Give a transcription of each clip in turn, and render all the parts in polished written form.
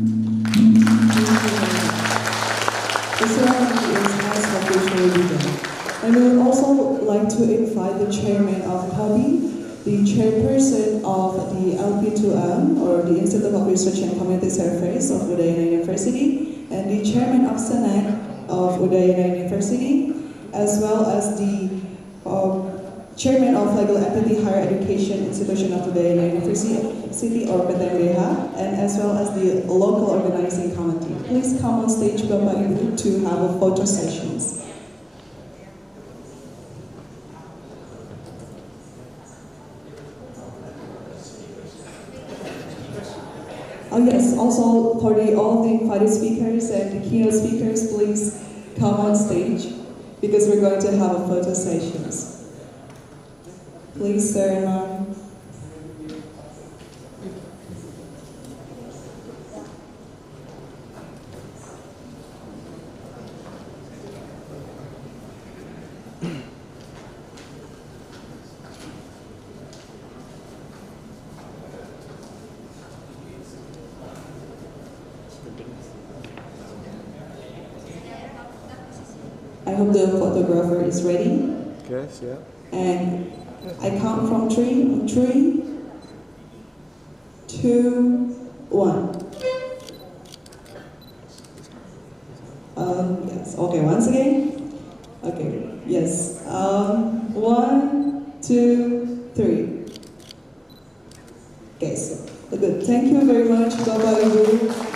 The ceremony is as officially begun. And we would also like to invite the chairman of HOBI, the chairperson of the LP2M, or the Institute of Research and Community Affairs of Udayana University, and the chairman of Senate of Udayana University, as well as the chairman of Legal Entity Higher Education Institution of Udayana University, or PTMBH, and as well as the local organizing committee. Please come on stage, Bapak Ibu, to have a photo sessions. Oh yes, also for all the invited speakers and the keynote speakers, please come on stage because we're going to have a photo sessions. Please, sir and ma'am. I hope the photographer is ready. Yes, yeah. And I count from three, 2, 1. Yes, okay, once again. Okay, yes. 1, 2, 3. Okay, so good. Thank you very much, Bapak Ibu.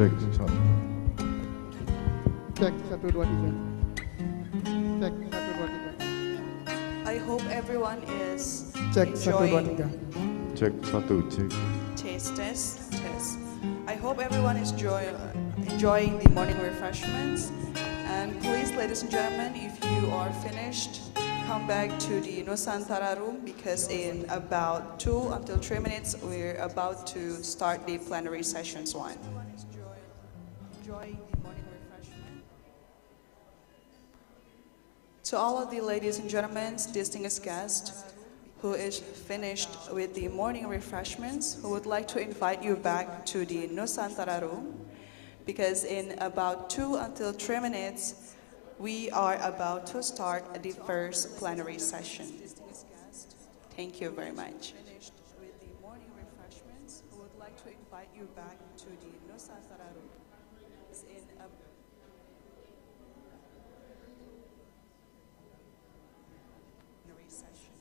Cek, satu. Cek 1 2 3. Cek 1 2 3. I hope everyone is Cek 1 2 enjoying 3. Cek, satu, cek. test. I hope everyone is enjoying the morning refreshments. And please, ladies and gentlemen, if you are finished, come back to the Nusantara room because in about 2 until 3 minutes, we're about to start the plenary sessions one. Enjoying the morning refreshment. To all of the ladies and gentlemen, distinguished guests, who is finished with the morning refreshments, who would like to invite you back to the Nusantara room, because in about 2 until 3 minutes, we are about to start the first plenary session. Thank you very much. Finished with the morning refreshments, who would like to invite you back to the Nusantara room. In a plenary session.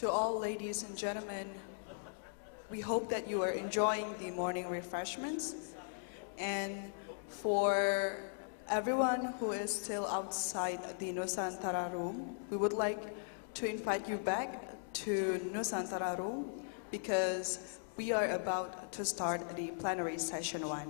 To all ladies and gentlemen, we hope that you are enjoying the morning refreshments. And for everyone who is still outside the Nusantara room, we would like to invite you back to Nusantara room because we are about to start the plenary session 1.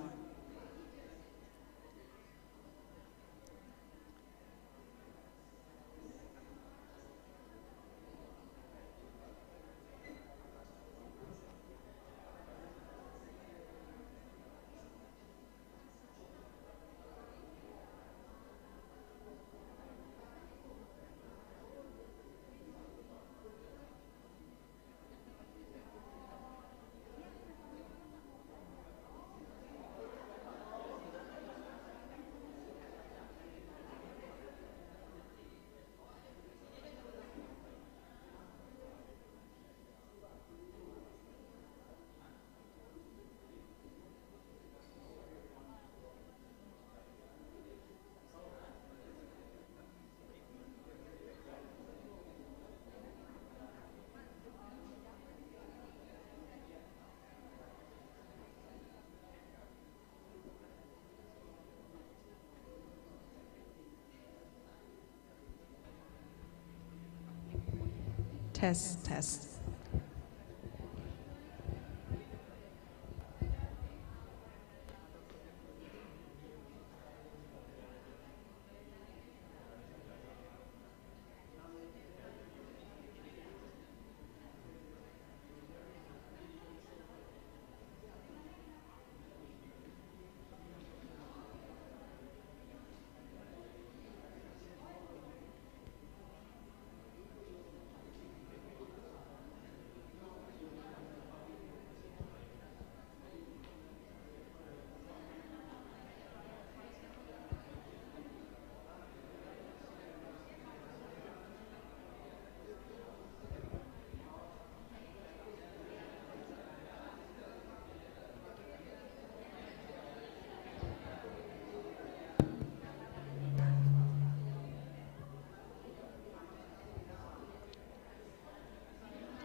Test, test.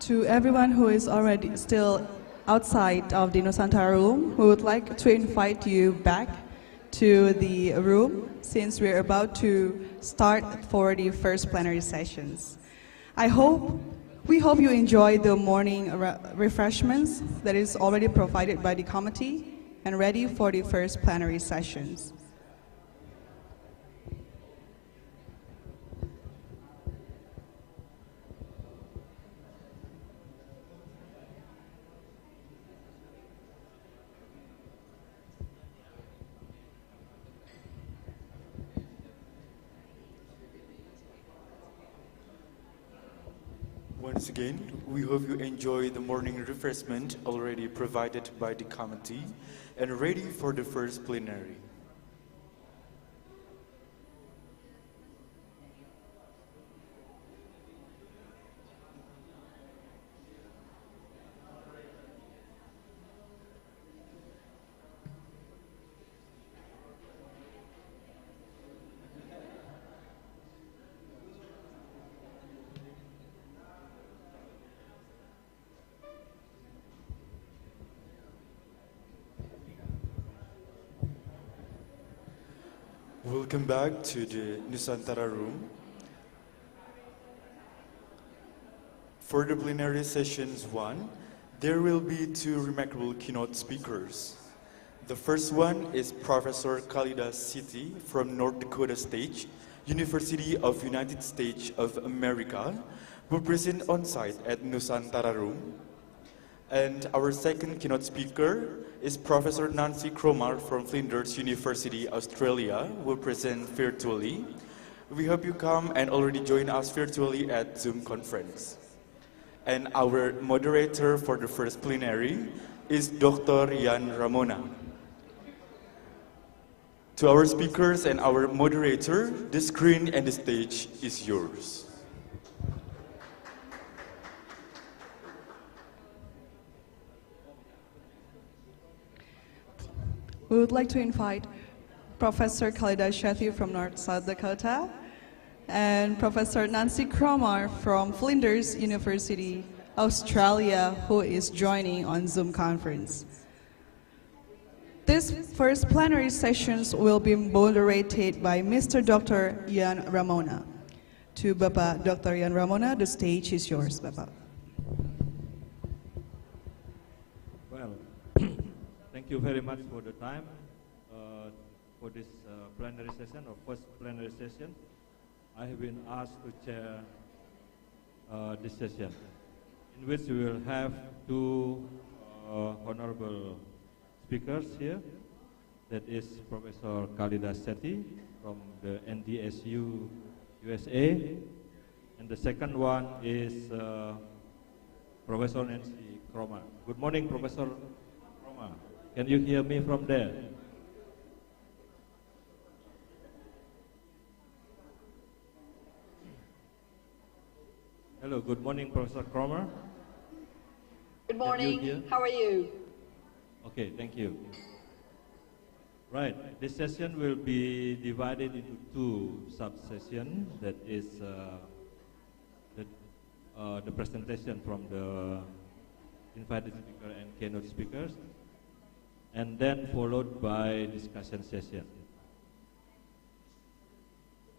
To everyone who is already still outside of the Nusantara room, we would like to invite you back to the room since we're about to start for the first plenary sessions. We hope you enjoy the morning refreshments that is already provided by the committee and ready for the first plenary sessions. Once again, we hope you enjoy the morning refreshment already provided by the committee and ready for the first plenary. Welcome back to the Nusantara room. For the plenary sessions 1, there will be 2 remarkable keynote speakers. The first one is Professor Khalida Siti from North Dakota State, University of United States of America, who present on site at Nusantara room. And our second keynote speaker is Professor Nancy Cromer from Flinders University, Australia, who will present virtually. We hope you come and already join us virtually at Zoom conference. And our moderator for the first plenary is Dr. Yan Ramona. To our speakers and our moderator, the screen and the stage is yours. We would like to invite Professor Khalida Shetty from North South Dakota and Professor Nancy Cromer from Flinders University, Australia, who is joining on Zoom conference. This first plenary sessions will be moderated by Mr. Dr. Ian Ramona. To Bapak Dr. Ian Ramona, the stage is yours, Bapak. Well, thank you very much for the time for this plenary session, or first plenary session. I have been asked to chair this session, in which we will have two honorable speakers here. That is Professor Khalida Sethi from the NDSU USA, and the second one is Professor Nancy Cromer. Good morning, Professor Cromer. Can you hear me from there? Hello, good morning, Professor Cromer. Good morning. How are you? Okay, thank you. Right, this session will be divided into two sub-sessions. That is the presentation from the invited speaker and keynote speakers, and then followed by discussion session.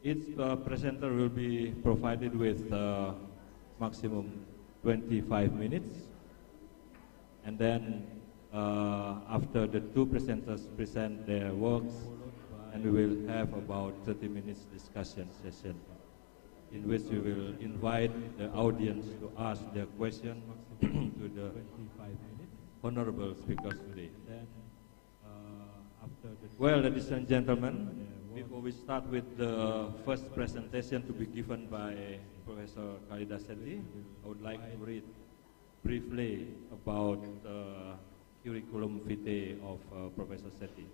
Each presenter will be provided with maximum 25 minutes, and then after the two presenters present their works, and we will have about 30 minutes discussion session, in which we will invite the audience to ask their question to the honorable speakers today. Then, well, ladies and gentlemen, before we start with the first presentation to be given by Professor Khalida Sethi, I would like to read briefly about curriculum vitae of Professor Sethi.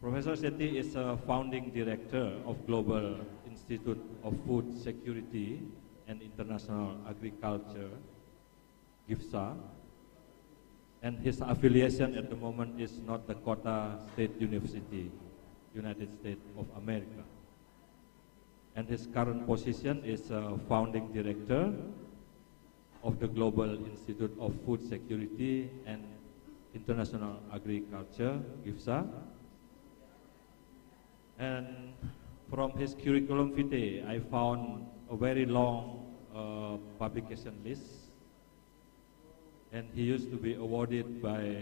Professor Sethi is a founding director of Global Institute of Food Security and International Agriculture, GIFSA, and his affiliation at the moment is North Dakota State University, United States of America. And his current position is founding director of the Global Institute of Food Security and International Agriculture, GIFSA. And from his curriculum vitae, I found a very long publication list. And he used to be awarded by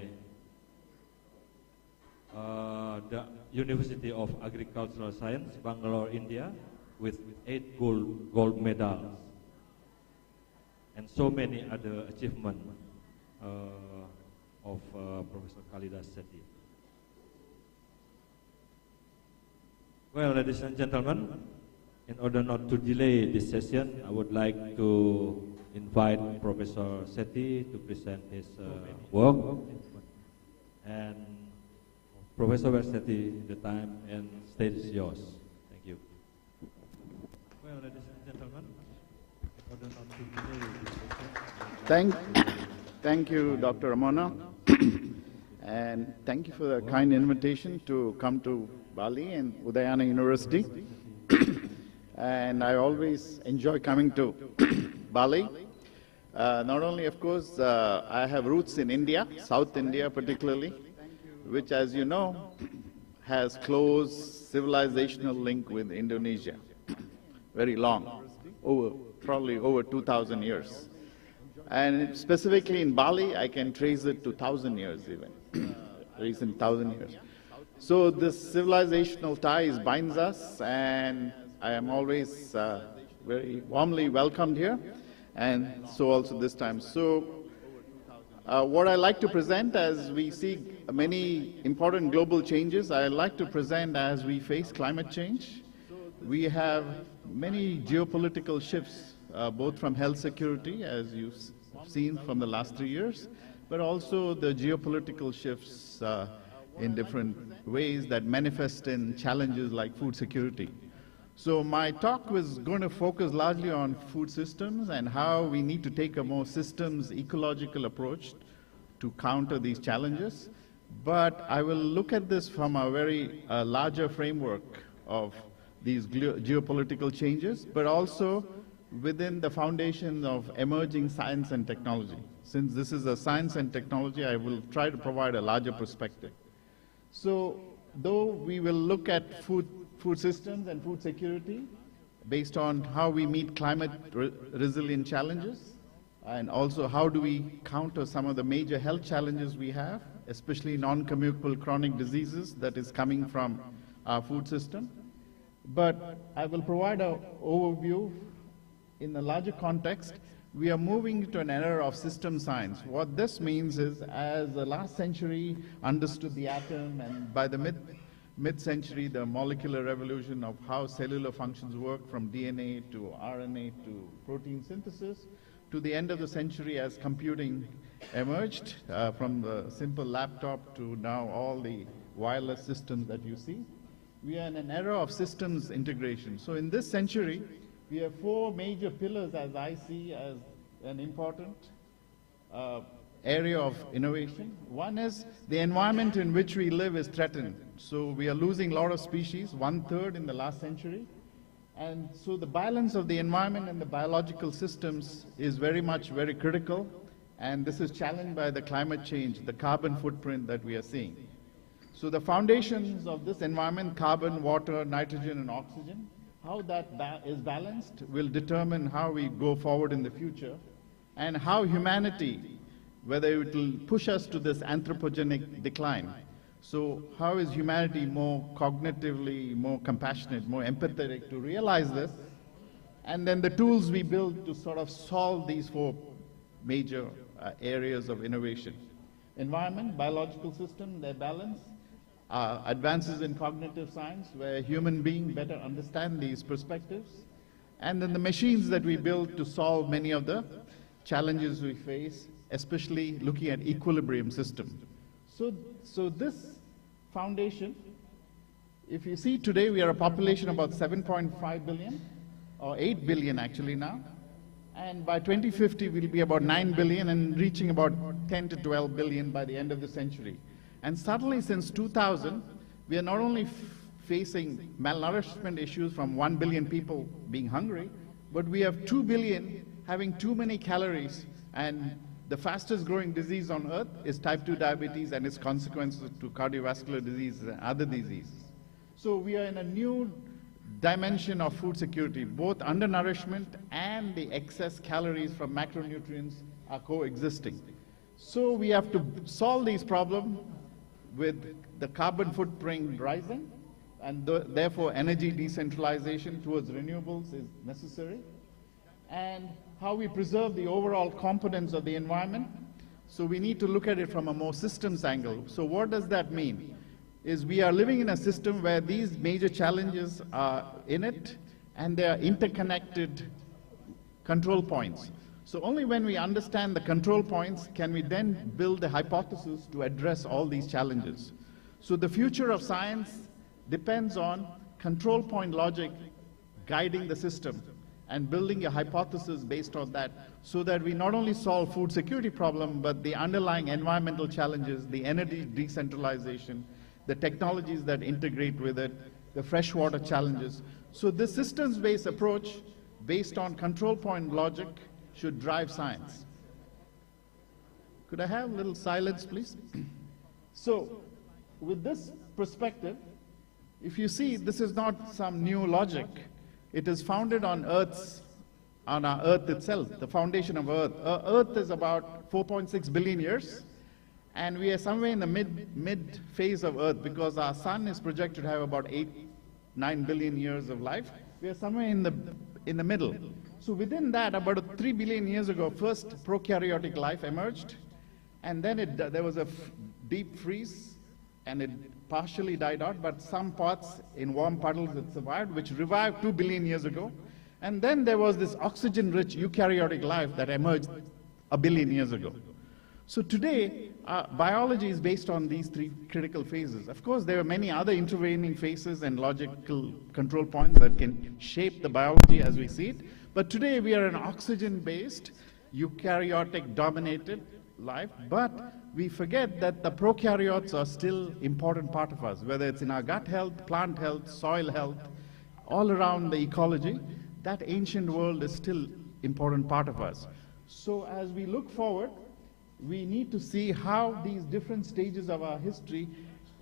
the University of Agricultural Science, Bangalore, India, with 8 gold medals, and so many other achievements of Professor Khalida Sethi. Well, ladies and gentlemen, in order not to delay this session, I would like to invite Professor Sethi to present his work. And Professor Sethi, the time and stage is yours. Thank you. Well, ladies and gentlemen, in order not to delay this session, Thank you, Dr. Ramona, and thank you for the kind invitation to come to Bali and Udayana University. And I always enjoy coming to Bali. Not only, of course, I have roots in India, South India particularly, which, as you know, has close civilizational link with Indonesia, very long, probably over 2,000 years. And specifically in Bali, I can trace it to 1,000 years even, recent 1,000 years. So this civilizational ties binds us, and I am always very warmly welcomed here, and so also this time. So what I like to present, as we see many important global changes, I like to present as we face climate change. We have many geopolitical shifts, both from health security, as you've seen from the last 3 years, but also the geopolitical shifts in different ways that manifest in challenges like food security. So my talk was going to focus largely on food systems and how we need to take a more systems ecological approach to counter these challenges. But I will look at this from a very larger framework of these geopolitical changes, but also within the foundation of emerging science and technology. Since this is a science and technology, I will try to provide a larger perspective. So, though we will look at food systems and food security based on how we meet climate resilient challenges, and also how do we counter some of the major health challenges we have, especially non-communicable chronic diseases that is coming from our food system. But I will provide an overview in the larger context. We are moving to an era of system science. What this means is, as the last century understood the atom, and by the mid-century, the molecular revolution of how cellular functions work, from DNA to RNA to protein synthesis, to the end of the century as computing emerged, from the simple laptop to now all the wireless systems that you see. We are in an era of systems integration. So in this century, we have four major pillars, as I see, as an important area of innovation. One is the environment in which we live is threatened. So we are losing a lot of species, 1/3 in the last century. And so the balance of the environment and the biological systems is very critical. And this is challenged by the climate change, the carbon footprint that we are seeing. So the foundations of this environment, carbon, water, nitrogen, and oxygen, how that is balanced will determine how we go forward in the future, and how humanity, whether it will push us to this anthropogenic decline. So how is humanity more cognitively, more compassionate, more empathetic to realize this? And then the tools we build to sort of solve these four major areas of innovation. Environment, biological system, their balance, advances in cognitive science, where human beings better understand these perspectives, and then the machines that we build to solve many of the challenges we face, especially looking at equilibrium system. So this foundation, if you see today, we are a population about 7.5 billion, or 8 billion actually now, and by 2050 we'll be about 9 billion and reaching about 10 to 12 billion by the end of the century. And suddenly, since 2000, we are not only facing malnourishment issues from 1 billion people being hungry, but we have 2 billion having too many calories, and the fastest growing disease on earth is type 2 diabetes and its consequences to cardiovascular disease and other diseases. So we are in a new dimension of food security. Both undernourishment and the excess calories from macronutrients are coexisting. So we have to solve these problems with the carbon footprint rising, and therefore energy decentralization towards renewables is necessary, and how we preserve the overall components of the environment. So we need to look at it from a more systems angle. So what does that mean? Is we are living in a system where these major challenges are in it, and they are interconnected control points. So only when we understand the control points can we then build a hypothesis to address all these challenges. So the future of science depends on control point logic guiding the system and building a hypothesis based on that, so that we not only solve food security problem, but the underlying environmental challenges, the energy decentralization, the technologies that integrate with it, the freshwater challenges. So this systems-based approach based on control point logic should drive science. Could I have a little silence, please? So with this perspective, if you see, this is not some new logic. It is founded on our Earth itself, the foundation of Earth. Earth is about 4.6 billion years, and we are somewhere in the mid phase of Earth, because our sun is projected to have about 8-9 billion years of life. We are somewhere in the middle. So within that, about 3 billion years ago, first prokaryotic life emerged, and then there was a deep freeze, and it partially died out, but some parts in warm puddles that survived, which revived 2 billion years ago. And then there was this oxygen-rich eukaryotic life that emerged 1 billion years ago. So today, biology is based on these three critical phases. Of course, there are many other intervening phases and logical control points that can shape the biology as we see it. But today, we are an oxygen-based, eukaryotic-dominated life, but we forget that the prokaryotes are still important part of us, whether it's in our gut health, plant health, soil health, all around the ecology, that ancient world is still important part of us. So as we look forward, we need to see how these different stages of our history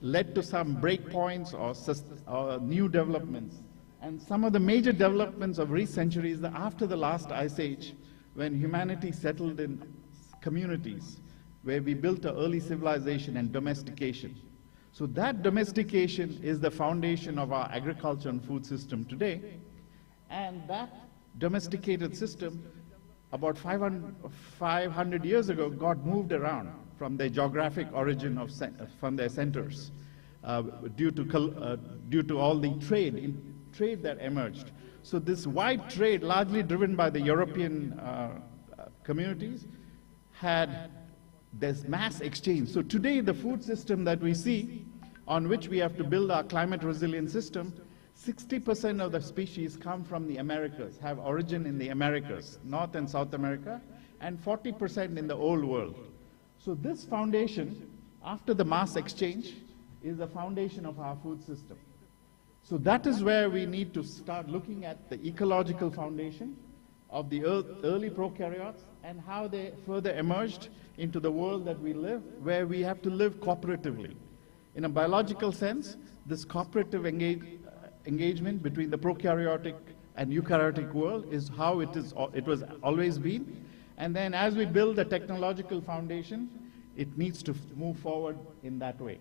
led to some breakpoints or new developments. And some of the major developments of recent centuries after the last ice age, when humanity settled in communities, where we built an early civilization and domestication. So that domestication is the foundation of our agriculture and food system today. And that domesticated system, about 500 years ago, got moved around from their geographic origin from their centers due to all the trade that emerged. So this wide trade, largely driven by the European communities, had this mass exchange. So today the food system that we see, on which we have to build our climate resilient system, 60% of the species come from the Americas, have origin in the Americas, North and South America, and 40% in the old world. So this foundation, after the mass exchange, is the foundation of our food system. So that is where we need to start looking at the ecological foundation of the early prokaryotes and how they further emerged into the world that we live, where we have to live cooperatively. In a biological sense, this cooperative engagement between the prokaryotic and eukaryotic world is how it was always been. And then as we build the technological foundation, it needs to move forward in that way.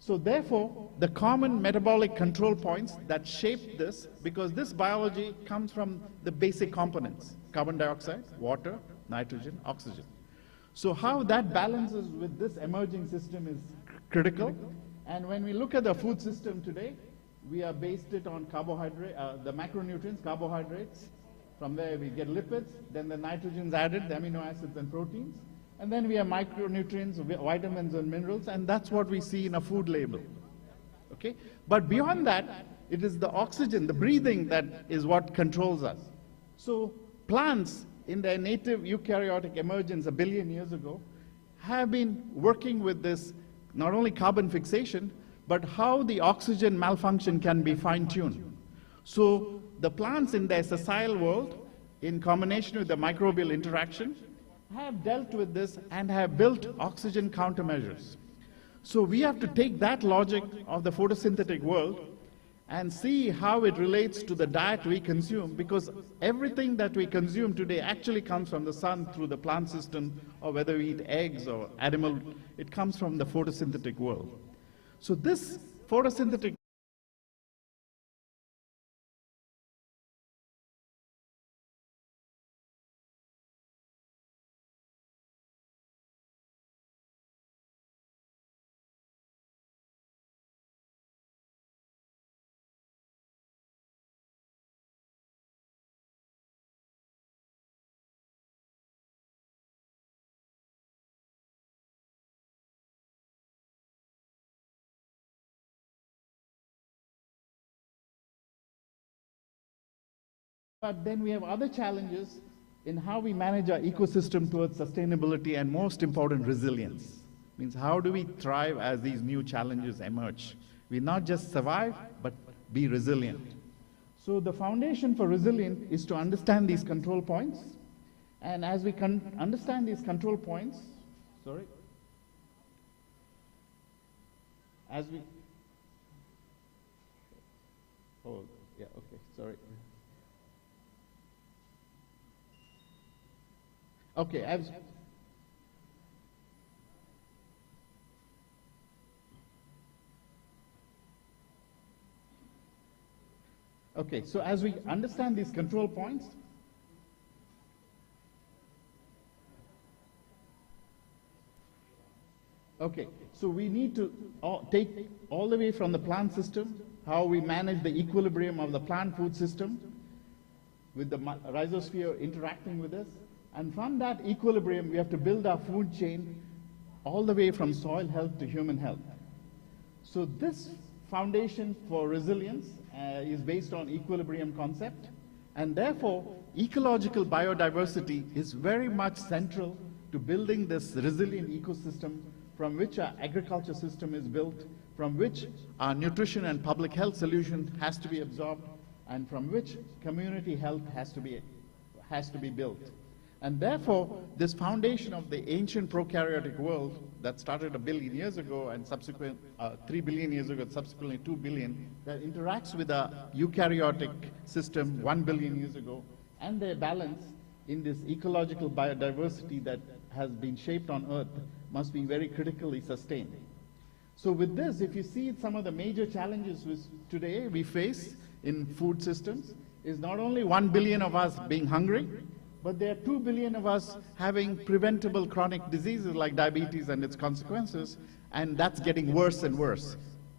So therefore, the common metabolic control points that shape this, because this biology comes from the basic components: carbon dioxide, water, nitrogen, oxygen. So how that balances with this emerging system is critical. And when we look at the food system today, we are based it on carbohydrate, the macronutrients, carbohydrates. From there we get lipids, then the nitrogen's added, the amino acids and proteins. And then we have micronutrients, vitamins and minerals, and that's what we see in a food label. Okay? But beyond that, it is the oxygen, the breathing, that is what controls us. So plants, in their native eukaryotic emergence 1 billion years ago, have been working with this, not only carbon fixation, but how the oxygen malfunction can be fine-tuned. So the plants in their sessile world, in combination with the microbial interaction, have dealt with this and have built oxygen countermeasures. So we have to take that logic of the photosynthetic world and see how it relates to the diet we consume, because everything that we consume today actually comes from the sun through the plant system, or whether we eat eggs or animal, it comes from the photosynthetic world. So this photosynthetic But then we have other challenges in how we manage our ecosystem towards sustainability and, most important, resilience. Means how do we thrive as these new challenges emerge? We not just survive, but be resilient. So the foundation for resilience is to understand these control points. And as we understand these control points, so as we understand these control points, so we need to take all the way from the plant system, how we manage the equilibrium of the plant food system with the rhizosphere interacting with us. And from that equilibrium, we have to build our food chain all the way from soil health to human health. So this foundation for resilience is based on equilibrium concept, and therefore ecological biodiversity is very much central to building this resilient ecosystem from which our agriculture system is built, from which our nutrition and public health solution has to be absorbed, and from which community health has to be built. And therefore, this foundation of the ancient prokaryotic world that started 1 billion years ago and subsequent 3 billion years ago, subsequently 2 billion, that interacts with a eukaryotic system 1 billion years ago, and their balance in this ecological biodiversity that has been shaped on Earth must be very critically sustained. So with this, if you see some of the major challenges which today we face in food systems, is not only 1 billion of us being hungry, but there are 2 billion of us having preventable chronic diseases like diabetes and its consequences, and that's getting worse and worse.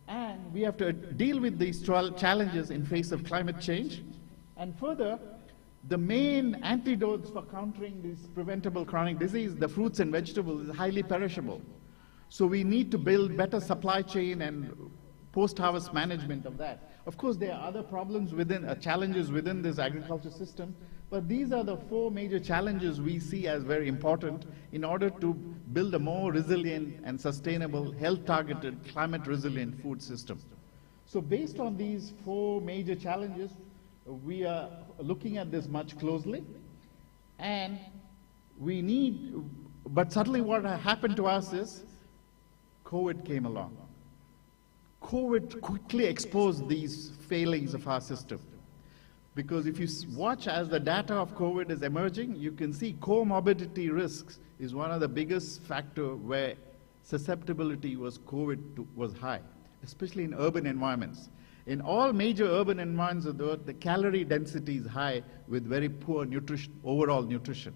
And we have to deal with these challenges in face of climate change. And further, the main antidotes for countering this preventable chronic disease, the fruits and vegetables, is highly perishable. So we need to build better supply chain and post-harvest management of that. Of course, there are other problems within, challenges within this agriculture system, but these are the 4 major challenges we see as very important in order to build a more resilient and sustainable, health-targeted, climate-resilient food system. So based on these 4 major challenges, we are looking at this much closely, and we need, but suddenly what happened to us is COVID came along. COVID quickly exposed these failings of our system. Because if you watch as the data of COVID is emerging, you can see comorbidity risks is one of the biggest factor where susceptibility was was high, especially in urban environments. In all major urban environments of the earth, the calorie density is high with very poor nutrition, overall nutrition.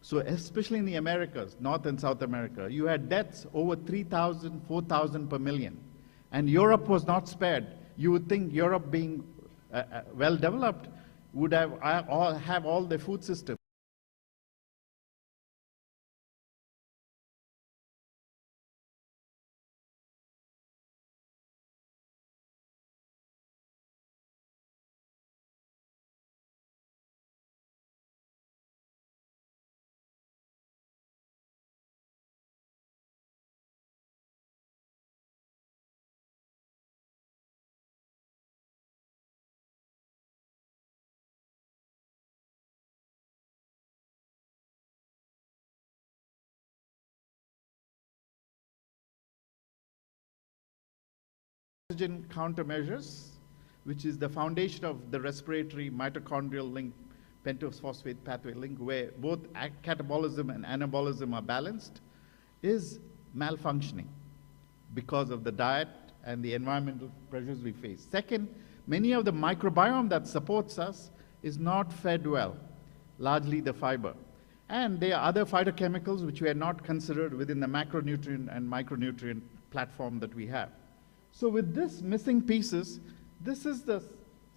So especially in the Americas, North and South America, you had deaths over 3,000, 4,000 per million. And Europe was not spared. You would think Europe being well developed would have all the food system. Oxygen countermeasures, which is the foundation of the respiratory mitochondrial link, pentose phosphate pathway link, where both catabolism and anabolism are balanced, is malfunctioning because of the diet and the environmental pressures we face. Second, many of the microbiome that supports us is not fed well, largely the fiber. And there are other phytochemicals which we are not considered within the macronutrient and micronutrient platform that we have. So with this missing pieces, this is the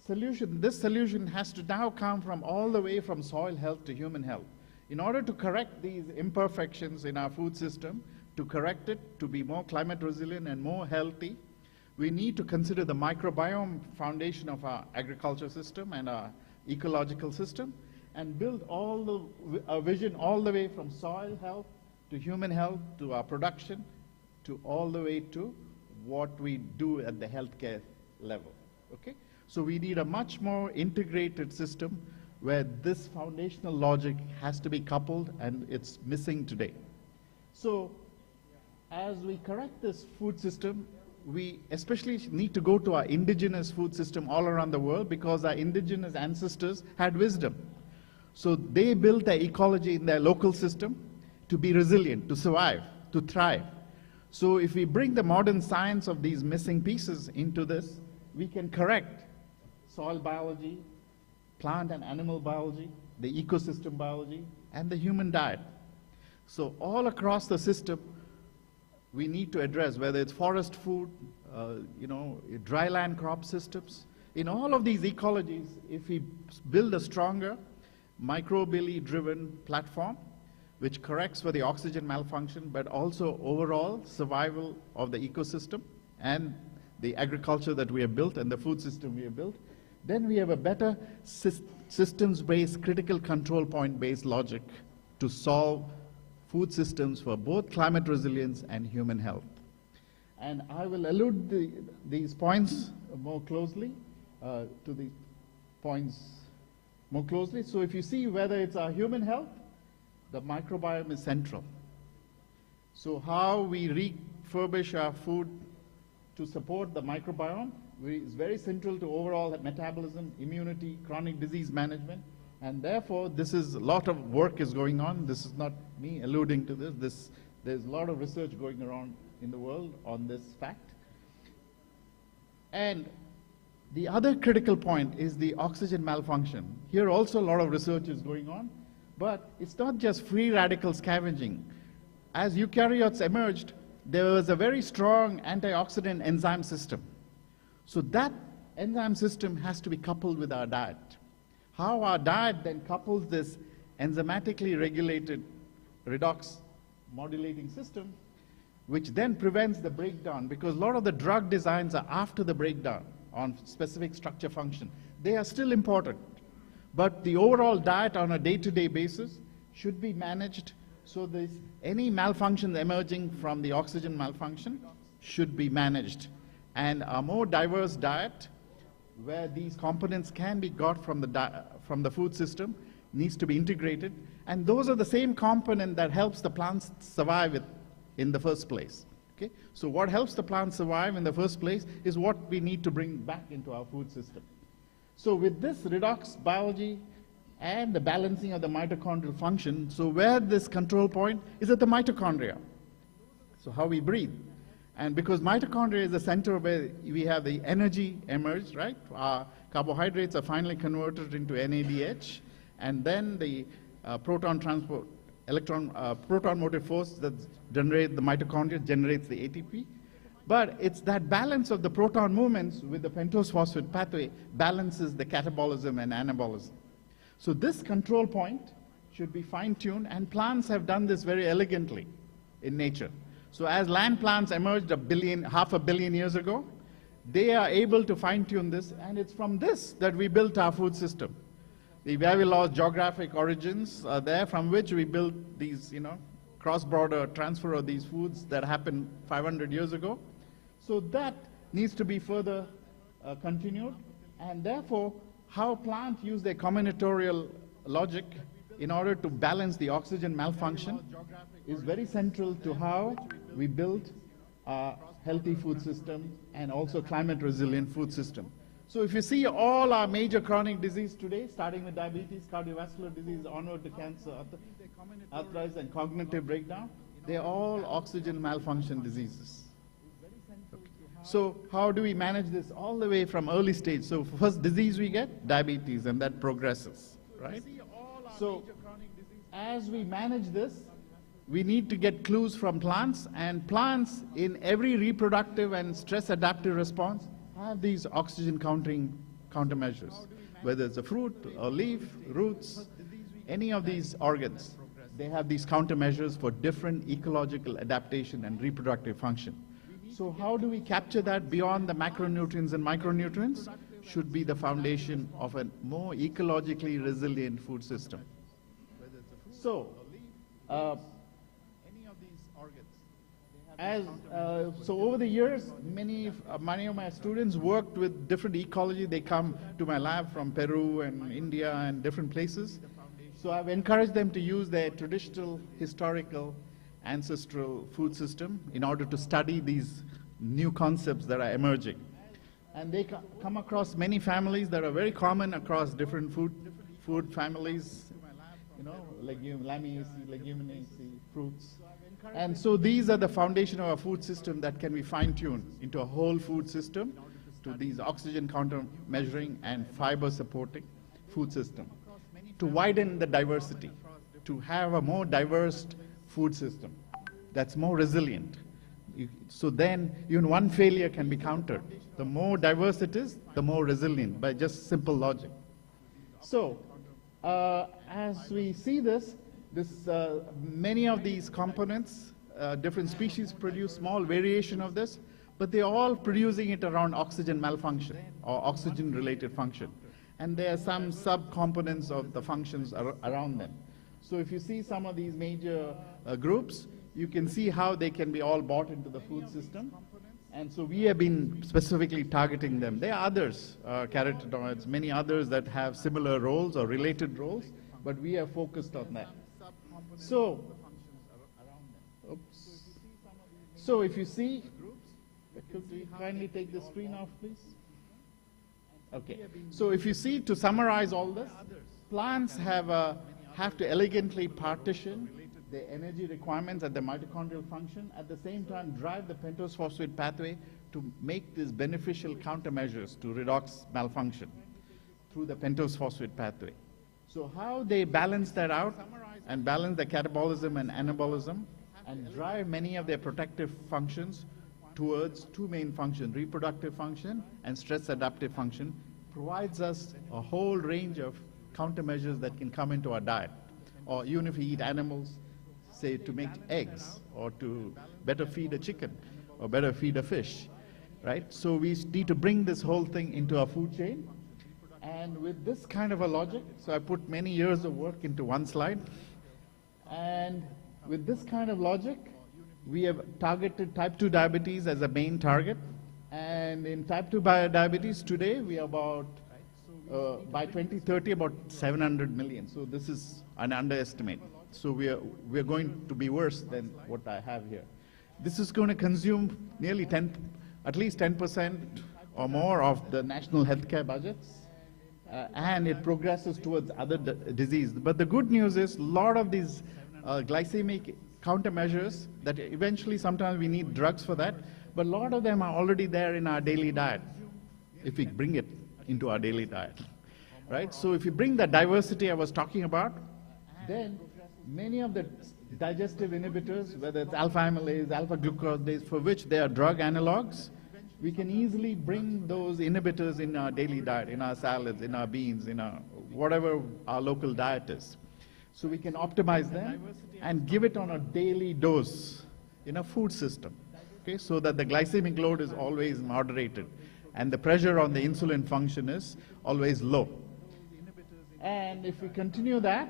solution. This solution has to now come from all the way from soil health to human health. In order to correct these imperfections in our food system, to correct it, to be more climate resilient and more healthy, we need to consider the microbiome foundation of our agriculture system and our ecological system, and build a vision all the way from soil health to human health to our production to all the way to what we do at the healthcare level, okay? So we need a much more integrated system where this foundational logic has to be coupled, and it's missing today. So as we correct this food system, we especially need to go to our indigenous food system all around the world, because our indigenous ancestors had wisdom. So they built their ecology in their local system to be resilient, to survive, to thrive. So if we bring the modern science of these missing pieces into this, we can correct soil biology, plant and animal biology, the ecosystem biology, and the human diet. So all across the system, we need to address whether it's forest food, dry land crop systems. In all of these ecologies, if we build a stronger microbially driven platform, which corrects for the oxygen malfunction, but also overall survival of the ecosystem and the agriculture that we have built and the food system we have built, then we have a better systems-based, critical control point-based logic to solve food systems for both climate resilience and human health. And I will allude these points more closely to the points more closely. So if you see whether it's our human health, the microbiome is central. So how we refurbish our food to support the microbiome is very central to overall metabolism, immunity, chronic disease management, and therefore this is a lot of work is going on. This is not me alluding to this. There's a lot of research going around in the world on this fact. And the other critical point is the oxygen malfunction. Here also a lot of research is going on, but it's not just free radical scavenging. As eukaryotes emerged, there was a very strong antioxidant enzyme system. So that enzyme system has to be coupled with our diet. How our diet then couples this enzymatically regulated redox modulating system, which then prevents the breakdown, because a lot of the drug designs are after the breakdown on specific structure function. They are still important, but the overall diet on a day-to-day basis should be managed so that any malfunction emerging from the oxygen malfunction should be managed. And a more diverse diet where these components can be got from the food system needs to be integrated, and those are the same component that helps the plants survive in the first place. Okay? So what helps the plant survive in the first place is what we need to bring back into our food system. So with this redox biology and the balancing of the mitochondrial function, so where this control point is at the mitochondria. So how we breathe. And because mitochondria is the center where we have the energy emerged, right? Our carbohydrates are finally converted into NADH, and then the proton transport, proton motive force that generates the mitochondria generates the ATP. But it's that balance of the proton movements with the pentose phosphate pathway balances the catabolism and anabolism. So this control point should be fine-tuned, and plants have done this very elegantly in nature. So as land plants emerged half a billion years ago, they are able to fine-tune this, and it's from this that we built our food system. The Vavilaw's geographic origins are there, from which we built these, cross-border transfer of these foods that happened 500 years ago. So that needs to be further continued, and therefore how plants use their combinatorial logic in order to balance the oxygen malfunction is very central to how we build a healthy food system and also climate resilient food system. So if you see all our major chronic disease today, starting with diabetes, cardiovascular disease, onward to cancer, arthritis and cognitive breakdown, they're all oxygen malfunction diseases. So how do we manage this all the way from early stage? So first disease we get, diabetes, and that progresses, right? So as we manage this, we need to get clues from plants, and plants in every reproductive and stress adaptive response have these oxygen countermeasures, whether it's a fruit, a leaf, roots, any of these organs. They have these countermeasures for different ecological adaptation and reproductive function. So how do we capture that beyond the macronutrients and micronutrients? Should be the foundation of a more ecologically resilient food system. So, so over the years, many of my students worked with different ecology. They come to my lab from Peru and India and different places. So I've encouraged them to use their traditional, historical, ancestral food system in order to study these new concepts that are emerging. And they come across many families that are very common across different food families, Lamiaceae, Leguminosae, fruits. And so these are the foundation of our food system that can be fine-tuned into a whole food system to these oxygen counter measuring and fiber supporting food system to widen the diversity, to have a more diverse food system that's more resilient. So then even one failure can be countered. The more diverse it is, the more resilient by just simple logic. So as we see this, many of these components, different species produce small variation of this, but they're all producing it around oxygen malfunction or oxygen-related function. And there are some sub-components of the functions around them. So if you see some of these major groups, you can see how they can be all bought into the food system. And so we have been specifically targeting them. There are others, carotenoids, many others that have similar roles or related roles, but we are focused on that. So, oops. So if you see, could we kindly take the screen off, please? Okay. So if you see, to summarize all this, plants have to elegantly partition the energy requirements at the mitochondrial function, at the same time drive the pentose phosphate pathway to make these beneficial countermeasures to redox malfunction through the pentose phosphate pathway. So how they balance that out and balance the catabolism and anabolism and drive many of their protective functions towards two main functions, reproductive function and stress adaptive function, provides us a whole range of countermeasures that can come into our diet. Or even if we eat animals, say to make eggs, or to better feed a chicken, or better feed a fish, right? So we need to bring this whole thing into our food chain. And with this kind of a logic, so I put many years of work into one slide. And with this kind of logic, we have targeted type 2 diabetes as a main target. And in type 2 diabetes today, we are about, by 2030, about 700 million. So this is an underestimate. So we are going to be worse than what I have here. This is going to consume nearly at least 10% or more of the national healthcare budgets, and it progresses towards other diseases. But the good news is a lot of these glycemic countermeasures that eventually sometimes we need drugs for that, but a lot of them are already there in our daily diet if we bring it into our daily diet, right? So if you bring the diversity I was talking about, then many of the digestive inhibitors, whether it's alpha amylase, alpha glucosidase, for which they are drug analogs, we can easily bring those inhibitors in our daily diet, in our salads, in our beans, in our whatever our local diet is. So we can optimize them and give it on a daily dose in a food system, okay, so that the glycemic load is always moderated and the pressure on the insulin function is always low. And if we continue that,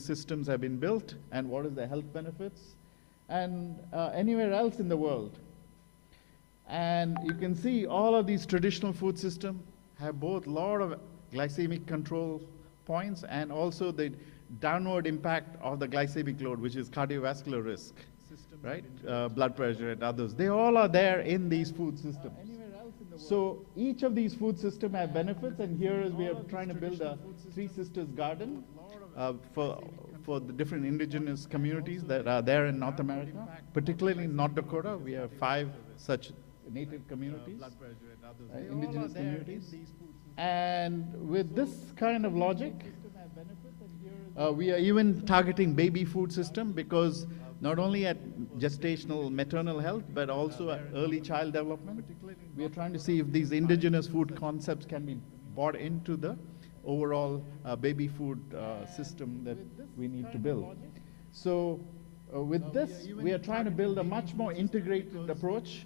systems have been built and what is the health benefits, and anywhere else in the world. And you can see all of these traditional food systems have both a lot of glycemic control points and also the downward impact of the glycemic load, which is cardiovascular risk, right? Blood pressure and others. They all are there in these food systems. So each of these food systems have benefits, and here is we are trying to build a Three Sisters garden for the different indigenous communities that are there in North America, particularly in North Dakota. We have 5 such native communities, indigenous communities. And with this kind of logic, we are even targeting baby food system, because not only at gestational maternal health, but also at early child development. We are trying to see if these indigenous food concepts can be brought into the overall baby food system that we need to build. So with this, we are trying to build a much more integrated approach,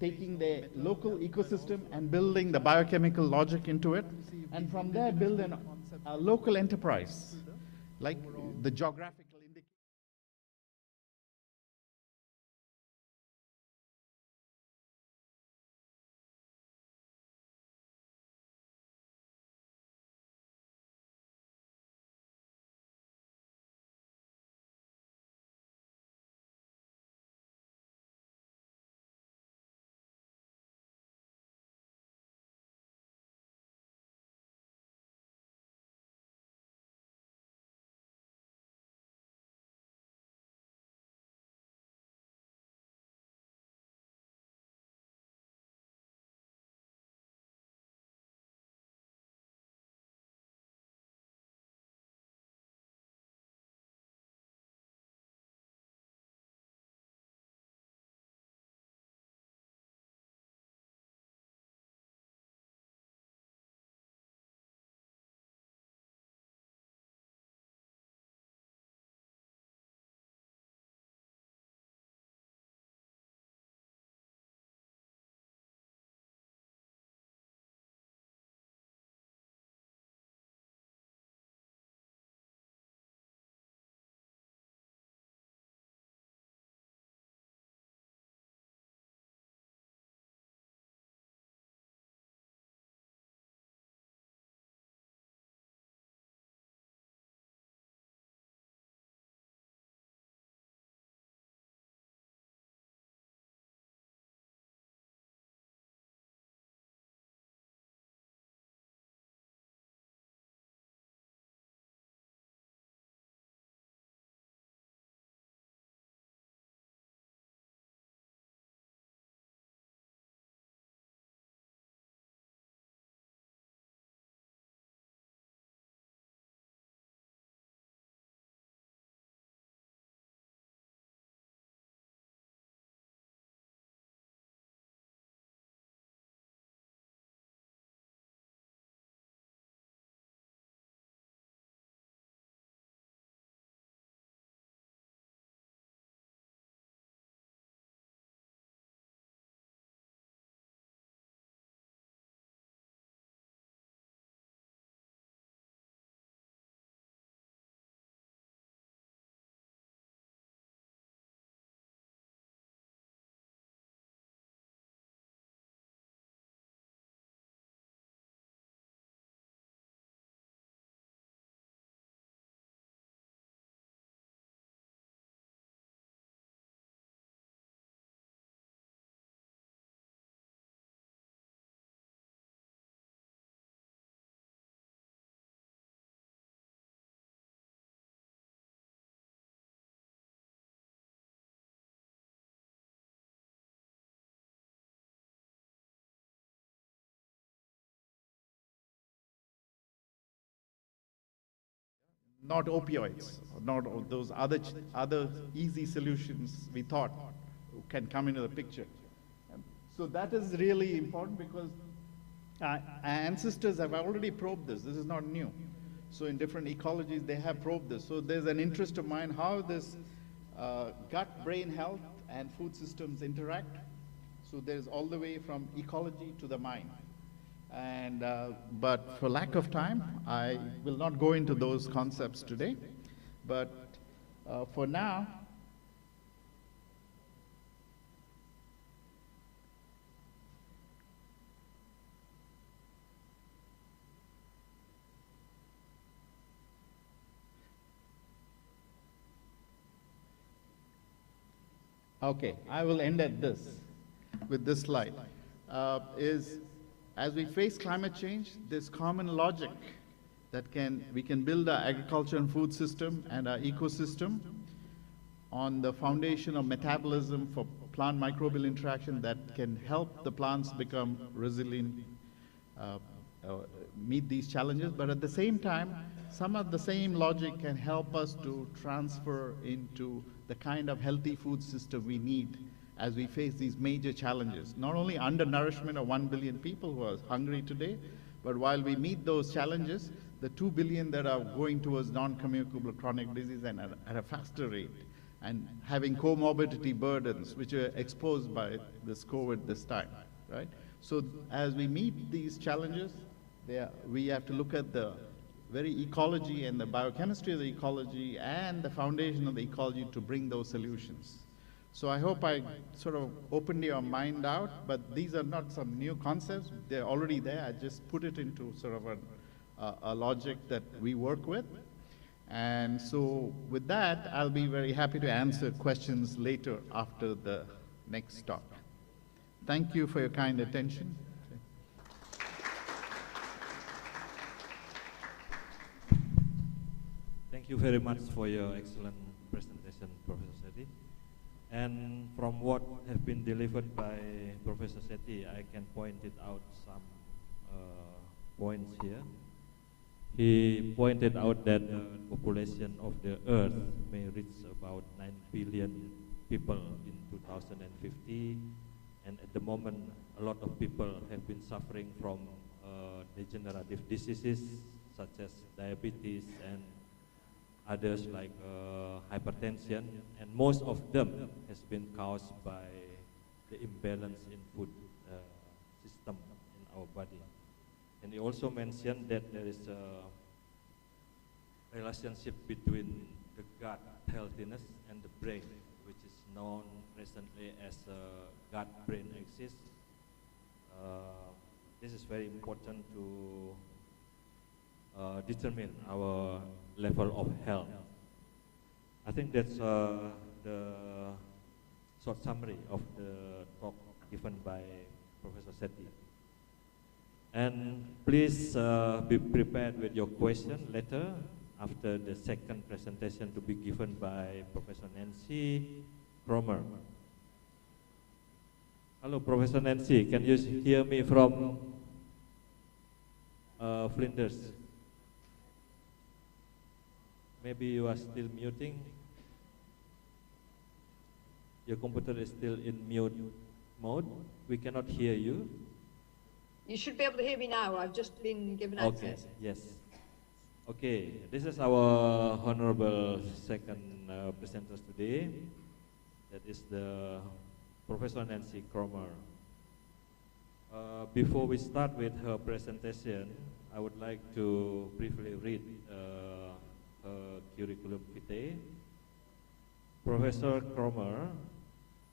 taking the local ecosystem and building the biochemical logic into it, and from there build a local enterprise, like the geographical indicator. Not opioids, not those other easy solutions we thought can come into the picture. So that is really important, because our ancestors have already probed this. This is not new. So in different ecologies, they have probed this. So there's an interest of mine how this gut-brain health and food systems interact. So there's all the way from ecology to the mind. And, but for lack of time, I will not go into those concepts today. But for now, Okay, I will end at this, with this slide, is as we face climate change, there's common logic that we can build our agriculture and food system and our ecosystem on the foundation of metabolism for plant microbial interaction that can help the plants become resilient, meet these challenges. But at the same time, some of the same logic can help us to transfer into the kind of healthy food system we need as we face these major challenges. Not only undernourishment of 1 billion people who are hungry today, but while we meet those challenges, the 2 billion that are going towards non-communicable chronic disease and at a faster rate, and having comorbidity burdens which are exposed by this COVID this time, right? So as we meet these challenges, we have to look at the very ecology and the biochemistry of the ecology and the foundation of the ecology to bring those solutions. So I hope I sort of opened your mind out, but these are not some new concepts. They're already there. I just put it into sort of a logic that we work with. And so with that, I'll be very happy to answer questions later after the next talk. Thank you for your kind attention. Thank you very much for your excellent presentation, Professor Sethi. And from what has been delivered by Professor Sethi, I can point it out some points here. He pointed out that the population of the Earth may reach about 9 billion people in 2050, and at the moment a lot of people have been suffering from degenerative diseases such as diabetes and others like hypertension, and most of them has been caused by the imbalance in food system in our body. And he also mentioned that there is a relationship between the gut healthiness and the brain, which is known recently as gut-brain axis. This is very important to determine our level of health. I think that's the short summary of the talk given by Professor Sethi. And please be prepared with your question later after the second presentation to be given by Professor Nancy Cromer. Hello, Professor Nancy, can you hear me from Flinders? Maybe you are still muting. Your computer is still in mute mode. We cannot hear you. You should be able to hear me now. I've just been given Okay, access. yes. Okay, this is our honorable second presenters today. That is the Professor Nancy Cromer. Before we start with her presentation, I would like to briefly read her curriculum vitae. Professor Cromer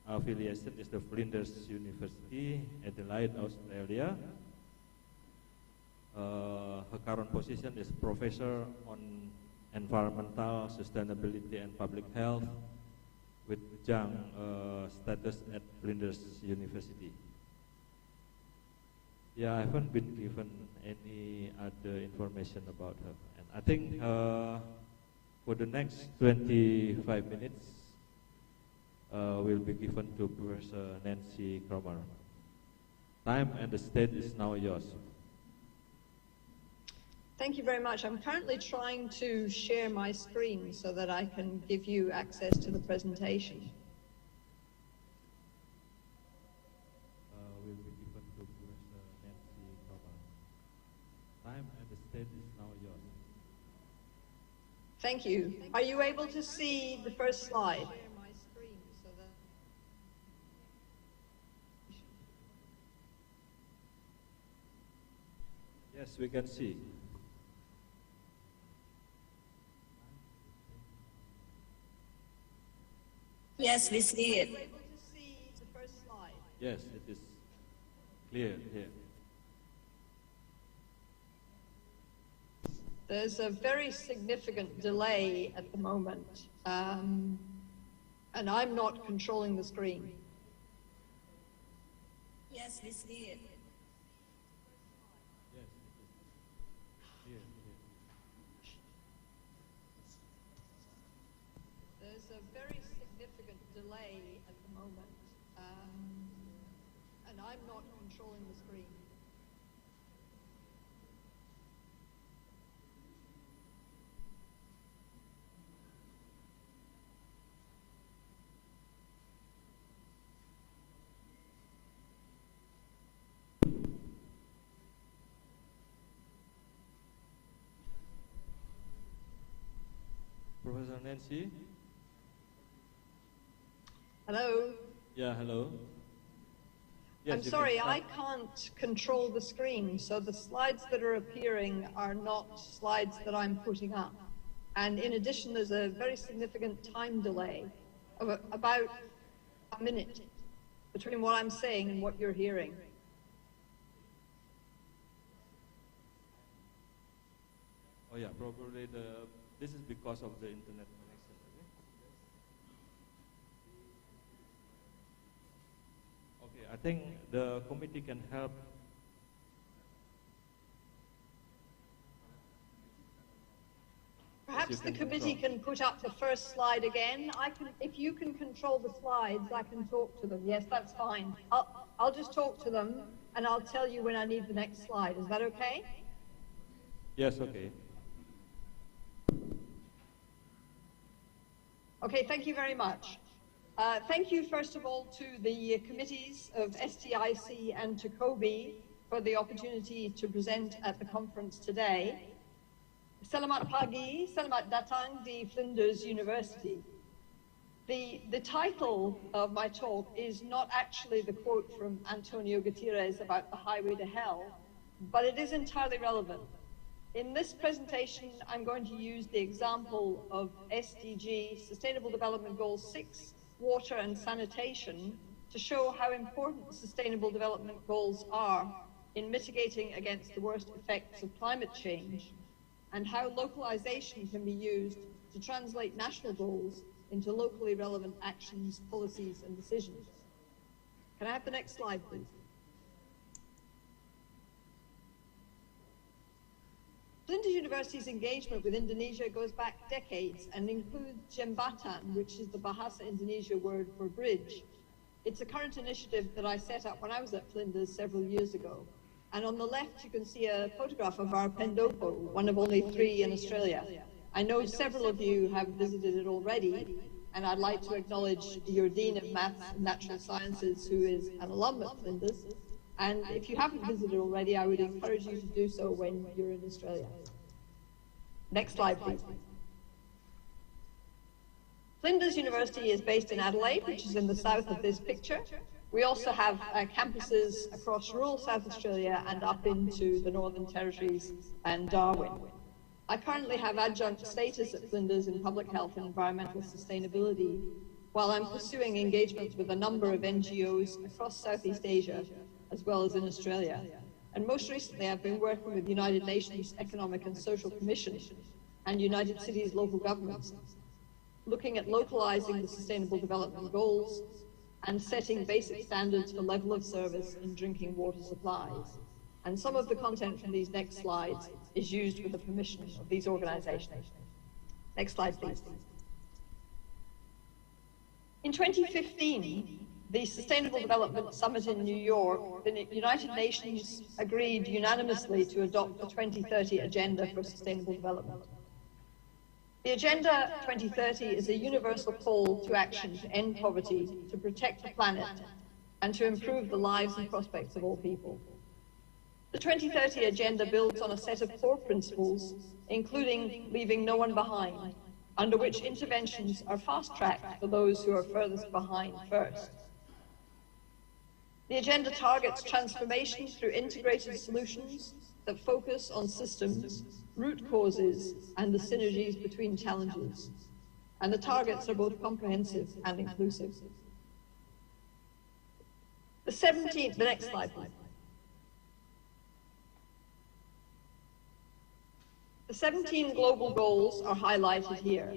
affiliation is the Flinders University, Adelaide, Australia. Her current position is Professor on Environmental Sustainability and Public Health with Jang status at Flinders University. Yeah, I haven't been given any other information about her. And I think for the next 25 minutes, will be given to Professor Nancy Cromer. Time and the stage is now yours. Thank you very much. I'm currently trying to share my screen so that I can give you access to the presentation. Will be given to Professor Nancy Cromer. Time and the stage is now yours. Thank you. Are you able to see the first slide? Yes, we can see. Yes, we see it. Are you able to see the first slide? Yes, it is clear here. There's a very significant delay at the moment. And I'm not controlling the screen. Yes, we see it. There's a very significant delay at the moment, and I'm not controlling the screen. Professor Nancy? Hello? Yeah, hello. Yes, I'm sorry, I can't control the screen, so the slides that are appearing are not slides that I'm putting up. And in addition, there's a very significant time delay of about a minute between what I'm saying and what you're hearing. Oh yeah, probably this is because of the internet connection. Okay, I think the committee can help. Perhaps the committee can put up the first slide again. If you can control the slides, I can talk to them. Yes, that's fine. I'll just talk to them and I'll tell you when I need the next slide. Is that okay? Yes, okay. Okay, thank you very much. Thank you, first of all, to the committees of STIC and to COBE for the opportunity to present at the conference today. Selamat pagi, selamat datang di Flinders University. The title of my talk is not actually the quote from Antonio Gutierrez about the highway to hell, but it is entirely relevant. In this presentation, I'm going to use the example of SDG, Sustainable Development Goal 6, water and sanitation, to show how important Sustainable Development Goals are in mitigating against the worst effects of climate change, and how localization can be used to translate national goals into locally relevant actions, policies, and decisions. Can I have the next slide, please? Flinders University's engagement with Indonesia goes back decades and includes Jembatan, which is the Bahasa Indonesia word for bridge. It's a current initiative that I set up when I was at Flinders several years ago. And on the left, you can see a photograph of our Pendopo, one of only 3 in Australia. I know several of you have visited it already, and I'd like to acknowledge your Dean of Maths and Natural Sciences, who is an alum at Flinders. And if you haven't visited already, I would encourage you to do so when you're in Australia. Next slide, please. Flinders University is based in Adelaide, which is in the south of this picture. We also have campuses across rural South Australia and up into the Northern Territories and Darwin. I currently have adjunct status at Flinders in public health and environmental sustainability, while I'm pursuing engagements with a number of NGOs across Southeast Asia, as well as in Australia. And most recently, I've been working with United Nations Economic and Social Commission and United Cities local governments, looking at localizing the Sustainable Development Goals and setting basic standards for level of service in drinking water supplies. And some of the content from these next slides is used with the permission of these organizations. Next slide, please. In 2015, the Sustainable Development Summit in New York, the United Nations agreed unanimously to adopt the 2030 Agenda for Sustainable Development. The Agenda 2030 is a universal call to action to end poverty, to protect the planet, and to improve the lives and prospects of all people. The 2030 Agenda builds on a set of core principles, including leaving no one behind, under which interventions are fast-tracked for those who are furthest behind first. The agenda targets transformation through integrated solutions that focus on systems, root causes, and the synergies between challenges. And the targets are both comprehensive and inclusive. The next slide, please. The 17 global goals are highlighted here.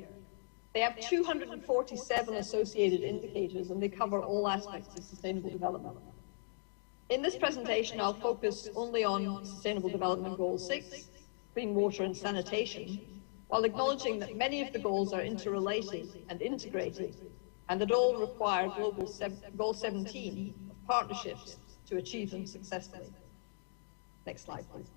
They have 247 associated indicators, and they cover all aspects of sustainable development. In this presentation, I'll focus only on Sustainable Development Goal 6, clean water and sanitation, while acknowledging that many of the goals are interrelated and integrated, and that all require Goal 17 of partnerships to achieve them successfully. Next slide, please.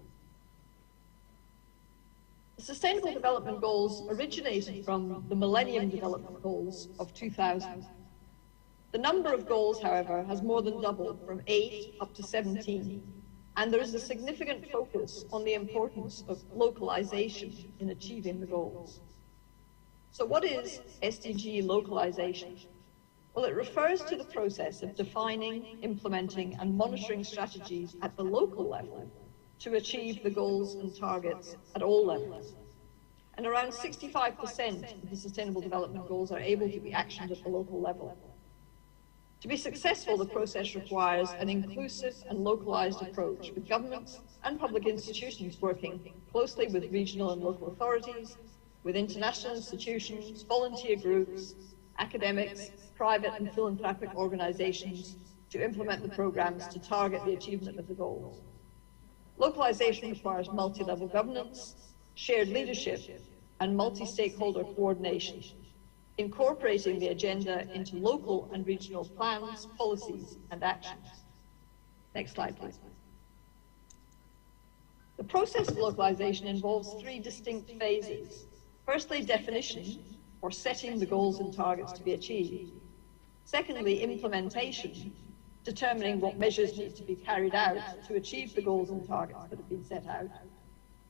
The Sustainable Development Goals originated from the Millennium Development Goals of 2000. The number of goals, however, has more than doubled from 8 up to 17, and there is a significant focus on the importance of localization in achieving the goals. So what is SDG localization? Well, it refers to the process of defining, implementing, and monitoring strategies at the local level to achieve the goals and targets at all levels. And around 65% of the Sustainable Development Goals are able to be actioned at the local level. To be successful, the process requires an inclusive and localized approach, with governments and public institutions working closely with regional and local authorities, with international institutions, volunteer groups, academics, private and philanthropic organizations to implement the programs to target the achievement of the goals. Localization requires multi-level governance, shared leadership, and multi-stakeholder coordination, incorporating the agenda into local and regional plans, policies, and actions. Next slide, please. The process of localization involves 3 distinct phases. Firstly, definition, or setting the goals and targets to be achieved. Secondly, implementation, determining what measures need to be carried out to achieve the goals and targets that have been set out.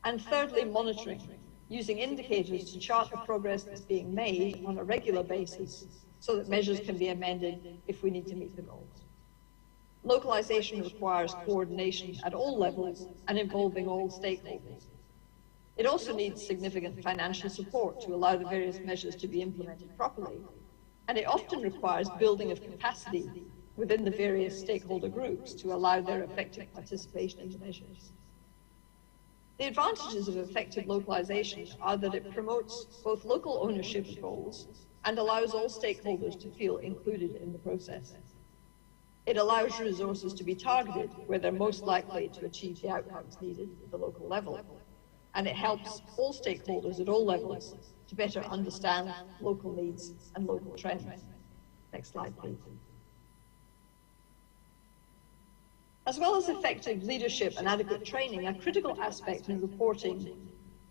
And thirdly, monitoring, using indicators to chart the progress that's being made on a regular basis so that measures can be amended if we need to meet the goals. Localization requires coordination at all levels and involving all stakeholders. It also needs significant financial support to allow the various measures to be implemented properly, and it often requires building of capacity within the various stakeholder groups to allow their effective participation in the measures. The advantages of effective localization are that it promotes both local ownership of goals and allows all stakeholders to feel included in the process. It allows resources to be targeted where they're most likely to achieve the outcomes needed at the local level, and it helps all stakeholders at all levels to better understand local needs and local trends. Next slide, please. As well as effective leadership and adequate training, a critical aspect in reporting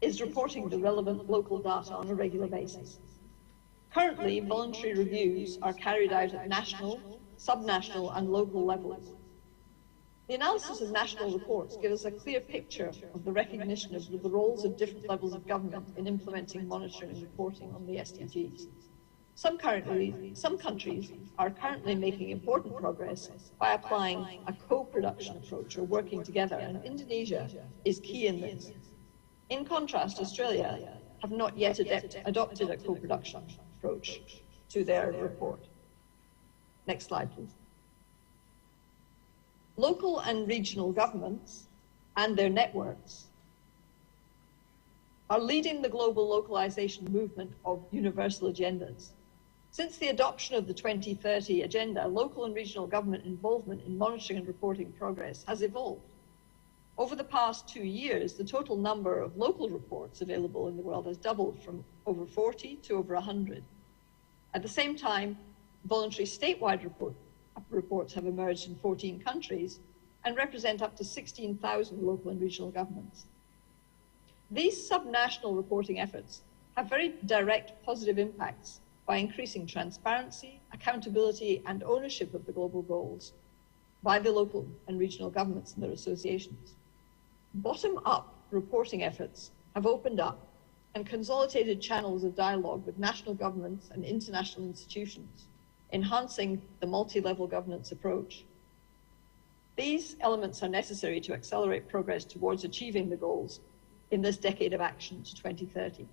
is reporting the relevant local data on a regular basis. Currently, voluntary reviews are carried out at national, subnational, and local levels. The analysis of national reports gives us a clear picture of the recognition of the roles of different levels of government in implementing, monitoring, and reporting on the SDGs. Some countries are currently making important progress by applying a co-production approach or working together, and Indonesia is key in this. In contrast, Australia have not yet adopted a co-production approach to their report. Next slide, please. Local and regional governments and their networks are leading the global localization movement of universal agendas. Since the adoption of the 2030 Agenda, local and regional government involvement in monitoring and reporting progress has evolved. Over the past 2 years, the total number of local reports available in the world has doubled from over 40 to over 100. At the same time, voluntary statewide reports have emerged in 14 countries and represent up to 16,000 local and regional governments. These subnational reporting efforts have very direct positive impacts by increasing transparency, accountability, and ownership of the global goals by the local and regional governments and their associations. Bottom-up reporting efforts have opened up and consolidated channels of dialogue with national governments and international institutions, enhancing the multi-level governance approach. These elements are necessary to accelerate progress towards achieving the goals in this decade of action to 2030.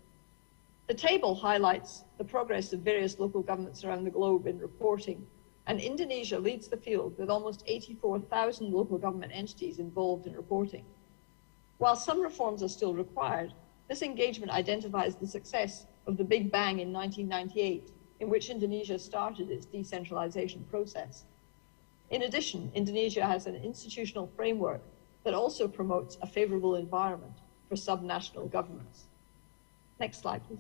The table highlights the progress of various local governments around the globe in reporting, and Indonesia leads the field with almost 84,000 local government entities involved in reporting. While some reforms are still required, this engagement identifies the success of the Big Bang in 1998, in which Indonesia started its decentralization process. In addition, Indonesia has an institutional framework that also promotes a favorable environment for subnational governments. Next slide, please.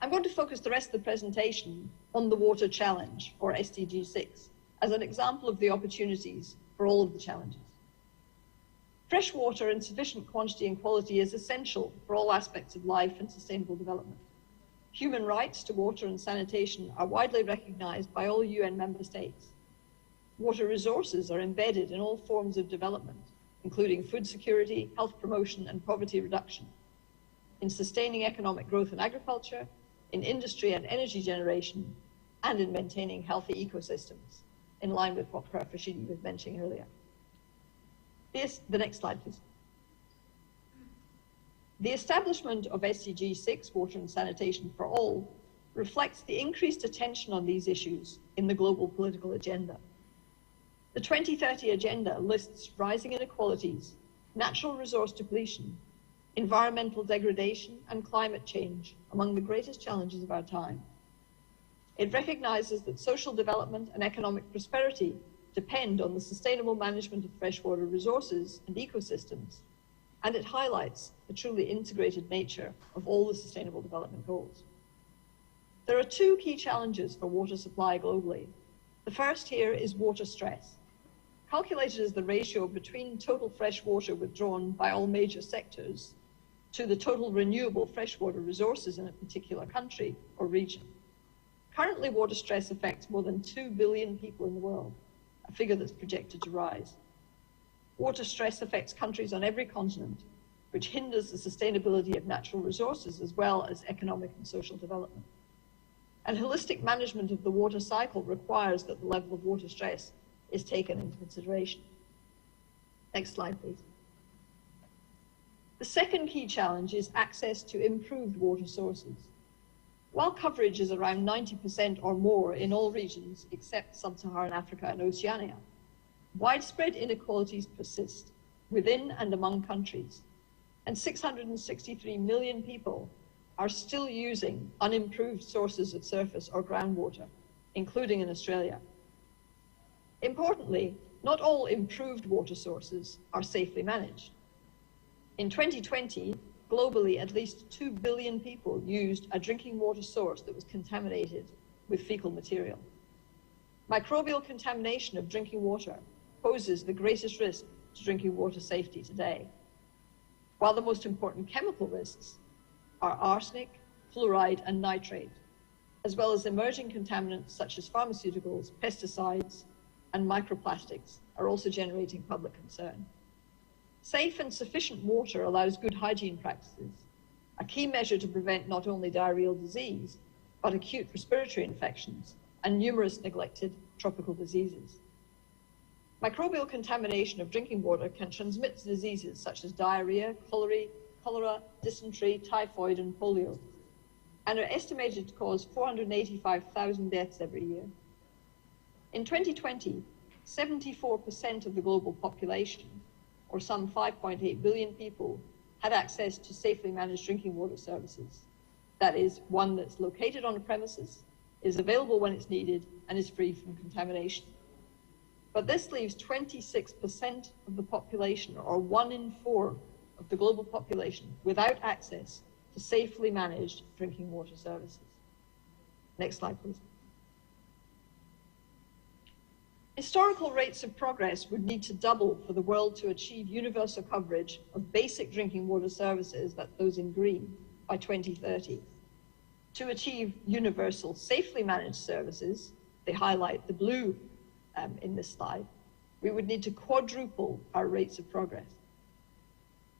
I'm going to focus the rest of the presentation on the Water Challenge, or SDG 6, as an example of the opportunities for all of the challenges. Fresh water in sufficient quantity and quality is essential for all aspects of life and sustainable development. Human rights to water and sanitation are widely recognized by all UN member states. Water resources are embedded in all forms of development, including food security, health promotion, and poverty reduction, in sustaining economic growth and agriculture, in industry and energy generation, and in maintaining healthy ecosystems, in line with what Prof. Rashidi was mentioning earlier. Yes, the next slide, please. The establishment of SDG 6, Water and Sanitation for All, reflects the increased attention on these issues in the global political agenda. The 2030 Agenda lists rising inequalities, natural resource depletion, environmental degradation, and climate change among the greatest challenges of our time. It recognizes that social development and economic prosperity depend on the sustainable management of freshwater resources and ecosystems, and it highlights the truly integrated nature of all the Sustainable Development Goals. There are two key challenges for water supply globally. The first here is water stress. Calculated as the ratio between total fresh water withdrawn by all major sectors to the total renewable freshwater resources in a particular country or region. Currently, water stress affects more than 2 billion people in the world, a figure that's projected to rise. Water stress affects countries on every continent, which hinders the sustainability of natural resources as well as economic and social development. And holistic management of the water cycle requires that the level of water stress is taken into consideration. Next slide, please. The second key challenge is access to improved water sources. While coverage is around 90% or more in all regions except Sub-Saharan Africa and Oceania, widespread inequalities persist within and among countries, and 663 million people are still using unimproved sources of surface or groundwater, including in Australia. Importantly, not all improved water sources are safely managed. In 2020, globally, at least 2 billion people used a drinking water source that was contaminated with fecal material. Microbial contamination of drinking water poses the greatest risk to drinking water safety today, while the most important chemical risks are arsenic, fluoride, and nitrate, as well as emerging contaminants such as pharmaceuticals, pesticides, and microplastics are also generating public concern. Safe and sufficient water allows good hygiene practices, a key measure to prevent not only diarrheal disease, but acute respiratory infections and numerous neglected tropical diseases. Microbial contamination of drinking water can transmit diseases such as diarrhea, cholera, dysentery, typhoid, and polio, and are estimated to cause 485,000 deaths every year. In 2020, 74% of the global population, or some 5.8 billion people, had access to safely managed drinking water services. That is, one that's located on a premises, is available when it's needed, and is free from contamination. But this leaves 26% of the population, or 1 in 4 of the global population, without access to safely managed drinking water services. Next slide, please. Historical rates of progress would need to double for the world to achieve universal coverage of basic drinking water services, that's those in green, by 2030. To achieve universal safely managed services, they highlight the blue in this slide, we would need to quadruple our rates of progress.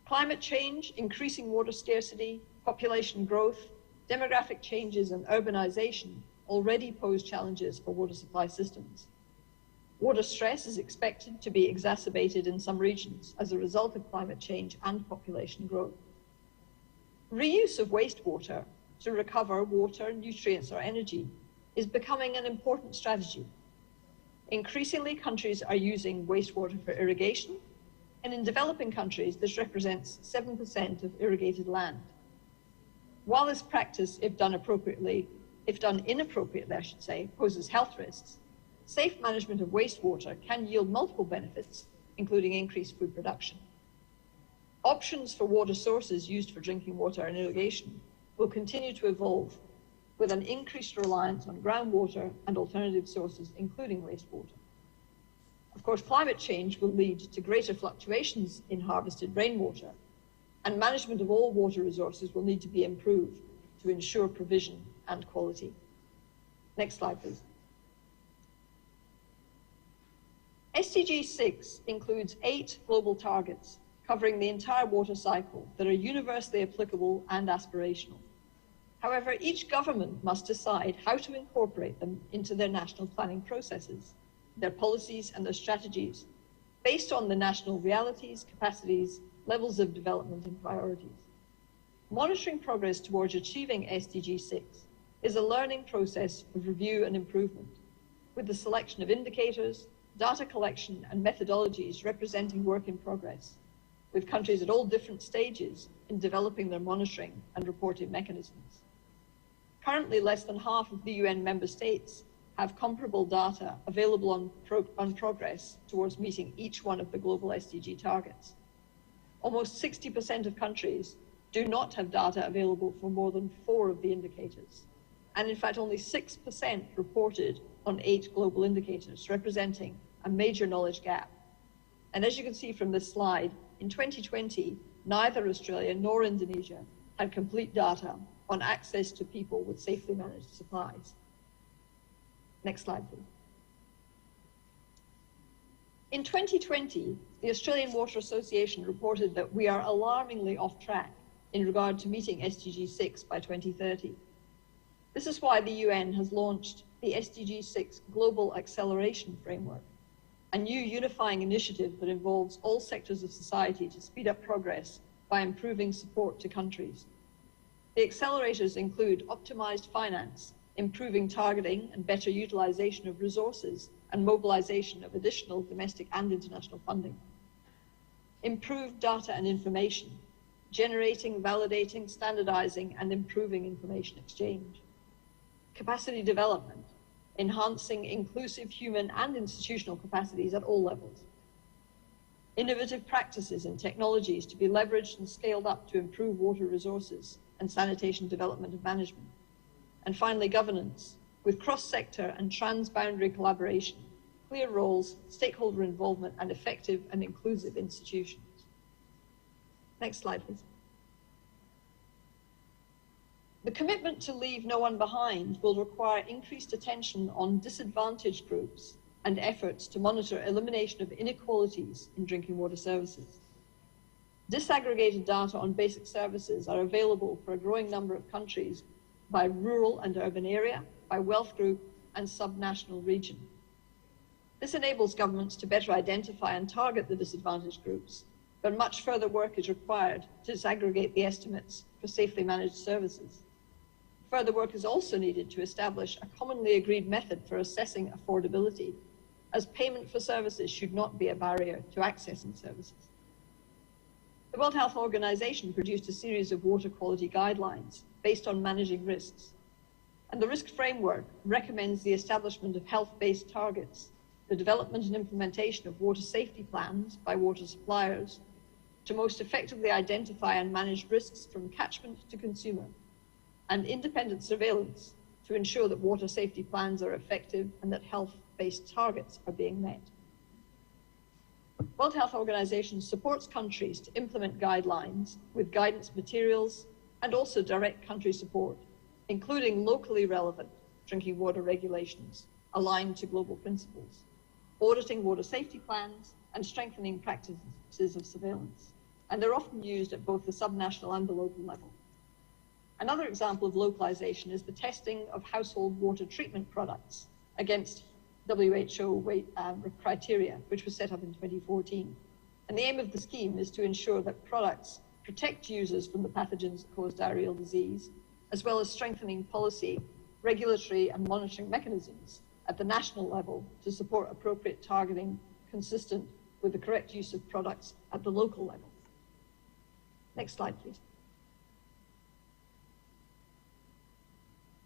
Climate change, increasing water scarcity, population growth, demographic changes, and urbanization already pose challenges for water supply systems. Water stress is expected to be exacerbated in some regions as a result of climate change and population growth. Reuse of wastewater to recover water, nutrients, or energy is becoming an important strategy. Increasingly, countries are using wastewater for irrigation, and in developing countries, this represents 7% of irrigated land. While this practice, if done inappropriately, I should say, poses health risks, safe management of wastewater can yield multiple benefits, including increased food production. Options for water sources used for drinking water and irrigation will continue to evolve with an increased reliance on groundwater and alternative sources, including wastewater. Of course, climate change will lead to greater fluctuations in harvested rainwater, and management of all water resources will need to be improved to ensure provision and quality. Next slide, please. SDG 6 includes 8 global targets covering the entire water cycle that are universally applicable and aspirational. However, each government must decide how to incorporate them into their national planning processes, their policies and their strategies, based on the national realities, capacities, levels of development and priorities. Monitoring progress towards achieving SDG 6 is a learning process of review and improvement, with the selection of indicators, data collection and methodologies representing work in progress, with countries at all different stages in developing their monitoring and reporting mechanisms. Currently, less than half of the UN member states have comparable data available on progress towards meeting each one of the global SDG targets. Almost 60% of countries do not have data available for more than 4 of the indicators. And in fact, only 6% reported on 8 global indicators, representing a major knowledge gap. And as you can see from this slide, in 2020, neither Australia nor Indonesia had complete data on access to people with safely managed supplies. Next slide, please. In 2020, the Australian Water Association reported that we are alarmingly off track in regard to meeting SDG 6 by 2030. This is why the UN has launched the SDG 6 Global Acceleration Framework, a new unifying initiative that involves all sectors of society to speed up progress by improving support to countries. The accelerators include optimized finance, improving targeting and better utilization of resources, and mobilization of additional domestic and international funding. Improved data and information, generating, validating, standardizing, and improving information exchange. Capacity development, enhancing inclusive human and institutional capacities at all levels. Innovative practices and technologies to be leveraged and scaled up to improve water resources and sanitation development and management. And finally, governance, with cross-sector and trans-boundary collaboration, clear roles, stakeholder involvement, and effective and inclusive institutions. Next slide, please. The commitment to leave no one behind will require increased attention on disadvantaged groups and efforts to monitor elimination of inequalities in drinking water services. Disaggregated data on basic services are available for a growing number of countries by rural and urban area, by wealth group, and subnational region. This enables governments to better identify and target the disadvantaged groups, but much further work is required to disaggregate the estimates for safely managed services. Further work is also needed to establish a commonly agreed method for assessing affordability, as payment for services should not be a barrier to accessing services. The World Health Organization produced a series of water quality guidelines based on managing risks. And the risk framework recommends the establishment of health-based targets, the development and implementation of water safety plans by water suppliers to most effectively identify and manage risks from catchment to consumer, and independent surveillance to ensure that water safety plans are effective and that health-based targets are being met. World Health Organization supports countries to implement guidelines with guidance materials and also direct country support, including locally relevant drinking water regulations aligned to global principles, auditing water safety plans, and strengthening practices of surveillance. And they're often used at both the subnational and the local level. Another example of localization is the testing of household water treatment products against WHO criteria, which was set up in 2014. And the aim of the scheme is to ensure that products protect users from the pathogens that cause diarrheal disease, as well as strengthening policy, regulatory, and monitoring mechanisms at the national level to support appropriate targeting consistent with the correct use of products at the local level. Next slide, please.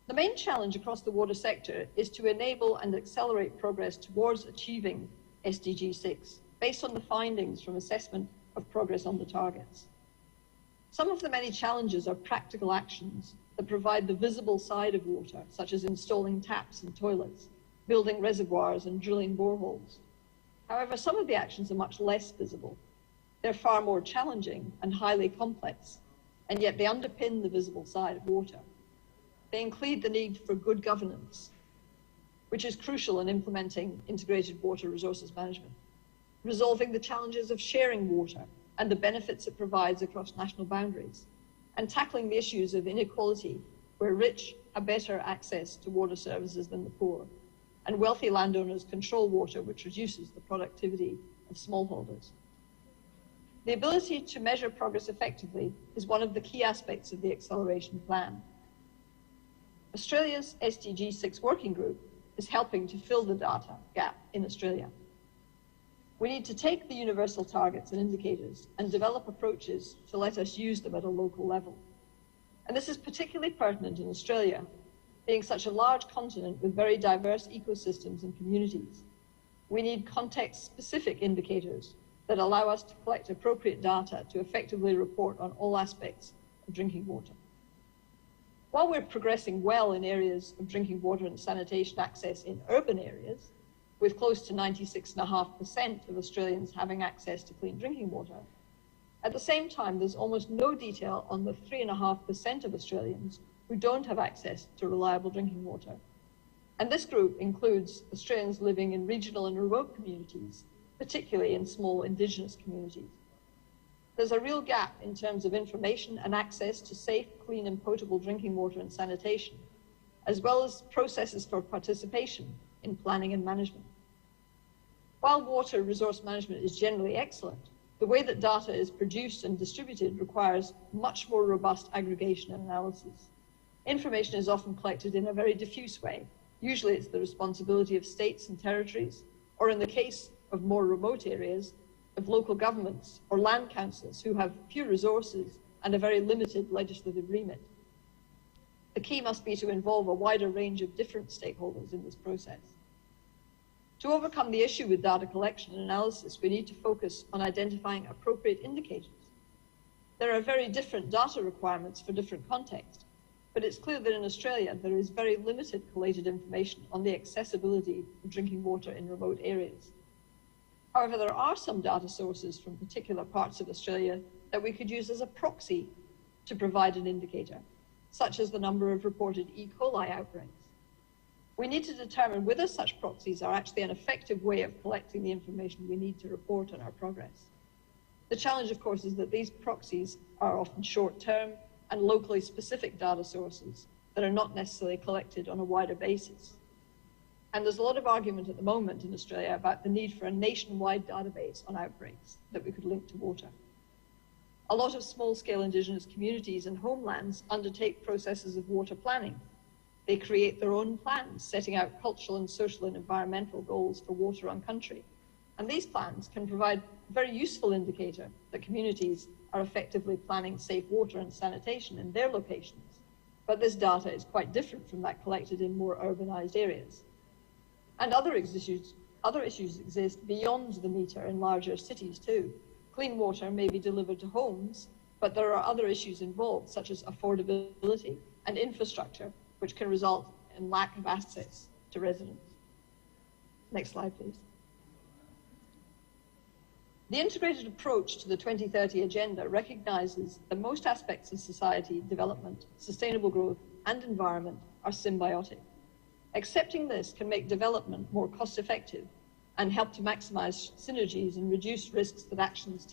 The main challenge across the water sector is to enable and accelerate progress towards achieving SDG 6, based on the findings from assessment of progress on the targets. Some of the many challenges are practical actions that provide the visible side of water, such as installing taps and toilets, building reservoirs and drilling boreholes. However, some of the actions are much less visible. They're far more challenging and highly complex, and yet they underpin the visible side of water. They include the need for good governance, which is crucial in implementing integrated water resources management, resolving the challenges of sharing water and the benefits it provides across national boundaries, and tackling the issues of inequality, where rich have better access to water services than the poor, and wealthy landowners control water, which reduces the productivity of smallholders. The ability to measure progress effectively is one of the key aspects of the acceleration plan. Australia's SDG 6 working group is helping to fill the data gap in Australia. We need to take the universal targets and indicators and develop approaches to let us use them at a local level. And this is particularly pertinent in Australia, being such a large continent with very diverse ecosystems and communities. We need context-specific indicators that allow us to collect appropriate data to effectively report on all aspects of drinking water. While we're progressing well in areas of drinking water and sanitation access in urban areas, with close to 96.5% of Australians having access to clean drinking water, at the same time, there's almost no detail on the 3.5% of Australians who don't have access to reliable drinking water. And this group includes Australians living in regional and remote communities, particularly in small Indigenous communities. There's a real gap in terms of information and access to safe, clean and potable drinking water and sanitation, as well as processes for participation in planning and management. While water resource management is generally excellent, the way that data is produced and distributed requires much more robust aggregation and analysis. Information is often collected in a very diffuse way. Usually it's the responsibility of states and territories, or in the case of more remote areas, of local governments or land councils who have few resources and a very limited legislative remit. The key must be to involve a wider range of different stakeholders in this process. To overcome the issue with data collection and analysis, we need to focus on identifying appropriate indicators. There are very different data requirements for different contexts, but it's clear that in Australia there is very limited collated information on the accessibility of drinking water in remote areas. However, there are some data sources from particular parts of Australia that we could use as a proxy to provide an indicator, such as the number of reported E. coli outbreaks. We need to determine whether such proxies are actually an effective way of collecting the information we need to report on our progress. The challenge, of course, is that these proxies are often short-term and locally specific data sources that are not necessarily collected on a wider basis. And there's a lot of argument at the moment in Australia about the need for a nationwide database on outbreaks that we could link to water. A lot of small-scale Indigenous communities and homelands undertake processes of water planning. They create their own plans, setting out cultural and social and environmental goals for water on country. And these plans can provide a very useful indicator that communities are effectively planning safe water and sanitation in their locations. But this data is quite different from that collected in more urbanized areas. And other issues exist beyond the meter in larger cities too. Clean water may be delivered to homes, but there are other issues involved, such as affordability and infrastructure, which can result in lack of access to residents. Next slide, please. The integrated approach to the 2030 Agenda recognizes that most aspects of society, development, sustainable growth, and environment are symbiotic. Accepting this can make development more cost-effective and help to maximize synergies and reduce risks that actions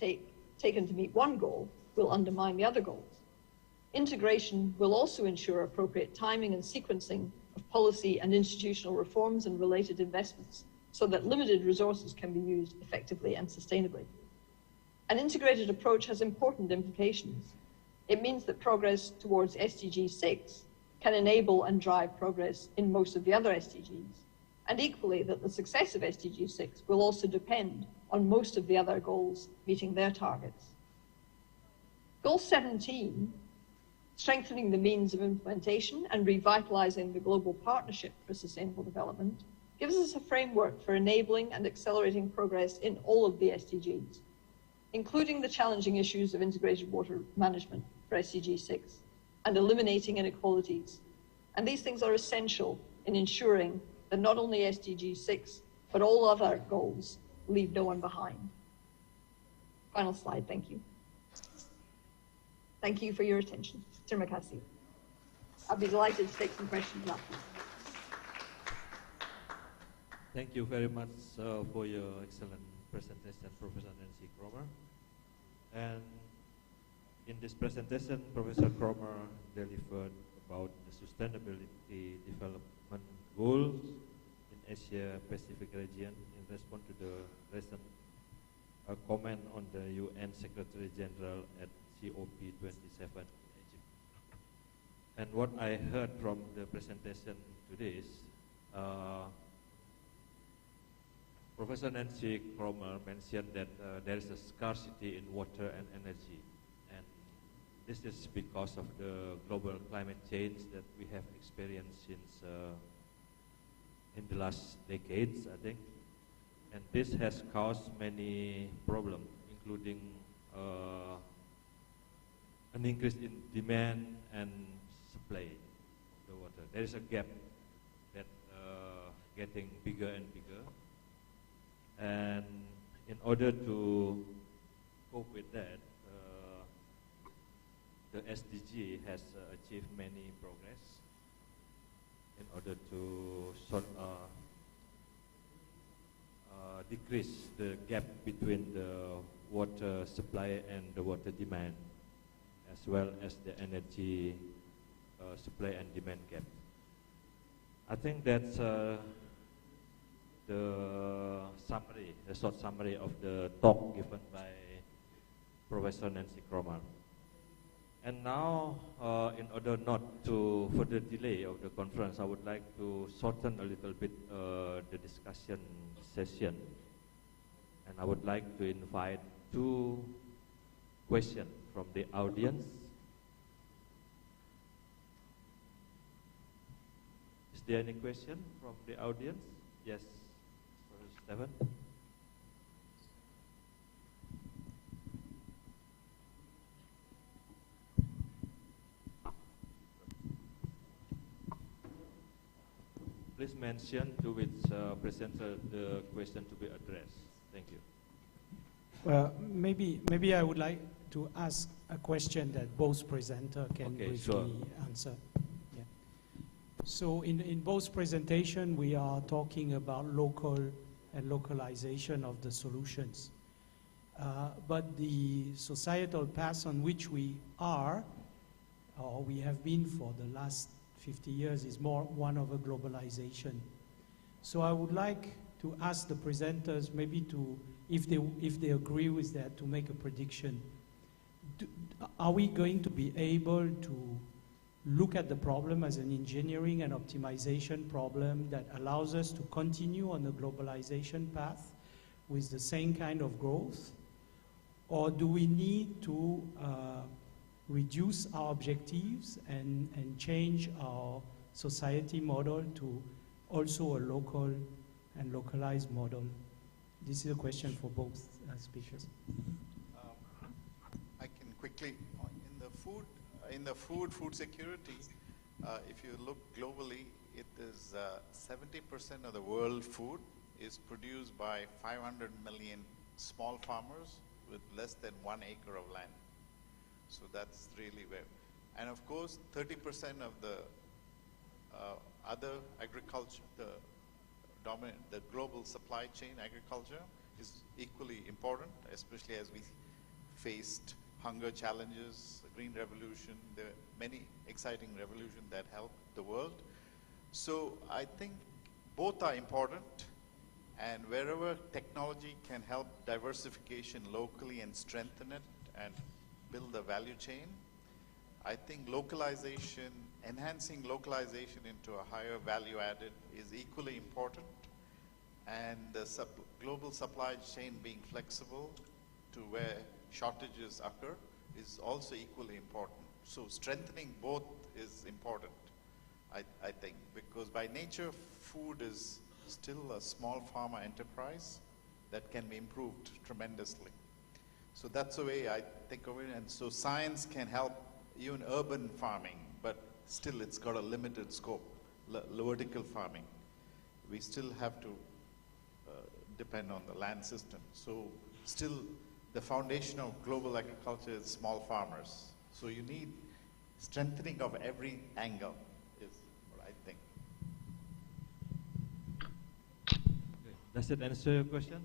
taken to meet one goal will undermine the other goals. Integration will also ensure appropriate timing and sequencing of policy and institutional reforms and related investments so that limited resources can be used effectively and sustainably. An integrated approach has important implications. It means that progress towards SDG 6 can enable and drive progress in most of the other SDGs, and equally that the success of SDG 6 will also depend on most of the other goals meeting their targets. Goal 17 strengthening the means of implementation and revitalizing the global partnership for sustainable development gives us a framework for enabling and accelerating progress in all of the SDGs, including the challenging issues of integrated water management for SDG 6 and eliminating inequalities. And these things are essential in ensuring that not only SDG 6, but all other goals leave no one behind. Final slide, thank you. Thank you for your attention. Terima kasih. I'll be delighted to take some questions after. Thank you very much for your excellent presentation, Professor Nancy Cromer. And in this presentation, Professor Cromer delivered about the sustainability development goals in Asia-Pacific region in response to the recent comment on the UN Secretary General at COP27 in Egypt. And what I heard from the presentation today is Professor Nancy Cromer mentioned that there is a scarcity in water and energy, and this is because of the global climate change that we have experienced since in the last decades, I think. And this has caused many problems, including an increase in demand and supply of the water. There is a gap that getting bigger and bigger. And in order to cope with that, the SDG has achieved many progress in order to decrease the gap between the water supply and the water demand, as well as the energy supply and demand gap. I think that's the short summary of the talk given by Professor Nancy Cromer. And now, in order not to further delay of the conference, I would like to shorten a little bit the discussion session. And I would like to invite 2 questions from the audience. Is there any question from the audience? Yes, Stephen. Please mention to which presenter the question to be addressed. Thank you. Well, maybe I would like to ask a question that both presenters can briefly answer. Yeah. So in both presentation, we are talking about local and localization of the solutions. But the societal path on which we are, or we have been for the last 50 years, is more one of a globalization. So I would like to ask the presenters maybe to, if they agree with that, to make a prediction. Are we going to be able to look at the problem as an engineering and optimization problem that allows us to continue on the globalization path with the same kind of growth? Or do we need to reduce our objectives and change our society model to also a local and localized model? This is a question for both speakers. I can quickly, in the food security, if you look globally, it is 70% of the world food is produced by 500 million small farmers with less than 1 acre of land. So that's really where, and of course, 30% of the other agriculture, the global supply chain agriculture is equally important, especially as we faced hunger challenges, the Green Revolution, the many exciting revolutions that helped the world. So I think both are important, and wherever technology can help diversification locally and strengthen it and build a value chain, I think localization, enhancing localization into a higher value added is equally important, and the global supply chain being flexible to where shortages occur is also equally important. So strengthening both is important, I think, because by nature, food is still a small farmer enterprise that can be improved tremendously. So that's the way I think of it. And so science can help even urban farming, but still it's got a limited scope, vertical farming. We still have to depend on the land system. So still the foundation of global agriculture is small farmers. So you need strengthening of every angle is what I think. Okay. Does it answer your question,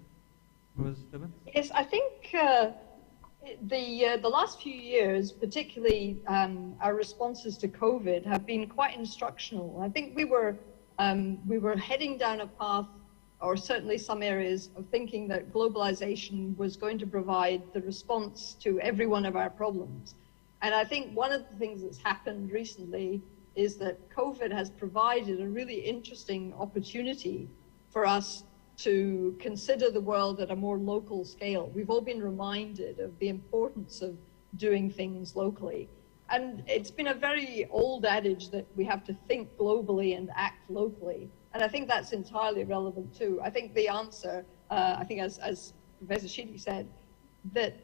Professor Stephen? Yes, I think the last few years, particularly our responses to COVID, have been quite instructional. I think we were heading down a path, or certainly some areas, of thinking that globalization was going to provide the response to every one of our problems. And I think one of the things that's happened recently is that COVID has provided a really interesting opportunity for us to consider the world at a more local scale. We've all been reminded of the importance of doing things locally. And it's been a very old adage that we have to think globally and act locally. And I think that's entirely relevant too. I think the answer, I think as Professor Sheedy said, that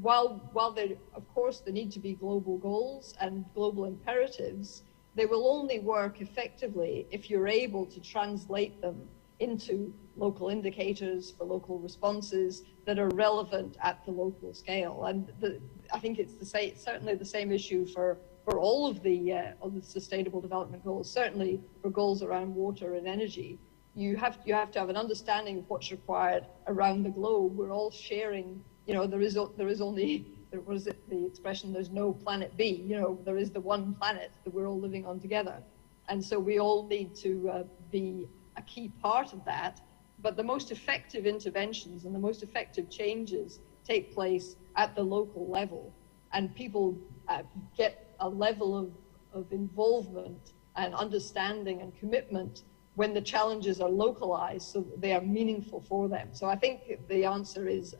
while there, of course, there need to be global goals and global imperatives, they will only work effectively if you're able to translate them into local indicators for local responses that are relevant at the local scale. And I think it's certainly the same issue for all of the sustainable development goals, certainly for goals around water and energy. You have to have an understanding of what's required around the globe. We're all sharing, you know, there is only, what is it, the expression, there's no planet B, you know, there is the one planet that we're all living on together. And so we all need to be a key part of that. But the most effective interventions and the most effective changes take place at the local level. And people get a level of involvement and understanding and commitment when the challenges are localized, so that they are meaningful for them. So I think the answer is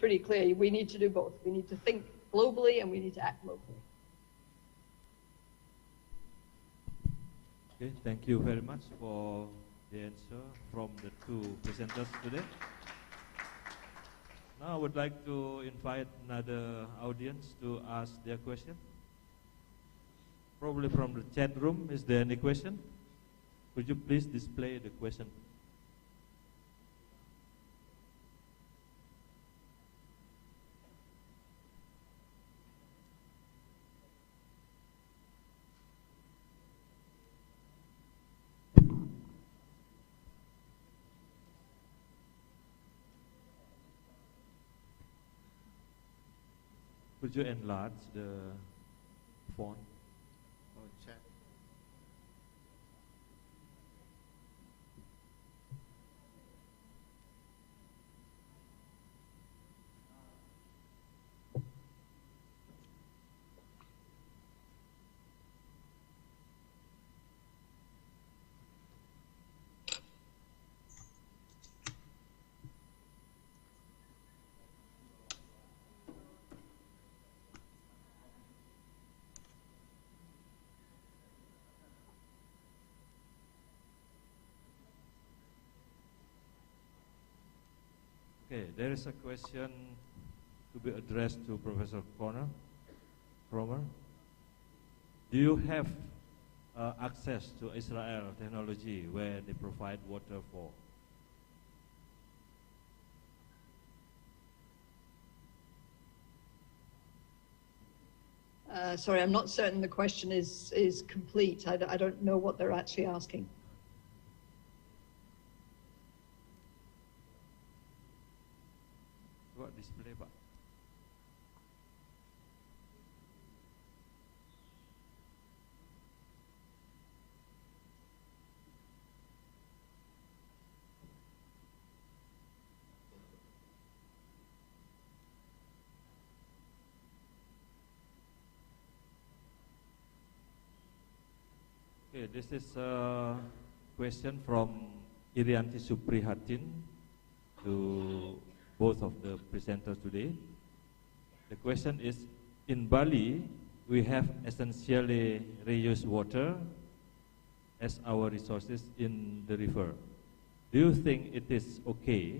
pretty clear. We need to do both. We need to think globally and we need to act locally. Okay, thank you very much for the answer from the two presenters today. Now I would like to invite another audience to ask their question. Probably from the chat room. Is there any question? Could you please display the question? Could you enlarge the font? Oh, chat. Okay, there is a question to be addressed to Professor Cromer. Do you have access to Israel technology where they provide water for? Sorry, I'm not certain the question is complete. I don't know what they're actually asking. What display, Pak? Okay, this is a question from Irianti Suprihatin to both of the presenters today. The question is, in Bali, we have essentially reused water as our resources in the river. Do you think it is okay,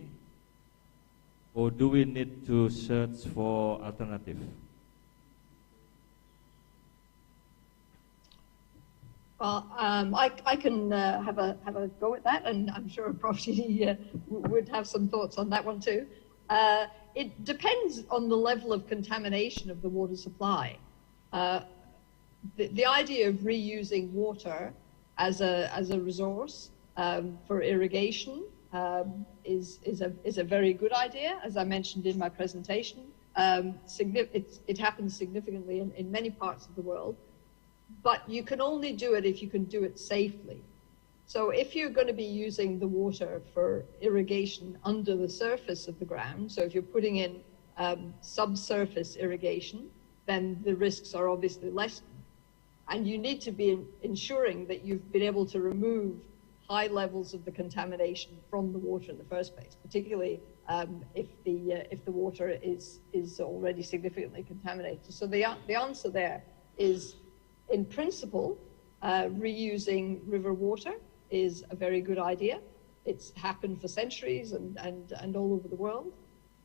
or do we need to search for alternative? Well, I can have a go at that, and I'm sure Prof. would have some thoughts on that one too. It depends on the level of contamination of the water supply. The idea of reusing water as a resource for irrigation is a very good idea. As I mentioned in my presentation, it happens significantly in many parts of the world. But you can only do it if you can do it safely. So if you're going to be using the water for irrigation under the surface of the ground, so if you're putting in subsurface irrigation, then the risks are obviously lessened. And you need to be ensuring that you've been able to remove high levels of the contamination from the water in the first place, particularly if the water is already significantly contaminated. So the answer there is, in principle, reusing river water is a very good idea. It's happened for centuries and all over the world.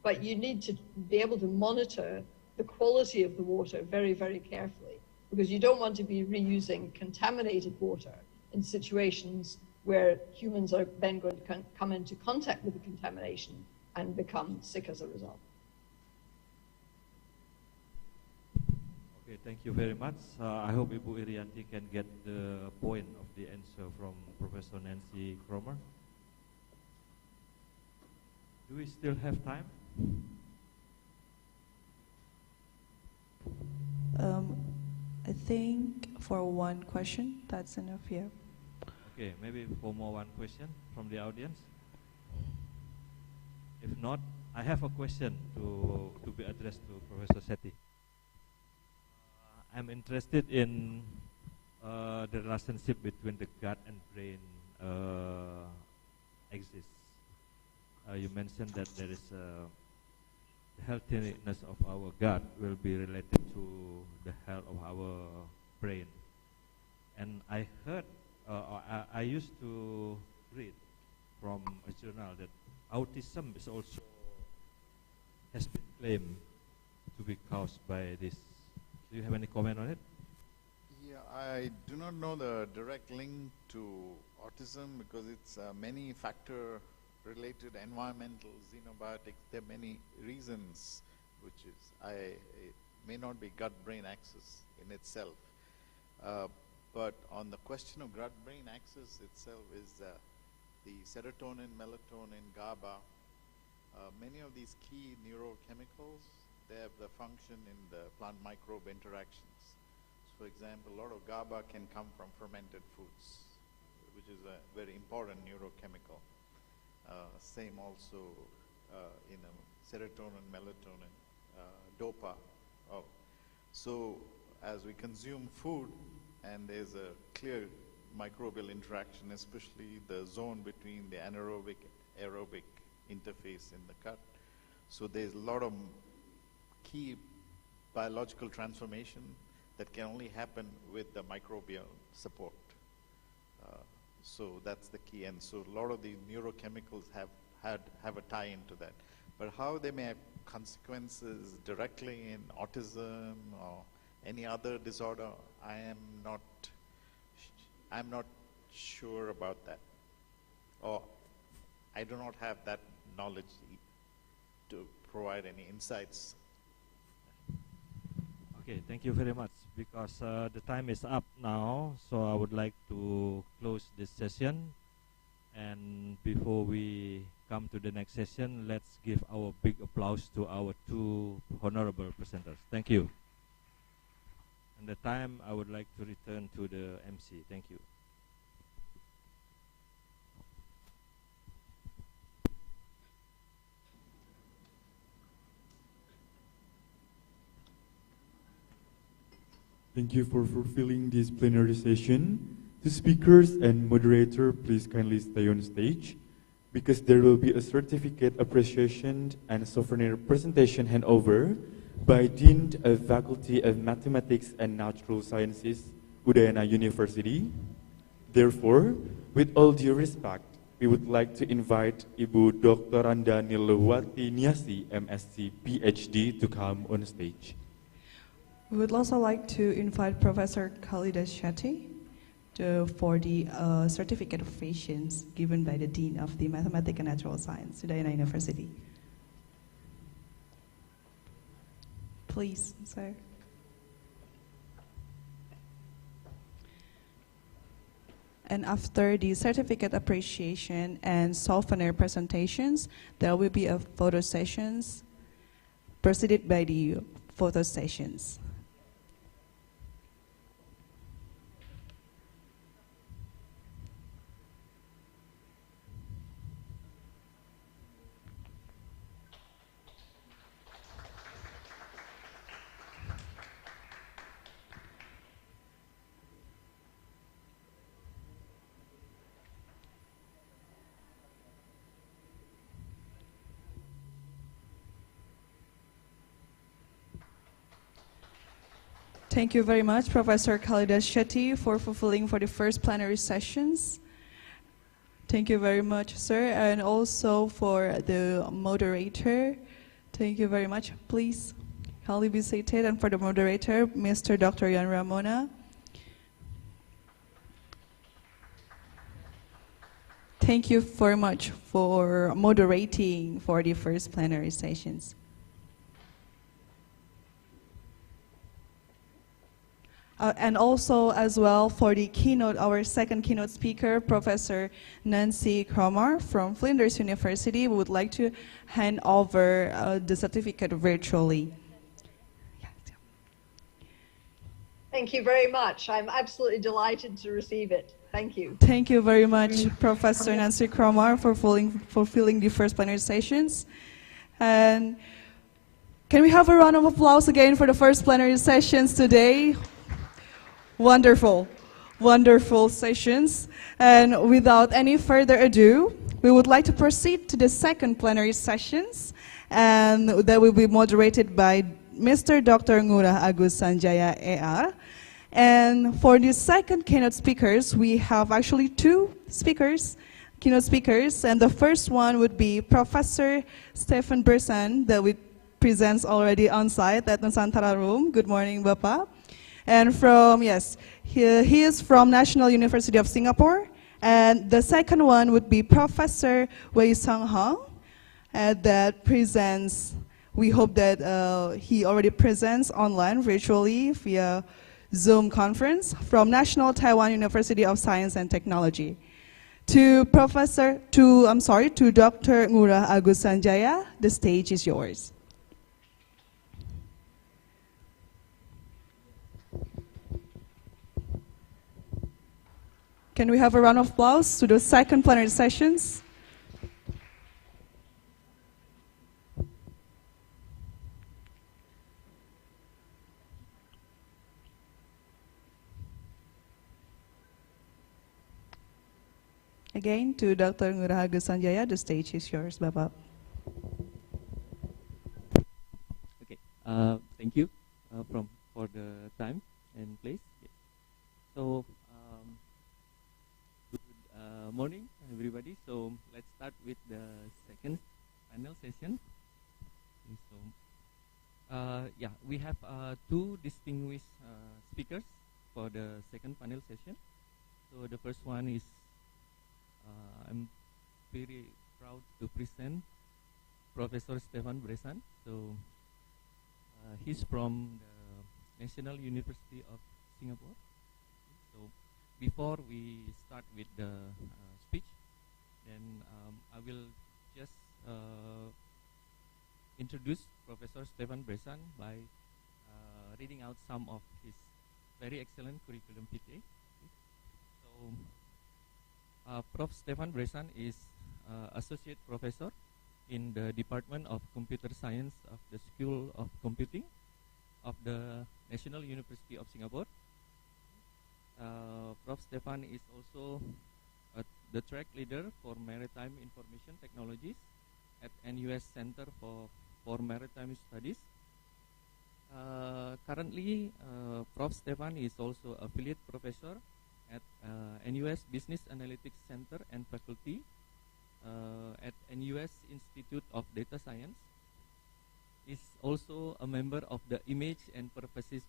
But you need to be able to monitor the quality of the water very, very carefully, because you don't want to be reusing contaminated water in situations where humans are then going to come into contact with the contamination and become sick as a result. Okay, thank you very much. I hope Ibu Irianti can get the point of the answer from Professor Nancy Cromer. Do we still have time? I think for one question, that's enough here. Okay, maybe for more one question from the audience. If not, I have a question to be addressed to Professor Sethi. I'm interested in the relationship between the gut and brain exists. You mentioned that there is the healthiness of our gut will be related to the health of our brain. And I heard, I used to read from a journal that autism is also has been claimed to be caused by this. Do you have any comment on it? Yeah, I do not know the direct link to autism because it's many factor related, environmental, xenobiotics. There are many reasons, which is it may not be gut-brain axis in itself. But on the question of gut-brain axis itself is the serotonin, melatonin, GABA. Many of these key neurochemicals, they have the function in the plant microbe interactions. So, for example, a lot of GABA can come from fermented foods, which is a very important neurochemical. Same also in serotonin, melatonin, DOPA. So, as we consume food, and there's a clear microbial interaction, especially the zone between the anaerobic, aerobic interface in the gut. So there's a lot of key biological transformation that can only happen with the microbial support. So that's the key. And so a lot of the neurochemicals have a tie into that. But how they may have consequences directly in autism or any other disorder, I'm not sure about that. Or I do not have that knowledge to provide any insights. Okay, thank you very much. Because the time is up now, so I would like to close this session. And before we come to the next session, let's give our big applause to our two honorable presenters. Thank you. And the time, I would like to return to the MC. Thank you. Thank you for fulfilling this plenary session. The speakers and moderator, please kindly stay on stage, because there will be a certificate appreciation and souvenir presentation handover by Dean of Faculty of Mathematics and Natural Sciences, Udayana University. Therefore, with all due respect, we would like to invite Ibu Dr. Randa Nilawati Niasi, MSc, PhD, to come on stage. We would also like to invite Professor Khalida Shetty for the certificate of patience given by the Dean of the Mathematics and Natural Science, Udayana University. Please, sir. And after the certificate appreciation and souvenir presentations, there will be a photo sessions preceded by the photo sessions. Thank you very much, Professor Khalida Shetty, for fulfilling for the first plenary sessions. Thank you very much, sir, and also for the moderator. Thank you very much. Please, kindly be seated. And for the moderator, Mr. Dr. Yan Ramona. Thank you very much for moderating for the first plenary sessions. And also as well for the keynote, our second keynote speaker, Professor Nancy Cromar from Flinders University, we would like to hand over the certificate virtually. Thank you very much. I'm absolutely delighted to receive it. Thank you. Thank you very much, Professor Nancy Cromar, for fulfilling the first plenary sessions. And can we have a round of applause again for the first plenary sessions today? Wonderful, wonderful sessions. And without any further ado, we would like to proceed to the second plenary sessions, and that will be moderated by Mr. Dr. Ngurah Agus Sanjaya, EA. And for the second keynote speakers, we have actually two keynote speakers, and the first one would be Professor Stefan Bersan, that we presents already on site at Nusantara Room. Good morning, Bapak. And from, yes, he is from National University of Singapore. And the second one would be Professor Wei Sung Hong, that presents, we hope that he already presents online virtually via Zoom conference from National Taiwan University of Science and Technology. To Dr. Ngurah Agus Sanjaya, the stage is yours. Can we have a round of applause to the second plenary sessions? Again, to Dr. Ngurah Agus Sanjaya, the stage is yours, Bapak. Okay, thank you for the time and place. So, good morning, everybody. So, let's start with the second panel session. Okay, so, yeah, we have two distinguished speakers for the second panel session. So, the first one is I'm very proud to present Professor Stefan Bersan. So he's from the National University of Singapore. So before we start with the speech, then I will just introduce Professor Stefan Bersan by reading out some of his very excellent curriculum vitae. So Prof. Stefan Bersan is Associate Professor in the Department of Computer Science of the School of Computing of the National University of Singapore. Prof. Stefan is also the track leader for Maritime Information Technologies at NUS Center for Maritime Studies. Currently, Prof. Stefan is also affiliate professor at NUS Business Analytics Center and faculty at NUS Institute of Data Science. Is also a member of the Image and Purposes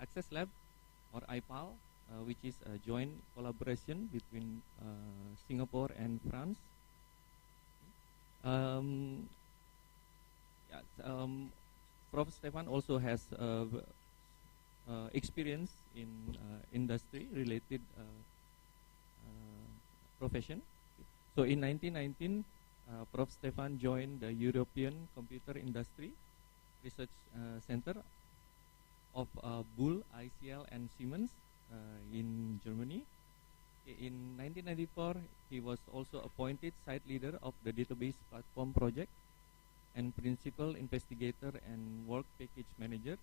Access Lab, or IPAL, which is a joint collaboration between Singapore and France. Prof. Stefan also has experience in industry-related profession. So in 1919, Prof. Stefan joined the European Computer Industry Research Center of Bull, ICL, and Siemens in Germany. In 1994, he was also appointed site leader of the database platform project and principal investigator and work package manager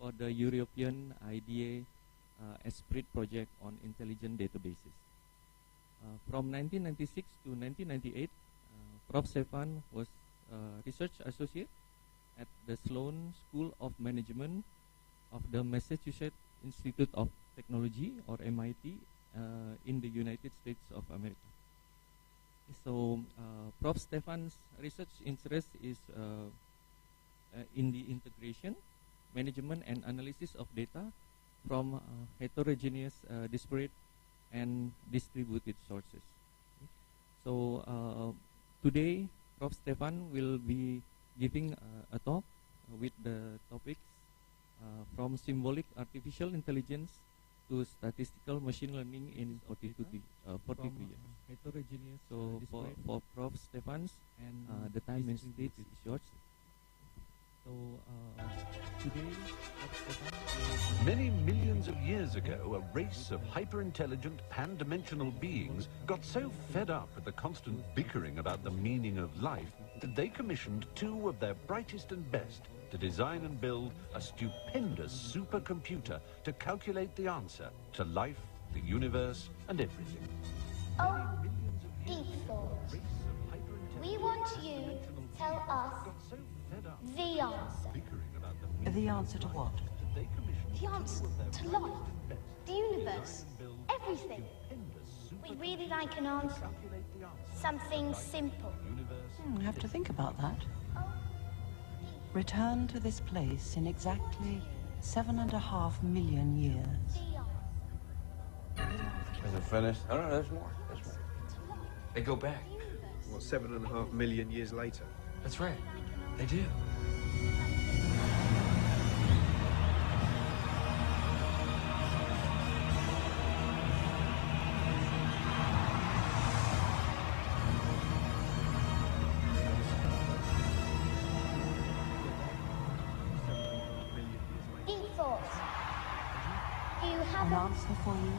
for the European IDA Esprit project on intelligent databases. From 1996 to 1998, Prof. Stefan was research associate at the Sloan School of Management of the Massachusetts Institute of Technology, or MIT, in the United States of America. So, Prof. Stefan's research interest is in the integration, management, and analysis of data from heterogeneous, disparate, and distributed sources. So, today, Prof. Stefan will be giving a talk with the topics from symbolic artificial intelligence to statistical machine learning in 42 years. Heterogeneous. So for Prof. Stefans, and the time and stage is yours. So today, many millions of years ago, a race of hyper-intelligent, pan-dimensional beings got so fed up with the constant bickering about the meaning of life that they commissioned two of their brightest and best to design and build a stupendous supercomputer to calculate the answer to life, the universe, and everything. Oh, Deep Thought, we want you to tell us the answer. The answer to what? The answer to life, the universe, everything. We'd really like an answer. Something simple. I have to think about that. Return to this place in exactly 7.5 million years. Is it finished? No, there's more. There's more. They go back. What, 7.5 million years later? That's right. They do. Deep Thought, do you have An answer for you?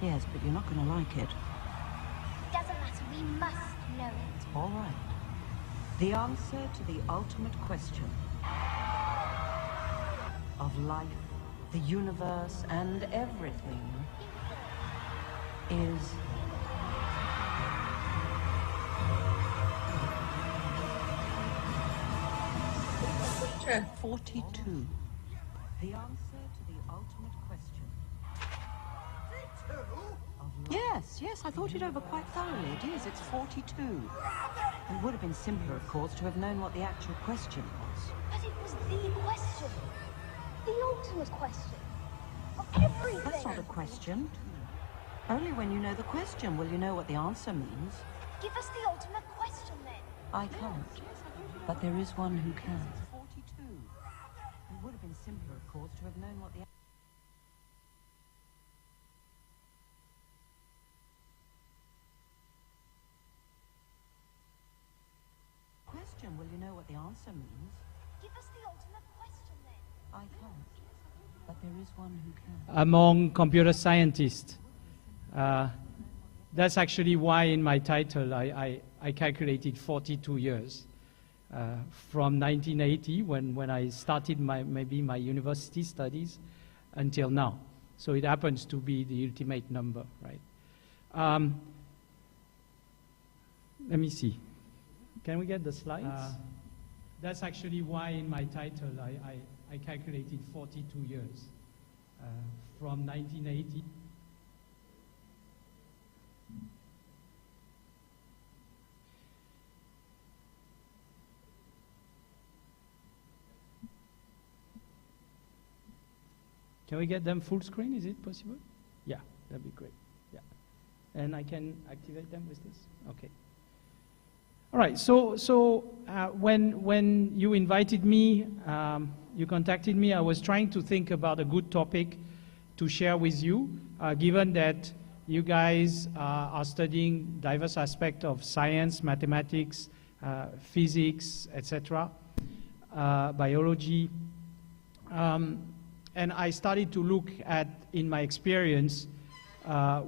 Yes, but you're not going to like it. Doesn't matter, we must know it. All right. The answer to the ultimate question of life, the universe, and everything is... 42. The answer to the ultimate question. Yes, I thought it over quite thoroughly. It is, it's 42. It would have been simpler, of course, to have known what the actual question was. But it was the question. The ultimate question. Of everything. That's not a question. Only when you know the question will you know what the answer means. Give us the ultimate question, then. I can't. But there is one who can. 42. It would have been simpler, of course, to have known what the... question will you know what the answer means. Give us the ultimate question, then. I can't. But there is one who can. Among computer scientists, that's actually why in my title I calculated 42 years. From 1980, when I started my university studies, until now. So it happens to be the ultimate number, right? Let me see. Can we get the slides? That's actually why in my title I calculated 42 years from 1980. Can we get them full screen? Is it possible? Yeah, that'd be great. Yeah. And I can activate them with this? Okay. All right, so when you invited me, you contacted me, I was trying to think about a good topic to share with you, given that you guys are studying diverse aspects of science, mathematics, physics, etc., biology. And I started to look at, in my experience,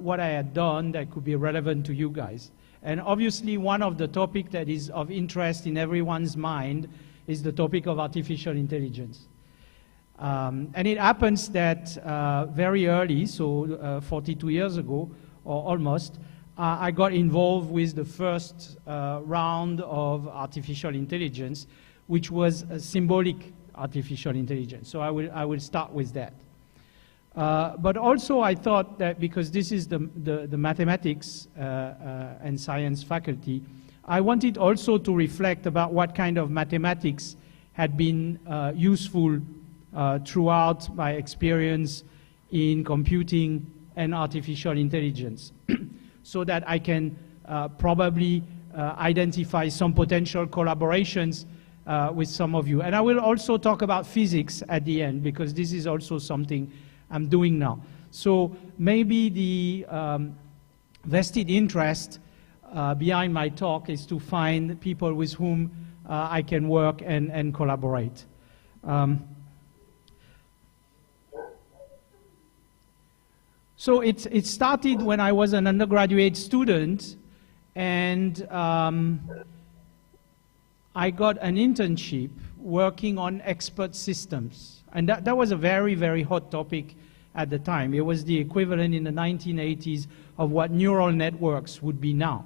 what I had done that could be relevant to you guys. And obviously, one of the topics that is of interest in everyone's mind is the topic of artificial intelligence. And it happens that very early, so 42 years ago, or almost, I got involved with the first round of artificial intelligence, which was a symbolic artificial intelligence. So I will start with that. But also I thought that because this is the mathematics and science faculty, I wanted also to reflect about what kind of mathematics had been useful throughout my experience in computing and artificial intelligence, so that I can probably identify some potential collaborations with some of you. And I will also talk about physics at the end, because this is also something I'm doing now. So maybe the vested interest behind my talk is to find people with whom I can work and collaborate. So it started when I was an undergraduate student, and I got an internship working on expert systems. And that was a very, very hot topic at the time. It was the equivalent in the 1980s of what neural networks would be now.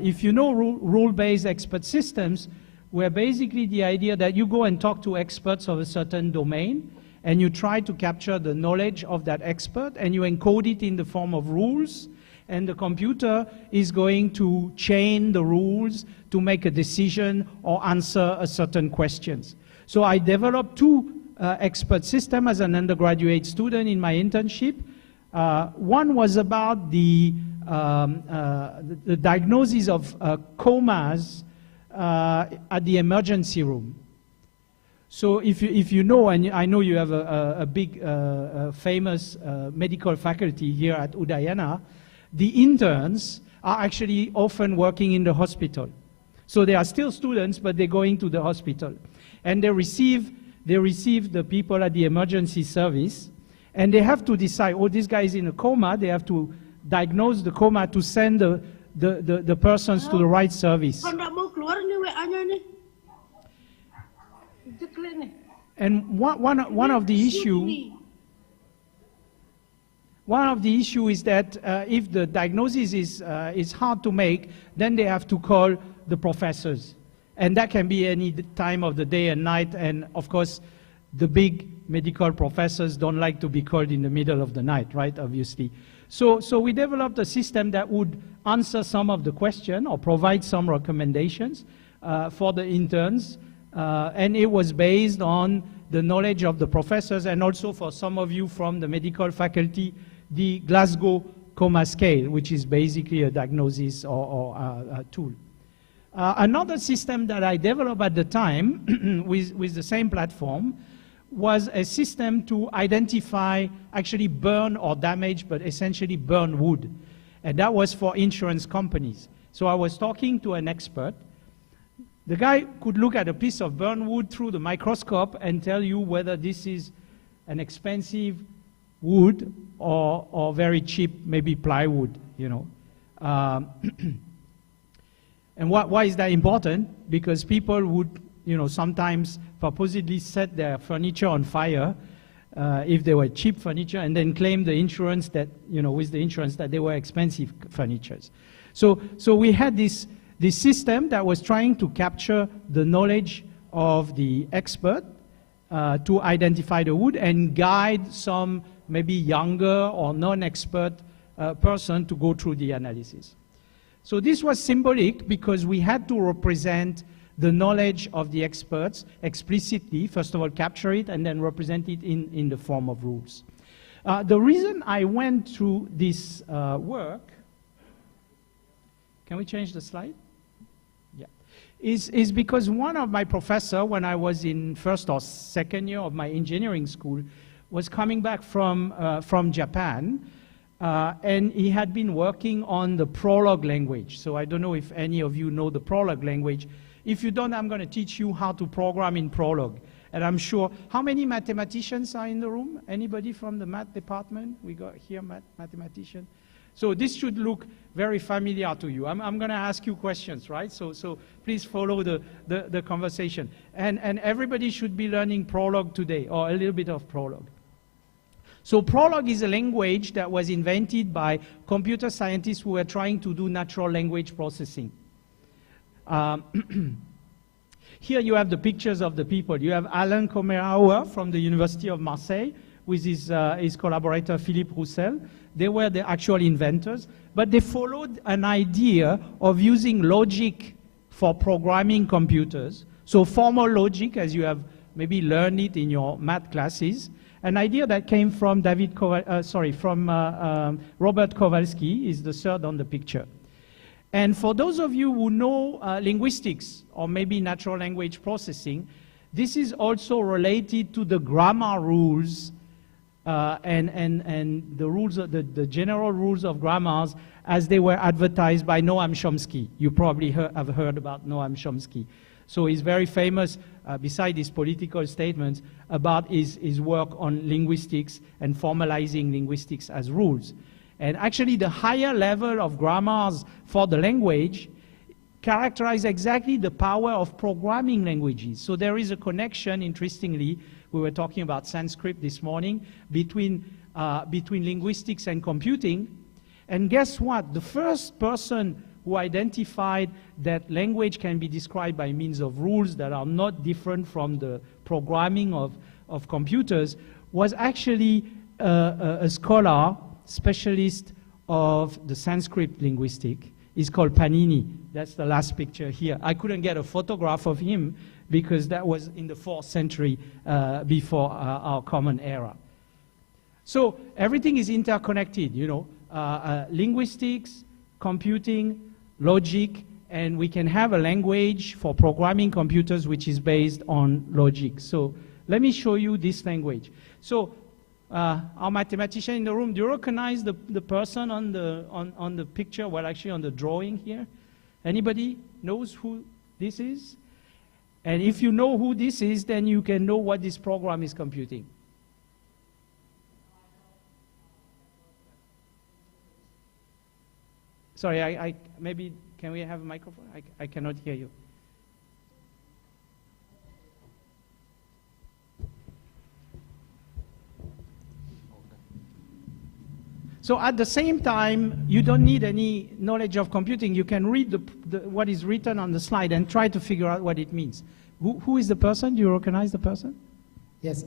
If you know rule-based expert systems, were basically the idea that you go and talk to experts of a certain domain, and you try to capture the knowledge of that expert, and you encode it in the form of rules, and the computer is going to chain the rules to make a decision or answer a certain questions. So I developed two expert systems as an undergraduate student in my internship. One was about the diagnosis of comas at the emergency room. So if you know, and I know you have a big famous medical faculty here at Udayana, the interns are actually often working in the hospital. So they are still students, but they're going to the hospital. And they receive the people at the emergency service, and they have to decide, oh, this guy is in a coma. They have to diagnose the coma to send the persons to the right service. And one of the issue is that if the diagnosis is hard to make, then they have to call the professors. And that can be any time of the day and night, and of course, the big medical professors don't like to be called in the middle of the night, right, obviously. So we developed a system that would answer some of the question or provide some recommendations for the interns, and it was based on the knowledge of the professors, and also for some of you from the medical faculty, the Glasgow Coma Scale, which is basically a diagnosis or a tool. Another system that I developed at the time with the same platform was a system to identify actually burn or damage, but essentially burn wood. And that was for insurance companies. So I was talking to an expert. The guy could look at a piece of burn wood through the microscope and tell you whether this is an expensive wood or very cheap, maybe plywood, you know. And why is that important? Because people would, you know, sometimes purposely set their furniture on fire if they were cheap furniture, and then claim the insurance that, you know, with the insurance that they were expensive furnitures. So we had this system that was trying to capture the knowledge of the expert to identify the wood and guide some maybe younger or non-expert person to go through the analysis. So this was symbolic because we had to represent the knowledge of the experts explicitly, first of all capture it and then represent it in the form of rules. The reason I went through this work, can we change the slide? Yeah, is because one of my professors, when I was in first or second year of my engineering school, was coming back from Japan, and he had been working on the Prolog language. So I don't know if any of you know the Prolog language. If you don't, I'm going to teach you how to program in Prolog. And I'm sure, how many mathematicians are in the room? Anybody from the math department? We got here mathematician. So this should look very familiar to you. I'm going to ask you questions, right? So please follow the conversation. And everybody should be learning Prolog today, or a little bit of Prolog. So Prolog is a language that was invented by computer scientists who were trying to do natural language processing. Here you have the pictures of the people. You have Alain Commerauer from the University of Marseille with his collaborator Philippe Roussel. They were the actual inventors, but they followed an idea of using logic for programming computers. So formal logic, as you have maybe learned it in your math classes, an idea that came from Robert Kowalski, is the third on the picture. And for those of you who know linguistics or maybe natural language processing, this is also related to the grammar rules and the rules, the general rules of grammars as they were advertised by Noam Chomsky. You probably have heard about Noam Chomsky. So he's very famous, beside his political statements, about his work on linguistics and formalizing linguistics as rules. And actually the higher level of grammars for the language characterize exactly the power of programming languages. So there is a connection, interestingly, we were talking about Sanskrit this morning, between linguistics and computing. And guess what? The first person who identified that language can be described by means of rules that are not different from the programming of computers was actually a scholar, specialist of the Sanskrit linguistic. He's called Panini. That's the last picture here. I couldn't get a photograph of him because that was in the 4th century before our common era. So everything is interconnected, you know, linguistics, computing, logic, and we can have a language for programming computers which is based on logic. So let me show you this language. So our mathematician in the room, do you recognize the person on the picture, well actually on the drawing here? Anybody knows who this is? And if you know who this is, then you can know what this program is computing. Sorry, maybe, can we have a microphone? I cannot hear you. So at the same time, you don't need any knowledge of computing. You can read what is written on the slide and try to figure out what it means. Who is the person? Do you recognize the person? Yes,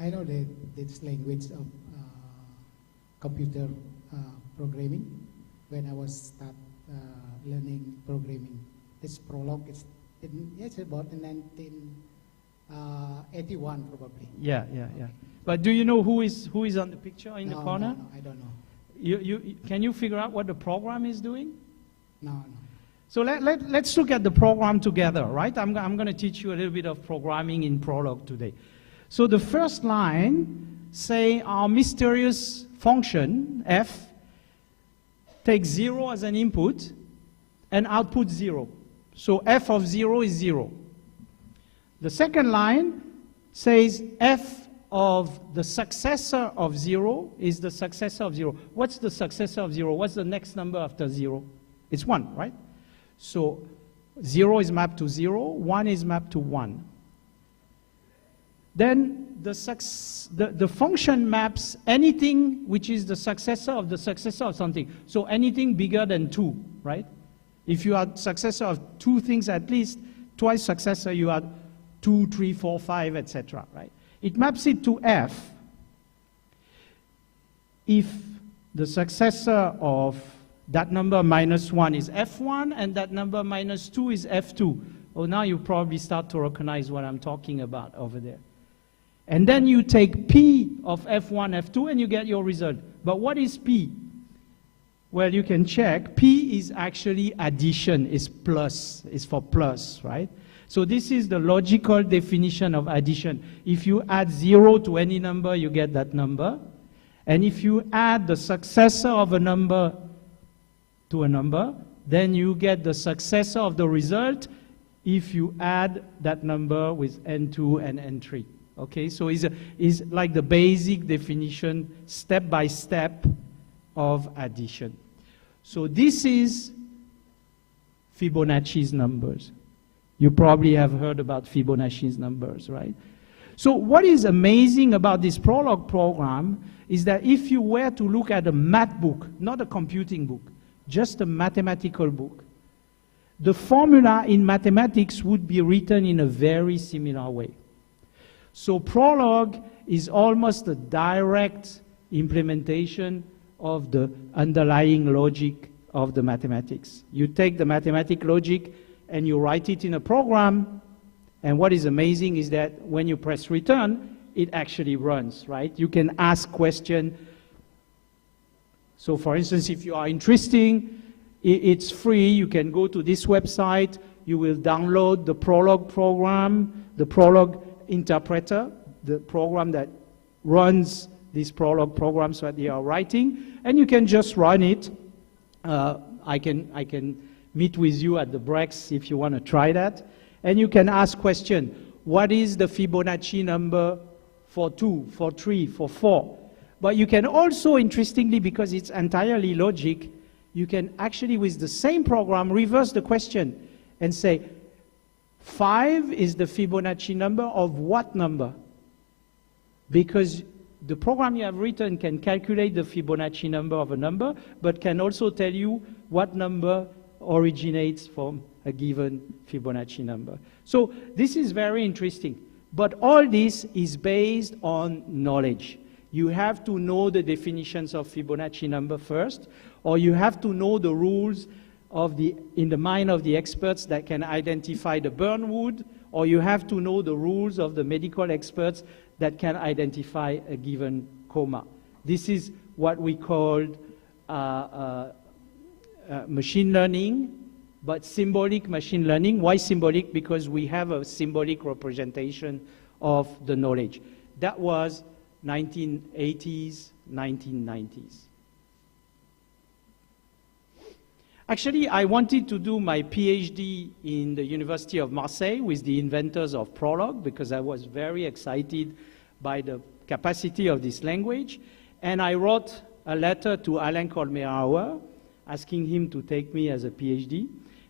I know this language of computer programming. When I was learning programming, this Prolog is about in 1981 probably. Yeah. But do you know who is on the picture in the corner? No, I don't know. Can you figure out what the program is doing? No. So let's look at the program together, right? I'm going to teach you a little bit of programming in Prolog today. So the first line, say our mysterious function, f, takes 0 as an input and output 0. So f of 0 is 0. The second line says f of the successor of 0 is the successor of 0. What's the successor of 0? What's the next number after 0? It's 1, right? So 0 is mapped to 0, 1 is mapped to 1. Then the function maps anything which is the successor of something. So anything bigger than 2, right? If you are successor of 2 things at least, twice successor, you are 2, 3, 4, 5, etc., right? It maps it to F if the successor of that number minus 1 is F1 and that number minus 2 is F2. Oh, now you probably start to recognize what I'm talking about over there. And then you take P of F1, F2, and you get your result. But what is P? Well, you can check. P is actually addition, is plus, is for plus, right? So this is the logical definition of addition. If you add 0 to any number, you get that number. And if you add the successor of a number to a number, then you get the successor of the result if you add that number with n2 and n3. Okay, so it's like the basic definition, step by step, of addition. So this is Fibonacci's numbers. You probably have heard about Fibonacci's numbers, right? So what is amazing about this Prolog program is that if you were to look at a math book, not a computing book, just a mathematical book, the formula in mathematics would be written in a very similar way. So Prolog is almost a direct implementation of the underlying logic of the mathematics. You take the mathematic logic and you write it in a program, and what is amazing is that when you press return, it actually runs, right? You can ask questions. So for instance, if you are interested, it's free. You can go to this website. You will download the Prolog program, the Prolog interpreter, the program that runs this Prolog programs that they are writing, and you can just run it. I can meet with you at the breaks if you want to try that. And you can ask question, what is the Fibonacci number for 2, for 3, for 4? But you can also, interestingly, because it's entirely logic, you can actually, with the same program, reverse the question and say, 5 is the Fibonacci number of what number? Because the program you have written can calculate the Fibonacci number of a number, but can also tell you what number originates from a given Fibonacci number. So this is very interesting. But all this is based on knowledge. You have to know the definitions of Fibonacci number first, or you have to know the rules of in the mind of the experts that can identify the Burnwood, or you have to know the rules of the medical experts that can identify a given coma. This is what we called machine learning, but symbolic machine learning. Why symbolic? Because we have a symbolic representation of the knowledge. That was 1980s, 1990s. Actually, I wanted to do my PhD in the University of Marseille with the inventors of Prolog because I was very excited by the capacity of this language. And I wrote a letter to Alain Kolmerauer asking him to take me as a PhD.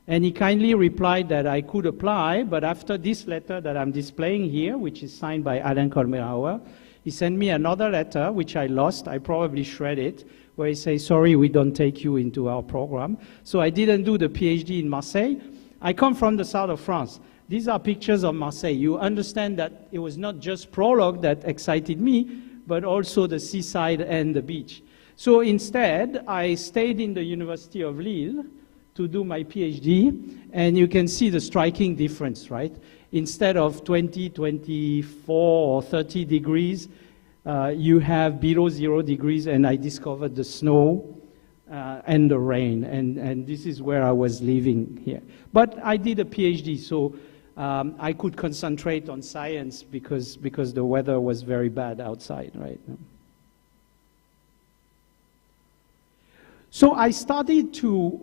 And he kindly replied that I could apply, but after this letter that I'm displaying here, which is signed by Alain Kolmerauer, he sent me another letter, which I lost. I probably shred it, where he says, sorry, we don't take you into our program. So I didn't do the PhD in Marseille. I come from the south of France. These are pictures of Marseille. You understand that it was not just Prolog that excited me, but also the seaside and the beach. So instead, I stayed in the University of Lille to do my PhD, and you can see the striking difference, right? Instead of 20, 24, or 30 degrees, you have below 0 degrees, and I discovered the snow and the rain, and this is where I was living here. But I did a PhD, so I could concentrate on science because the weather was very bad outside, right? So I started to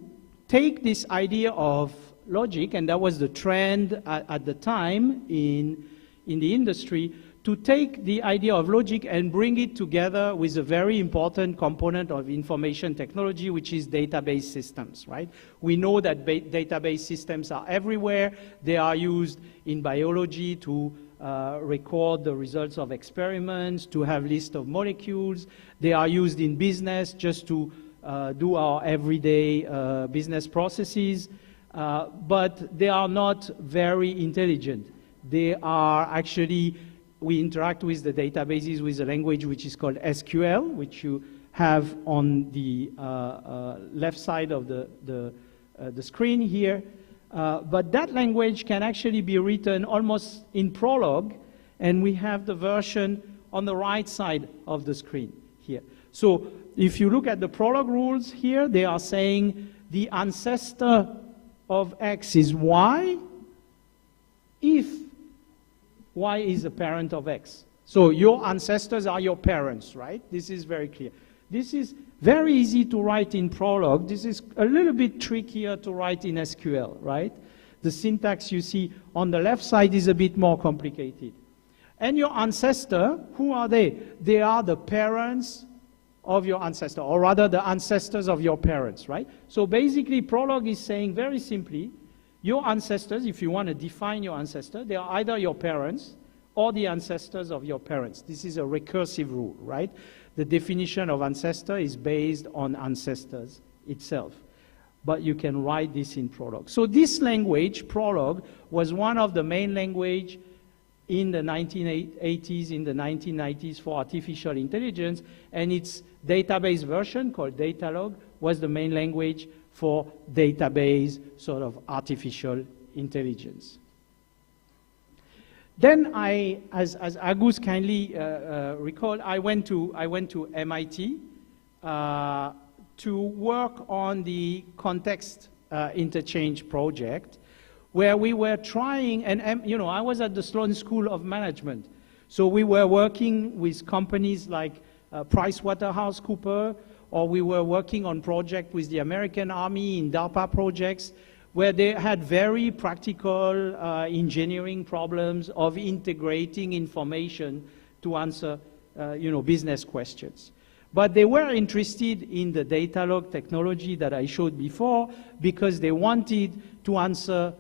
take this idea of logic, and that was the trend at the time in the industry, to take the idea of logic and bring it together with a very important component of information technology, which is database systems, right? We know that database systems are everywhere. They are used in biology to record the results of experiments, to have lists of molecules. They are used in business just to do our everyday business processes, but they are not very intelligent. They are actually, we interact with the databases with a language which is called SQL, which you have on the left side of the screen here. But that language can actually be written almost in Prolog, and we have the version on the right side of the screen here. So if you look at the Prolog rules here, they are saying the ancestor of X is Y if Y is a parent of X. So your ancestors are your parents, right? This is very clear. This is very easy to write in Prolog. This is a little bit trickier to write in SQL, right? The syntax you see on the left side is a bit more complicated. And your ancestor, who are they? They are the parents of your ancestor, or rather the ancestors of your parents, right? So basically Prolog is saying very simply, your ancestors, if you want to define your ancestor, they are either your parents or the ancestors of your parents. This is a recursive rule, right? The definition of ancestor is based on ancestors itself. But you can write this in Prolog. So this language, Prolog, was one of the main language in the 1980s, in the 1990s for artificial intelligence, and its database version called Datalog was the main language for database sort of artificial intelligence. Then as Agus kindly recalled, I went to MIT to work on the context interchange project, where we were trying, and you know, I was at the Sloan School of Management, so we were working with companies like PricewaterhouseCoopers, or we were working on projects with the American Army in DARPA projects, where they had very practical engineering problems of integrating information to answer you know, business questions. But they were interested in the Datalog technology that I showed before because they wanted to answer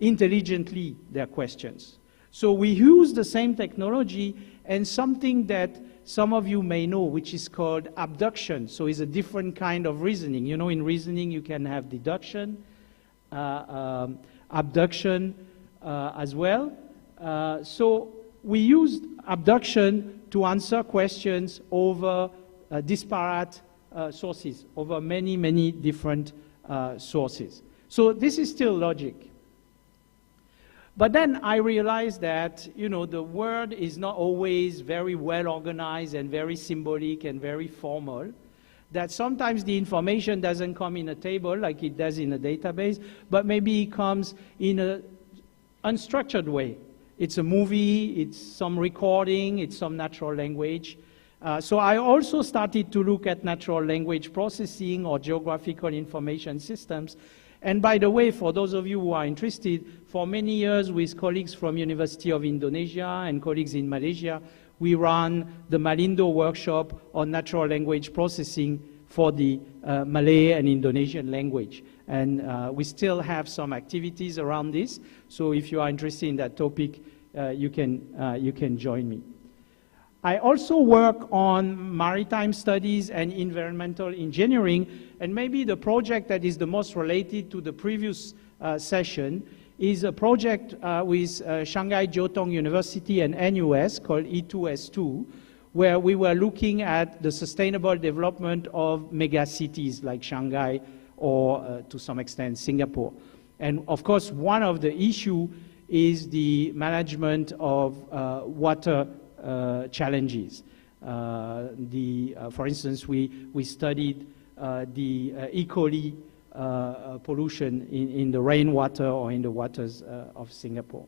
intelligently their questions. So we used the same technology and something that some of you may know, which is called abduction. So it's a different kind of reasoning. You know, in reasoning you can have deduction, abduction as well. So we used abduction to answer questions over disparate sources, over many, many different sources. So this is still logic. But then I realized that, you know, the word is not always very well organized and very symbolic and very formal, that sometimes the information doesn't come in a table like it does in a database, but maybe it comes in an unstructured way. It's a movie, it's some recording, it's some natural language. So I also started to look at natural language processing or geographical information systems. And by the way, for those of you who are interested, for many years with colleagues from University of Indonesia and colleagues in Malaysia, we ran the Malindo workshop on natural language processing for the Malay and Indonesian language. And we still have some activities around this. So if you are interested in that topic, you can join me. I also work on maritime studies and environmental engineering, and maybe the project that is the most related to the previous session is a project with Shanghai Jiao Tong University and NUS called E2S2, where we were looking at the sustainable development of mega cities like Shanghai or to some extent Singapore. And of course, one of the issues is the management of water challenges. For instance, we studied the E. coli pollution in the rainwater or in the waters of Singapore.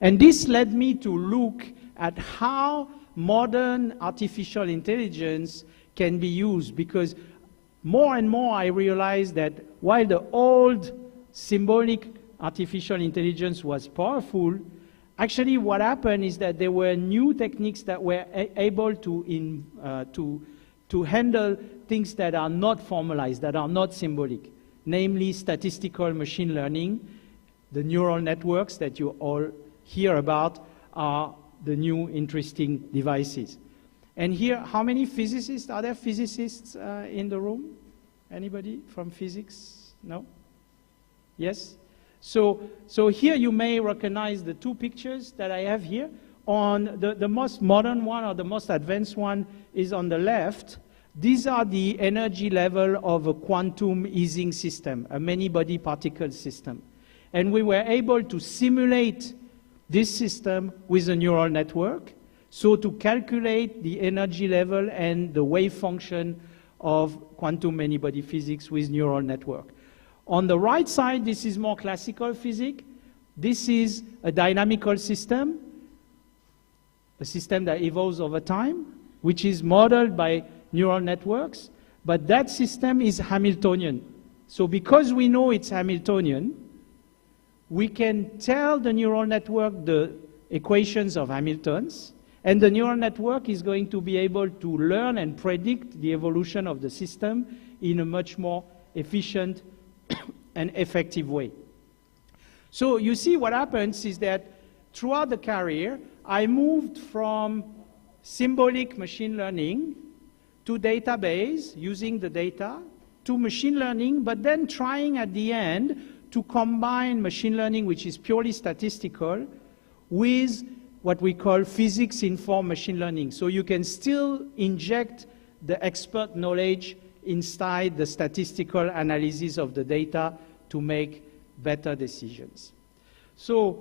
And this led me to look at how modern artificial intelligence can be used, because more and more I realized that while the old symbolic artificial intelligence was powerful, actually what happened is that there were new techniques that were able to handle things that are not formalized, that are not symbolic, namely statistical machine learning. The neural networks that you all hear about are the new interesting devices. And here, how many physicists? Are there physicists in the room? Anybody from physics? No? Yes? So here you may recognize the two pictures that I have here. On the most modern one, or the most advanced one, is on the left. These are the energy level of a quantum Ising system, a many-body particle system. And we were able to simulate this system with a neural network, so to calculate the energy level and the wave function of quantum many-body physics with neural network. On the right side, this is more classical physics. This is a dynamical system, a system that evolves over time, which is modeled by neural networks, but that system is Hamiltonian. So because we know it's Hamiltonian, we can tell the neural network the equations of Hamilton's, and the neural network is going to be able to learn and predict the evolution of the system in a much more efficient and effective way. So you see what happens is that throughout the career, I moved from symbolic machine learning to database, using the data, to machine learning, but then trying at the end to combine machine learning, which is purely statistical, with what we call physics-informed machine learning. So you can still inject the expert knowledge inside the statistical analysis of the data to make better decisions. So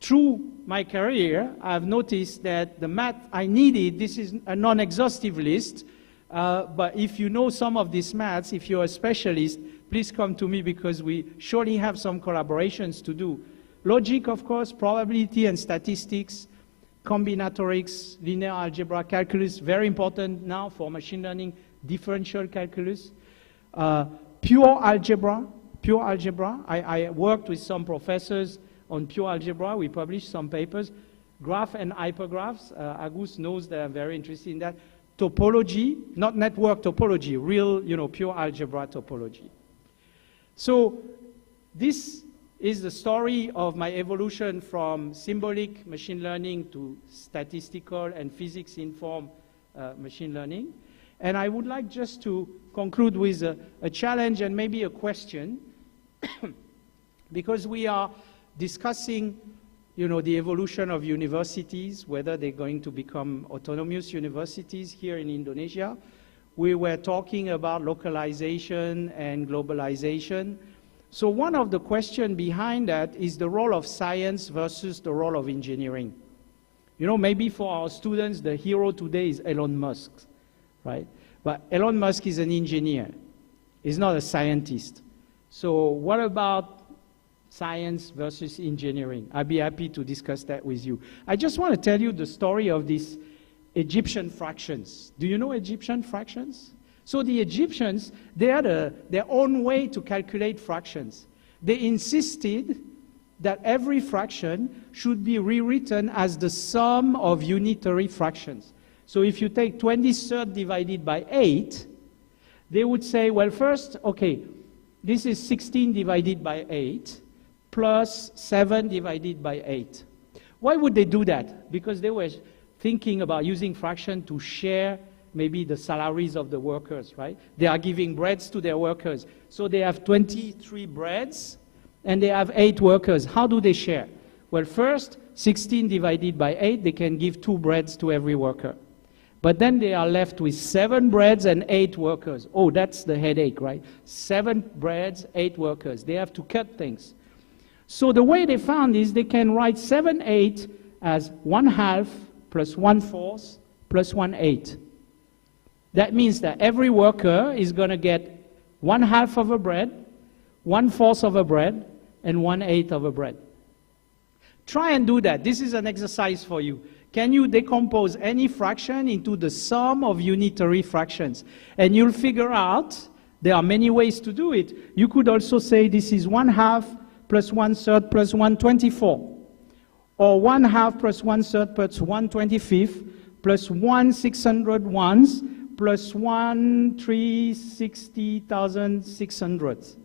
through my career, I've noticed that the math I needed, this is a non-exhaustive list, but if you know some of these maths, if you're a specialist, please come to me because we surely have some collaborations to do. Logic, of course, probability and statistics, combinatorics, linear algebra, calculus, very important now for machine learning, differential calculus, pure algebra. I worked with some professors on pure algebra. We published some papers. Graph and hypergraphs. Agus knows that I'm very interested in that. Topology, not network topology, real, pure algebra topology. So this is the story of my evolution from symbolic machine learning to statistical and physics-informed machine learning. And I would like just to conclude with a challenge and maybe a question, because we are discussing, the evolution of universities, whether they're going to become autonomous universities here in Indonesia. We were talking about localization and globalization. So one of the questions behind that is the role of science versus the role of engineering. Maybe for our students, the hero today is Elon Musk, right? But Elon Musk is an engineer. He's not a scientist. So what about science versus engineering? I'd be happy to discuss that with you. I just want to tell you the story of these Egyptian fractions. Do you know Egyptian fractions? So the Egyptians, they had their own way to calculate fractions. They insisted that every fraction should be rewritten as the sum of unitary fractions. So if you take 23rd divided by 8, they would say, well, first, okay, this is 16 divided by 8 plus 7 divided by 8. Why would they do that? Because they were thinking about using fraction to share maybe the salaries of the workers, right? They are giving breads to their workers. So they have 23 breads, and they have 8 workers. How do they share? Well, first, 16 divided by 8, they can give 2 breads to every worker. But then they are left with 7 breads and 8 workers. Oh, that's the headache, right? 7 breads, 8 workers. They have to cut things. So the way they found is they can write 7, 8 as 1/2 plus 1/4 plus 1/8. That means that every worker is going to get 1/2 of a bread, 1/4 of a bread, and 1/8 of a bread. Try and do that. This is an exercise for you. Can you decompose any fraction into the sum of unitary fractions? And you'll figure out there are many ways to do it. You could also say this is 1/2 plus 1/3 plus 1/24. Or 1/2 plus 1/3 plus 1/25 plus 1/601 plus 1/360,600.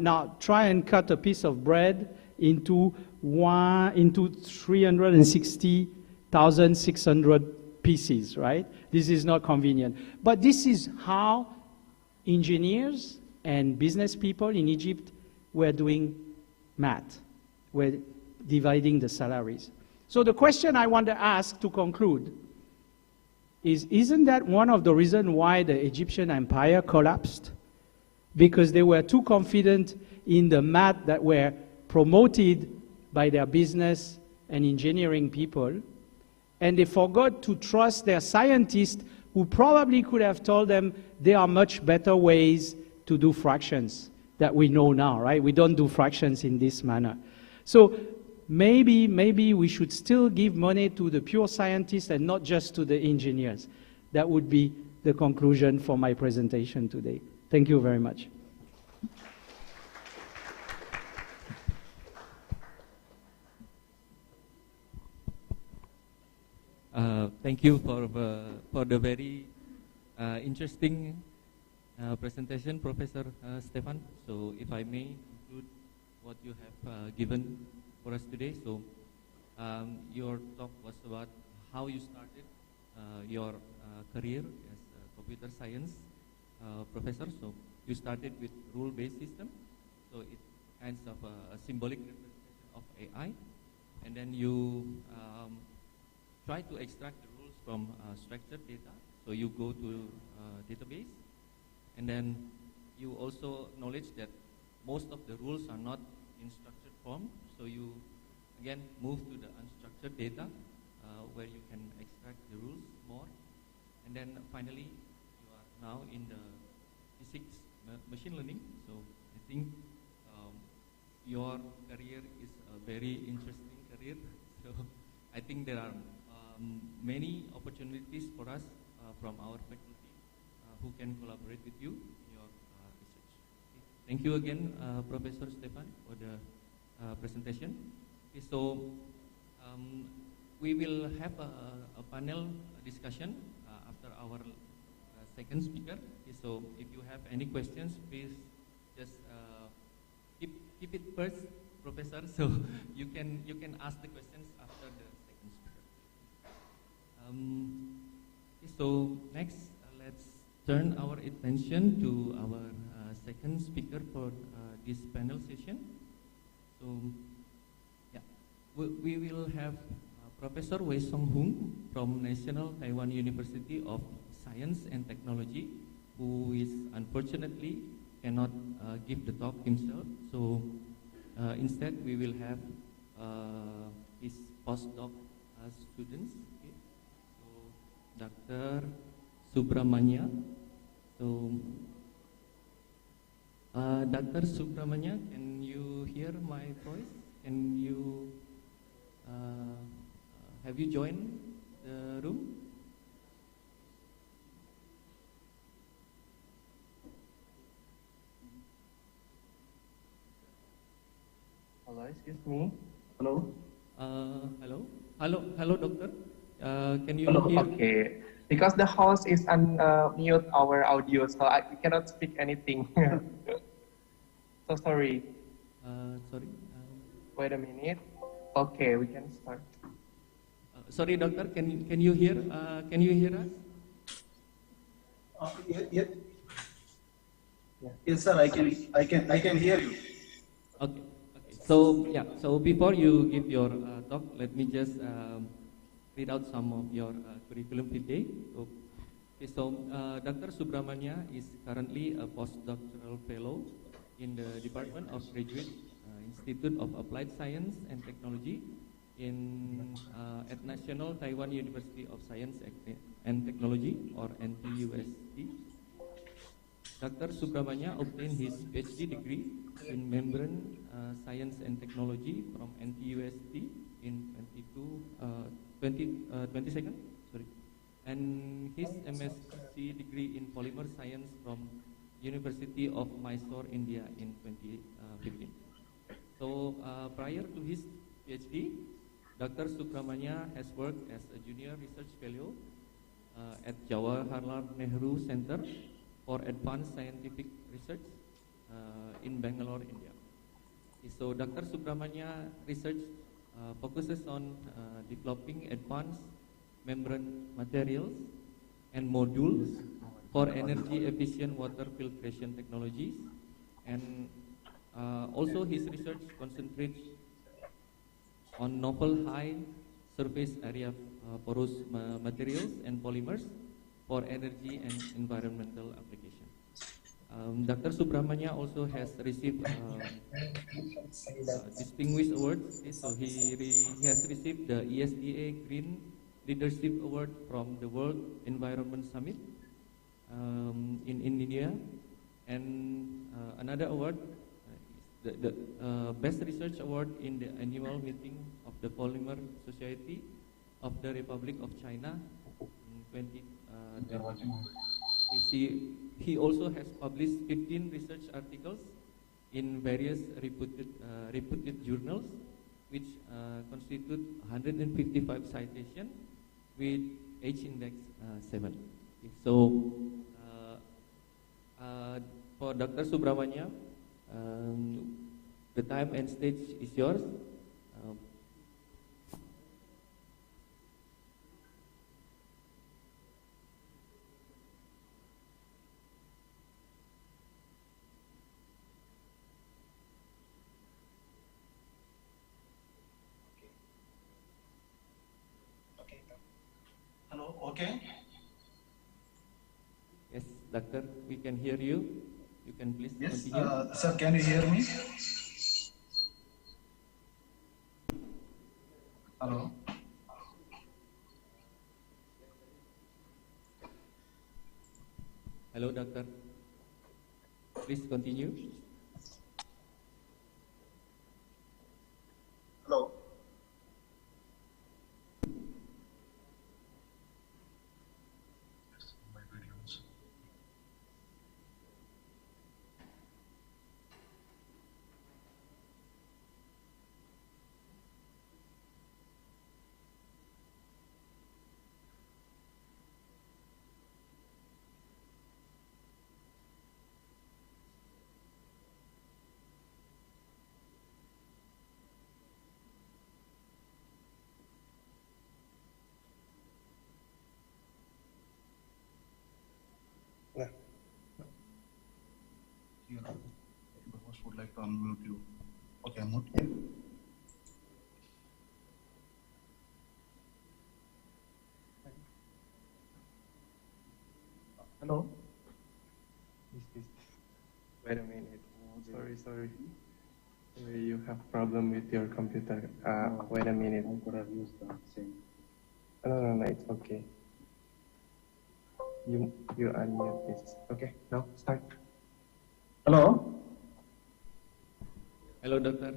Now try and cut a piece of bread into 360,600 pieces, right? This is not convenient. But this is how engineers and business people in Egypt were doing math, were dividing the salaries. So the question I want to ask to conclude is, isn't that one of the reasons why the Egyptian empire collapsed? Because they were too confident in the math that were promoted by their business and engineering people, and they forgot to trust their scientists who probably could have told them there are much better ways to do fractions that we know now, right? We don't do fractions in this manner. So maybe we should still give money to the pure scientists and not just to the engineers. That would be the conclusion for my presentation today. Thank you very much. Thank you for the very interesting presentation, Professor Stefan. So if I may include what you have given for us today. So your talk was about how you started your career as a computer science professor. So you started with rule-based system. So it's kind of a symbolic representation of AI. And then you try to extract the rules from structured data. So you go to database, and then you also acknowledge that most of the rules are not in structured form. So you again move to the unstructured data where you can extract the rules more. And then finally, you are now in the physics machine learning. So I think your career is a very interesting career. So I think there are many opportunities for us from our faculty who can collaborate with you in your research. Okay. Thank you again, Professor Stefan, for the presentation. Okay, so we will have a panel discussion after our second speaker. Okay, so if you have any questions, please just keep it first, Professor. So you can ask the questions after the second speaker. Okay, so next, let's turn our attention to our second speaker for this panel session. So, yeah, we will have Professor Wei Song Hung from National Taiwan University of Science and Technology, who is unfortunately cannot give the talk himself. So instead, we will have his postdoc students. Okay. So Dr. Subramania. So Dr. Subramania, can you hear my voice? Can you have you joined the room? Hello, excuse me. Hello. Hello, doctor. Can you Hello. hear? Okay. Because the host is mute our audio, so I cannot speak anything. So sorry. Sorry. Wait a minute. Okay, we can start. Sorry, doctor. Can you hear? Can you hear us? Yeah. Yes, sir. I can hear you. Okay. So yeah. So before you give your talk, let me just read out some of your curriculum vitae. Okay. So Dr. Subramania is currently a postdoctoral fellow in the Department of Graduate Institute of Applied Science and Technology at National Taiwan University of Science and Technology, or NTUST. Dr. Subramania obtained his PhD degree in membrane science and technology from NTUST in 22nd, and his MSc degree in polymer science from University of Mysore, India in 2015. So prior to his PhD, Dr. Subramania has worked as a junior research fellow at Jawaharlal Nehru Center for Advanced Scientific Research in Bangalore, India. So Dr. Subramania research focuses on developing advanced membrane materials and modules for energy efficient water filtration technologies And also his research concentrates on novel high surface area porous materials and polymers for energy and environmental application. Dr. Subramania also has received distinguished awards. So he has received the ESDA Green Leadership Award from the World Environment Summit in India, and another award, the Best Research Award in the annual meeting of the Polymer Society of the Republic of China in 2020. He also has published 15 research articles in various reputed journals, which constitute 155 citations with H-index 7. So, for Dr. Subramania, the time and stage is yours. Hello, okay? Yes, doctor, we can hear you. You can please Yes, continue. sir, can you hear me? Hello? Hello, doctor. Please continue. Hello? Here, the host would like to unmute you. Okay, unmute you. Hello? Wait a minute. Sorry. You have problem with your computer. Wait a minute. I could have used the same. No, it's okay. You unmute this. Okay, now start. Hello? Hello, doctor.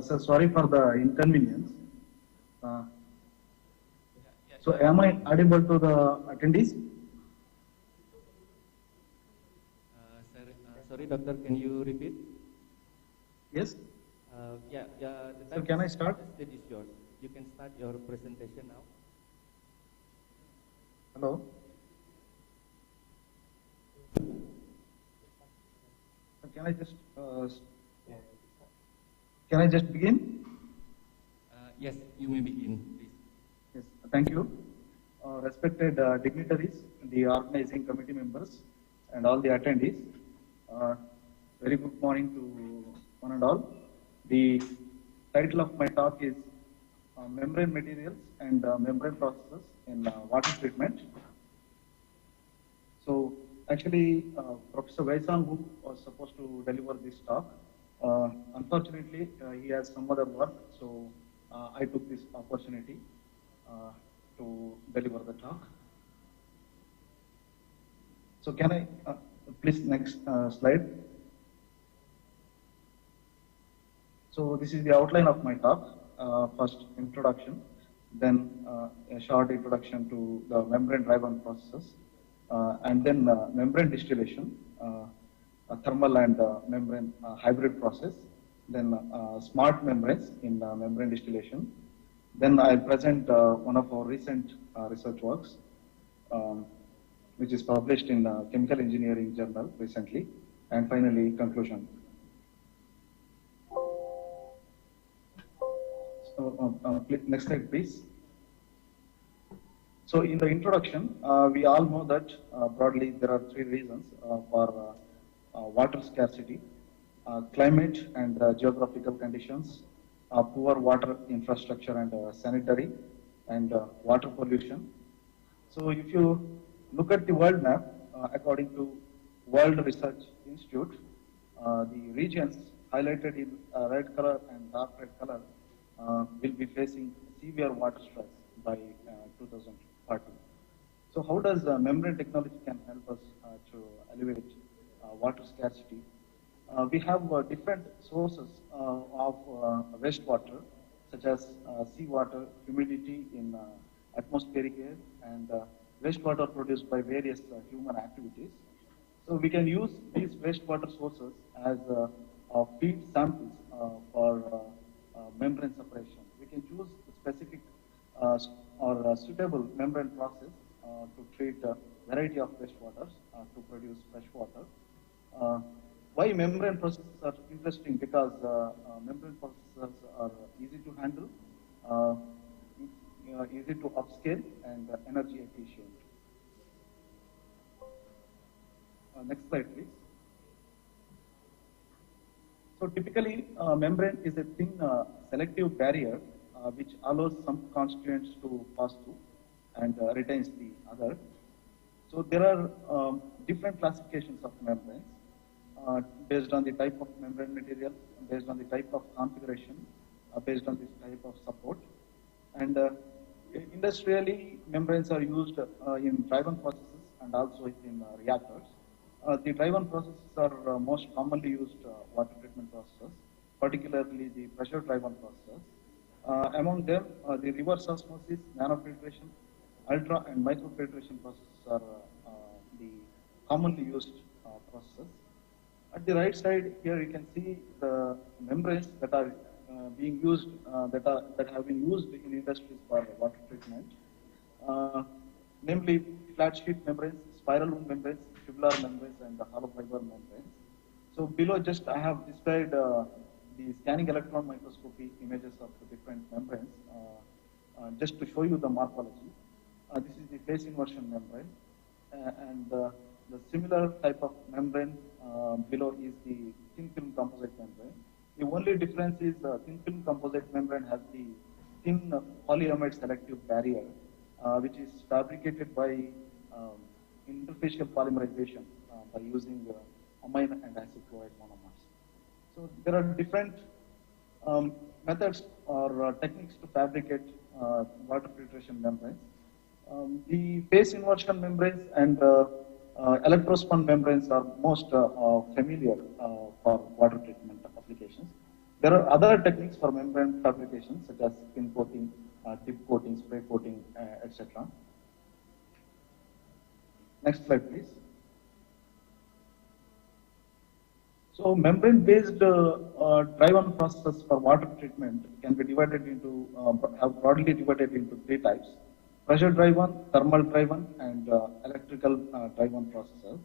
Sir, sorry for the inconvenience. So am I audible to the attendees? Sorry, doctor, can you repeat? Yes. The So can I start? Stage is yours. You can start your presentation now. Hello? Can I just begin? Yes, you may begin, please. Yes, thank you. Respected dignitaries, the organizing committee members, and all the attendees, very good morning to one and all. The title of my talk is Membrane Materials and Membrane Processes in Water Treatment. So actually, Professor Vaisang, who was supposed to deliver this talk, unfortunately, he has some other work, so I took this opportunity to deliver the talk. So can I, please next slide. So this is the outline of my talk. First introduction, then a short introduction to the membrane-driven processes, and then membrane distillation, a thermal and membrane hybrid process, then smart membranes in membrane distillation. Then I'll present one of our recent research works, which is published in Chemical Engineering Journal recently, and finally conclusion. So next slide, please. So in the introduction, we all know that broadly there are three reasons for water scarcity, climate and geographical conditions, poor water infrastructure and sanitary, and water pollution. So if you look at the world map, according to World Research Institute, the regions highlighted in red color and dark red color will be facing severe water stress by 2040. So how does membrane technology can help us to alleviate water scarcity? We have different sources of wastewater, such as seawater, humidity in atmospheric air, and wastewater produced by various human activities. So we can use these wastewater sources as feed samples for membrane separation. We can choose a specific or suitable membrane process to treat a variety of wastewaters to produce fresh water. Why membrane processes are interesting? Because membrane processes are easy to handle, easy to upscale, and energy efficient. Next slide, please. So typically, membrane is a thin selective barrier which allows some constituents to pass through and retains the other. So there are different classifications of membranes based on the type of membrane material, based on the type of configuration, based on the type of support. And industrially, membranes are used in driven processes and also in reactors. The driven processes are most commonly used water treatment processes, particularly the pressure driven processes. Among them, the reverse osmosis, nanofiltration, ultra and microfiltration processes are the commonly used processes. At the right side here, you can see the membranes that are being used, that have been used in industries for water treatment, namely flat sheet membranes, spiral wound membranes, tubular membranes, and the hollow fiber membranes. So below, just I have described the scanning electron microscopy images of the different membranes, just to show you the morphology. This is the phase inversion membrane, and the similar type of membrane below is the thin film composite membrane. The only difference is the thin film composite membrane has the thin polyamide selective barrier, which is fabricated by interfacial polymerization by using amine and acid chloride monomers. So there are different methods or techniques to fabricate water filtration membranes. The phase inversion membranes and electrospun membranes are most familiar for water treatment applications. There are other techniques for membrane fabrication, such as spin coating, dip coating, spray coating, etc. Next slide, please. So membrane-based driven processes for water treatment can be divided into, have broadly divided into three types: pressure driven, thermal driven, and electrical driven processes.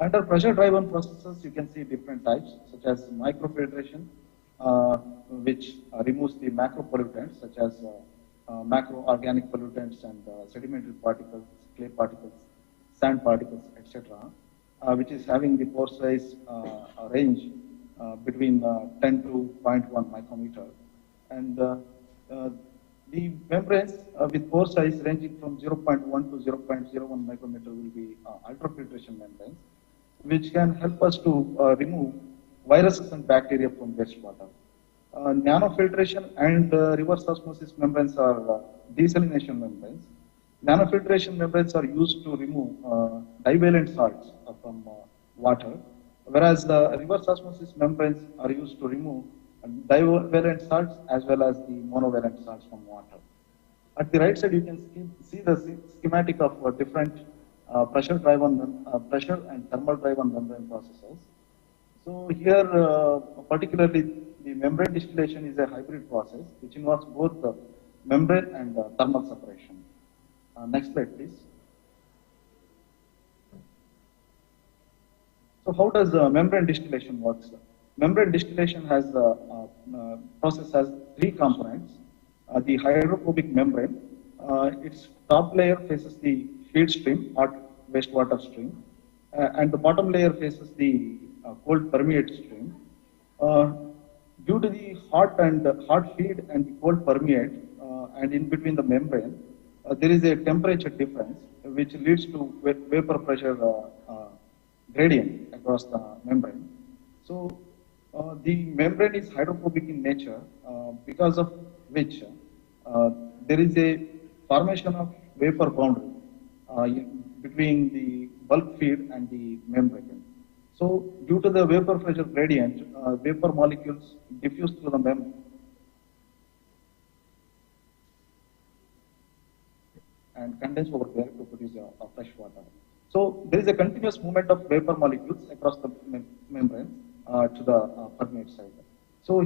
Under pressure driven processes, you can see different types, such as microfiltration, which removes the macro pollutants, such as macro organic pollutants and sedimentary particles, clay particles, sand particles, etc., which is having the pore size range between 10 to 0.1 micrometer. And the membranes with pore size ranging from 0.1 to 0.01 micrometer will be ultrafiltration membranes, which can help us to remove viruses and bacteria from wastewater. Nanofiltration and reverse osmosis membranes are desalination membranes. Nanofiltration membranes are used to remove divalent salts from water, whereas the reverse osmosis membranes are used to remove divalent salts as well as the monovalent salts from water. At the right side, you can see the schematic of different pressure and thermal driven membrane processes. So here, particularly the membrane distillation is a hybrid process which involves both the membrane and thermal separation. Next slide, please. So how does membrane distillation work? Membrane distillation has process has three components. The hydrophobic membrane, its top layer faces the feed stream or wastewater stream, and the bottom layer faces the cold permeate stream. Due to the hot feed and the cold permeate, and in between the membrane, there is a temperature difference which leads to vapor pressure gradient across the membrane. So the membrane is hydrophobic in nature, because of which there is a formation of vapor boundary between the bulk feed and the membrane. So due to the vapor pressure gradient, vapor molecules diffuse through the membrane and condense over there to produce a fresh water. So there is a continuous movement of vapor molecules across the membrane to the permeate side. So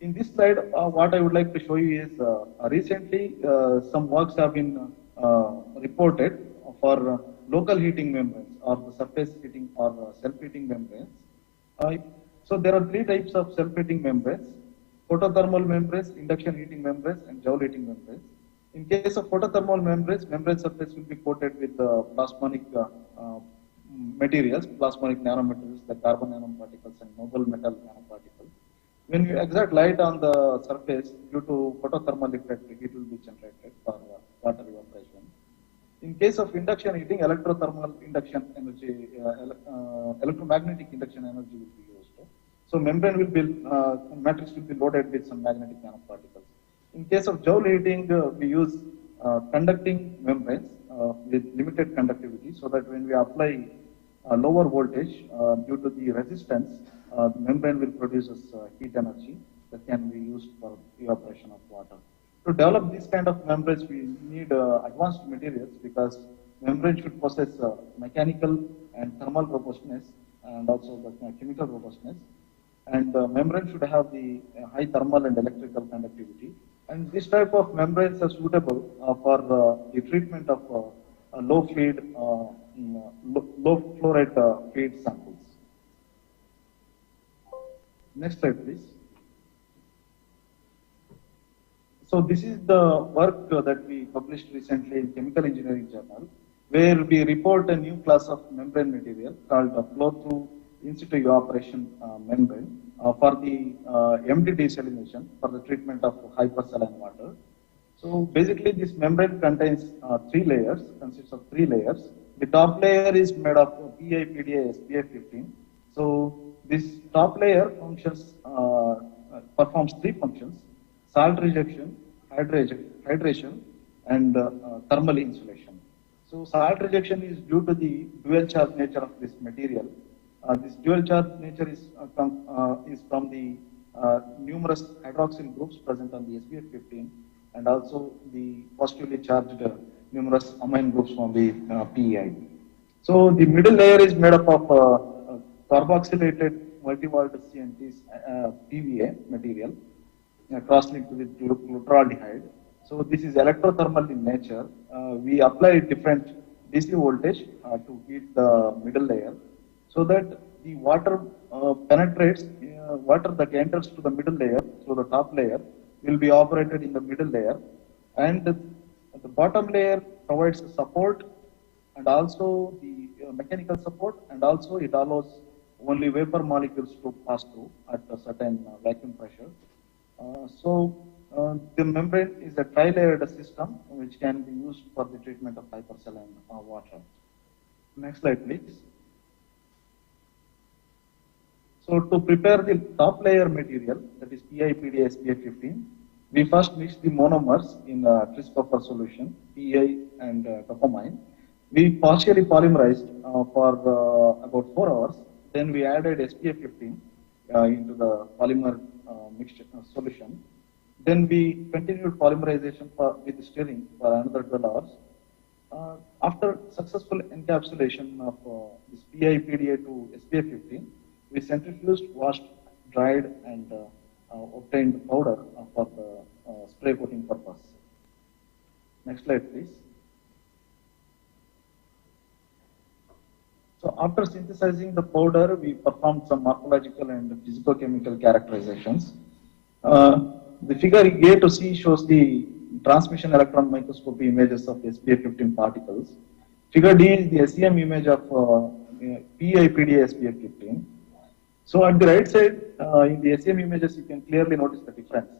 in this slide, what I would like to show you is recently some works have been reported for local heating membranes or the surface heating or self-heating membranes. So there are three types of self-heating membranes: photothermal membranes, induction heating membranes, and Joule heating membranes. In case of photothermal membranes, membrane surface will be coated with plasmonic materials, plasmonic nanomaterials like carbon nanoparticles and noble metal nanoparticles. When you exert light on the surface, due to photothermal effect, heat will be generated for water evaporation. In case of induction heating, electrothermal induction energy, electromagnetic induction energy will be used. So membrane will be, matrix will be loaded with some magnetic nanoparticles. In case of Joule heating, we use conducting membranes with limited conductivity, so that when we apply lower voltage, due to the resistance, the membrane will produce heat energy that can be used for evaporation of water. To develop this kind of membranes, we need advanced materials, because membrane should possess mechanical and thermal robustness, and also the chemical robustness. And membrane should have the high thermal and electrical conductivity. And this type of membranes are suitable for the treatment of low feed, low flow rate feed samples. Next slide, please. So this is the work that we published recently in Chemical Engineering Journal, where we report a new class of membrane material called flow-through in-situ evaporation membrane for the MD desalination for the treatment of hypersaline water. So basically, this membrane contains consists of three layers. The top layer is made of PI, PDA, SPF 15. So this top layer performs three functions: salt rejection, hydration, and thermal insulation. So salt rejection is due to the dual charge nature of this material. This dual charge nature is from the numerous hydroxyl groups present on the SPF 15, and also the positively charged numerous amine groups from the PEI. So the middle layer is made up of carboxylated multivalent CNTs PVA material cross-linked with glutaraldehyde. So this is electrothermal in nature. We apply different DC voltage to heat the middle layer, so that the water penetrates, water that enters to the middle layer through the top layer will be operated in the middle layer, and the bottom layer provides support and also the mechanical support, and also it allows only vapor molecules to pass through at a certain vacuum pressure. The membrane is a tri-layered system which can be used for the treatment of hypersaline water. Next slide, please. So to prepare the top layer material, that is PI, PDA, SPF 15, we first mix the monomers in tris copper solution, PEI and dopamine. We partially polymerized for about 4 hours. Then we added SPF 15 into the polymer mixture solution. Then we continued polymerization with stirring for another 12 hours. After successful encapsulation of this PI, PDA to SPF 15, we centrifuged, washed, dried, and obtained powder for the spray coating purpose. Next slide, please. So after synthesizing the powder, we performed some morphological and physicochemical characterizations. The figure A to C shows the transmission electron microscopy images of SPF 15 particles. Figure D is the SEM image of PIPD SPF 15. So at the right side, in the SEM images, you can clearly notice the difference.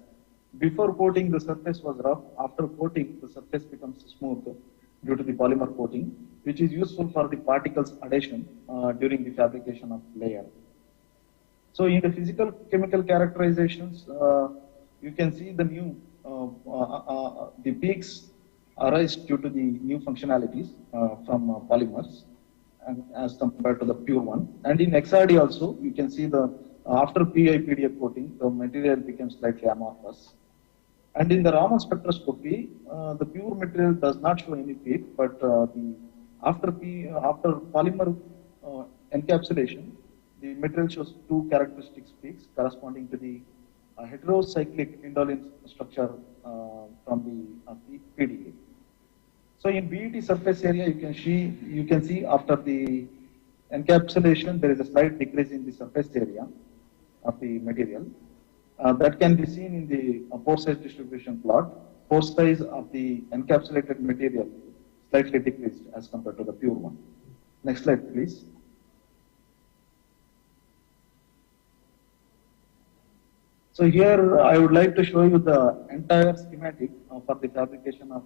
Before coating, the surface was rough. After coating, the surface becomes smooth due to the polymer coating, which is useful for the particles adhesion during the fabrication of layer. So in the physical chemical characterizations, you can see the new, the peaks arise due to the new functionalities from polymers and as compared to the pure one. And in XRD also, you can see the after PIPDF coating, the material becomes slightly amorphous. And in the Raman spectroscopy, the pure material does not show any peak, but after polymer encapsulation, the material shows two characteristic peaks corresponding to the heterocyclic indolent structure from the PDA. So in BET surface area, you can see after the encapsulation, there is a slight decrease in the surface area of the material. That can be seen in the pore size distribution plot. Pore size of the encapsulated material slightly decreased as compared to the pure one. Next slide, please. So here I would like to show you the entire schematic for the fabrication of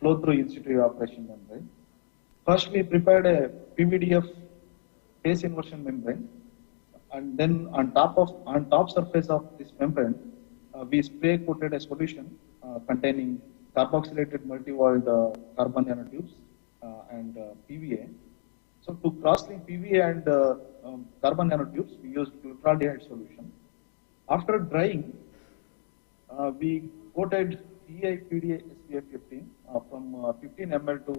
flow-through in situ evaporation membrane. First, we prepared a PVDF phase inversion membrane, and then on top surface of this membrane, we spray coated a solution containing carboxylated multi-walled carbon nanotubes and PVA. So to cross-link PVA and carbon nanotubes, we used glutaraldehyde solution. After drying, we coated PIPDA SPF 15 from 15 ml to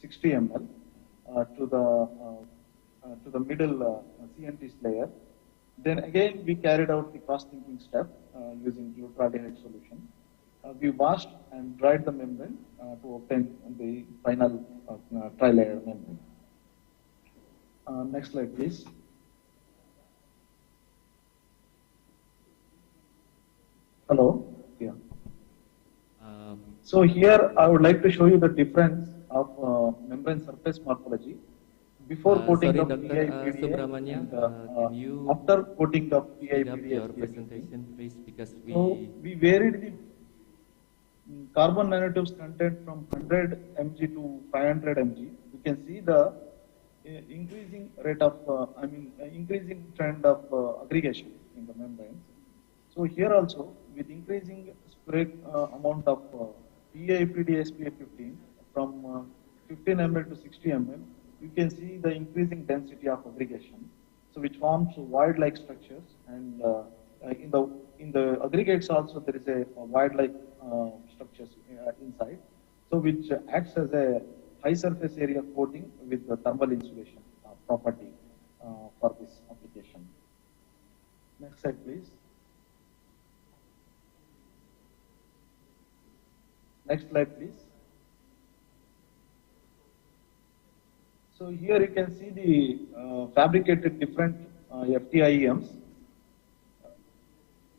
60 ml to the middle CNTs layer. Then again, we carried out the cross-linking step using glutaraldehyde solution. We washed and dried the membrane to obtain the final tri-layer membrane. Next slide, please. Hello. Yeah. So here I would like to show you the difference of membrane surface morphology before coating of PIPDA and after coating of PIPDA. So we varied the carbon nanotubes content from 100 mg to 500 mg. You can see the increasing rate of, increasing trend of aggregation in the membranes. So here also, with increasing spray amount of PIPDA SPF 15 from 15 ml to 60 ml, you can see the increasing density of aggregation, so which forms void-like structures, and in the aggregates also there is a void-like structures inside, so which acts as a high surface area coating with the thermal insulation property for this application. Next slide, please. Next slide, please. So here you can see the fabricated different FTIEMs.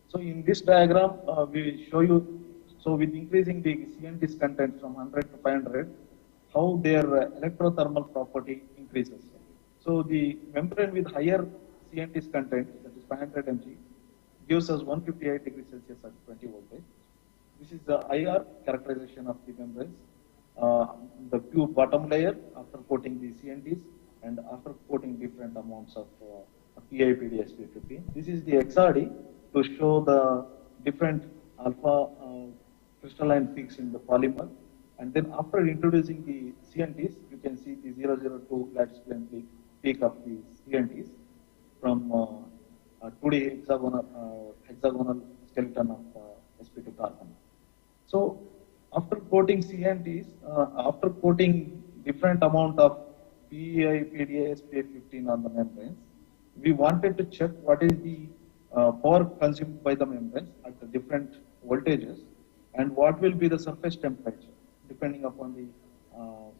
So in this diagram, we show you, so with increasing the CNTs content from 100 to 500, how their electrothermal property increases. So the membrane with higher CNTs content, that is 500 mg, gives us 158 degrees Celsius at 20 voltage. This is the IR characterization of the membranes. The pure bottom layer after coating the CNTs and after coating different amounts of PIPDA SPF 15. This is the XRD to show the different alpha crystalline peaks in the polymer. And then after introducing the CNTs, you can see the 002 lattice plane peak of the CNTs from 2D hexagonal skeleton of sp2 carbon. So after coating CNTs, after coating different amount of PIPDA SPF 15 on the membranes, we wanted to check what is the power consumed by the membranes at the different voltages and what will be the surface temperature depending upon the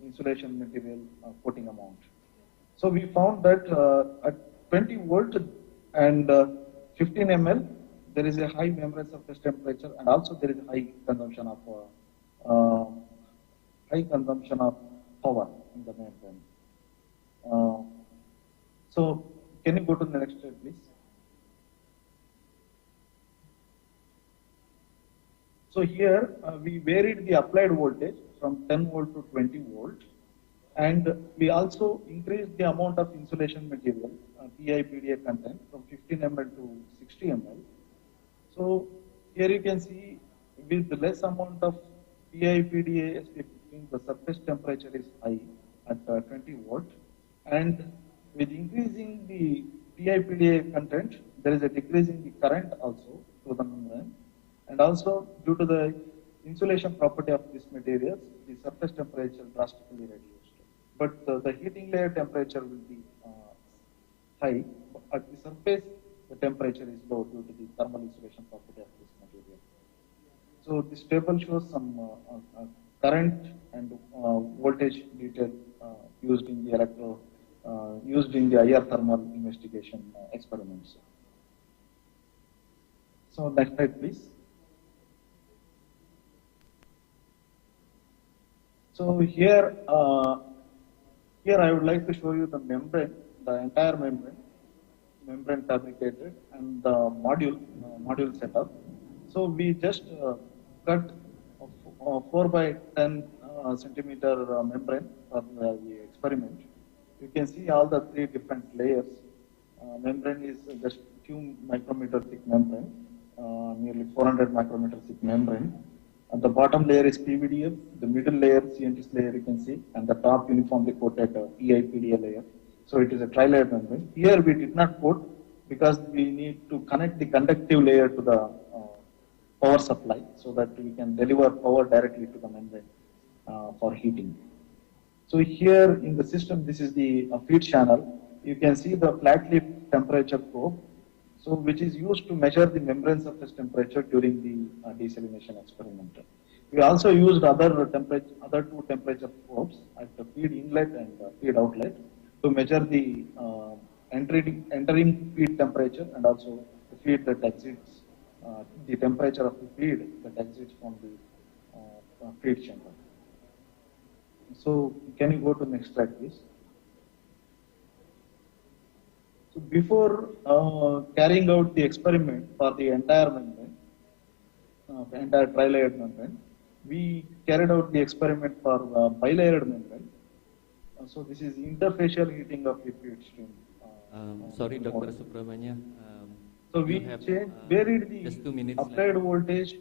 insulation material coating amount. So we found that at 20 volt and 15 ml, there is a high membrane surface temperature, and also there is a high consumption of power in the membrane. So can you go to the next slide, please? So here we varied the applied voltage from 10 volt to 20 volt, and we also increased the amount of insulation material, PI/PDA content, from 15 ml to 60 ml. So here you can see with the less amount of PI/PDA SPF15, the surface temperature is high at 20 volt, and with increasing the PI/PDA content, there is a decrease in the current also to the membrane, and also due to the insulation property of this material, the surface temperature drastically reduced. But the heating layer temperature will be high. At the surface, the temperature is low due to the thermal insulation property of this material. So this table shows some current and voltage detail used in the IR thermal investigation experiments. So next slide, please. So here I would like to show you the membrane, the entire membrane fabricated, and the module setup. So we just cut 4 by 10 centimeter membrane for the experiment. You can see all the 3 different layers. Membrane is just few micrometer thick membrane, nearly 400 micrometer thick membrane. And the bottom layer is PVDF, the middle layer CNTs layer you can see, and the top uniformly coated PI/PDA layer. So it is a tri-layer membrane. Here we did not coat because we need to connect the conductive layer to the power supply so that we can deliver power directly to the membrane for heating. So here in the system, this is the feed channel. You can see the flat leaf temperature probe, so which is used to measure the membrane surface temperature during the desalination experiment. We also used other 2 temperature probes at the feed inlet and feed outlet to measure the entering feed temperature and also the feed that exits, the temperature of the feed that exits from the feed chamber. So can you go to the next slide, please? So before carrying out the experiment for the entire membrane, entire tri-layered membrane, we carried out the experiment for bilayered membrane. So this is interfacial heating of the feed stream. Sorry, Dr. Subramania. So we varied the applied voltage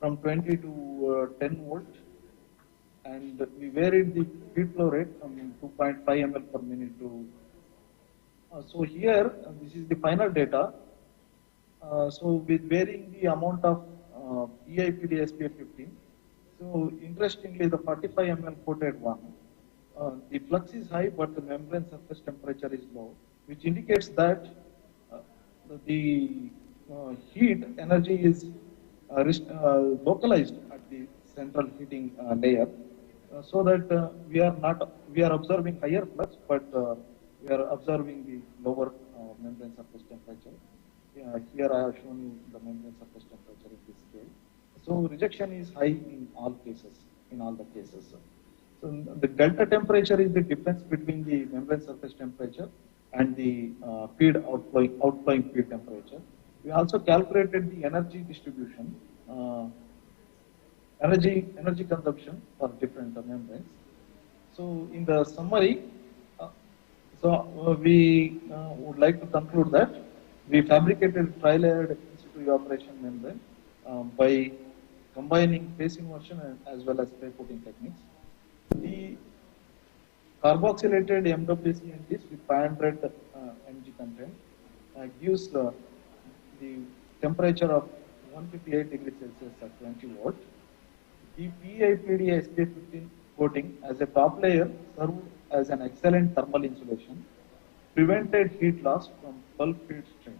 from 20 to 10 volt, and we varied the feed flow rate from 2.5 ml per minute to so here, this is the final data. So with varying the amount of PI/PDA SPF15, so interestingly, the 45 ml coated one, the flux is high, but the membrane surface temperature is low, which indicates that the heat energy is localized at the central heating layer, so that we are observing higher flux, but we are observing the lower membrane surface temperature. Here I have shown you the membrane surface temperature in this scale. So rejection is high in all cases, So the delta temperature is the difference between the membrane surface temperature and the feed outflowing feed temperature. We also calculated the energy distribution, energy consumption for different membranes. So in the summary, we would like to conclude that we fabricated tri-layered in-situ evaporation membrane by combining phase inversion as well as spray coating techniques. The carboxylated MWCNTs with 500 mg content gives the temperature of 158 degrees Celsius at 20 volt. The PI/PDA SPF15 coating as a top layer served as an excellent thermal insulation, prevented heat loss from bulk feed stream,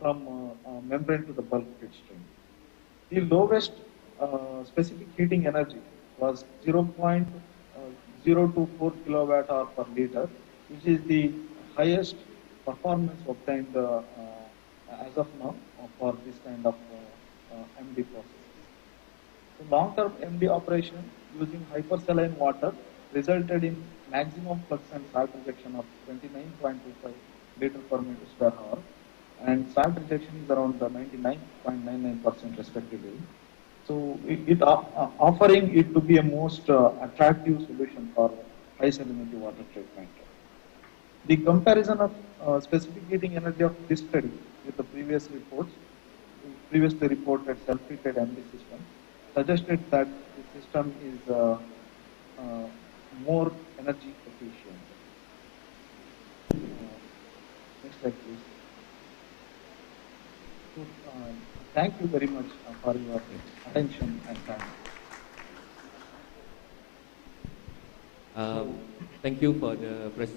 from membrane to the bulk feed stream. The lowest specific heating energy was 0.024 kilowatt hour per liter, which is the highest performance obtained as of now for this kind of MD processes. So long-term MD operation using hypersaline water resulted in maximum flux and salt rejection of 29.25 liter per meter per hour, and salt rejection is around 99.99% respectively. So offering it to be a most attractive solution for high salinity water treatment. The comparison of specific heating energy of this study with the previously reported self-heated MD system suggested that the system is more energy efficient. Next slide, please. So, thank you very much for your attention and time. Thank you for the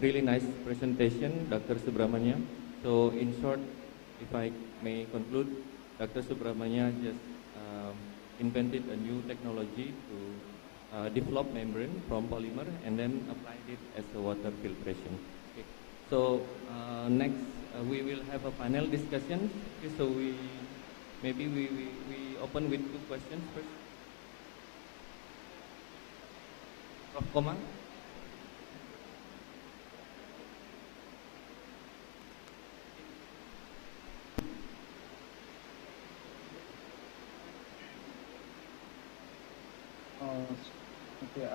really nice presentation, Dr. Subramania. So, in short, if I may conclude, Dr. Subramania just invented a new technology to develop membrane from polymer and then applied it as a water filtration. Okay. So, next we will have a panel discussion. Okay, so maybe we open with 2 questions first. Prof. Komang. Okay,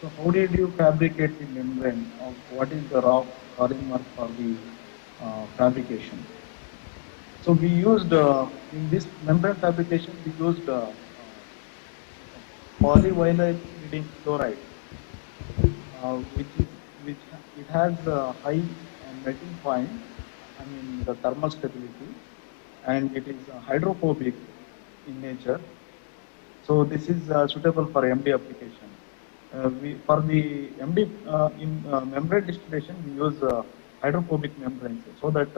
so how did you fabricate the membrane? What is the raw polymer for the fabrication? So we used, in this membrane fabrication, we used polyvinyl leading chloride, which it has a high melting point, the thermal stability, and it is hydrophobic in nature. So this is suitable for MD application. For the MD in membrane distillation, we use hydrophobic membranes so that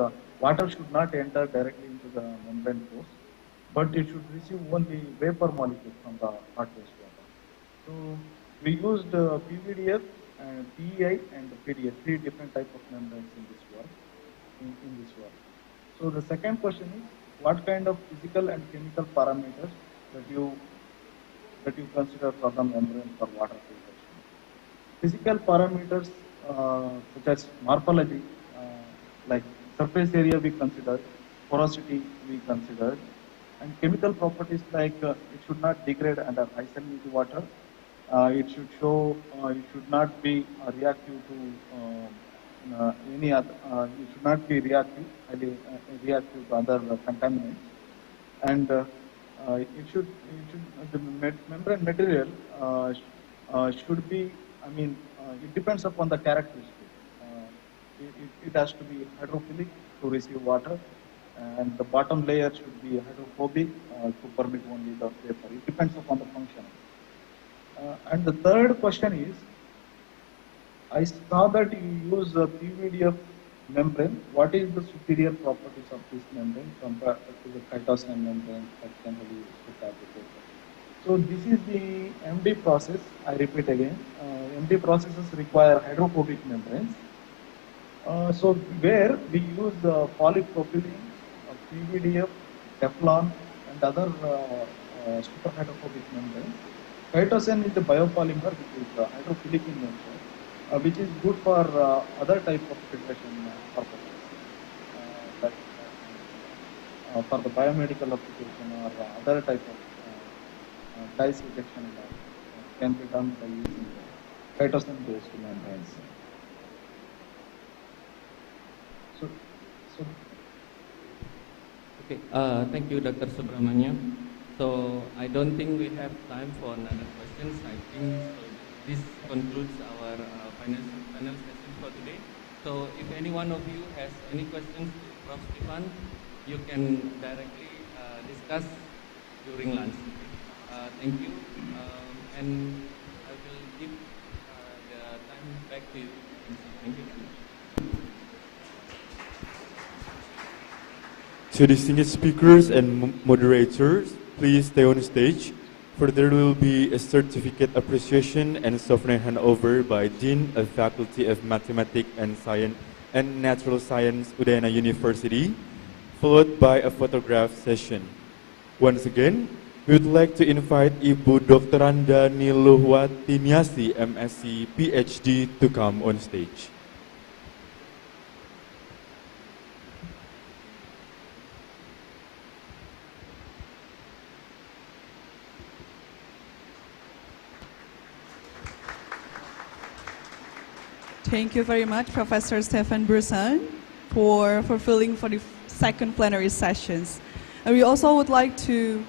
water should not enter directly into the membrane pores, but it should receive only vapor molecules from the hot wastewater. So we used PVDF, PEI, and PDF, 3 different types of membranes in this work. So the second question is, what kind of physical and chemical parameters that you consider for the membrane for water filtration? Physical parameters such as morphology, like surface area we considered, porosity we considered, and chemical properties like it should not degrade under high salinity water. It should not be reactive to any other. It should not be reactive to other contaminants, and the membrane material should be. It depends upon the characteristic. It has to be hydrophilic to receive water, and the bottom layer should be hydrophobic to permit only the vapor. It depends upon the function. And the third question is, I saw that you use a PVDF membrane. What is the superior properties of this membrane compared to the chitosan membrane that can be used to fabricate? So this is the MD process. I repeat again, MD processes require hydrophobic membranes. So where we use polypropylene, PVDF, Teflon, and other super hydrophobic membranes. Chitosan is the biopolymer which is hydrophilic in nature, which is good for other type of filtration purposes, like for the biomedical application or other type of dyes rejection can be done by using chitosan-based membranes. Okay, thank you, Dr. Subramania. So I don't think we have time for another questions. I think this concludes our panel session for today. So if any one of you has any questions to Prof. Stefan, you can directly discuss during lunch. Thank you, and I will give the time back to you. Thank you. To distinguished speakers and moderators, please stay on stage. Further, there will be a certificate appreciation and sovereign handover by Dean of Faculty of Mathematics and Science and Natural Science, Udayana University, followed by a photograph session. Once again, we would like to invite Ibu Dr. Anda Niluhwati Niasi, MSc, PhD, to come on stage. Thank you very much, Professor Stefan Brusan, for fulfilling for the second plenary sessions. And we also would like to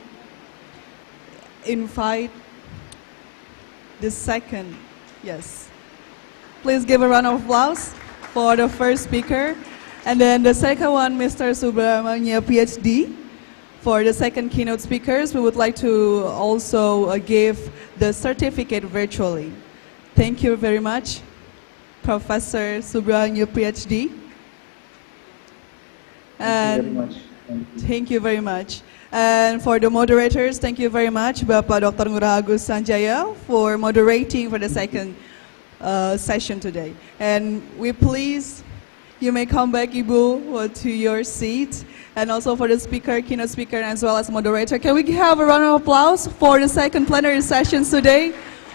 invite the second, yes. Please give a round of applause for the first speaker. And then the second one, Mr. Subramanya, PhD. For the second keynote speakers, we would like to also give the certificate virtually. Thank you very much, Professor Subramanya, PhD. And thank you very much. And for the moderators, thank you very much, Bapak Dr. Ngurah Agus Sanjaya, for moderating for the second session today. And we please, you may come back, Ibu, to your seat. And also for the speaker, keynote speaker, as well as moderator. Can we have a round of applause for the second plenary sessions today?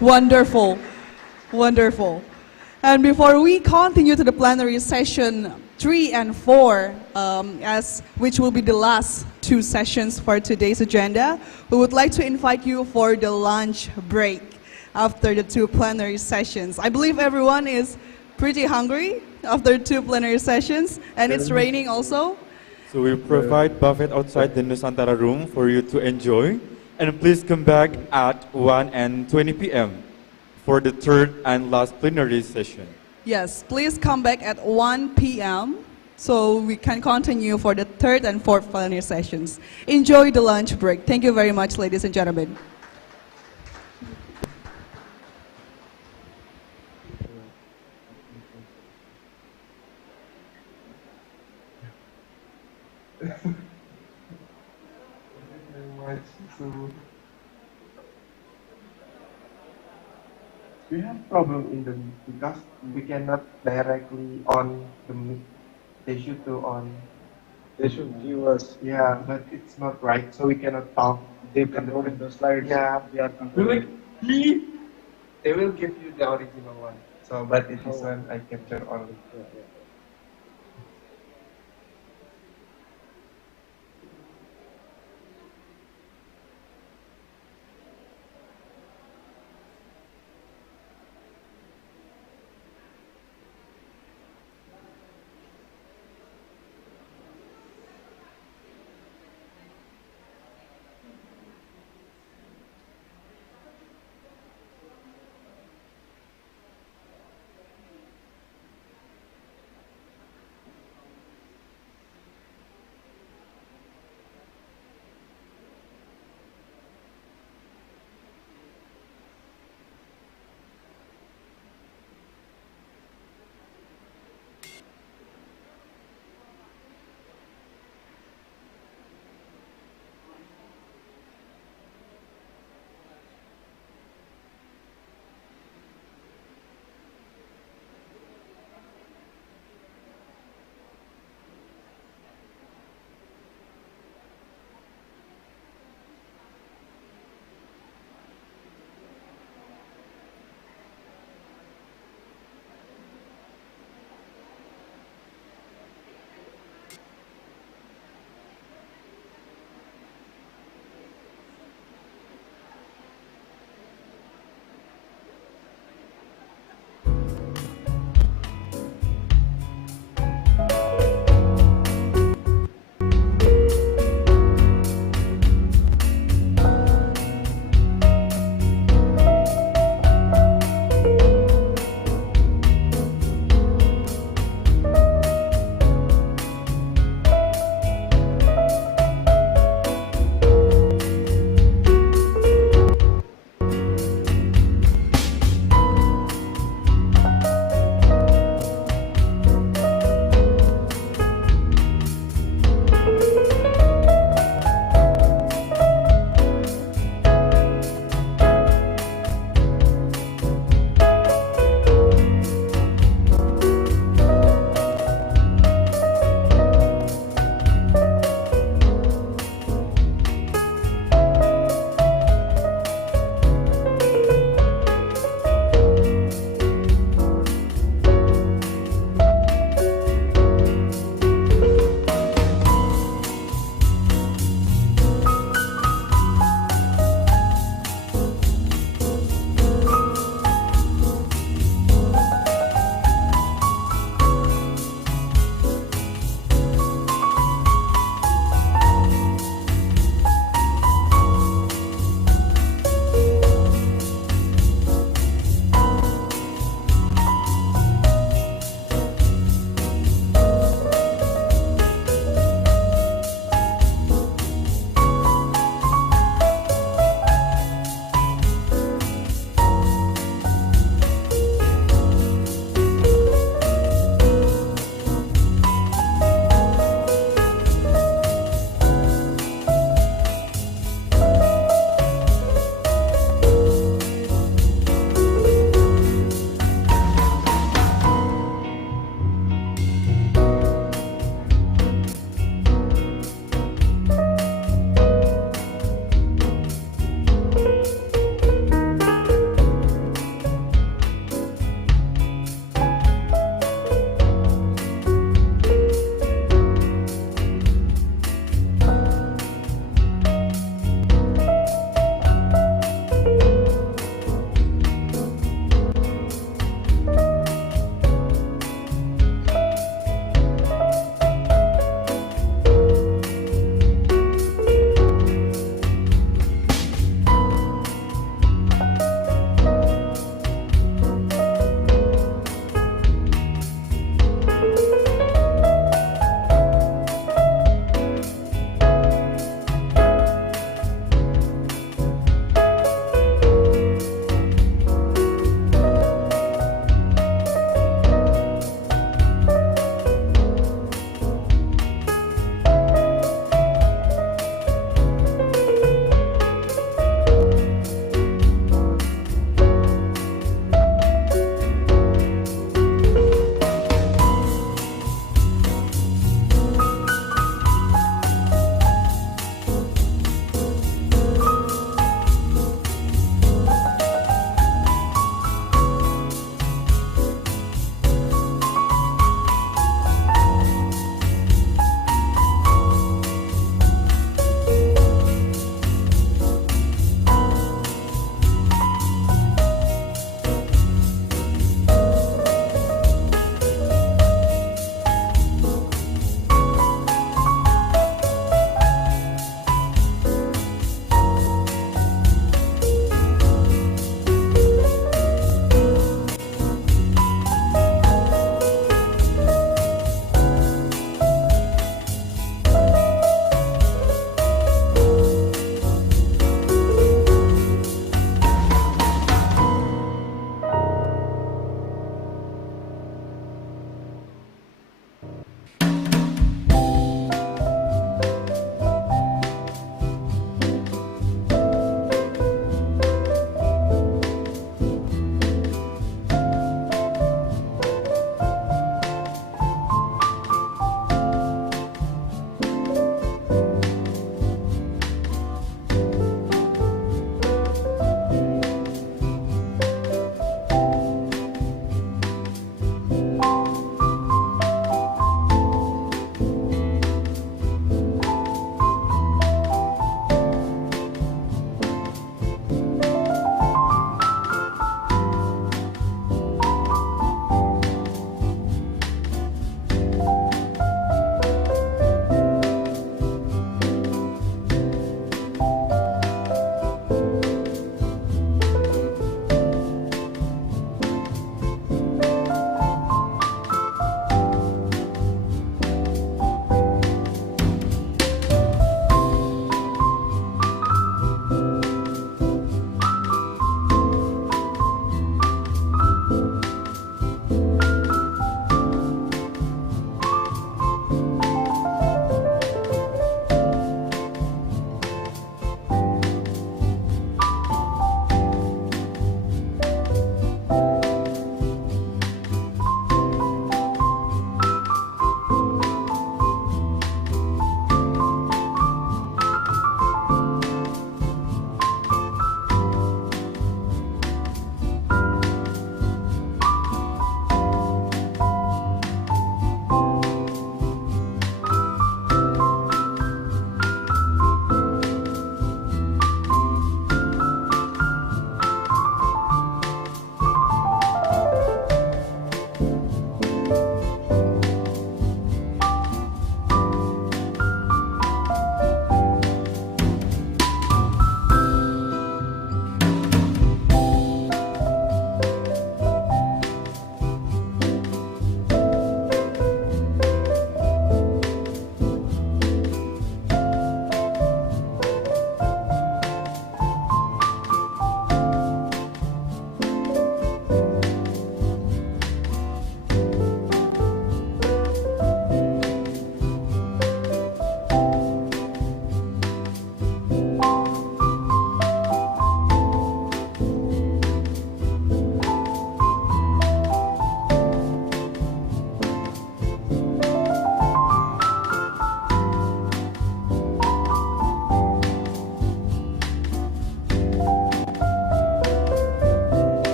Wonderful, wonderful. And before we continue to the plenary session 3 and 4, which will be the last two sessions for today's agenda, we would like to invite you for the lunch break after the two plenary sessions. I believe everyone is pretty hungry after two plenary sessions, and it's raining also. So we provide buffet outside the Nusantara room for you to enjoy. And please come back at 1:20 p.m. for the third and last plenary session. Yes, please come back at 1 p.m. so we can continue for the third and fourth plenary sessions. Enjoy the lunch break. Thank you very much, ladies and gentlemen. We have problem in the because we cannot directly on the mic. They should do on. They should view us. Yeah, but it's not right. So we cannot talk. They control the slides. Yeah, they are controlling. They will give you the original one. So, but it is one I capture only.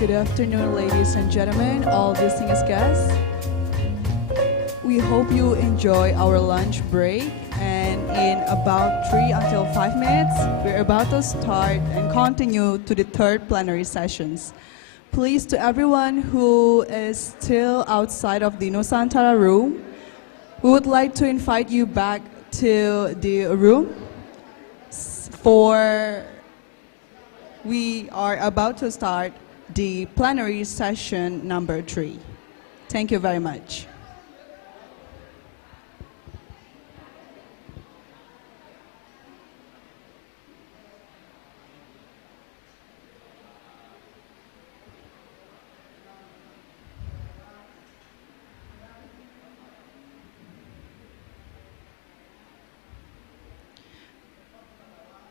Good afternoon, ladies and gentlemen, all distinguished guests. We hope you enjoy our lunch break, and in about 3 until 5 minutes, we're about to start and continue to the third plenary sessions. Please, to everyone who is still outside of the Nusantara room, we would like to invite you back to the room for we are about to start the plenary session number 3. Thank you very much.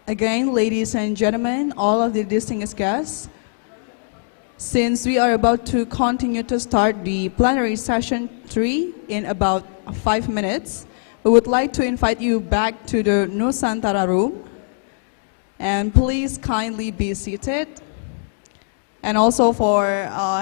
Again, ladies and gentlemen, all of the distinguished guests, since we are about to continue to start the plenary session 3 in about 5 minutes, we would like to invite you back to the Nusantara room. And please kindly be seated. And also for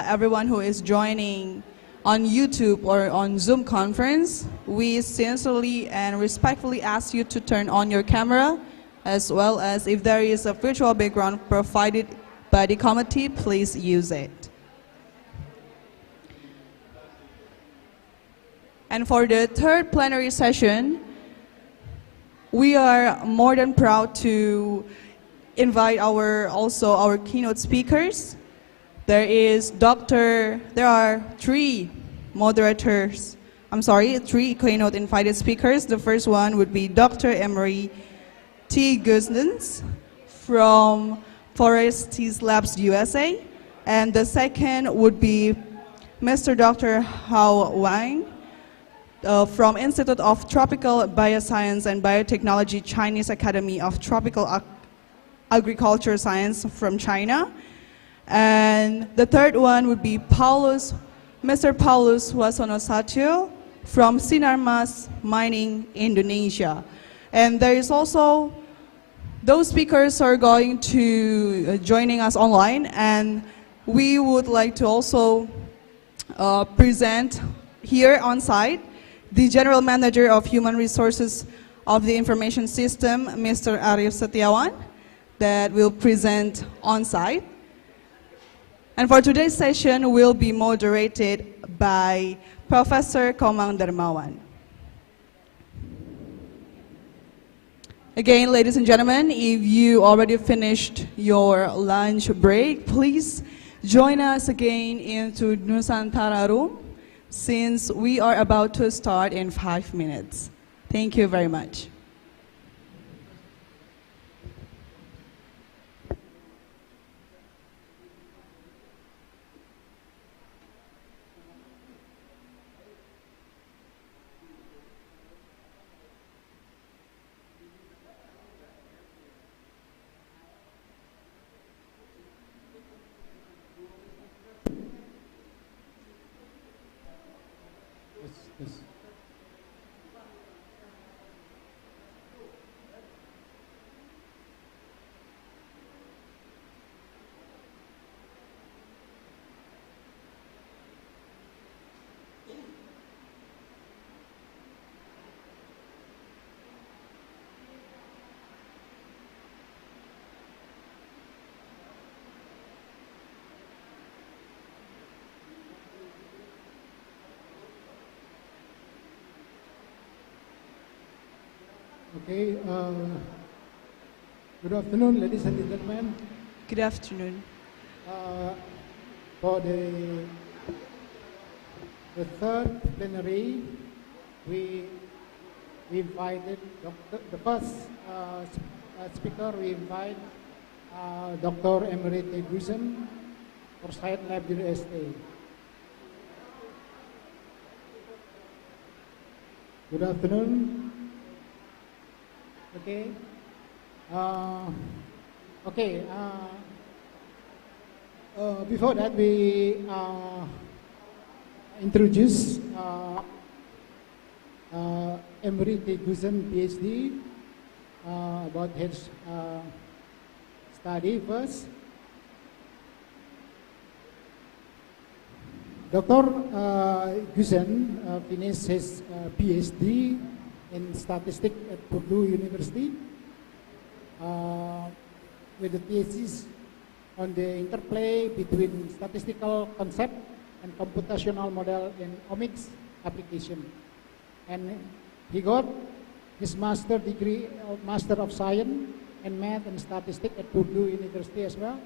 everyone who is joining on YouTube or on Zoom conference, we sincerely and respectfully ask you to turn on your camera, as well as if there is a virtual background provided by the committee, please use it. And for the third plenary session, we are more than proud to invite our keynote speakers. There are 3 keynote invited speakers. The first one would be Dr. Emery T. Gusdens from Forest Labs USA, and the second would be Mr. Dr. Hao Wang from Institute of Tropical Bioscience and Biotechnology, Chinese Academy of Tropical Agriculture Science from China. And the third one would be Mr. Paulus Wasono Satyo from Sinarmas Mining, Indonesia. And there is also those speakers are going to joining us online, and we would like to also present here on site the General Manager of Human Resources of the Information System, Mr. Arif Setiawan, that will present on site. And for today's session will be moderated by Professor Komang Darmawan. Again, ladies and gentlemen, if you already finished your lunch break, please join us again into Nusantara room, since we are about to start in 5 minutes. Thank you very much. Okay, good afternoon, ladies and gentlemen. Good afternoon. For the third plenary, we invited the first speaker. We invite Dr. Emery T. Gusdens for Forest Labs USA. Good afternoon. Okay. Okay. Before that, we introduce Emery T. Goosen, PhD, about his study first. Dr. Goosen finished his PhD in statistics at Purdue University with a thesis on the interplay between statistical concept and computational model in omics application. And he got his master degree, Master of Science in Math and Statistics at Purdue University as well.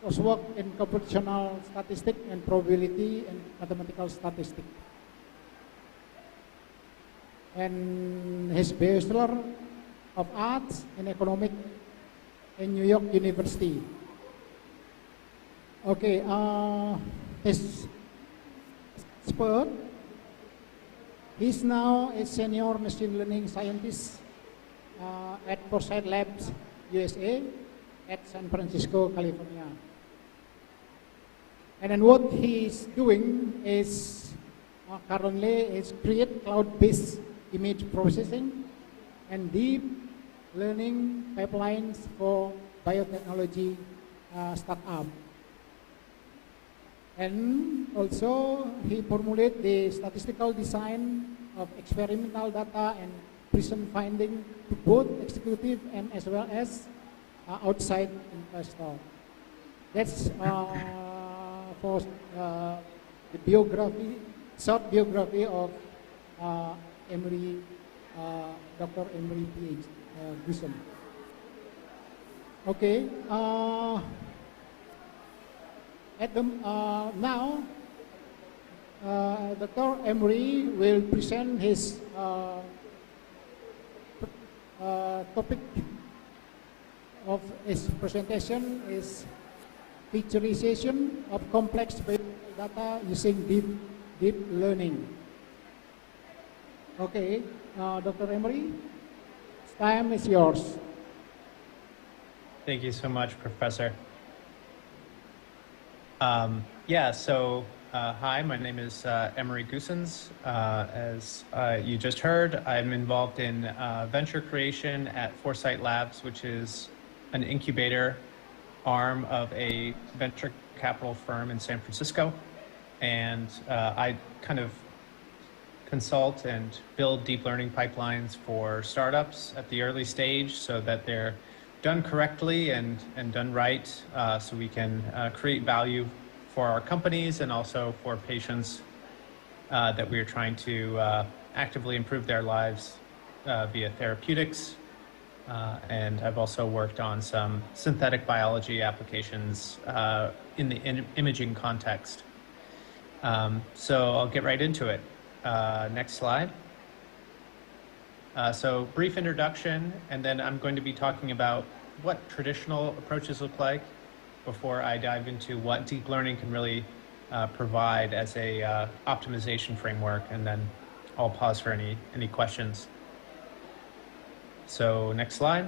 Was work in computational statistics and probability and mathematical statistics. And his Bachelor of Arts in Economics in New York University. Okay, his expert. He's now a senior machine learning scientist at Foresight Labs, USA, at San Francisco, California. And then what he's doing is currently is create cloud-based image processing and deep learning pipelines for biotechnology startup. And also he formulated the statistical design of experimental data and precision finding to both executive and as well as outside investor. That's for the biography, short biography of Emery, Dr. Emery P. Goosen. Okay. At the now, Dr. Emery will present his topic of his presentation is featurization of complex data using deep learning. Okay, Dr. Emery, time is yours. Thank you so much, Professor. Hi, my name is Emery Goosens. As you just heard, I'm involved in venture creation at Foresight Labs, which is an incubator arm of a venture capital firm in San Francisco. And I kind of consult and build deep learning pipelines for startups at the early stage so that they're done correctly and done right, so we can create value for our companies and also for patients that we are trying to actively improve their lives via therapeutics. And I've also worked on some synthetic biology applications in the imaging context. So I'll get right into it. Next slide. So brief introduction, and then I'm going to be talking about what traditional approaches look like before I dive into what deep learning can really provide as a optimization framework, and then I'll pause for any questions. So next slide.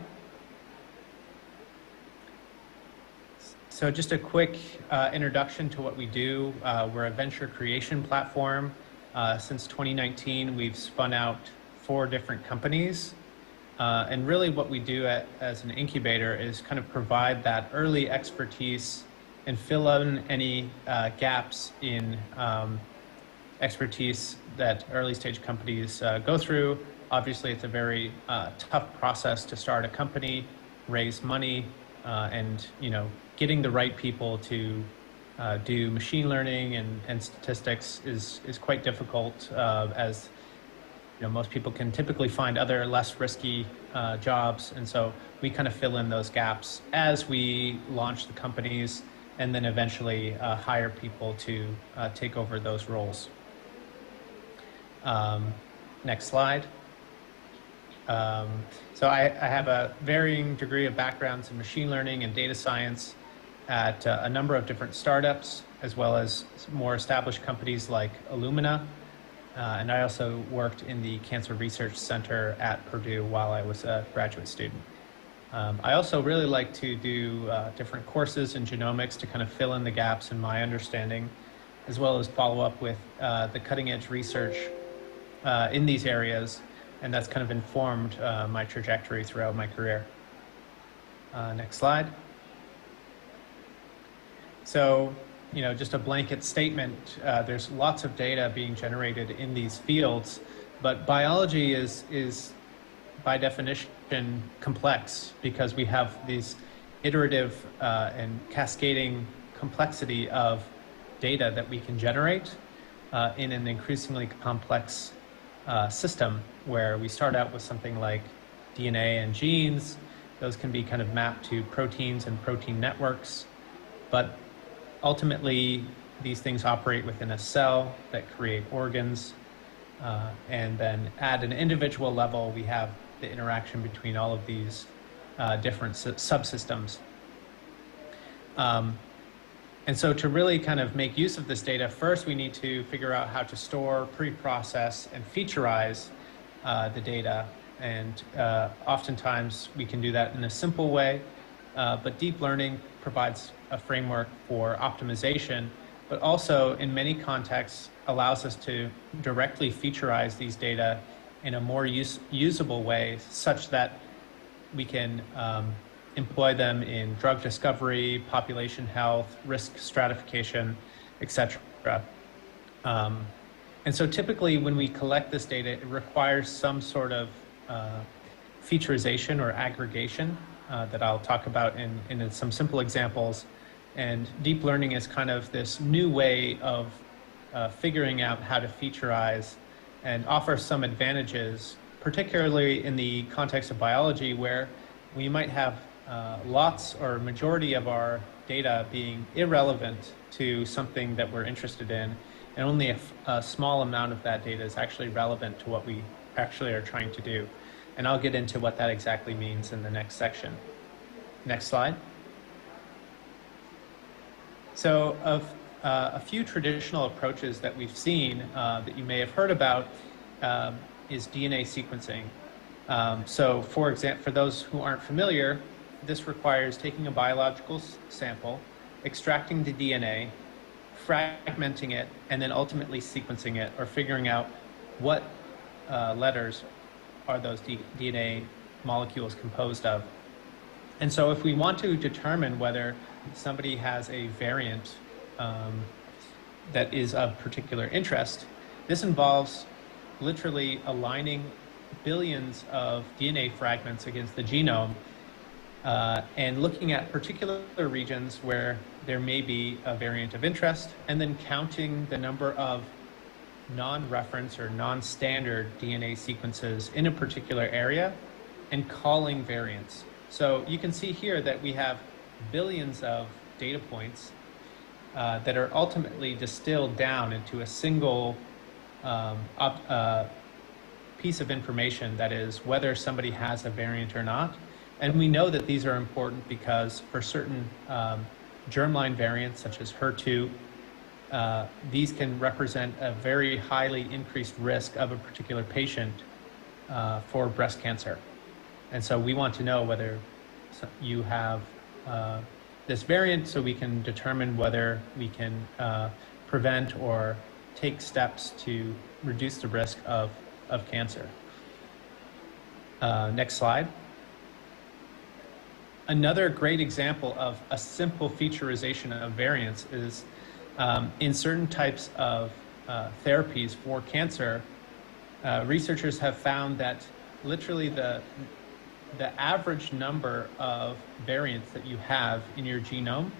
So just a quick introduction to what we do. We're a venture creation platform. Since 2019, we've spun out 4 different companies. And really what we do as an incubator is kind of provide that early expertise and fill in any gaps in expertise that early stage companies go through. Obviously, it's a very tough process to start a company, raise money, and getting the right people to do machine learning and statistics is quite difficult, as most people can typically find other less risky jobs, and so we kind of fill in those gaps as we launch the companies and then eventually hire people to take over those roles. Next slide. So I have a varying degree of backgrounds in machine learning and data science at a number of different startups, as well as more established companies like Illumina. and I also worked in the Cancer Research Center at Purdue while I was a graduate student. I also really like to do different courses in genomics to kind of fill in the gaps in my understanding, as well as follow up with the cutting edge research in these areas, and that's kind of informed my trajectory throughout my career. Next slide. So, you know, just a blanket statement, there's lots of data being generated in these fields, but biology is by definition complex because we have these iterative and cascading complexity of data that we can generate in an increasingly complex system where we start out with something like DNA and genes. Those can be kind of mapped to proteins and protein networks, but ultimately these things operate within a cell that create organs, and then at an individual level we have the interaction between all of these different subsystems. And so to really kind of make use of this data, first we need to figure out how to store, pre-process, and featurize the data. And oftentimes we can do that in a simple way, but deep learning provides a framework for optimization, but also in many contexts allows us to directly featurize these data in a more usable way such that we can employ them in drug discovery, population health, risk stratification, etc. And so typically when we collect this data, it requires some sort of featurization or aggregation that I'll talk about in some simple examples. And deep learning is kind of this new way of figuring out how to featurize and offer some advantages, particularly in the context of biology, where we might have lots or majority of our data being irrelevant to something that we're interested in, and only a small amount of that data is actually relevant to what we actually are trying to do. And I'll get into what that exactly means in the next section. Next slide. So a few traditional approaches that we've seen that you may have heard about is DNA sequencing. So for example, for those who aren't familiar, this requires taking a biological sample, extracting the DNA, fragmenting it, and then ultimately sequencing it, or figuring out what letters are those DNA molecules composed of. And so if we want to determine whether somebody has a variant that is of particular interest, this involves literally aligning billions of DNA fragments against the genome and looking at particular regions where there may be a variant of interest, and then counting the number of non-reference or non-standard DNA sequences in a particular area and calling variants. So you can see here that we have billions of data points that are ultimately distilled down into a single piece of information, that is whether somebody has a variant or not. And we know that these are important because for certain germline variants such as HER2, these can represent a very highly increased risk of a particular patient for breast cancer. And so we want to know whether you have this variant so we can determine whether we can prevent or take steps to reduce the risk of cancer. Next slide. Another great example of a simple featurization of variants is in certain types of therapies for cancer, researchers have found that literally the average number of variants that you have in your genome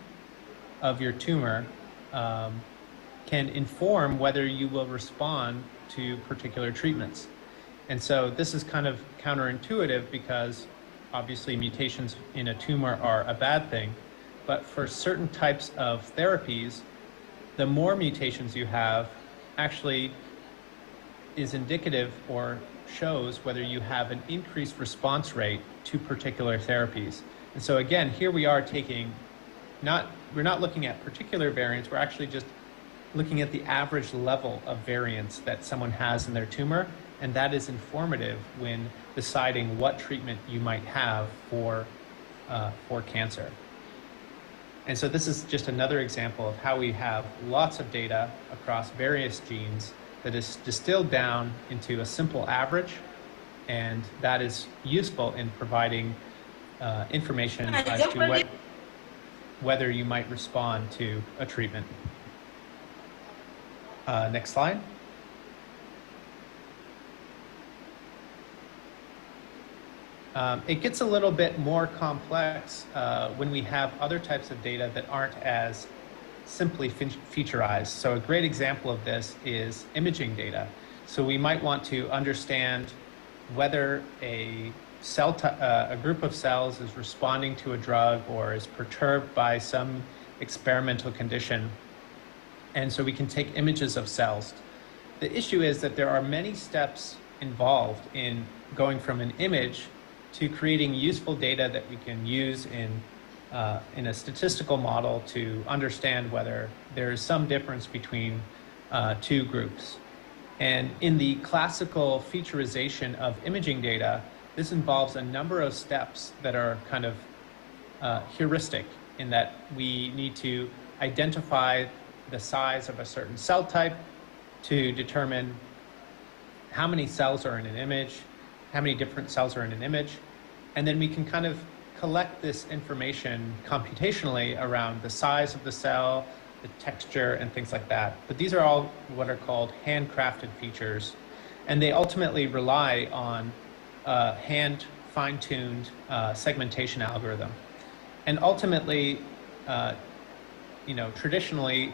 of your tumor can inform whether you will respond to particular treatments. And so this is kind of counterintuitive because obviously mutations in a tumor are a bad thing, but for certain types of therapies, the more mutations you have actually is indicative or shows whether you have an increased response rate to particular therapies. And so again, here we are taking, we're not looking at particular variants, we're actually just looking at the average level of variance that someone has in their tumor, and that is informative when deciding what treatment you might have for cancer. And so this is just another example of how we have lots of data across various genes that is distilled down into a simple average, and that is useful in providing information as to whether you might respond to a treatment. Next slide. It gets a little bit more complex when we have other types of data that aren't as simply featurized. So a great example of this is imaging data. So we might want to understand whether a group of cells is responding to a drug or is perturbed by some experimental condition. And so we can take images of cells. The issue is that there are many steps involved in going from an image to creating useful data that we can use in a statistical model to understand whether there is some difference between two groups. And in the classical featurization of imaging data, this involves a number of steps that are kind of heuristic, in that we need to identify the size of a certain cell type to determine how many cells are in an image, how many different cells are in an image, and then we can kind of collect this information computationally around the size of the cell, the texture, and things like that. But these are all what are called handcrafted features, and they ultimately rely on hand fine-tuned segmentation algorithm. And ultimately, traditionally,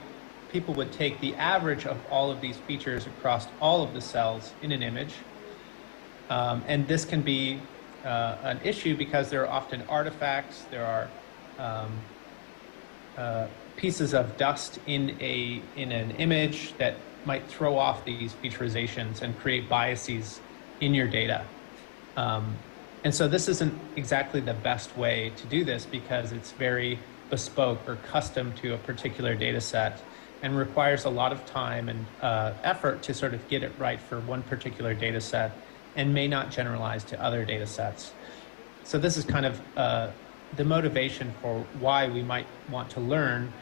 people would take the average of all of these features across all of the cells in an image. And this can be an issue because there are often artifacts, there are pieces of dust in an image that might throw off these featurizations and create biases in your data. And so this isn't exactly the best way to do this because it's very bespoke or custom to a particular data set and requires a lot of time and effort to sort of get it right for one particular data set and may not generalize to other data sets. So this is kind of the motivation for why we might want to learn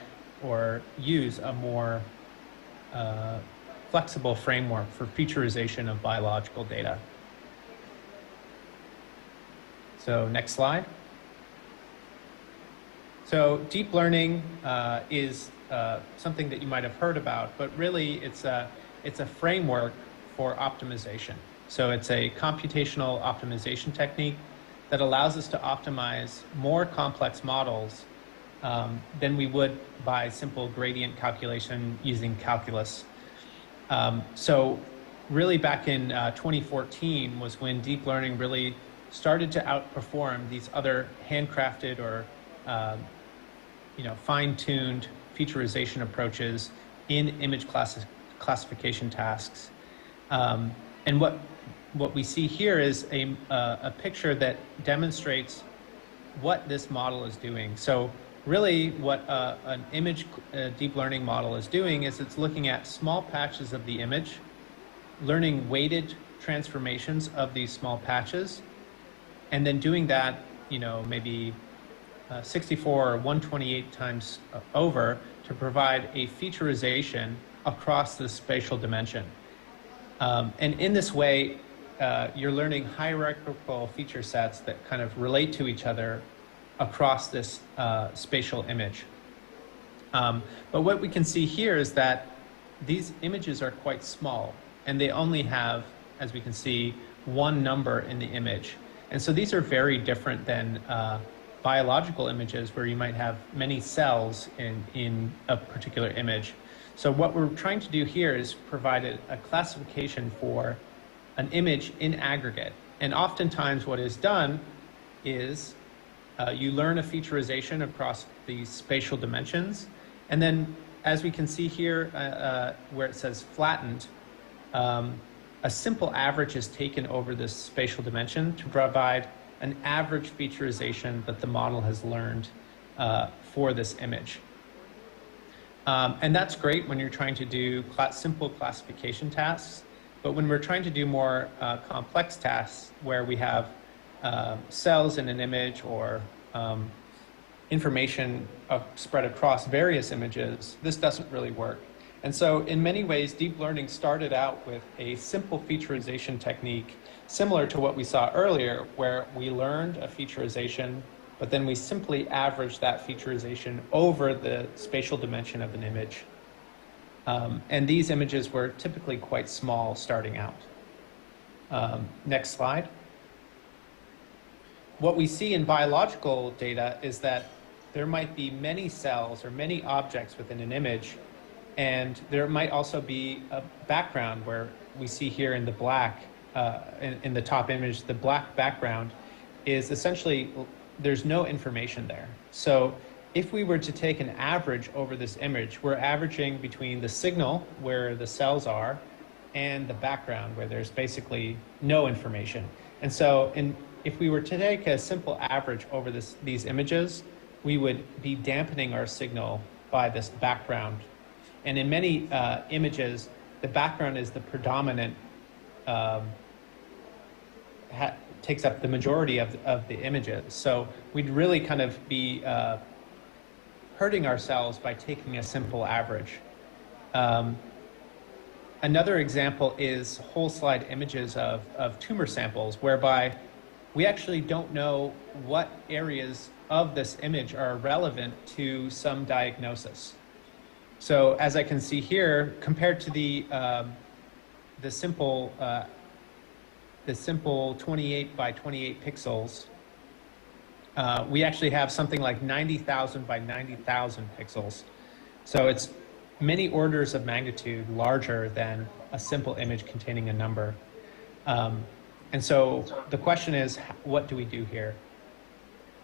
or use a more flexible framework for featurization of biological data. So next slide. So deep learning is something that you might have heard about, but really it's a framework for optimization. So it's a computational optimization technique that allows us to optimize more complex models than we would by simple gradient calculation using calculus. So really back in 2014 was when deep learning really started to outperform these other handcrafted or fine-tuned featurization approaches in image classification tasks. And what we see here is a picture that demonstrates what this model is doing. So really what an image deep learning model is doing is it's looking at small patches of the image, learning weighted transformations of these small patches, and then doing that, maybe 64 or 128 times over to provide a featurization across the spatial dimension. And in this way, you're learning hierarchical feature sets that kind of relate to each other across this spatial image. But what we can see here is that these images are quite small, and they only have, as we can see, one number in the image. And so these are very different than biological images where you might have many cells in a particular image. So what we're trying to do here is provide a classification for an image in aggregate. And oftentimes what is done is you learn a featurization across these spatial dimensions. And then as we can see here where it says flattened, a simple average is taken over this spatial dimension to provide an average featurization that the model has learned for this image. And that's great when you're trying to do simple classification tasks. But when we're trying to do more complex tasks where we have cells in an image or information spread across various images, this doesn't really work. And so in many ways, deep learning started out with a simple featurization technique similar to what we saw earlier, where we learned a featurization, but then we simply averaged that featurization over the spatial dimension of an image. And these images were typically quite small starting out. Next slide. What we see in biological data is that there might be many cells or many objects within an image, and there might also be a background where we see here in the black, in the top image, the black background is essentially, there's no information there. So if we were to take an average over this image, we're averaging between the signal, where the cells are, and the background, where there's basically no information. And so if we were to take a simple average over these images, we would be dampening our signal by this background. And in many images, the background is the predominant, takes up the majority of the images. So we'd really kind of be hurting ourselves by taking a simple average. Another example is whole slide images of tumor samples, whereby we actually don't know what areas of this image are relevant to some diagnosis. So as I can see here, compared to the simple 28 by 28 pixels, we actually have something like 90,000 by 90,000 pixels. So it's many orders of magnitude larger than a simple image containing a number. And so the question is, what do we do here?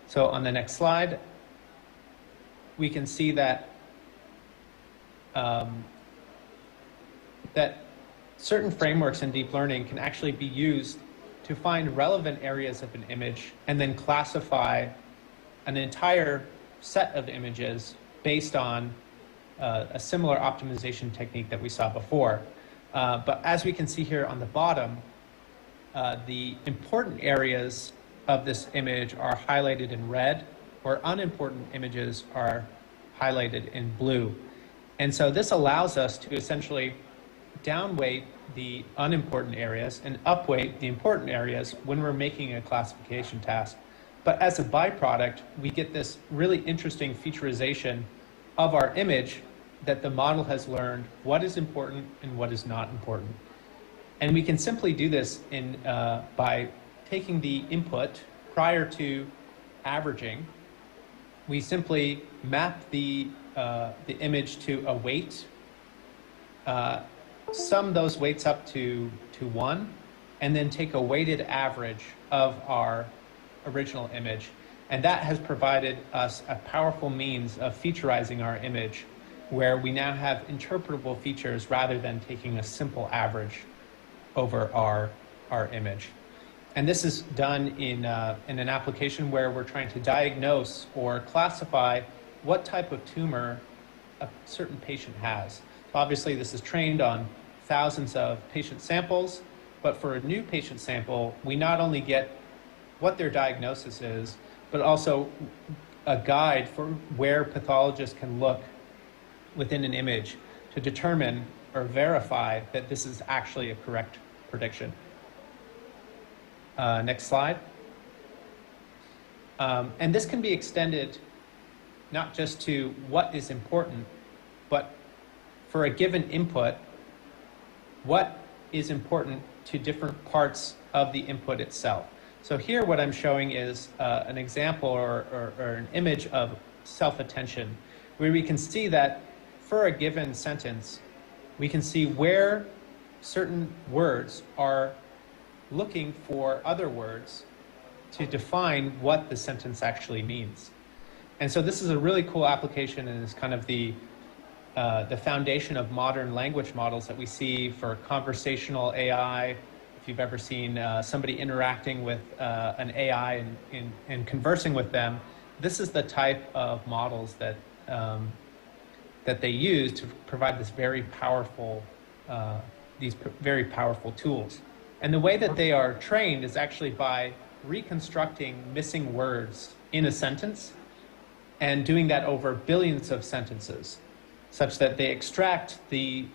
So on the next slide, we can see that that certain frameworks in deep learning can actually be used to find relevant areas of an image and then classify an entire set of images based on a similar optimization technique that we saw before. But as we can see here on the bottom, the important areas of this image are highlighted in red, where unimportant images are highlighted in blue. And so this allows us to essentially downweight the unimportant areas and upweight the important areas when we're making a classification task. But as a byproduct, we get this really interesting featurization of our image that the model has learned what is important and what is not important. And we can simply do this by taking the input prior to averaging. We simply map the image to a weight, sum those weights up to 1, and then take a weighted average of our original image. And that has provided us a powerful means of featurizing our image, where we now have interpretable features rather than taking a simple average over our image. And this is done in an application where we're trying to diagnose or classify what type of tumor a certain patient has. So obviously, this is trained on thousands of patient samples, but for a new patient sample, we not only get what their diagnosis is, but also a guide for where pathologists can look within an image to determine or verify that this is actually a correct prediction. Next slide. And this can be extended not just to what is important, but for a given input, what is important to different parts of the input itself. So here what I'm showing is an example or an image of self-attention, where we can see that for a given sentence, we can see where certain words are looking for other words to define what the sentence actually means. And so this is a really cool application, and is kind of the foundation of modern language models that we see for conversational AI. If you've ever seen somebody interacting with an AI and conversing with them, this is the type of models that that they use to provide this very powerful, very powerful tools. And the way that they are trained is actually by reconstructing missing words in a sentence and doing that over billions of sentences, such that they extract the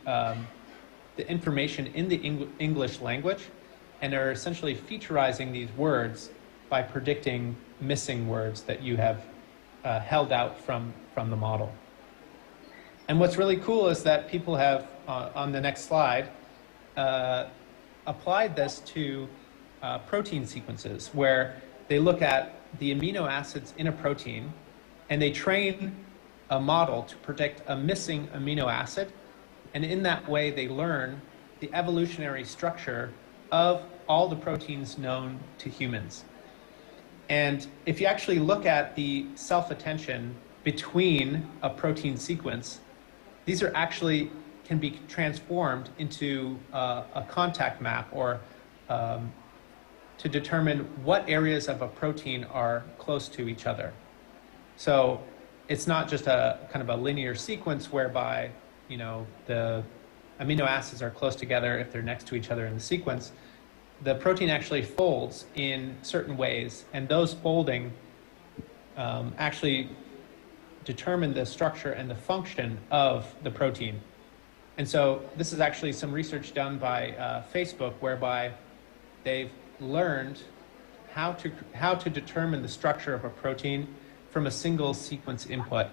information in the English language and are essentially featurizing these words by predicting missing words that you have held out from the model. And what's really cool is that people have, on the next slide, applied this to protein sequences, where they look at the amino acids in a protein and they train a model to predict a missing amino acid, and in that way they learn the evolutionary structure of all the proteins known to humans. And if you actually look at the self-attention between a protein sequence, these are actually can be transformed into a contact map, or to determine what areas of a protein are close to each other. So it's not just a kind of a linear sequence whereby, you know, the amino acids are close together if they're next to each other in the sequence. The protein actually folds in certain ways, and those folding actually determine the structure and the function of the protein. And so this is actually some research done by Facebook, whereby they've learned how to determine the structure of a protein from a single sequence input.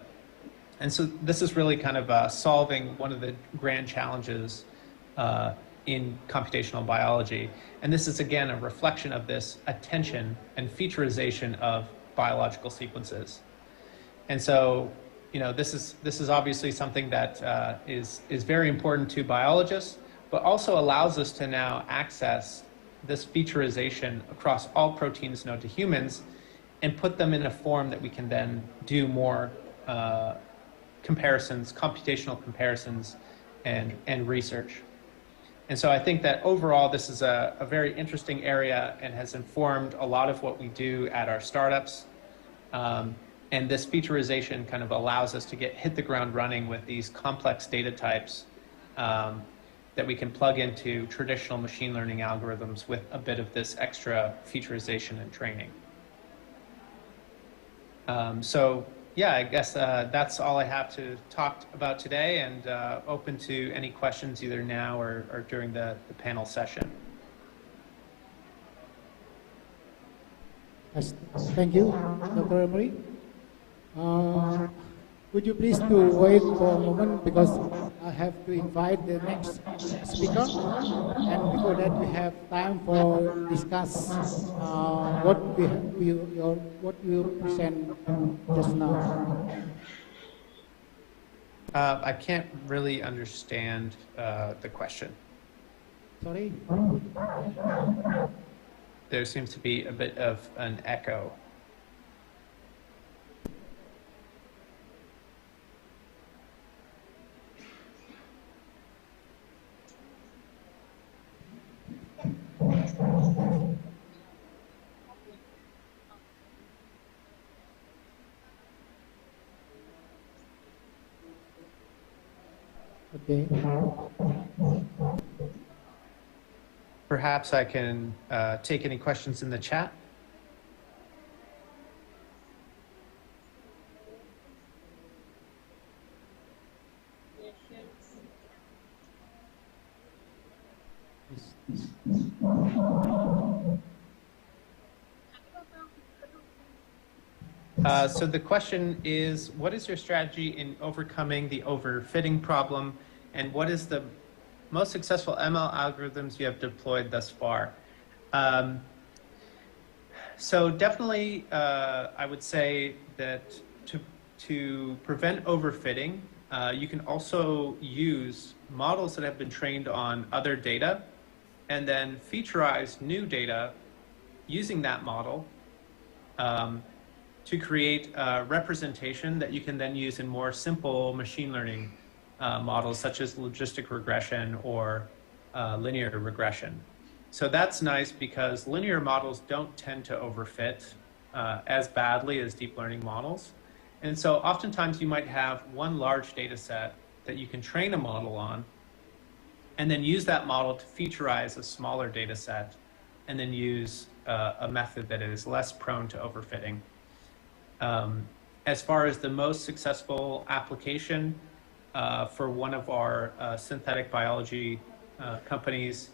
And so this is really kind of solving one of the grand challenges in computational biology. And this is, again, a reflection of this attention and featurization of biological sequences. And so, you know, this is obviously something that is very important to biologists, but also allows us to now access this featurization across all proteins known to humans and put them in a form that we can then do more comparisons, computational comparisons, and research. And so I think that overall this is a very interesting area and has informed a lot of what we do at our startups. And this featurization kind of allows us to hit the ground running with these complex data types that we can plug into traditional machine learning algorithms with a bit of this extra featurization and training. So yeah, I guess that's all I have to talk about today, and open to any questions either now or during the panel session. Yes, thank you, Dr. Emery. Could you please to wait for a moment, because I have to invite the next speaker, and before that we have time for discuss what you present just now. I can't really understand the question. Sorry? There seems to be a bit of an echo. Okay. Perhaps I can take any questions in the chat. So the question is, what is your strategy in overcoming the overfitting problem, and what is the most successful ML algorithms you have deployed thus far? So definitely, I would say that to prevent overfitting, you can also use models that have been trained on other data and then featurize new data using that model to create a representation that you can then use in more simple machine learning models, such as logistic regression or linear regression. So that's nice because linear models don't tend to overfit as badly as deep learning models. And so oftentimes you might have one large data set that you can train a model on, and then use that model to featureize a smaller data set, and then use a method that is less prone to overfitting. As far as the most successful application for one of our synthetic biology companies,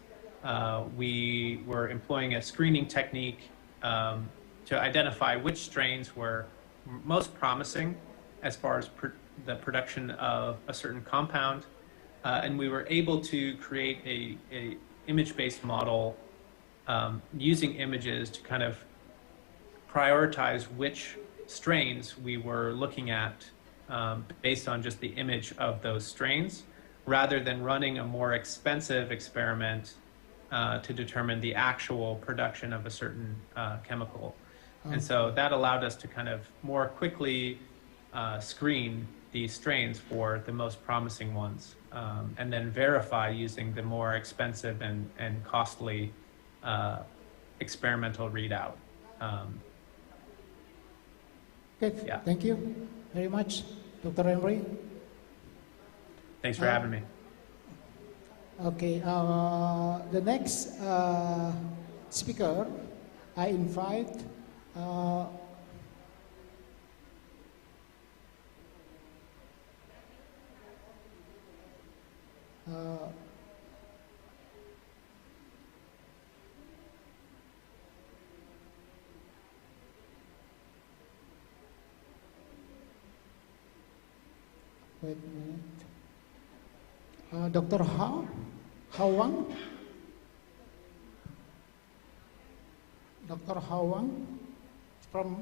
we were employing a screening technique to identify which strains were most promising as far as the production of a certain compound. And we were able to create a image-based model using images to kind of prioritize which strains we were looking at based on just the image of those strains, rather than running a more expensive experiment to determine the actual production of a certain chemical. And so that allowed us to kind of more quickly screen these strains for the most promising ones, and then verify using the more expensive and costly experimental readout. Okay, yeah. Thank you very much, Dr. Emery. Thanks for having me. Okay, the next speaker, I invite wait a minute. Dr. Hao Wang. Dr. Hao Wang from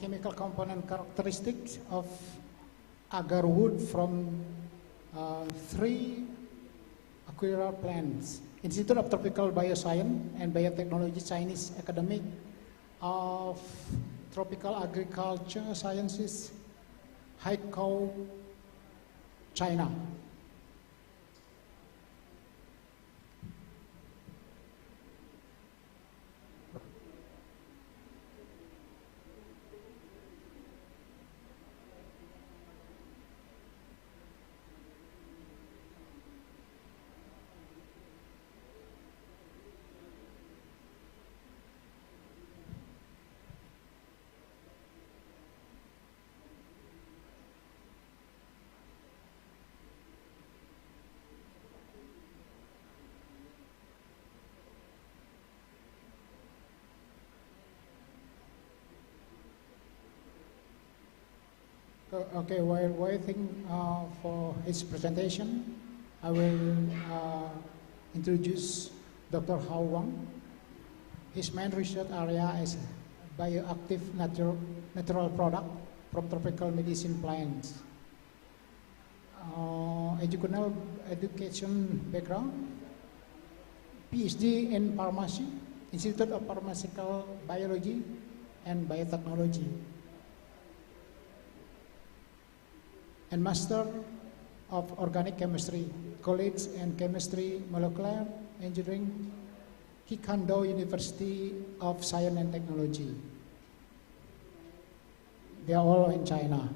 chemical component characteristics of agar wood from 3 Aquila plants. Institute of Tropical Bioscience and Biotechnology, Chinese Academy of Tropical Agriculture Sciences, Haikou, China. Okay, while waiting for his presentation, I will introduce Dr. Hao Wang. His main research area is bioactive natural product from tropical medicine plants. Education background, PhD in Pharmacy, Institute of Pharmaceutical Biology and Biotechnology, and Master of Organic Chemistry, College and Chemistry, Molecular Engineering, Kikando University of Science and Technology. They are all in China.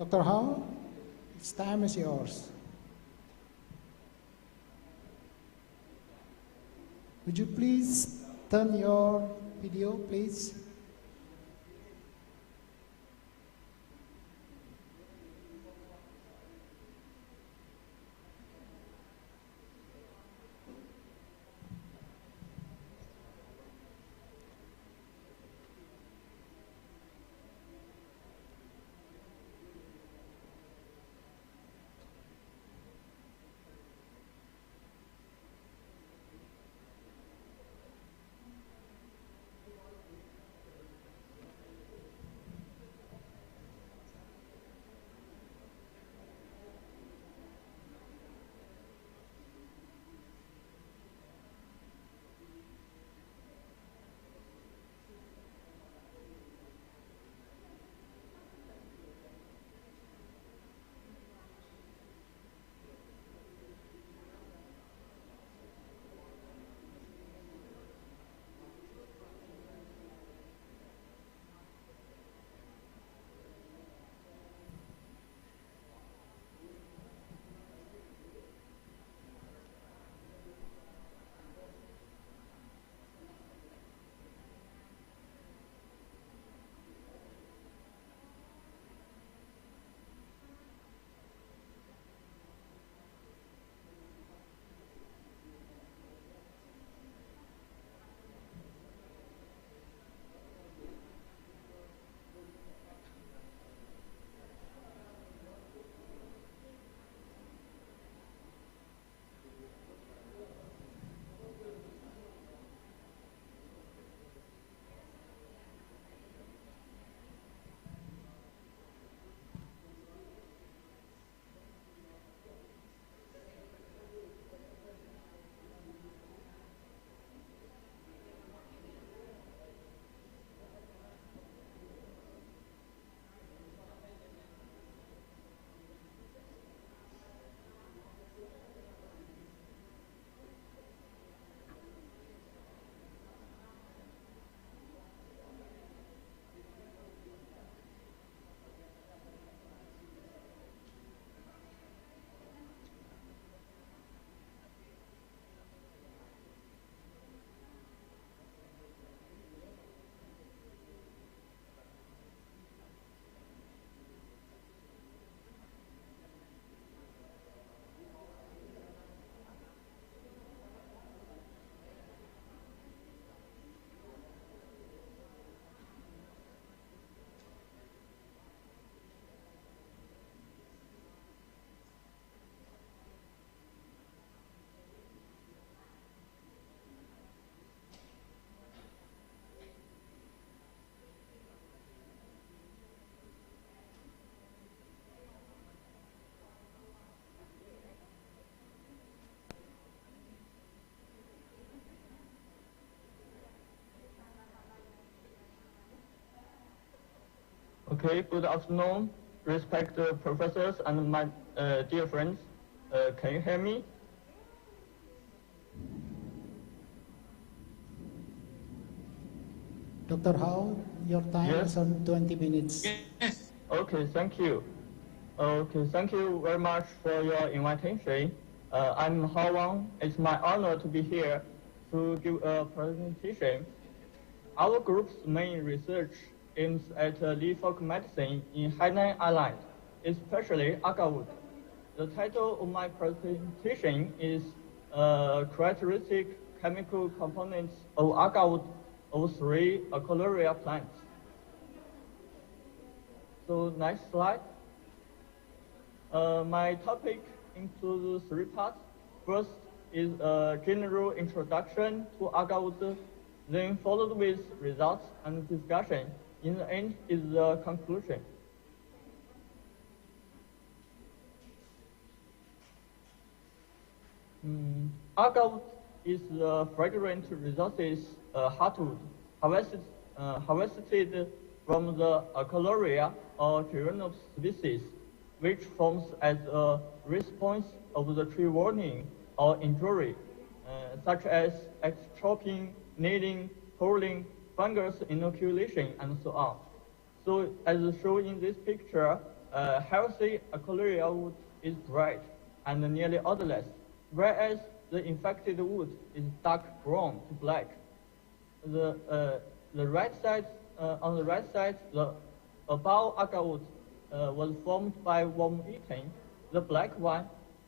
Dr. Hao, its time is yours. Would you please turn your video, please? Okay, good afternoon, respected professors and my dear friends. Can you hear me? Dr. Hao, your time is on 20 minutes. Yes. Okay, thank you. Okay, thank you very much for your invitation. I'm Hao Wang. It's my honor to be here to give a presentation. Our group's main research aims at leaf folk medicine in Hainan Island, especially agarwood. The title of my presentation is Characteristic Chemical Components of Agarwood of 3 Coleoria plants. So next slide. My topic includes 3 parts. First is a general introduction to agarwood, then followed with results and discussion. In the end is the conclusion. Agarwood is the fragrant resources hardwood harvested from the Coleoria or Geranopsis species, which forms as a response of the tree warning or injury, such as extropion, kneading, pulling, fungus inoculation, and so on. So as shown in this picture, healthy Coleoria wood is bright and nearly odorless, whereas the infected wood is dark brown to black. The right side, on the right side, the above agarwood was formed by worm eating. The black one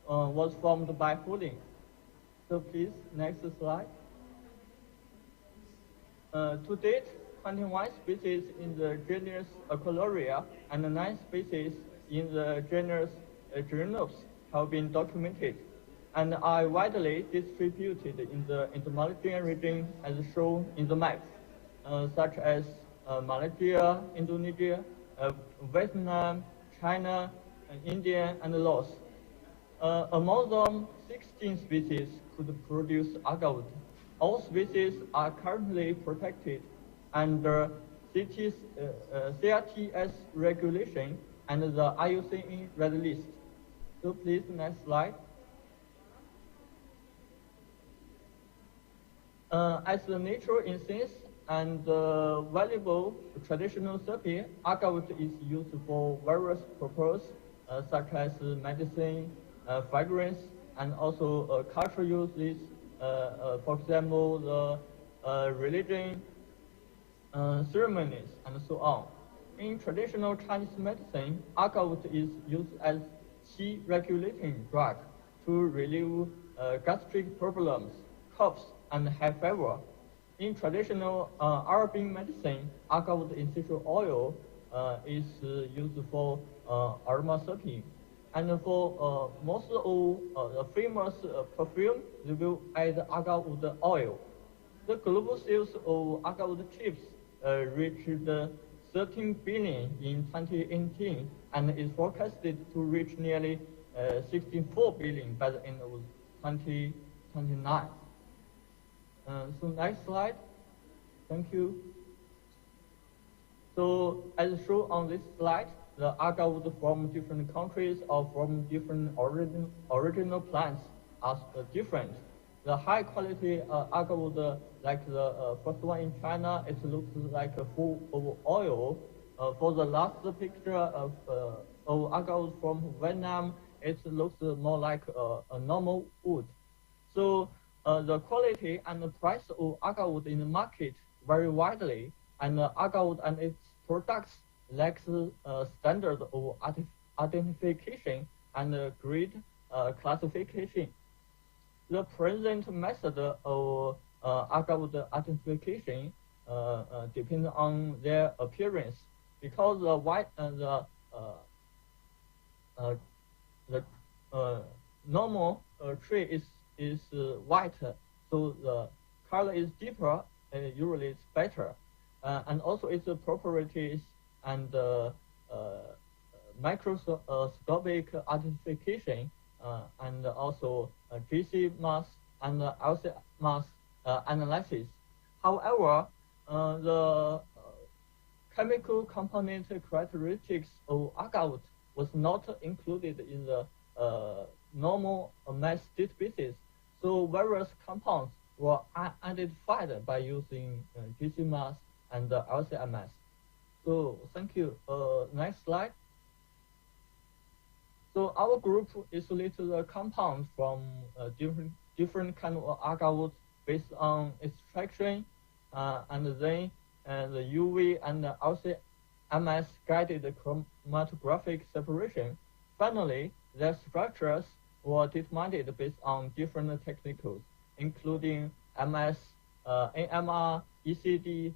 was formed by pulling. So please, next slide. To date, 21 species in the genus Coleoria and 9 species in the genus Geranopsis have been documented and are widely distributed in the Entomologian region as shown in the map, such as Malaysia, Indonesia, Vietnam, China, India, and Laos. Among them, 16 species could produce agarwood. All species are currently protected under CRTS regulation and the IUCN Red List. So please, next slide. As a natural incense and valuable traditional therapy, agarwood is used for various purposes, such as medicine, fragrance, and also cultural uses. For example, the religion, ceremonies, and so on. In traditional Chinese medicine, agarwood is used as qi regulating drug to relieve gastric problems, coughs, and high fever. In traditional Arabian medicine, agarwood essential oil is used for aromatherapy. And for most of the famous perfume, they will add agarwood oil. The global sales of agarwood chips reached 13 billion in 2018 and is forecasted to reach nearly 64 billion by the end of 2029. So next slide. Thank you. So as shown on this slide, the agarwood from different countries or from different original plants are different. The high quality agarwood, like the first one in China, it looks like full of oil. For the last picture of agarwood from Vietnam, it looks more like a normal wood. So the quality and the price of agarwood in the market vary widely, and agarwood and its products lacks standard of identification and grade classification. The present method of agarwood identification depends on their appearance, because the white the normal tree is white, so the color is deeper, usually it's better, and also its properties and microscopic identification, and also GC mass and LC mass analysis. However, the chemical component characteristics of agarwood was not included in the normal mass databases, so various compounds were identified by using GCMass and LCMS. So thank you. Next slide. So our group isolated the compounds from different kind of agarwood based on extraction, and then the UV and the LCMS guided chromatographic separation. Finally, their structures were determined based on different techniques, including MS, AMR, ECD,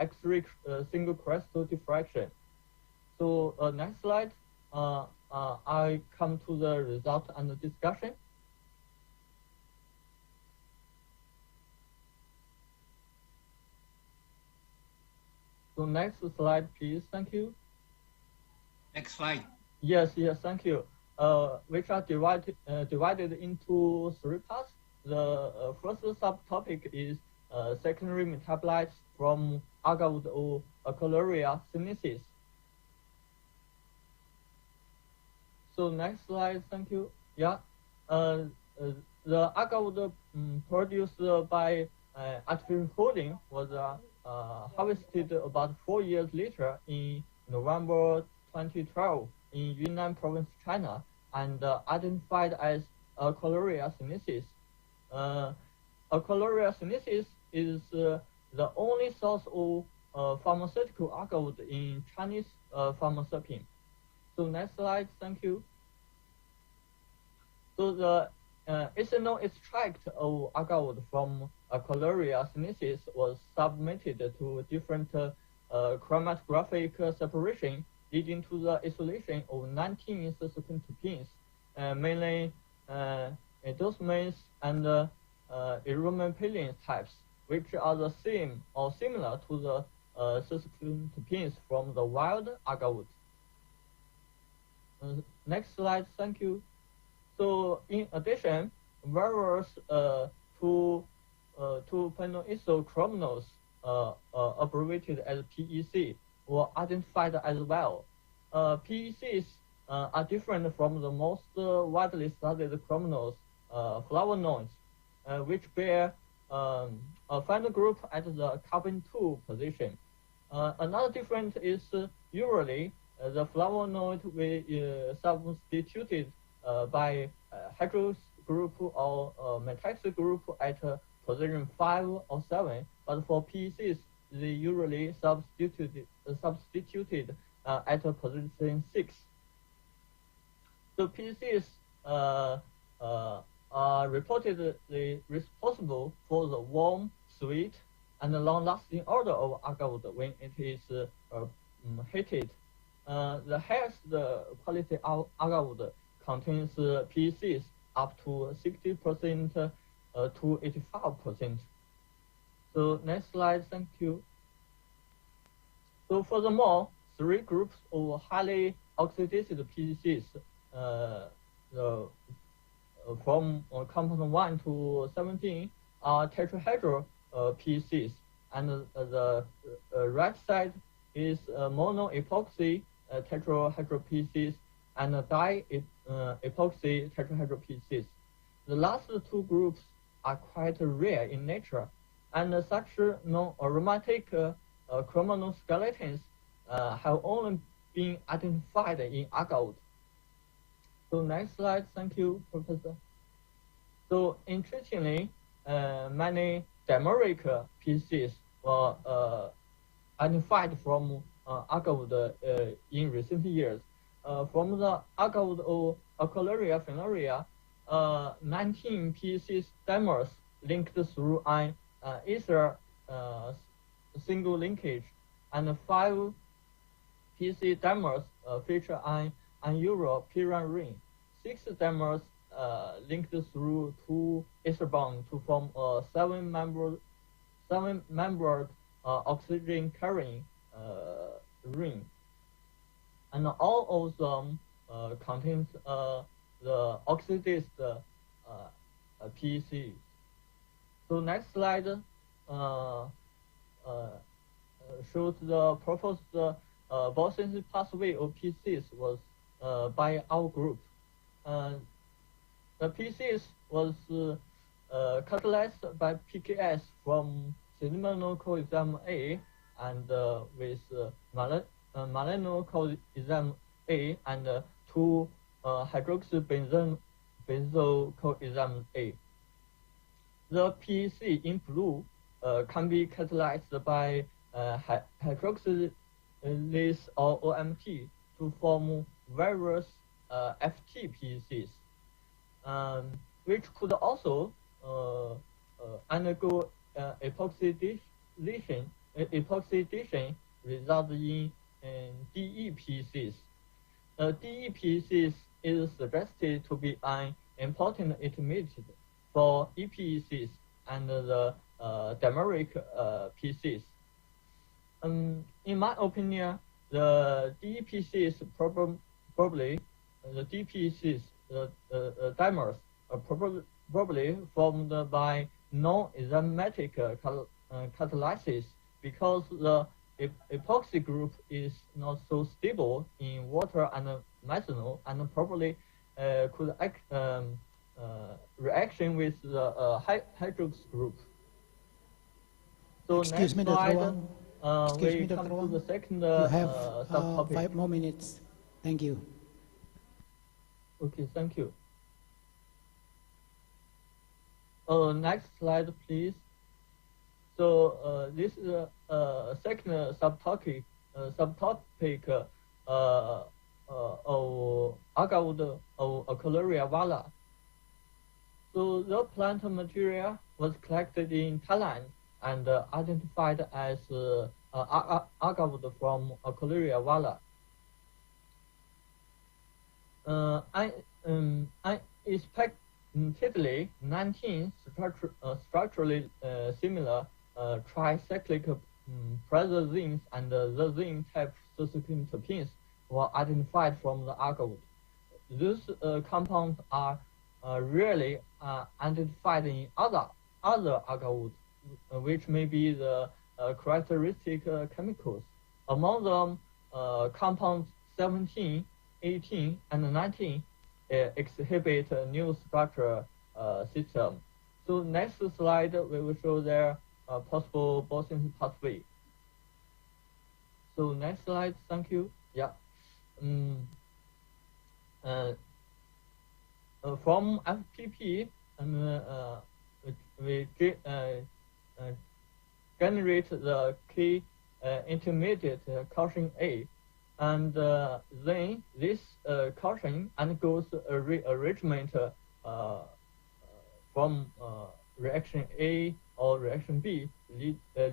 X-ray single crystal diffraction. So next slide. I come to the result and the discussion. So next slide, please. Thank you. Next slide. Yes, thank you. Which are divided into 3 parts. The first subtopic is secondary metabolites from agarwood or Achloria sinensis. So next slide, thank you. Yeah, the agarwood produced by artificial holding was harvested about 4 years later in November 2012 in Yunnan province, China, and identified as Achloria sinensis. Achloria sinensis is the only source of pharmaceutical agarwood in Chinese pharmaceutical. So next slide, thank you. So the ethanol extract of agarwood from Achloria sinensis was submitted to different chromatographic separation, leading to the isolation of 19 subsequent terpenes, mainly endosperms and aromatilene types, which are the same or similar to the subsequent terpenes from the wild agarwood. Next slide, thank you. So in addition, various 2-pentylisochromanols, abbreviated as PEC, were identified as well. PECs are different from the most widely studied chromanols, flavonoids, which bear a final group at the carbon 2 position. Another difference is usually the flavonoid will substituted by hydrous group or metaxy group at position 5 or 7, but for PECs, they usually substituted at position 6. So PECs are reportedly responsible for the warm, sweet, and long-lasting odor of agarwood when it is heated. The highest quality agarwood contains PECs up to 60% to 85%. So next slide, thank you. So furthermore, 3 groups of highly oxidated PECs from compound 1 to 17 are tetrahedral PECs, and the right side is mono-epoxy tetrahedral PECs and di-epoxy tetrahedral PECs. The last 2 groups are quite rare in nature, and such non-aromatic chromanol skeletons have only been identified in agarwood. So next slide, thank you, Professor. So interestingly, many dimeric PECs were identified from agarwood in recent years. From the agarwood of Achloria phenoria, 19 PEC dimers linked through an ether single linkage, and 5 PEC dimers feature an uropyran ring. 6 dimers linked through 2 ether bonds to form a 7-membered oxygen carrying ring, and all of them contains the oxidized PEC. So next slide. shows the proposed biosynthesis pathway of PCs was by our group. The PCs was catalyzed by PKS from cinnamonyl coenzyme A and with malonyl coenzyme A and 2-hydroxybenzoyl coenzyme A. The PC in blue can be catalyzed by hydroxylase or OMT to form various FT PCs, which could also undergo epoxidation, resulting in DEPCs. DEPCs is suggested to be an important intermediate for EPCs and the dimeric PCs. In my opinion, the DEPCs probably the DPCs, the dimers, are probably formed by non-enzymatic catalysis because the epoxy group is not so stable in water and methanol, and probably could reaction with the hydrox group. So Excuse me, next Dr. slide, Wang. we come to the second you have subtopic. 5 more minutes. Thank you. Okay, thank you. Next slide, please. So this is a second subtopic of agarwood of Achalaria vala. So the plant material was collected in Thailand and identified as agarwood from Achalaria vala. Unexpectedly, 19 structurally similar tricyclic prazoxines and zazine type subsequent terpenes were identified from the agarwood. These compounds are rarely identified in other agarwoods, which may be the characteristic chemicals. Among them, compounds 17, 18, and 19 exhibit a new structure system. So next slide, we will show their possible biosynthesis pathway. So next slide, thank you. Yeah. From FPP, and we generate the key intermediate caution A, and then this caution undergoes a rearrangement from reaction A or reaction B,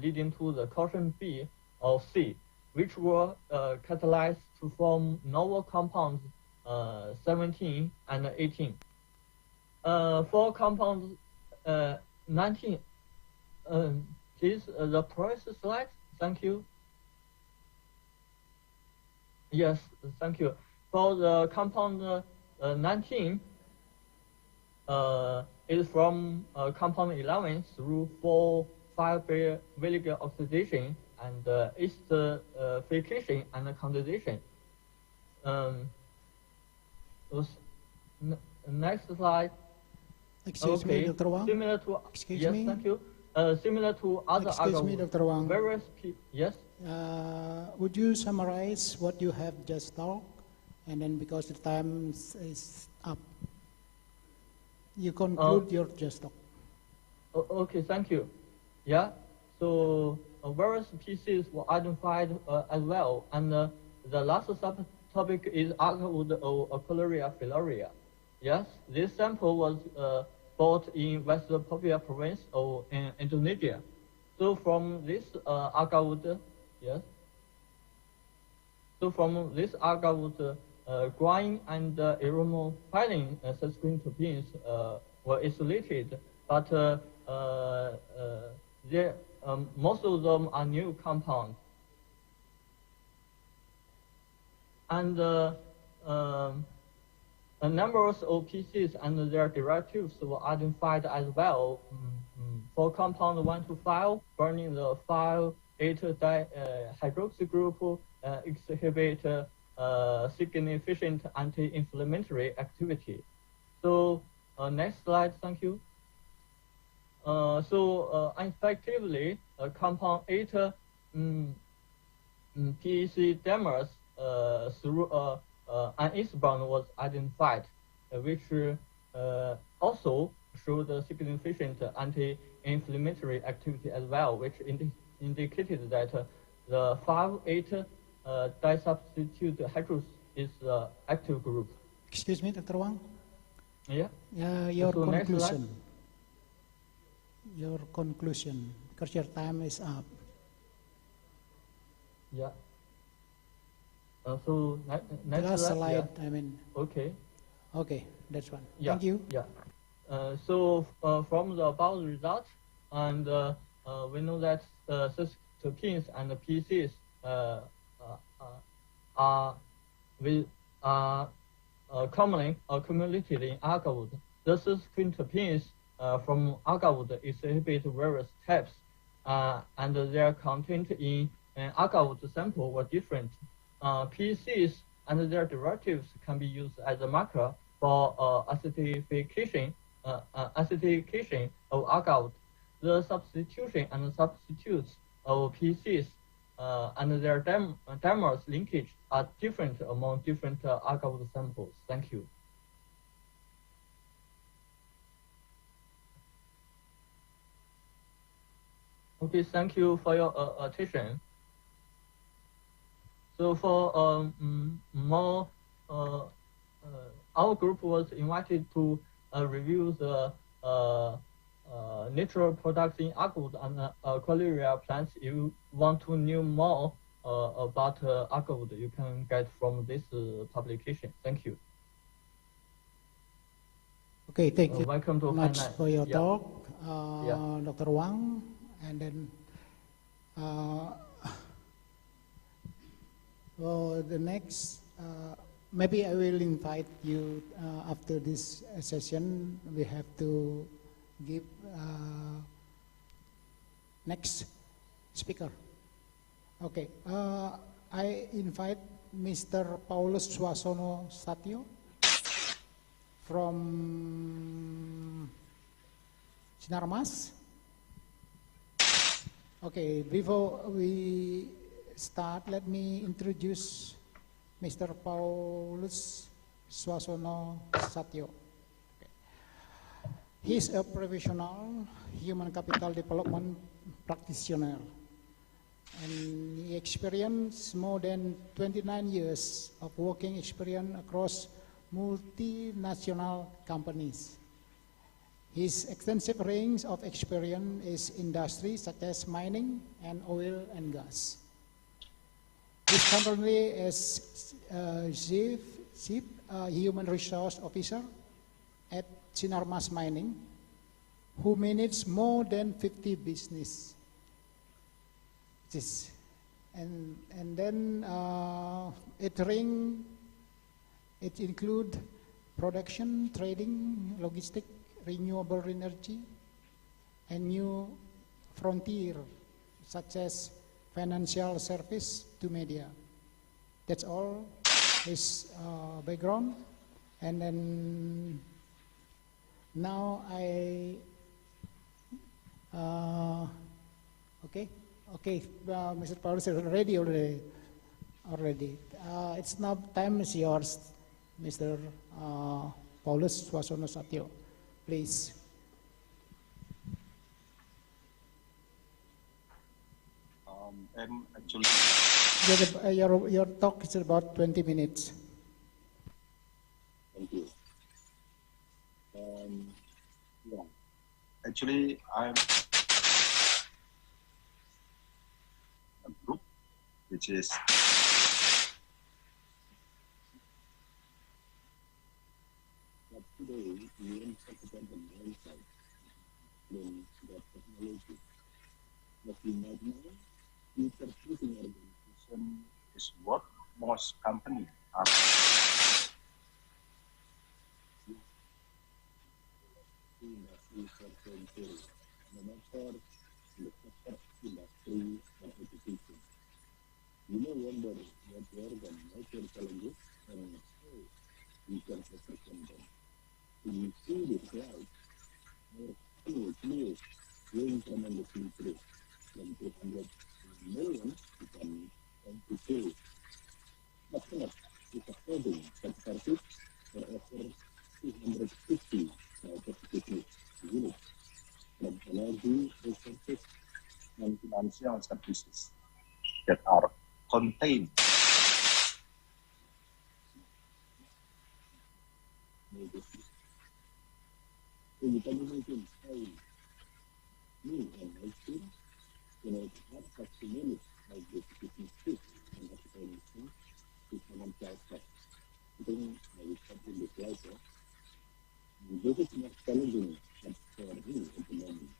leading to the caution B or C, which will catalyze to form novel compounds 17 and 18. For compounds 19, please the previous slide. Thank you. Yes, thank you. For the compound 19, is from compound 11 through 4,5-Villiger oxidation and esterification and condensation. Next slide. Excuse me, Dr. Wang. Similar to Excuse me. Thank you. Similar to other Excuse me, Dr. Wang. Various yes. Would you summarize what you have just talked, and then because the time is up, you conclude your just talk. Okay, thank you. Yeah. So various pieces were identified as well, and the last subtopic is agarwood of Achalaria filaria. Yes, this sample was bought in West Papua province of Indonesia. So from this agarwood, yes. So from this agarwood, guanine and aromaphylline subsequent terpenes were isolated, but most of them are new compounds. And numbers of PCs and their derivatives were identified as well. For compound 1 to 5, burning the hydroxy group exhibit significant anti-inflammatory activity. So next slide, thank you. Effectively, compound 8 PEC dimers through an eastbound was identified, which also showed significant anti-inflammatory activity as well, which indicated that the 5-8 disubstitute hydrous is the active group. Excuse me, Dr. Wang? Yeah. Your So next slide. conclusion. Your conclusion, because your time is up. Yeah. So next Last slide, yeah. I mean. Okay. Okay, that's one. Yeah. Thank you. Yeah. From the above results, and we know that cysteines and PCs are commonly accumulated in agarwood. The cysteines from agarwood exhibit various types, and their content in an agarwood sample were different. PCs and their derivatives can be used as a marker for acidification of agarwood. The substitution and substitutes of PCs and their dimers linkage are different among different agarwood samples. Thank you. Okay, thank you for your attention. So for more, our group was invited to review the natural products in agarwood and Quellaria plants. If you want to know more about agarwood, you can get from this publication. Thank you. Okay, thank you welcome to much Hainan. for your Yeah. talk, Yeah. Dr. Wang. And then well, the next, maybe I will invite you after this session. We have to give next speaker. Okay, I invite Mr. Paulus Swasono Satyo from Sinarmas. Okay, before we start, let me introduce Mr. Paulus Swasono Satyo. Okay. He's a professional human capital development practitioner, and he experienced more than 29 years of working experience across multinational companies. His extensive range of experience is industries such as mining and oil and gas. He's currently as Chief Human Resource Officer at Sinarmas Mining, who manages more than 50 businesses. And then it includes production, trading, logistics, renewable energy, and new frontier such as financial service to media. That's all his background. And then now Mr. Paulus is ready already. It's now time is yours, Mr. Paulus Swasono Satyo. Please. And actually, your talk is about 20 minutes. Thank you. Yeah, actually, I'm a group which is today we represent the main side in the technology. But you might know, future proofing organization is what most companies are. No matter in the sector, industry, and education. You may wonder what were the major challenges and how we can overcome them. When you see the slide, our company is growing tremendously through from 200 million to 22. Customers is affording such service for over 250 business units from energy, resources, and financial services that are contained. So you can imagine how me and my team, have such a minute like this business fit and explanation to financial stuff. Then I will start in the slide. This is not challenging for me at the moment.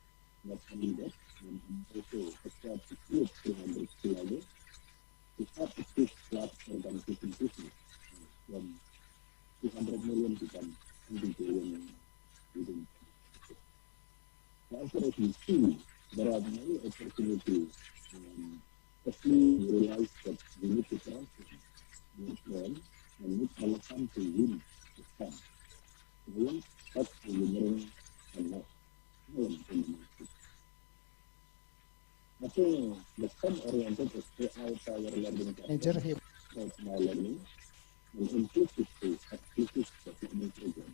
Not only that, I'm also excited to create 300 kilometers to start a big class organization business from 200 million to 100 billion within. However, as you see, there are many opportunities. Firstly, we realize that we need to transform and need elephant to win the stand. Win, that's delivering and not in the market. I think the STEM-oriented AI-powered learning platform of my learning will improve to exclusive development program.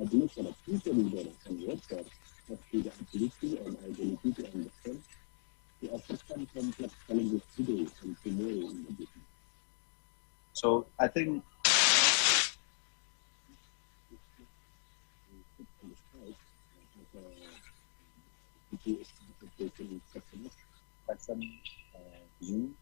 I believe that a future leader and worker have the ability and ability to understand, to overcome complex challenges today and tomorrow in the business. So I think Zoom.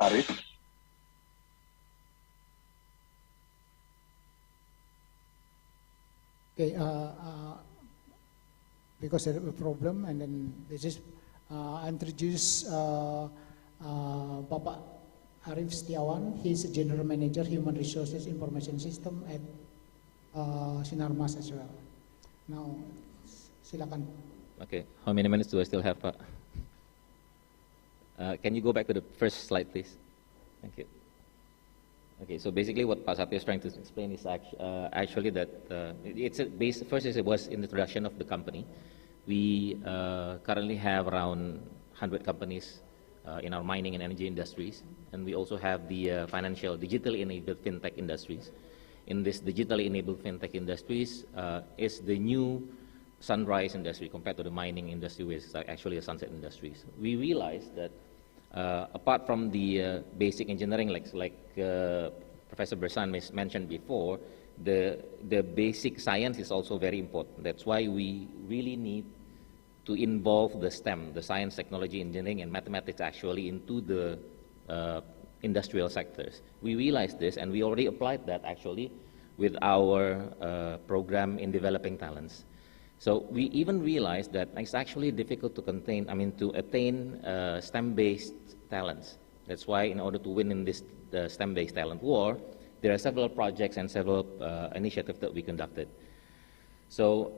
Arif. Okay, because there is a problem, and then this is introduce Bapak Arif Setiawan. He's a General Manager Human Resources Information System at Sinarmas as well. Now, silakan. Okay, how many minutes do I still have, Pak? Can you go back to the first slide, please? Thank you. Okay, so basically what Pak Satya is trying to explain is actually that it's a base. First, it was in the introduction of the company. We currently have around 100 companies in our mining and energy industries, and we also have the financial, digitally enabled fintech industries. In this digitally enabled fintech industries is the new sunrise industry compared to the mining industry, which is actually a sunset industries. We realized that apart from the basic engineering, like Professor Bersan mentioned before, the basic science is also very important. That's why we really need to involve the STEM, the science, technology, engineering, and mathematics actually into the industrial sectors. We realized this, and we already applied that actually with our program in developing talents. So we even realized that it's actually difficult to attain STEM-based talents. That's why in order to win in this STEM-based talent war, there are several projects and several initiatives that we conducted. So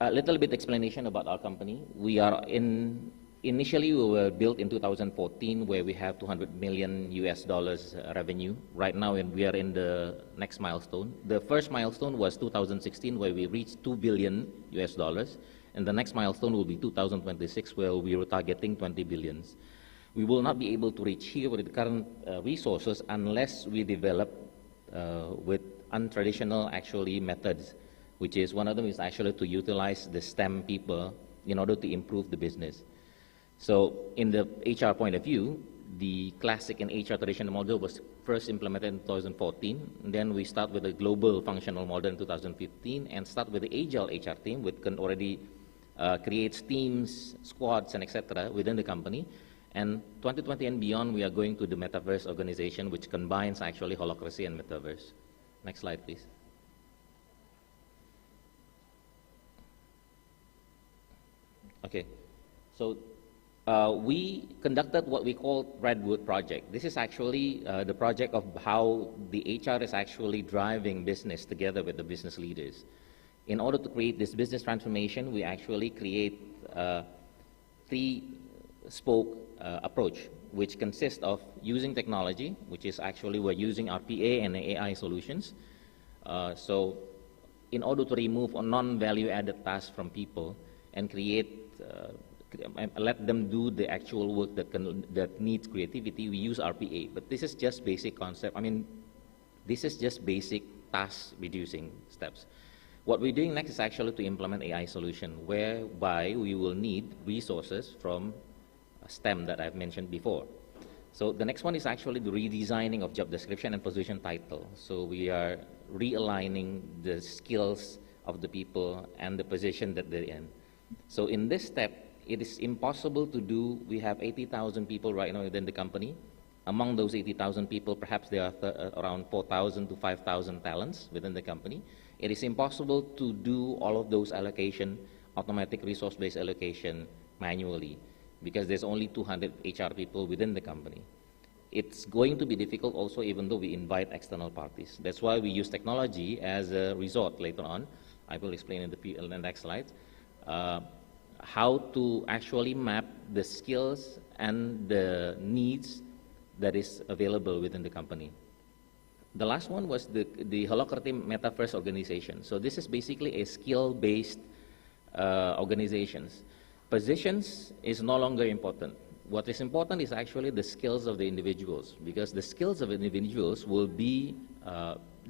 a little bit explanation about our company. We are initially we were built in 2014, where we have $200 million revenue. Right now we are in the next milestone. The first milestone was 2016, where we reached $2 billion, and the next milestone will be 2026, where we were targeting 20 billions. We will not be able to reach here with the current resources unless we develop with untraditional methods, which is one of them is actually to utilize the STEM people in order to improve the business. So in the HR point of view, the classic and HR traditional model was first implemented in 2014. And then we start with a global functional model in 2015 and start with the agile HR team, which can already create teams, squads, and etc. within the company. And 2020 and beyond, we are going to the metaverse organization, which combines actually holacracy and metaverse. Next slide, please. Okay. So we conducted what we call Redwood Project. This is actually the project of how the HR is actually driving business together with the business leaders. In order to create this business transformation, we actually create a three-spoke approach, which consists of using technology, which is actually we're using RPA and AI solutions. So in order to remove a non-value-added task from people and create, let them do the actual work that needs creativity, we use RPA. But this is just basic concept. I mean, this is just basic task reducing steps. What we're doing next is actually to implement AI solution, whereby we will need resources from STEM that I've mentioned before. So the next one is actually the redesigning of job description and position title. So we are realigning the skills of the people and the position that they're in. So in this step, it is impossible to do. We have 80,000 people right now within the company. Among those 80,000 people, perhaps there are around 4,000 to 5,000 talents within the company. It is impossible to do all of those allocation, automatic resource-based allocation manually, because there's only 200 HR people within the company. It's going to be difficult also even though we invite external parties. That's why we use technology as a resort later on. I will explain in the next slide. How to actually map the skills and the needs that is available within the company. The last one was the Holacracy Metaverse organization. So this is basically a skill-based organizations. Positions is no longer important. What is important is actually the skills of the individuals, because the skills of the individuals will be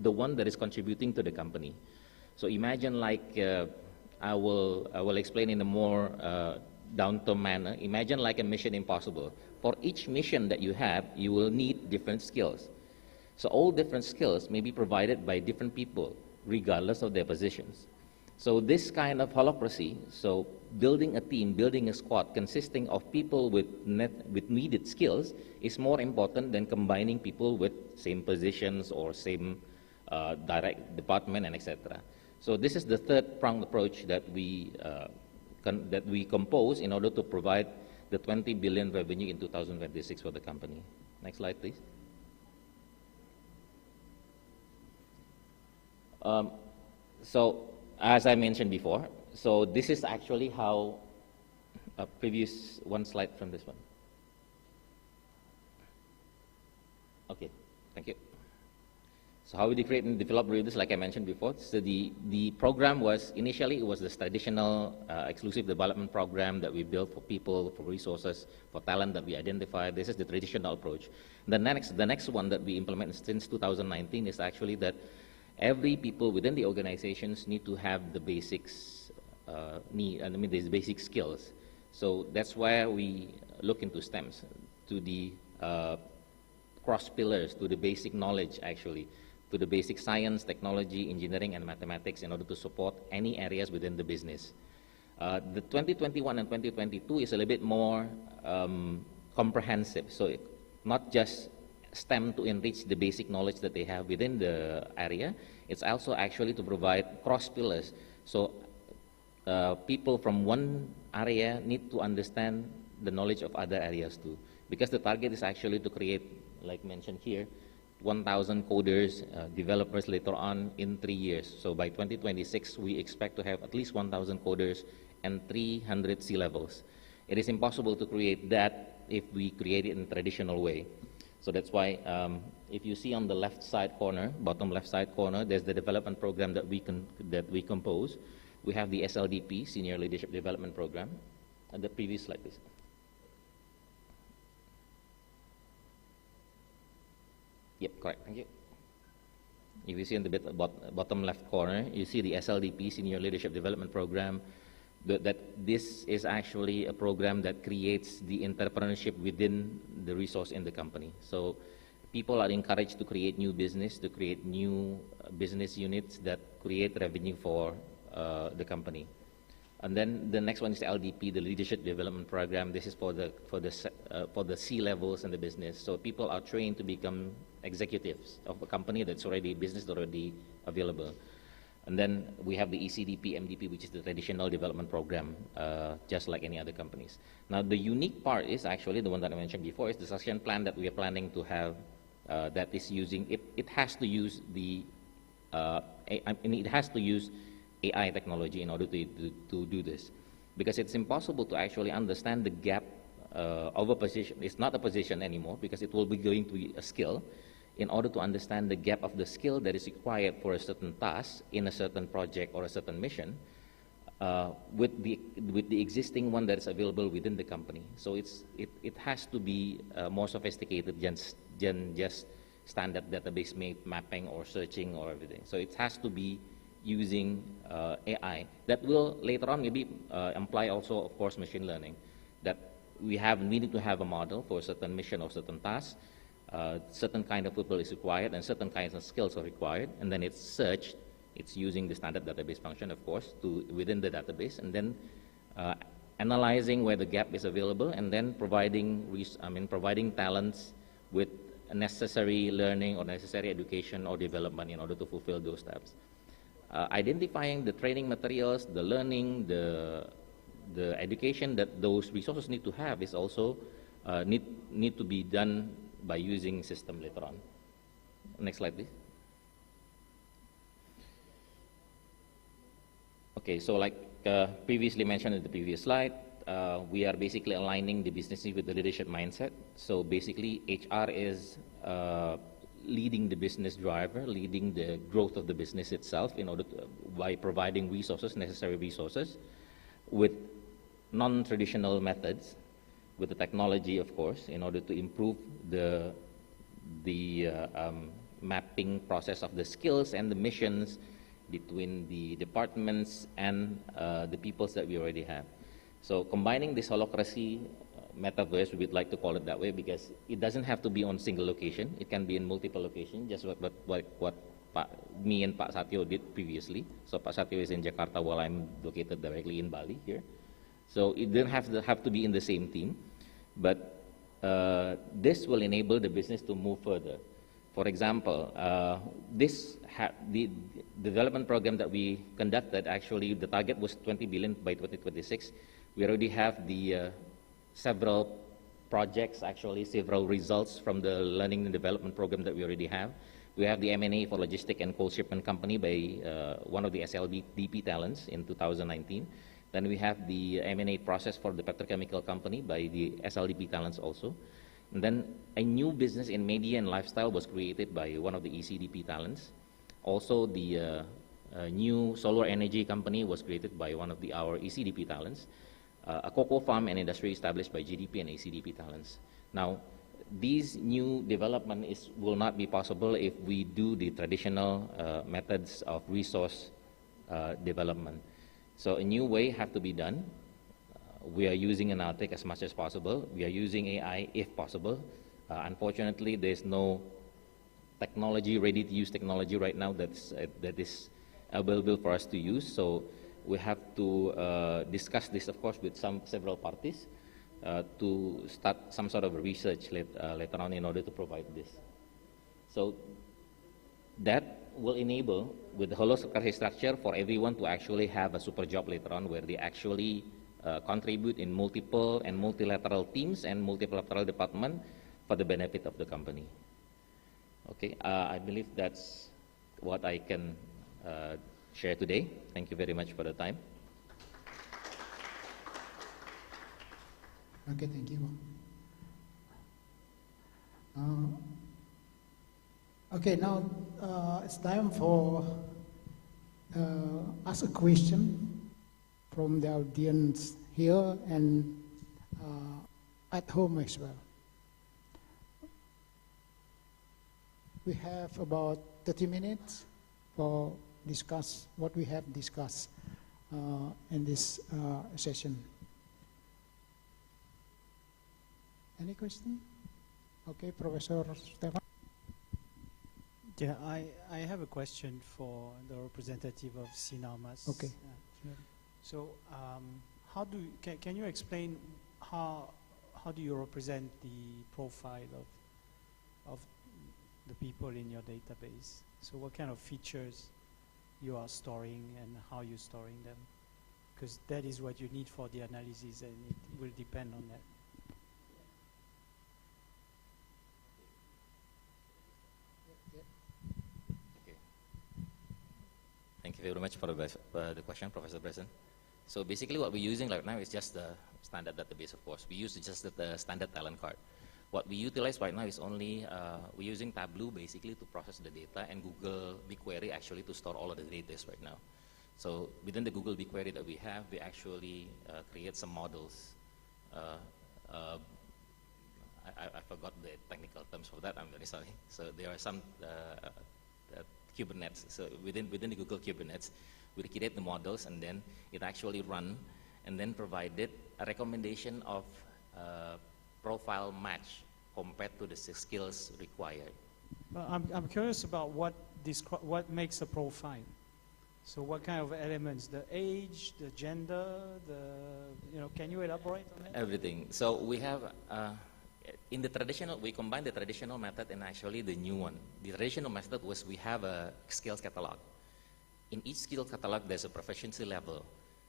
the one that is contributing to the company. So imagine like, I will explain in a more down-to manner. Imagine like a Mission Impossible. For each mission that you have, you will need different skills. So all different skills may be provided by different people, regardless of their positions. So this kind of holacracy, so building a team, building a squad consisting of people with needed skills is more important than combining people with same positions or same direct department and etc. So this is the third-pronged approach that we compose in order to provide the 20 billion revenue in 2026 for the company. Next slide, please. So as I mentioned before, so this is actually how previous one slide from this one. Okay, thank you. So how we create and develop Readers, like I mentioned before. So the program was, initially it was this traditional exclusive development program that we built for people, for resources, for talent that we identified. This is the traditional approach. The next one that we implemented since 2019 is actually that every people within the organizations need to have the basics, these basic skills. So that's why we look into STEMs, to the cross pillars, to the basic knowledge actually, to the basic science, technology, engineering, and mathematics in order to support any areas within the business. The 2021 and 2022 is a little bit more comprehensive. So not just STEM to enrich the basic knowledge that they have within the area. It's also actually to provide cross pillars. So people from one area need to understand the knowledge of other areas too. Because the target is actually to create, like mentioned here, 1,000 coders, developers later on in 3 years. So by 2026, we expect to have at least 1,000 coders and 300 C-levels. It is impossible to create that if we create it in a traditional way. So that's why if you see on the left side corner, bottom left side corner, there's the development program that we compose. We have the SLDP, Senior Leadership Development Program. The previous slide, please. Yep, correct, thank you. If you see in the bottom left corner, you see the SLDP, Senior Leadership Development Program. That this is actually a program that creates the entrepreneurship within the resource in the company. So people are encouraged to create new business, to create new business units that create revenue for the company. And then the next one is the LDP, the Leadership Development Program. This is for the C-levels in the business. So people are trained to become executives of a company that's already business already available. And then we have the ECDP, MDP, which is the traditional development program, just like any other companies. Now, the unique part is actually the one that I mentioned before, is the succession plan that we are planning to have that is using, it has to use the, it has to use AI technology in order to do this. Because it's impossible to actually understand the gap of a position. It's not a position anymore, because it will be going to be a skill. In order to understand the gap of the skill that is required for a certain task in a certain project or a certain mission, with the existing one that is available within the company. So it has to be more sophisticated than just standard database mapping or searching or everything. So it has to be using AI that will later on maybe imply also, of course, machine learning, that we need to have a model for a certain mission or certain task. Certain kind of people is required and certain kinds of skills are required, and then it's searched. It's using the standard database function, of course, within the database, and then analyzing where the gap is available, and then providing talents with necessary learning or necessary education or development in order to fulfill those steps. Identifying the training materials, the learning, the education that those resources need to have is also need to be done by using system later on. Next slide, please. Okay, so like previously mentioned in the previous slide, we are basically aligning the business with the leadership mindset. So basically, HR is leading the business driver, leading the growth of the business itself in order to, by providing resources, necessary resources, with non-traditional methods, with the technology, of course, in order to improve the mapping process of the skills and the missions between the departments and the peoples that we already have. So combining this holacracy metaverse, we'd like to call it that way, because it doesn't have to be on single location. It can be in multiple locations, just what me and Pak Satyo did previously. So Pak Satyo is in Jakarta while I'm located directly in Bali here. So it didn't have to be in the same team, but this will enable the business to move further. For example, the development program that we conducted, actually the target was 20 billion by 2026. We already have the several projects, actually several results from the learning and development program that we already have. We have the M&A for logistic and coal shipment company by one of the SLDP talents in 2019. Then we have the M&A process for the petrochemical company by the SLDP talents also. And then a new business in media and lifestyle was created by one of the ECDP talents. Also, the new solar energy company was created by one of our ECDP talents. A cocoa farm and industry established by GDP and ECDP talents. Now, these new development will not be possible if we do the traditional methods of resource development. So a new way have to be done. We are using analytics as much as possible. We are using AI if possible. Unfortunately, there's no technology, ready-to-use technology right now that is available for us to use. So we have to discuss this, of course, with several parties to start some sort of research later on in order to provide this. So that will enable, with the holacracy structure, for everyone to actually have a super job later on, where they actually contribute in multiple and multilateral teams and multilateral department for the benefit of the company. Okay, I believe that's what I can share today. Thank you very much for the time. Okay, thank you. Okay, now it's time for ask a question from the audience here and at home as well. We have about 30 minutes for discuss what we have discussed in this session. Any question? Okay, Professor Stefan. Yeah, I have a question for the representative of CINARMAS. Okay. So, can you explain how do you represent the profile of the people in your database? So, what kind of features you are storing and how you're storing them, because that is what you need for the analysis, and it will depend on that. Okay. Thank you very much for the question, Professor Bresson. So basically what we're using right now is just the standard database, of course. We use just the standard talent card. What we utilize right now is only, we're using Tableau basically to process the data, and Google BigQuery actually to store all of the data right now. So within the Google BigQuery that we have, we actually create some models. I forgot the technical terms for that, I'm very sorry. So there are some Kubernetes. So within the Google Kubernetes, we create the models, and then it actually run, and then provided a recommendation of profile match compared to the skills required. Well, I'm curious about what makes a profile. So what kind of elements? The age, the gender, can you elaborate on that? Everything. So we have, in the traditional, we combine the traditional method and actually the new one. The traditional method was we have a skills catalog. In each skill catalog, there's a proficiency level.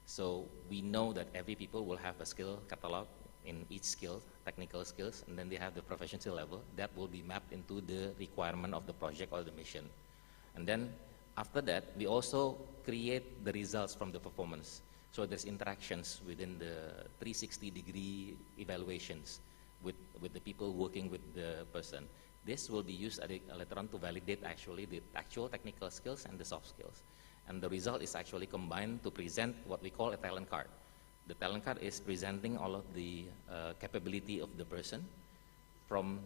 So we know that every people will have a skill catalog in each skill, technical skills, and then they have the proficiency level that will be mapped into the requirement of the project or the mission. And then after that, we also create the results from the performance. So there's interactions within the 360-degree evaluations with the people working with the person. This will be used later on to validate actually the actual technical skills and the soft skills. And the result is actually combined to present what we call a talent card. The talent card is presenting all of the capability of the person from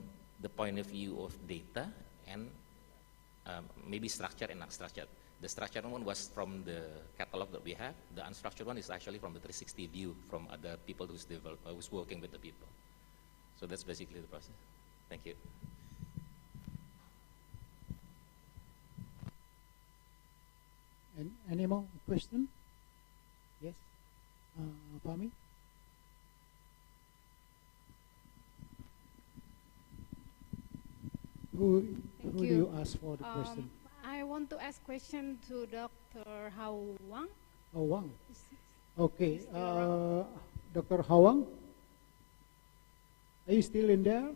the point of view of data and maybe structured and unstructured. The structured one was from the catalog that we have. The unstructured one is actually from the 360 view from other people who's working with the people. So that's basically the process. Thank you. Any more question? Yes, Pami? Who do you ask for the question? I want to ask question to Dr. Hao Wang. Oh, Wang. Okay, Dr. Hao Wang, are you still in there?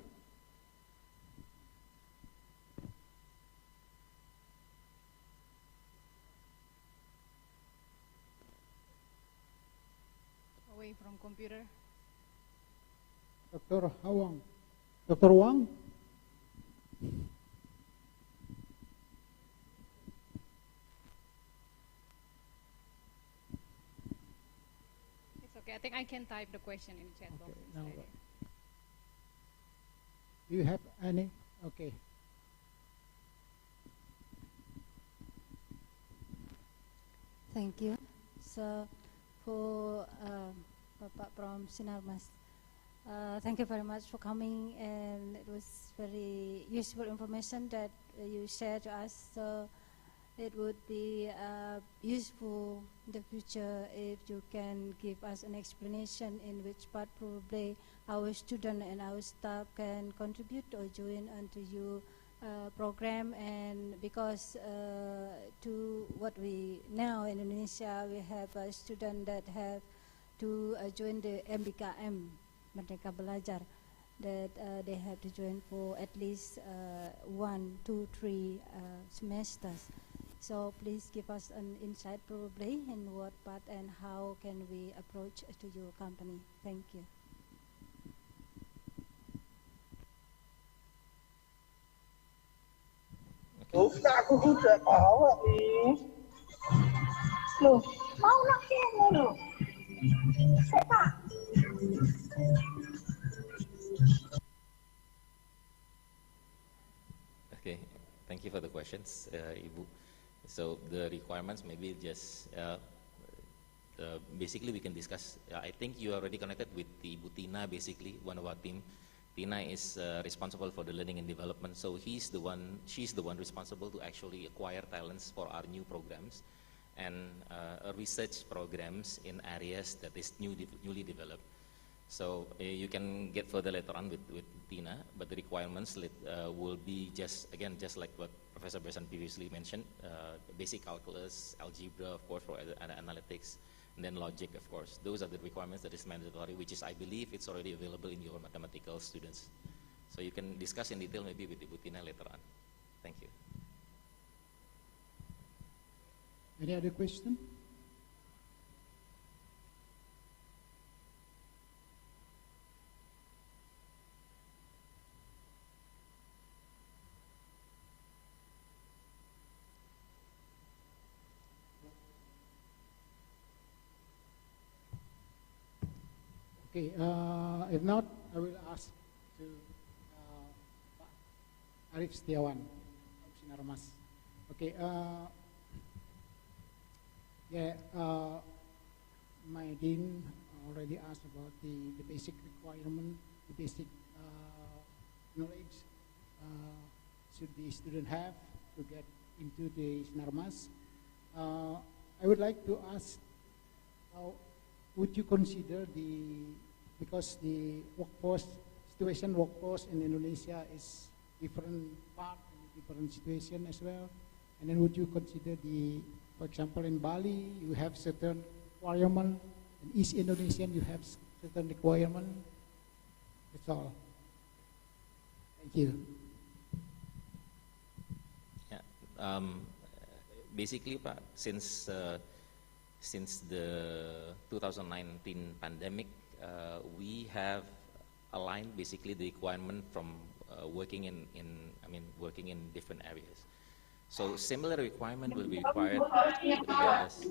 Away from computer. Dr. Hao Wang. Dr. Wang? It's okay. I think I can type the question in the chat box. No. Do you have any? Okay. Thank you. So for Bapak from Sinarmas, thank you very much for coming, and it was very useful information that you shared to us. So it would be useful in the future if you can give us an explanation in which part probably our student and our staff can contribute or join onto your program. And because to what we now in Indonesia, we have a student that have to join the MBKM, Merdeka Belajar, that they have to join for at least 1, 2, 3 semesters. So please give us an insight probably in what part and how can we approach to your company. Thank you. Aku juga tahu nih. Loh, mau nak kemo loh. Sepak. Okay, thank you for the questions, Ibu. So the requirements maybe just basically we can discuss. I think you are already connected with Ibu Tina, basically one of our team. Tina is responsible for the learning and development, so she's the one responsible to actually acquire talents for our new programs and research programs in areas that is newly developed. So you can get further later on with Tina, but the requirements will be just like what Professor Bersan previously mentioned, basic calculus, algebra, of course, for analytics, and then logic, of course. Those are the requirements that is mandatory, which is, I believe, it's already available in your mathematical students. So you can discuss in detail maybe with Ibu Tina later on. Thank you. Any other question? Okay, if not, I will ask to Pak Arif Setiawan from Sinarmas. Okay, my dean already asked about the basic requirement, the basic knowledge should the student have to get into the Sinarmas. I would like to ask, how would you consider because the workforce in Indonesia is different part and different situation as well, and then would you consider for example, in Bali you have certain requirement, in East Indonesian you have certain requirement. That's all. Thank you. Yeah. Basically, since the 2019 pandemic, we have aligned basically the requirement from working in different areas. So similar requirement will be required regardless.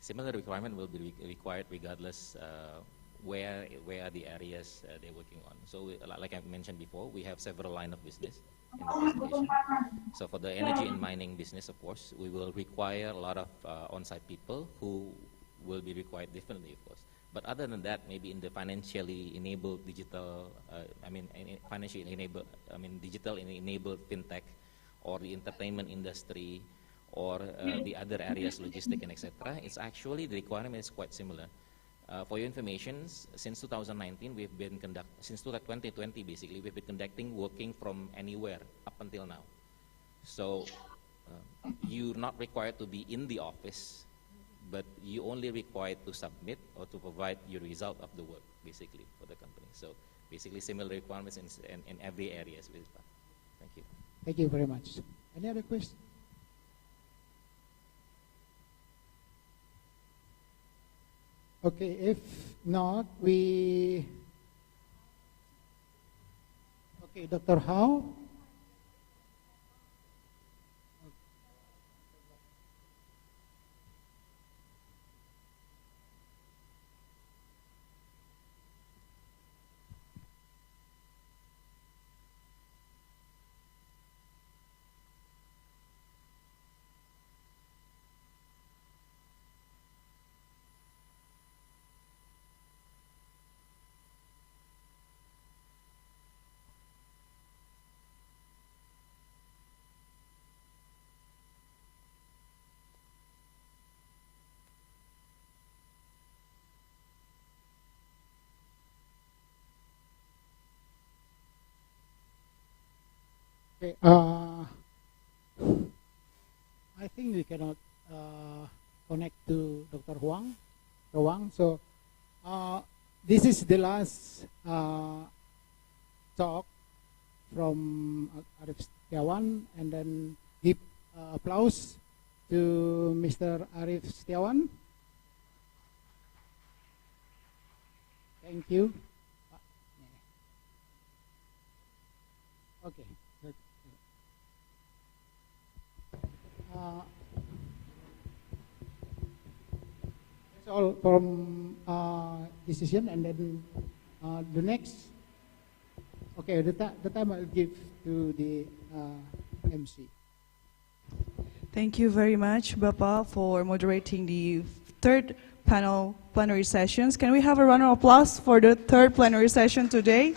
Similar requirement will be required regardless where are the areas they're working on. So like I mentioned before, we have several line of business in the presentation. So for the energy and mining business, of course, we will require a lot of on-site people who will be required differently, of course. But other than that, maybe in the financially enabled digital, digital enabled fintech, or the entertainment industry, or the other areas, logistic and etc. It's actually the requirement is quite similar. For your information, since 2019, we've been since 2020 basically, we've been conducting working from anywhere up until now. So you're not required to be in the office, but you only required to submit or to provide your result of the work basically for the company. So basically similar requirements in every area. Thank you. Thank you very much. Any other questions? Okay, if not, okay, Dr. Hao. Okay, I think we cannot connect to Dr. Huang. So this is the last talk from Arif Setiawan, and then give applause to Mr. Arif Setiawan. Thank you. Okay. That's all from this session, and then the next. Okay, the time I'll give to the MC. Thank you very much, Bapa, for moderating the third panel plenary sessions. Can we have a round of applause for the third plenary session today?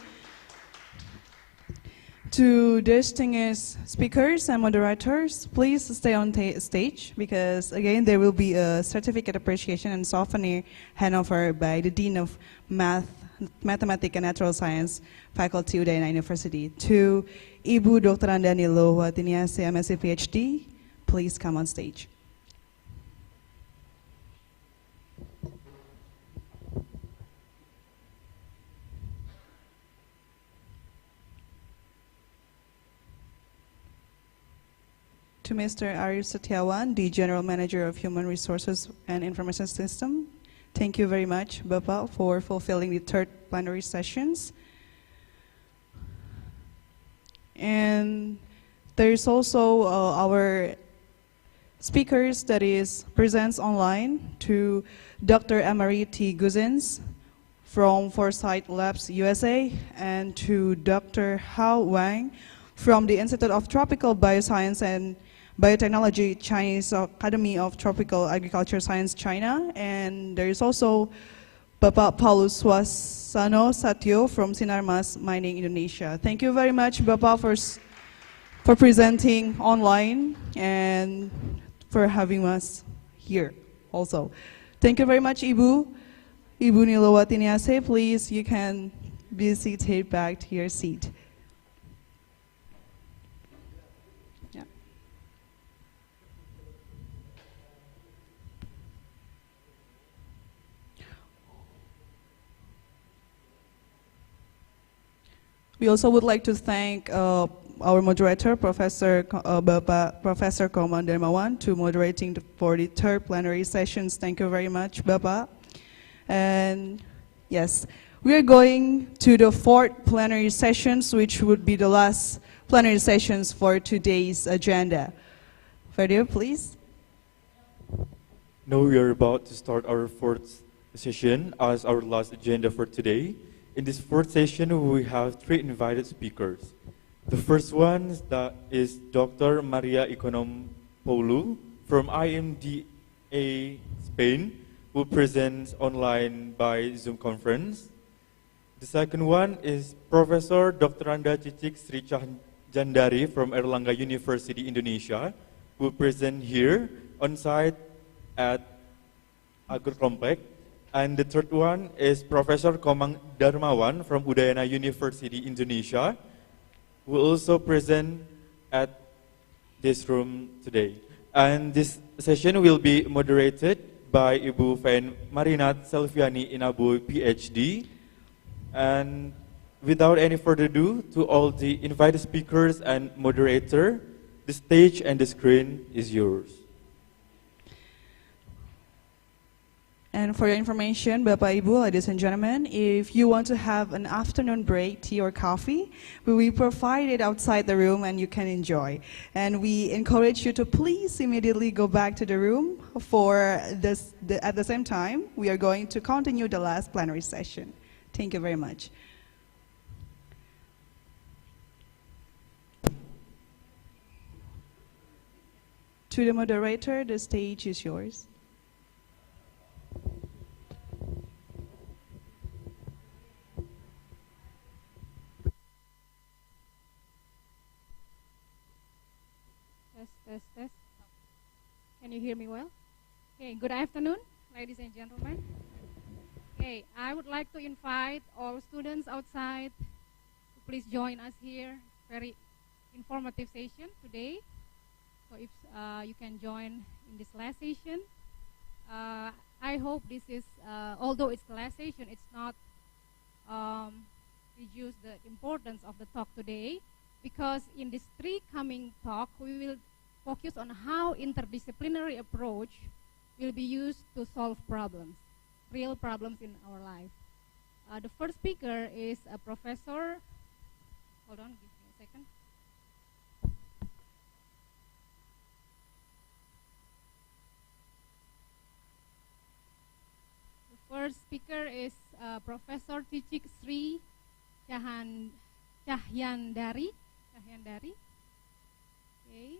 To distinguished speakers and moderators, please stay on stage, because again there will be a certificate appreciation and souvenir handover by the Dean of Math Mathematics and Natural Science Faculty Udayana University. To Ibu Dr. Andani Lohwatiniase, MSc PhD, please come on stage. To Mr. Arif Setiawan, the General Manager of Human Resources and Information System. Thank you very much, Bapak, for fulfilling the third plenary sessions. And there is also our speakers that is presents online to Dr. Emery T. Guzens from Foresight Labs USA and to Dr. Hao Wang from the Institute of Tropical Bioscience and Biotechnology, Chinese Academy of Tropical Agriculture Science, China. And there is also Bapak Paulus Swasano Satyo from Sinarmas Mining, Indonesia. Thank you very much, Bapak, for presenting online and for having us here also. Thank you very much, Ibu. Ibu Nilowatiniase, please, you can be seated back to your seat. We also would like to thank our moderator, Professor Komang Darmawan, to moderating for the third plenary sessions. Thank you very much, Bapak. And yes, we are going to the fourth plenary sessions, which would be the last plenary sessions for today's agenda. Ferdio, please. Now we are about to start our fourth session as our last agenda for today. In this fourth session, we have three invited speakers. The first one is Dr. Maria Economopoulos from IMDA Spain, who presents online by Zoom conference. The second one is Professor Dr. Anda Cicik Sri Jandari from Airlangga University, Indonesia, who present here on site at Agro Complex. And the third one is Professor Komang Darmawan from Udayana University, Indonesia, who also present at this room today. And this session will be moderated by Ibu Fain Marinat Selviani Inabu, PhD. And without any further ado, to all the invited speakers and moderator, the stage and the screen is yours. And for your information, Bapak Ibu, ladies and gentlemen, if you want to have an afternoon break, tea or coffee, we will provide it outside the room and you can enjoy. And we encourage you to please immediately go back to the room for this. At the same time, we are going to continue the last plenary session. Thank you very much. To the moderator, the stage is yours. Test. Can you hear me well? Okay, good afternoon, ladies and gentlemen. Okay, I would like to invite all students outside to please join us here. Very informative session today. So if you can join in this last session, I hope this is, although it's the last session, it's not reduce the importance of the talk today, because in this three coming talk, we will focus on how interdisciplinary approach will be used to solve problems, real problems in our life. The first speaker is a professor. Hold on, give me a second. The first speaker is Professor Cicik Sri Cahyandari. Okay.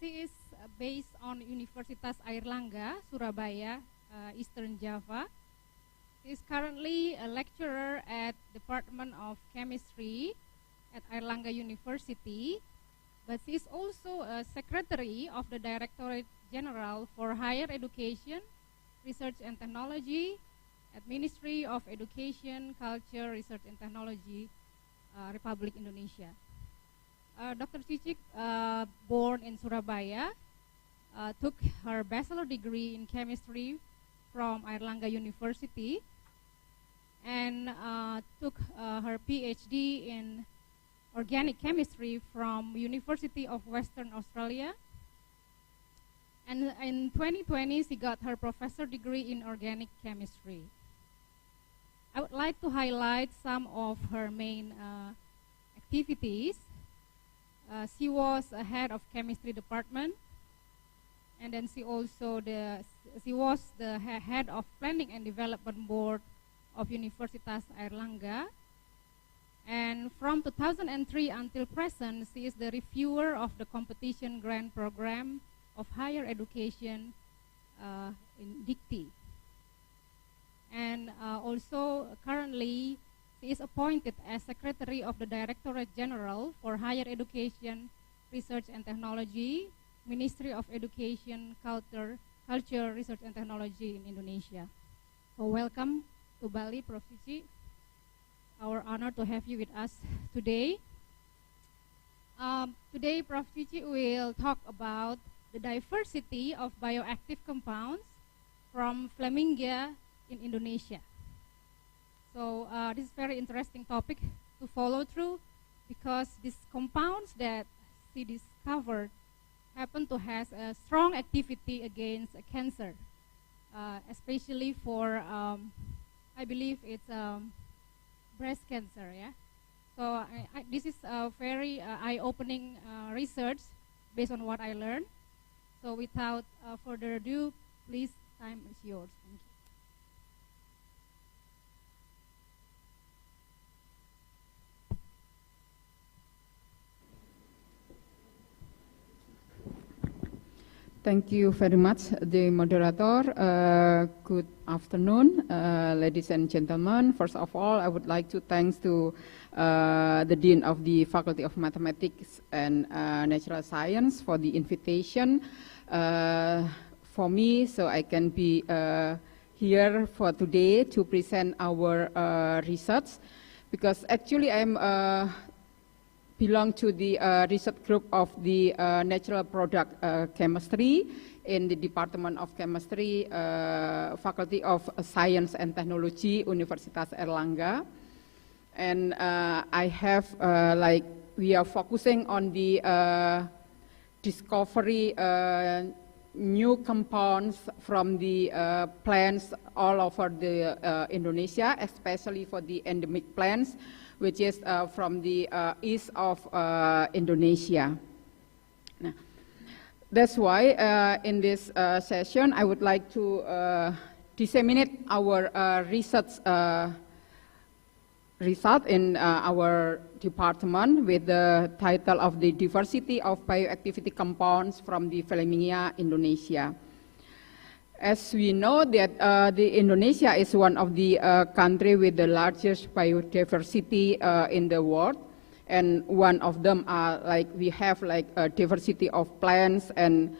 She is based on Universitas Airlangga, Surabaya, Eastern Java. She is currently a lecturer at Department of Chemistry at Airlangga University, but she is also a secretary of the Directorate General for Higher Education, Research and Technology at Ministry of Education, Culture, Research and Technology, Republic Indonesia. Dr. Cicik, born in Surabaya, took her bachelor degree in chemistry from Airlangga University and took her PhD in organic chemistry from University of Western Australia. And in 2020, she got her professor degree in organic chemistry. I would like to highlight some of her main activities. She was a head of chemistry department, and then she was the head of planning and development board of Universitas Airlangga. And from 2003 until present, she is the reviewer of the competition grant program of higher education in Dikti. And also currently, she is appointed as Secretary of the Directorate General for Higher Education, Research and Technology, Ministry of Education, Culture, Research and Technology in Indonesia. So welcome to Bali, Prof. Cicik. Our honor to have you with us today. Today, Prof. Cicik will talk about the diversity of bioactive compounds from Flamingia in Indonesia. So this is a very interesting topic to follow through because these compounds that she discovered happen to have a strong activity against cancer, especially for, I believe it's breast cancer, yeah? So this is a very eye-opening research based on what I learned. So without further ado, please, time is yours. Thank you. Thank you very much, the moderator. Good afternoon, ladies and gentlemen. First of all, I would like to thank to the Dean of the Faculty of Mathematics and Natural Science for the invitation for me, so I can be here for today to present our research, because actually I'm belong to the research group of the natural product chemistry in the Department of Chemistry, Faculty of Science and Technology, Universitas Airlangga. And I have, we are focusing on the discovery new compounds from the plants all over the Indonesia, especially for the endemic plants, which is from the east of Indonesia. Now, that's why in this session I would like to disseminate our research result in our department with the title of the Diversity of Bioactivity Compounds from the Flamingia, Indonesia. As we know that the Indonesia is one of the country with the largest biodiversity in the world, and one of them are we have a diversity of plants, and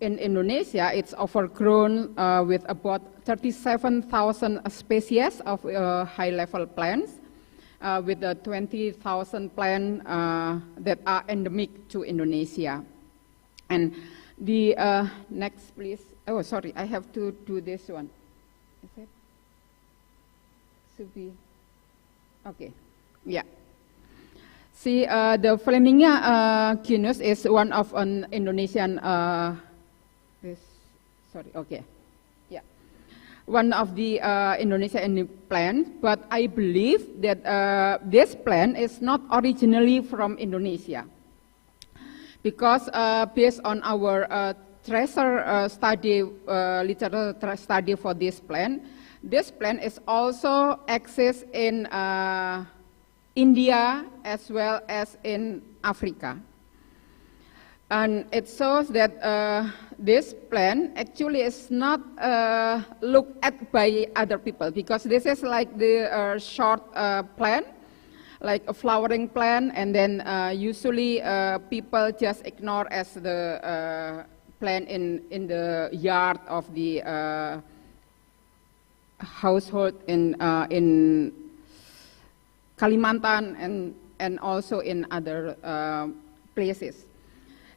in Indonesia it's overgrown with about 37,000 species of high-level plants, with 20,000 plants that are endemic to Indonesia. And the next, please. Oh, sorry, I have to do this one. Is it? Should be. Okay. Yeah. See, the Flamingia genus is one of an Indonesian. Sorry. Okay. Yeah. One of the Indonesian plants, but I believe that this plant is not originally from Indonesia, because based on our tracer study, literature study for this plant is also exists in India as well as in Africa. And it shows that this plant actually is not looked at by other people, because this is like the short plant, like a flowering plant, and then usually people just ignore as the plant in the yard of the household in Kalimantan and also in other places.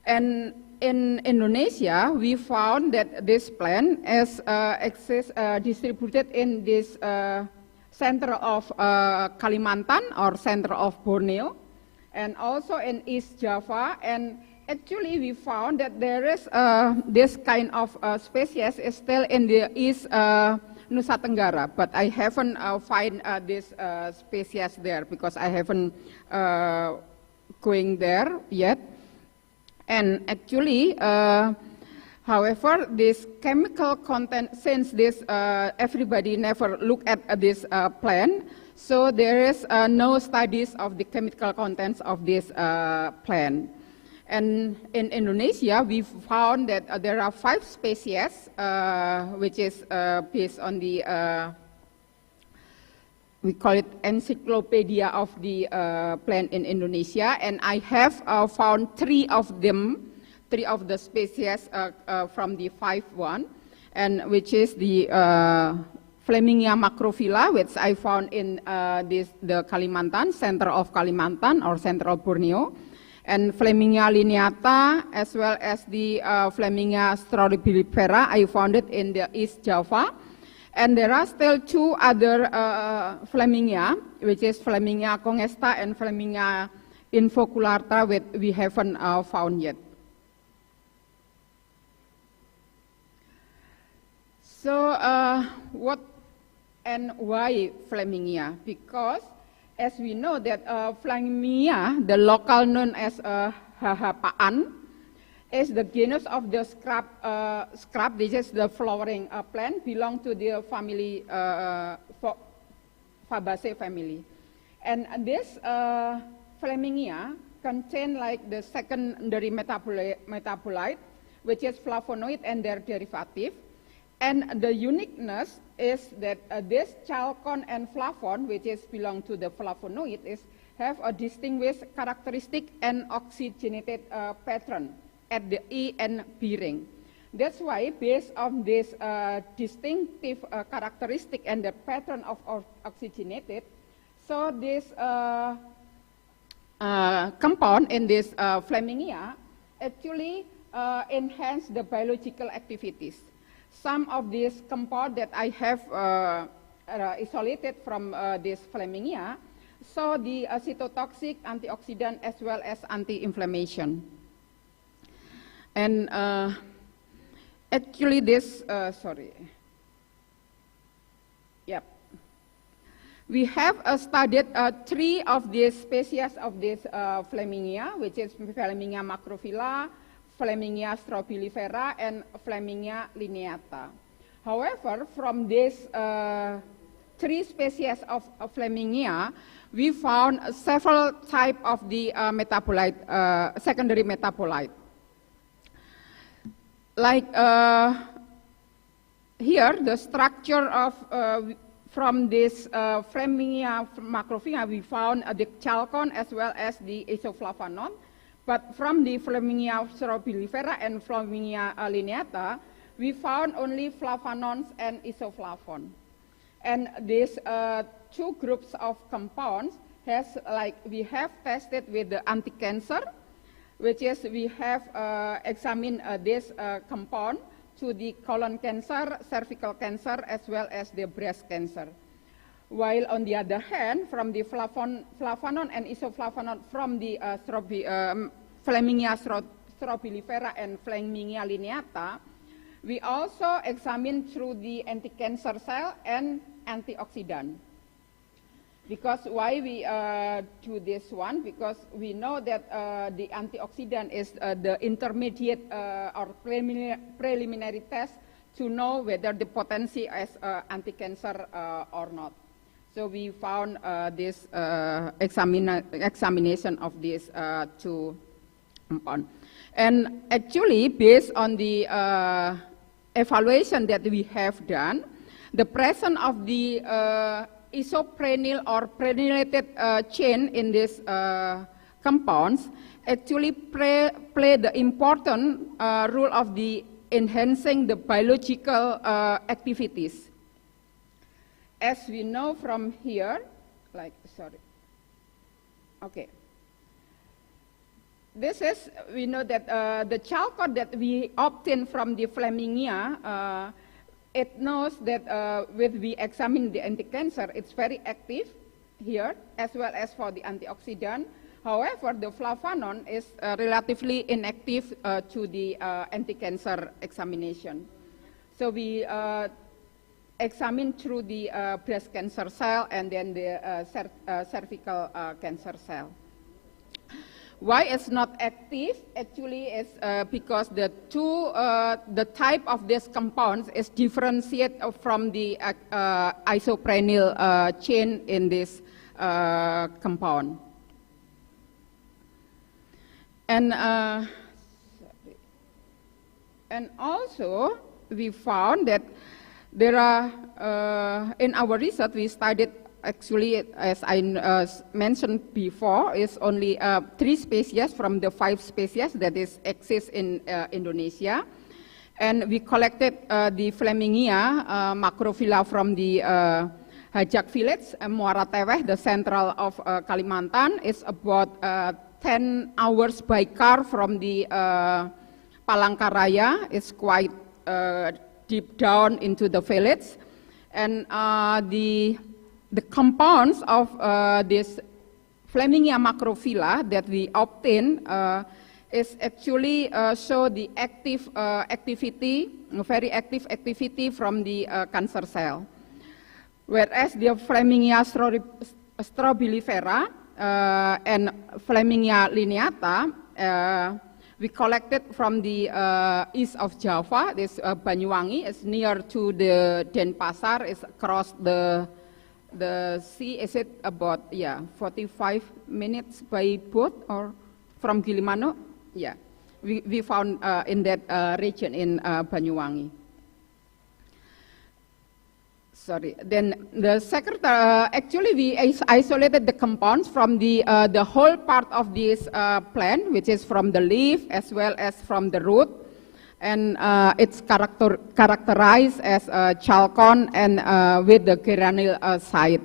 And in Indonesia, we found that this plant is distributed in this center of Kalimantan or center of Borneo, and also in East Java. And actually, we found that there is this kind of species is still in the East Nusa Tenggara, but I haven't find this species there because I haven't going there yet. And actually, however, this chemical content, since this everybody never look at this plant, so there is no studies of the chemical contents of this plant. And in Indonesia, we found that there are 5 species, which is based on the, we call it encyclopedia of the plant in Indonesia. And I have found 3 of them, 3 of the species from the 5 one, and which is the Flemingia macrophylla, which I found in the Kalimantan, center of Kalimantan or central Borneo, and Flemingia lineata, as well as the Flemingia stropilifera, I found it in the East Java. And there are still 2 other Flemingia, which is Flemingia congesta and Flemingia infocularta, which we haven't found yet. So what and why Flemingia? Because as we know that Flemingia, the local known as hahapaan, is the genus of the scrub. This is the flowering plant, belong to the family Fabaceae family. And this Flemingia contain like the secondary metabolite, which is flavonoid and their derivative. And the uniqueness is that this chalcone and flavon, which is belong to the flavonoid, have a distinguished characteristic and oxygenated pattern at the E and B ring. That's why, based on this distinctive characteristic and the pattern of oxygenated, so this compound in this Flemingia actually enhance the biological activities. Some of these compounds that I have isolated from this Flemingia, so the cytotoxic, antioxidant, as well as anti-inflammation. And actually this, we have studied 3 of these species of this Flemingia, which is Flemingia macrophylla, Flemingia stropilifera, and Flemingia lineata. However, from these 3 species of Flemingia, we found several types of the metabolite, secondary metabolite. Like here, the structure of from this Flemingia macrophylla, we found the chalcone as well as the isoflavonon. But from the Flemingia stropilifera and Flemingia lineata, we found only flavanones and isoflavone. And these 2 groups of compounds has, like, we have tested with the anti-cancer, which is we have examined this compound to the colon cancer, cervical cancer, as well as the breast cancer. While on the other hand, from the flavonone and isoflavone from the Flemingia stropilifera and Flemingia lineata, we also examine through the anti-cancer cell and antioxidant. Because why we do this one? Because we know that the antioxidant is the intermediate or preliminary test to know whether the potency is anti-cancer or not. So we found this examination of these 2 compounds. And actually, based on the evaluation that we have done, the presence of the isoprenyl or prenylated chain in these compounds actually play the important role of the enhancing the biological activities. As we know from here, this is, we know that the chalcone that we obtain from the Flemingia, it knows that when we examine the anti-cancer, it's very active here, as well as for the antioxidant. However, the flavonone is relatively inactive to the anti-cancer examination. So we examine through the breast cancer cell and then the cervical cancer cell. Why it's not active? Actually, it's because the type of this compounds is differentiated from the isoprenyl chain in this compound. And also, we found that there are, in our research, we studied actually, as I mentioned before, is only 3 species from the 5 species that exist in Indonesia. And we collected the Flemingia macrophylla from the Hajak village, Muara Teweh, the central of Kalimantan. It's about 10 hours by car from the Palangkaraya. It's quite deep down into the village. And the compounds of this Flemingia macrophylla that we obtain is actually show the active activity, very active activity from the cancer cell. Whereas the Flemingia strobilifera and Flemingia lineata, we collected from the east of Java. This Banyuwangi is near to the Denpasar, is across the sea. Is it about 45 minutes by boat or from Gilimanuk? Yeah, we found in that region in Banyuwangi. Sorry. Then the second, actually we isolated the compounds from the whole part of this plant, which is from the leaf as well as from the root, and it's characterized as chalcone and with the granule site.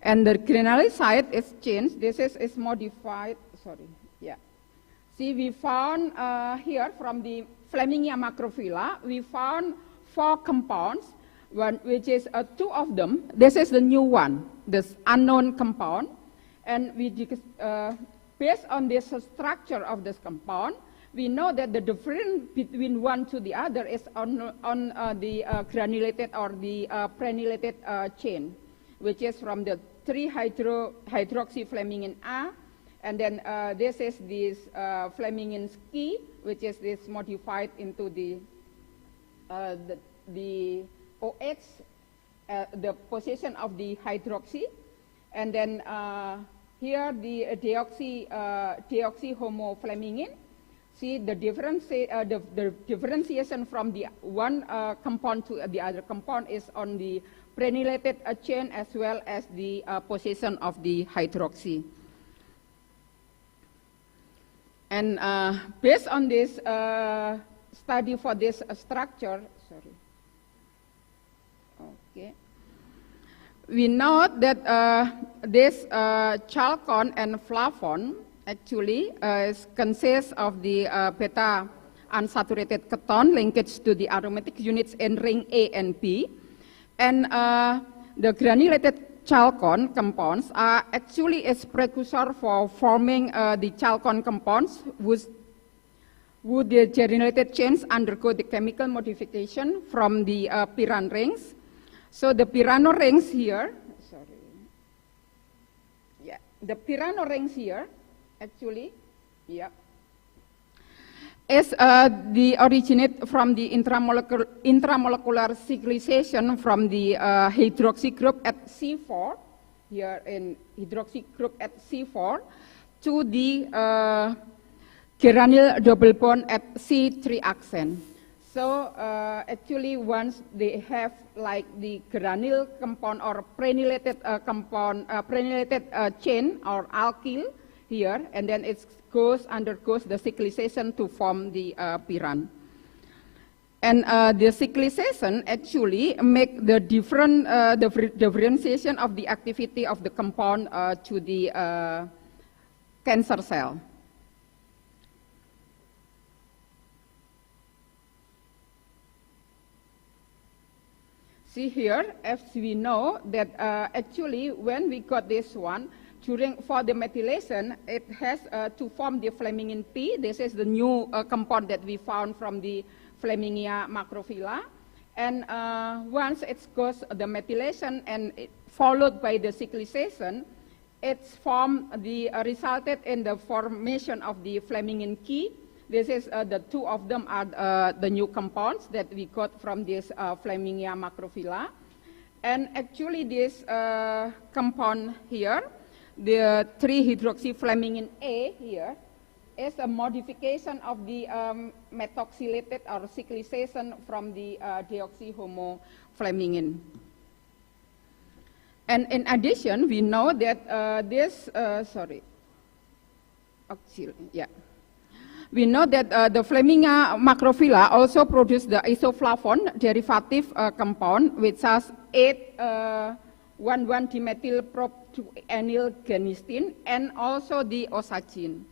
And the granule site is changed. This is modified. Sorry. Yeah. See, we found here from the Flemingia macrophylla, we found 4 compounds. One, which is 2 of them. This is the new one, this unknown compound, and we based on this structure of this compound, we know that the difference between one to the other is on the granulated or the prenylated chain, which is from the 3-hydroxyflamingin A, and then this is this flamingin ski, which is this modified into the OH, the position of the hydroxy, and then here the deoxyhomoflamingin. See the differentiation from the one compound to the other compound is on the prenylated chain as well as the position of the hydroxy. And based on this study for this structure, we know that this chalcone and flavone actually consists of the beta unsaturated ketone linkage to the aromatic units in ring A and B, and the granulated chalcone compounds are actually a precursor for forming the chalcone compounds would the granulated chains undergo the chemical modification from the Piran rings. So the Pirano rings here, the Pirano rings here, actually, is the originate from the intramolecular cyclization from the hydroxy group at C4, here in hydroxy group at C4, to the geranyl double bond at C3 accent. So actually, once they have like the granular compound or prenylated compound, prenylated chain or alkyl here, and then it undergoes the cyclization to form the piran. And the cyclization actually make the differentiation of the activity of the compound to the cancer cell. See here, as we know that actually when we got this one, for the methylation, it has to form the flamingin P. This is the new compound that we found from the Flamingia macrophylla. And once it goes the methylation and followed by the cyclization, it's resulted in the formation of the flamingin key. This is the two of them are the new compounds that we got from this Flamingia macrophylla. And actually this compound here, the 3-hydroxyflamingin A here, is a modification of the methoxylated or cyclization from the deoxyhomoflamingin. And in addition, we know that we know that the Flamingia macrophylla also produce the isoflavone derivative compound, which has 8,1,1-dimethyl-propyl-genistein and also the osagine.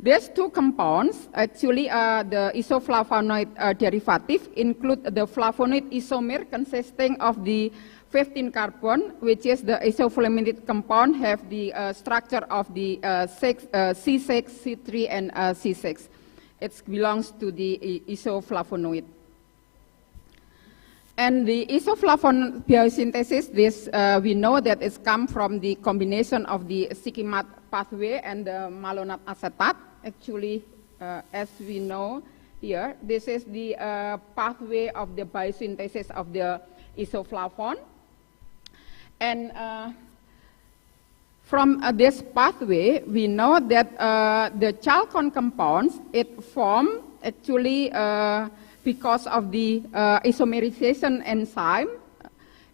These two compounds, actually the isoflavonoid derivative, include the flavonoid isomer consisting of the 15 carbon, which is the isoflaminate compound, have the structure of the C6, C3, and C6. It belongs to the isoflavonoid. And the isoflavone biosynthesis, this we know that it's come from the combination of the Sikimat pathway and the malonate acetate. Actually, as we know here, this is the pathway of the biosynthesis of the isoflavone. And from this pathway, we know that the chalcone compounds, it form actually because of the isomerization enzyme,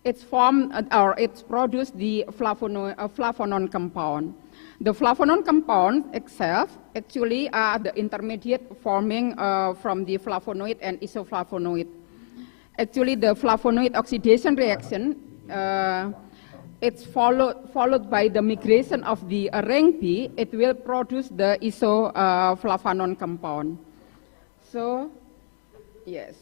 it's formed or it's produced the flavonone compound. The flavonone compound itself actually are the intermediate forming from the flavonoid and isoflavonoid. Actually, the flavonoid oxidation reaction it's followed by the migration of the ring P. It will produce the isoflavonone compound. So, yes.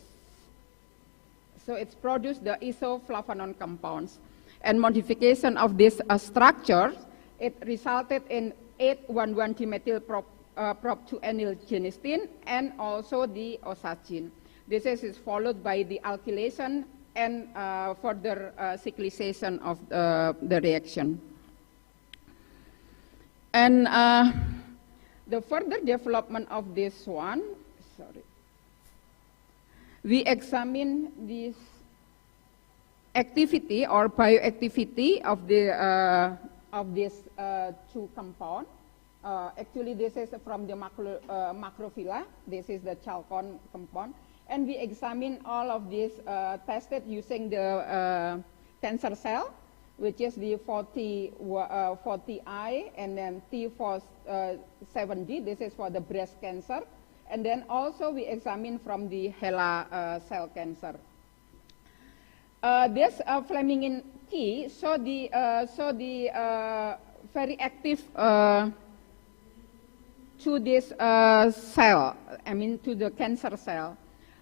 So it's produced the isoflavonone compounds. And modification of this structure, it resulted in 8,1,1-dimethyl-propyl-genistein and also the osagine. This is followed by the alkylation and further cyclization of the reaction. And the further development of this one, we examine this activity or bioactivity of this two compound. Actually, this is from the macrophylla. This is the chalcone compound. And we examine all of these tested using the cancer cell, which is the 40I and then T47D. This is for the breast cancer. And then also we examine from the HeLa cell cancer. This flamingin key show the very active to this cell, I mean to the cancer cell.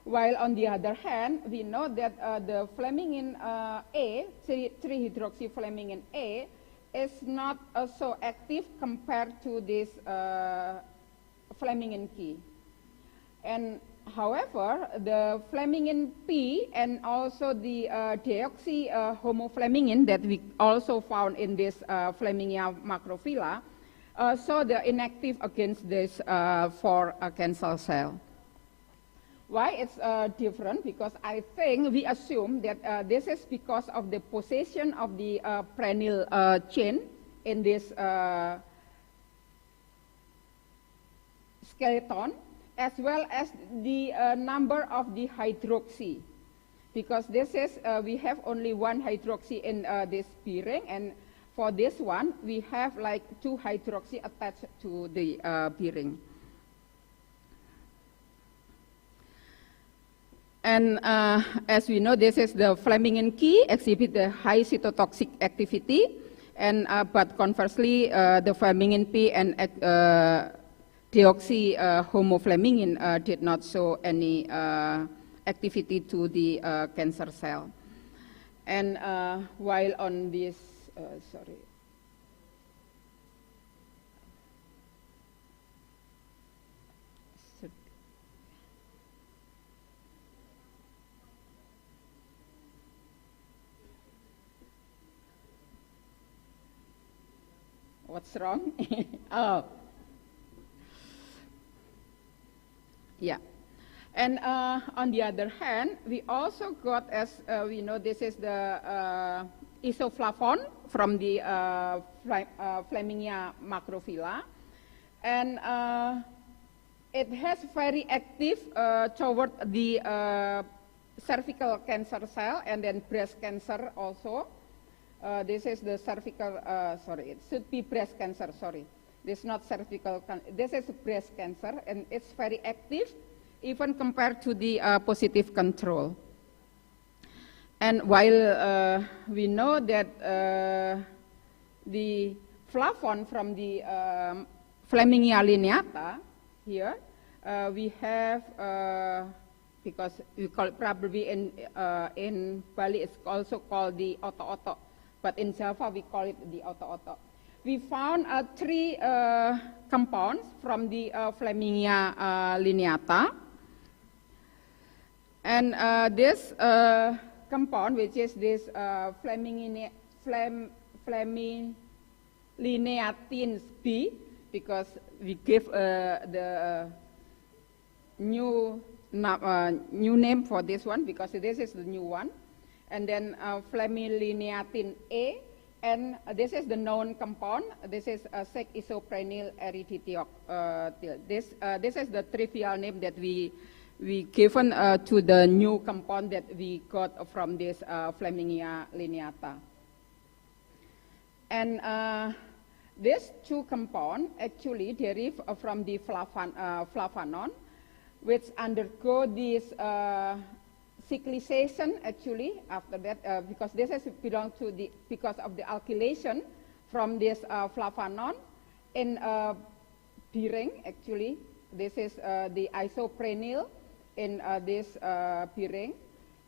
While on the other hand, we know that the flamingin A, 3-hydroxyflamingin A, is not so active compared to this flamingin key. And however, the flamingin P and also the deoxyhomoflamingin that we also found in this Flamingia macrophylla, so they're inactive against this for a cancer cell. Why it's different? Because I think we assume that this is because of the position of the prenyl chain in this skeleton. as well as the number of the hydroxy. Because this is, we have only one hydroxy in this bearing, and for this one, we have like 2 hydroxy attached to the bearing. And as we know, this is the Flemmingian key, exhibit the high cytotoxic activity, and but conversely, the Flemmingian P and deoxy homoflemingin did not show any activity to the cancer cell. And while on this, sorry. What's wrong? Oh. Yeah. And on the other hand, we also got, as we know, this is the isoflavone from the Flemmingia macrophylla. And it has very active toward the cervical cancer cell and then breast cancer also. This is the cervical, sorry, it should be breast cancer, sorry. This is not cervical, this is breast cancer, and it's very active, even compared to the positive control. And while we know that the flavone from the Flemmingia lineata here, we have, because we call it probably in Bali, it's also called the oto-oto. But in Java, we call it the oto-oto. We found 3 compounds from the Flemmingia lineata. And this compound, which is this Flemminlineatins B, because we give the new name for this one, because this is the new one. And then Flemminlineatin A, and this is the known compound. This is 6-isoprenyl erythritol. This is the trivial name that we given to the new compound that we got from this Flemmingia lineata. And these 2 compounds actually derive from the flavanone, which undergo this cyclization actually after that, because this is belong to the, because of the alkylation from this flavanone in bearing actually. This is the isoprenyl in this bearing.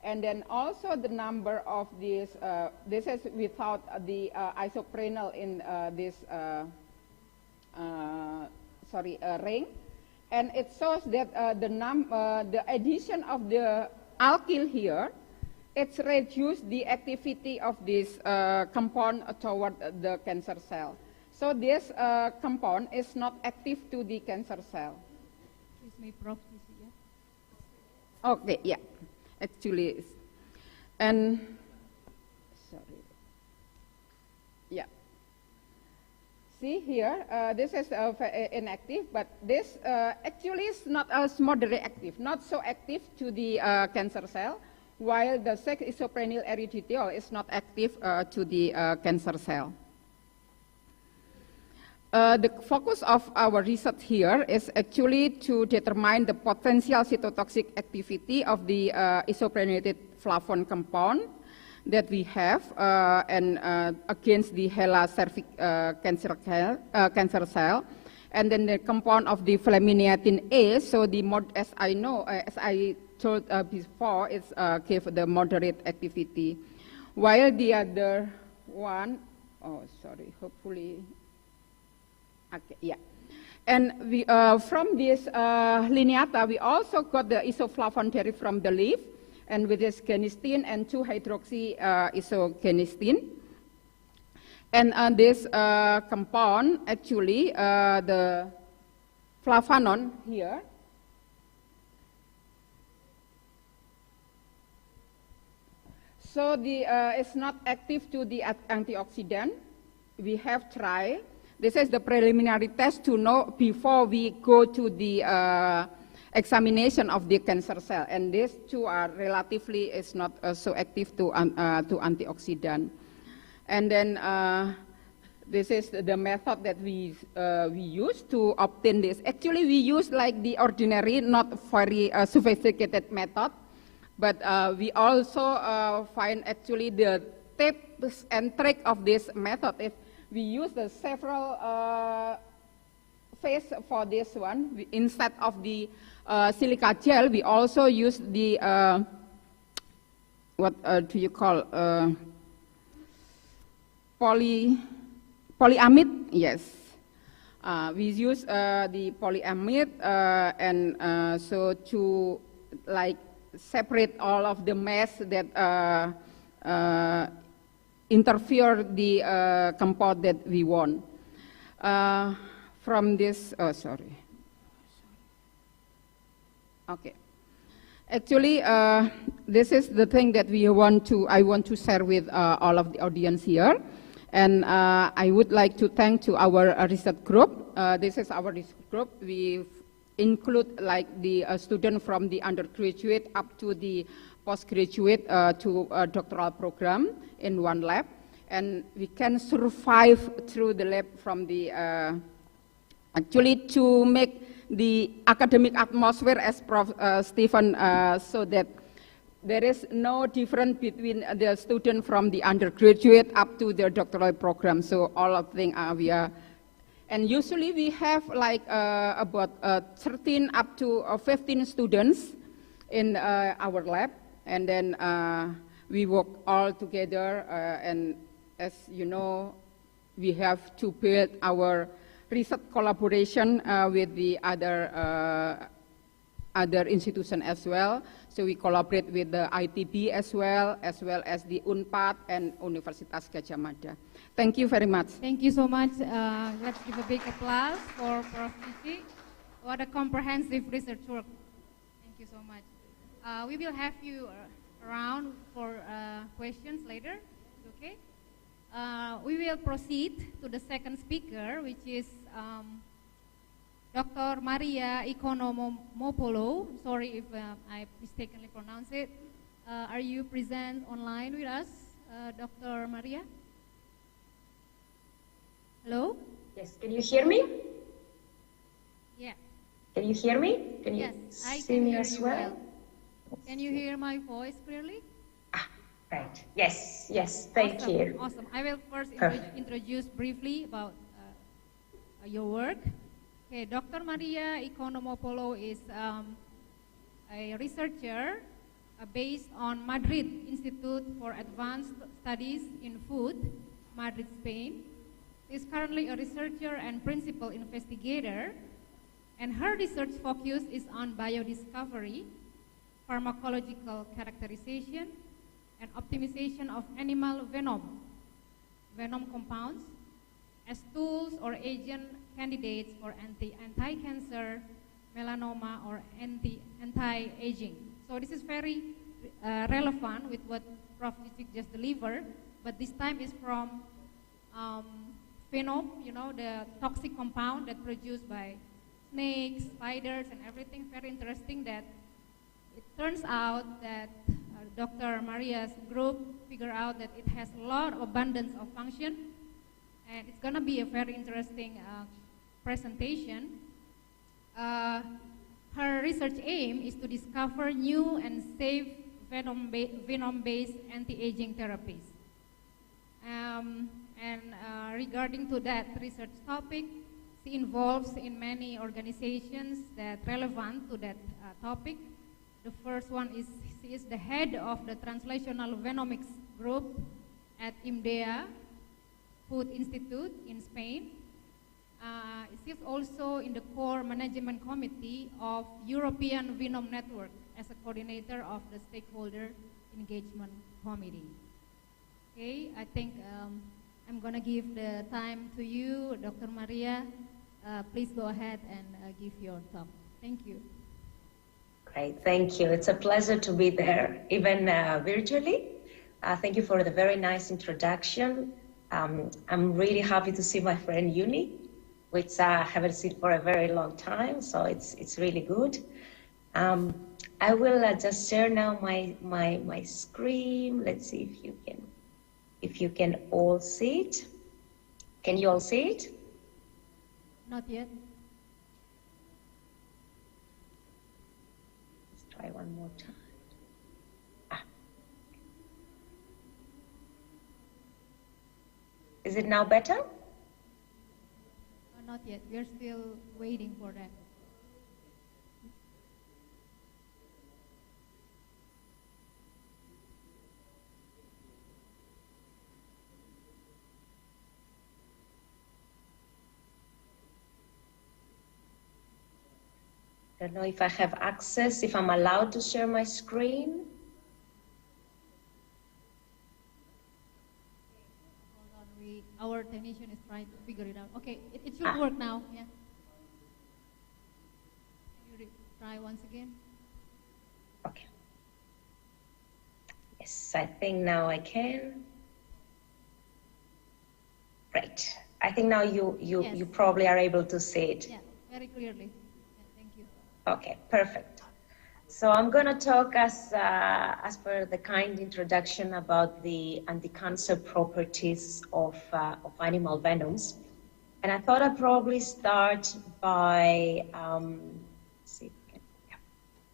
And then also the number of this, this is without the isoprenyl in this, ring. And it shows that the addition of the alkyl here, it's reduced the activity of this compound toward the cancer cell. So this compound is not active to the cancer cell. Okay, yeah, actually, and sorry, yeah. See here, this is inactive, but this actually is not moderately active, not so active to the cancer cell, while the 6-isoprenyl erythritol is not active to the cancer cell. The focus of our research here is actually to determine the potential cytotoxic activity of the isoprenylated flavone compound that we have and against the HeLa cervix cancer cell, and then the compound of the Flemminliatin A. So the as I told before, it's gave the moderate activity, while the other one, hopefully, okay, yeah. And we from this lineata, we also got the isoflavone derived from the leaf, and with this genistein and 2-hydroxy isogenistein. And this compound, actually, the flavanone here, so it's not active to the antioxidant. We have tried. This is the preliminary test to know before we go to the examination of the cancer cell, and these two are relatively is not so active to antioxidant. And then this is the method that we use to obtain this. Actually, we use like the ordinary, not very sophisticated method, but we also find actually the tips and trick of this method. If we use the several phase for this one, instead of the silica gel, we also use the what do you call polyamide? Yes, we use the polyamide and so to like separate all of the mass that interfere the compound that we want. From this, oh sorry. Okay. Actually, this is the thing that I want to share with all of the audience here. And I would like to thank to our research group. This is our research group. We include like the student from the undergraduate up to the postgraduate to a doctoral program in one lab. And we can survive through the lab from the, actually to make the academic atmosphere as Prof. Stephen, so that there is no difference between the student from the undergraduate up to their doctoral program. So all of them we are, and usually we have like about 13 up to 15 students in our lab, and then we work all together. And as you know, we have to build our research collaboration with the other institution as well. So we collaborate with the ITB as well as the UNPAD and Universitas Gadjah Mada. Thank you very much. Thank you so much. Let's give a big applause for Prof. Gigi. What a comprehensive research work. Thank you so much. We will have you around for questions later. Okay. We will proceed to the second speaker, which is Dr. Maria Economopoulos. Sorry if I mistakenly pronounced it. Are you present online with us, Dr. Maria? Hello? Yes, can you hear me? Yeah. Can you hear me? Can you yes, I see can me hear as you well? Can you hear my voice clearly? Right. Yes, yes, thank Awesome. you. Awesome. I will first Perfect. introduce briefly about your work. Okay, Dr. Maria Economopoulos is a researcher based on Madrid Institute for Advanced Studies in Food, Madrid, Spain. She is currently a researcher and principal investigator, and her research focus is on biodiscovery, pharmacological characterization, and optimization of animal venom compounds as tools or agent candidates for anti-cancer, melanoma, or anti-aging. So this is very relevant with what Prof. Gigi just delivered, but this time is from venom, you know, the toxic compound that produced by snakes, spiders, and everything. Very interesting that it turns out that Dr. Maria's group figured out that it has a lot of abundance of function, and it's going to be a very interesting presentation. Her research aim is to discover new and safe venom-based anti-aging therapies. Regarding to that research topic, she involves in many organizations that relevant to that topic. The first one is she is the head of the Translational Venomics Group at IMDEA Food Institute in Spain. She is also in the core management committee of European Venom Network as a coordinator of the Stakeholder Engagement Committee. Okay, I think I'm going to give the time to you, Dr. Maria. Please go ahead and give your talk. Thank you. Great, thank you. It's a pleasure to be there, even virtually. Thank you for the very nice introduction. I'm really happy to see my friend Uni, which I haven't seen for a very long time, so it's really good. I will just share now my screen. Let's see if you can all see it. Can you all see it? Not yet. Let's try one more time. Is it now better? Not yet. We are still waiting for that. I don't know if I have access, if I'm allowed to share my screen. Our technician is trying to figure it out. Okay, it should work now. Yeah. Can you try once again? Okay. Yes, I think now I can. Great. I think now you probably are able to see it. Yeah, very clearly. Yeah, thank you. Okay, perfect. So I'm going to talk as per the kind introduction about the anti-cancer properties of animal venoms. And I thought I'd probably start by,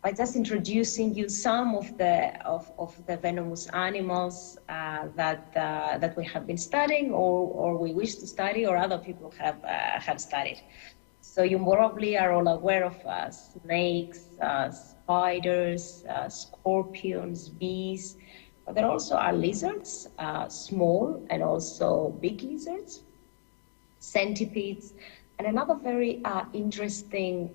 by just introducing you some of the venomous animals that we have been studying or we wish to study or other people have studied. So you probably are all aware of snakes, spiders, scorpions, bees, but there also are lizards, small and also big lizards, centipedes, and another very interesting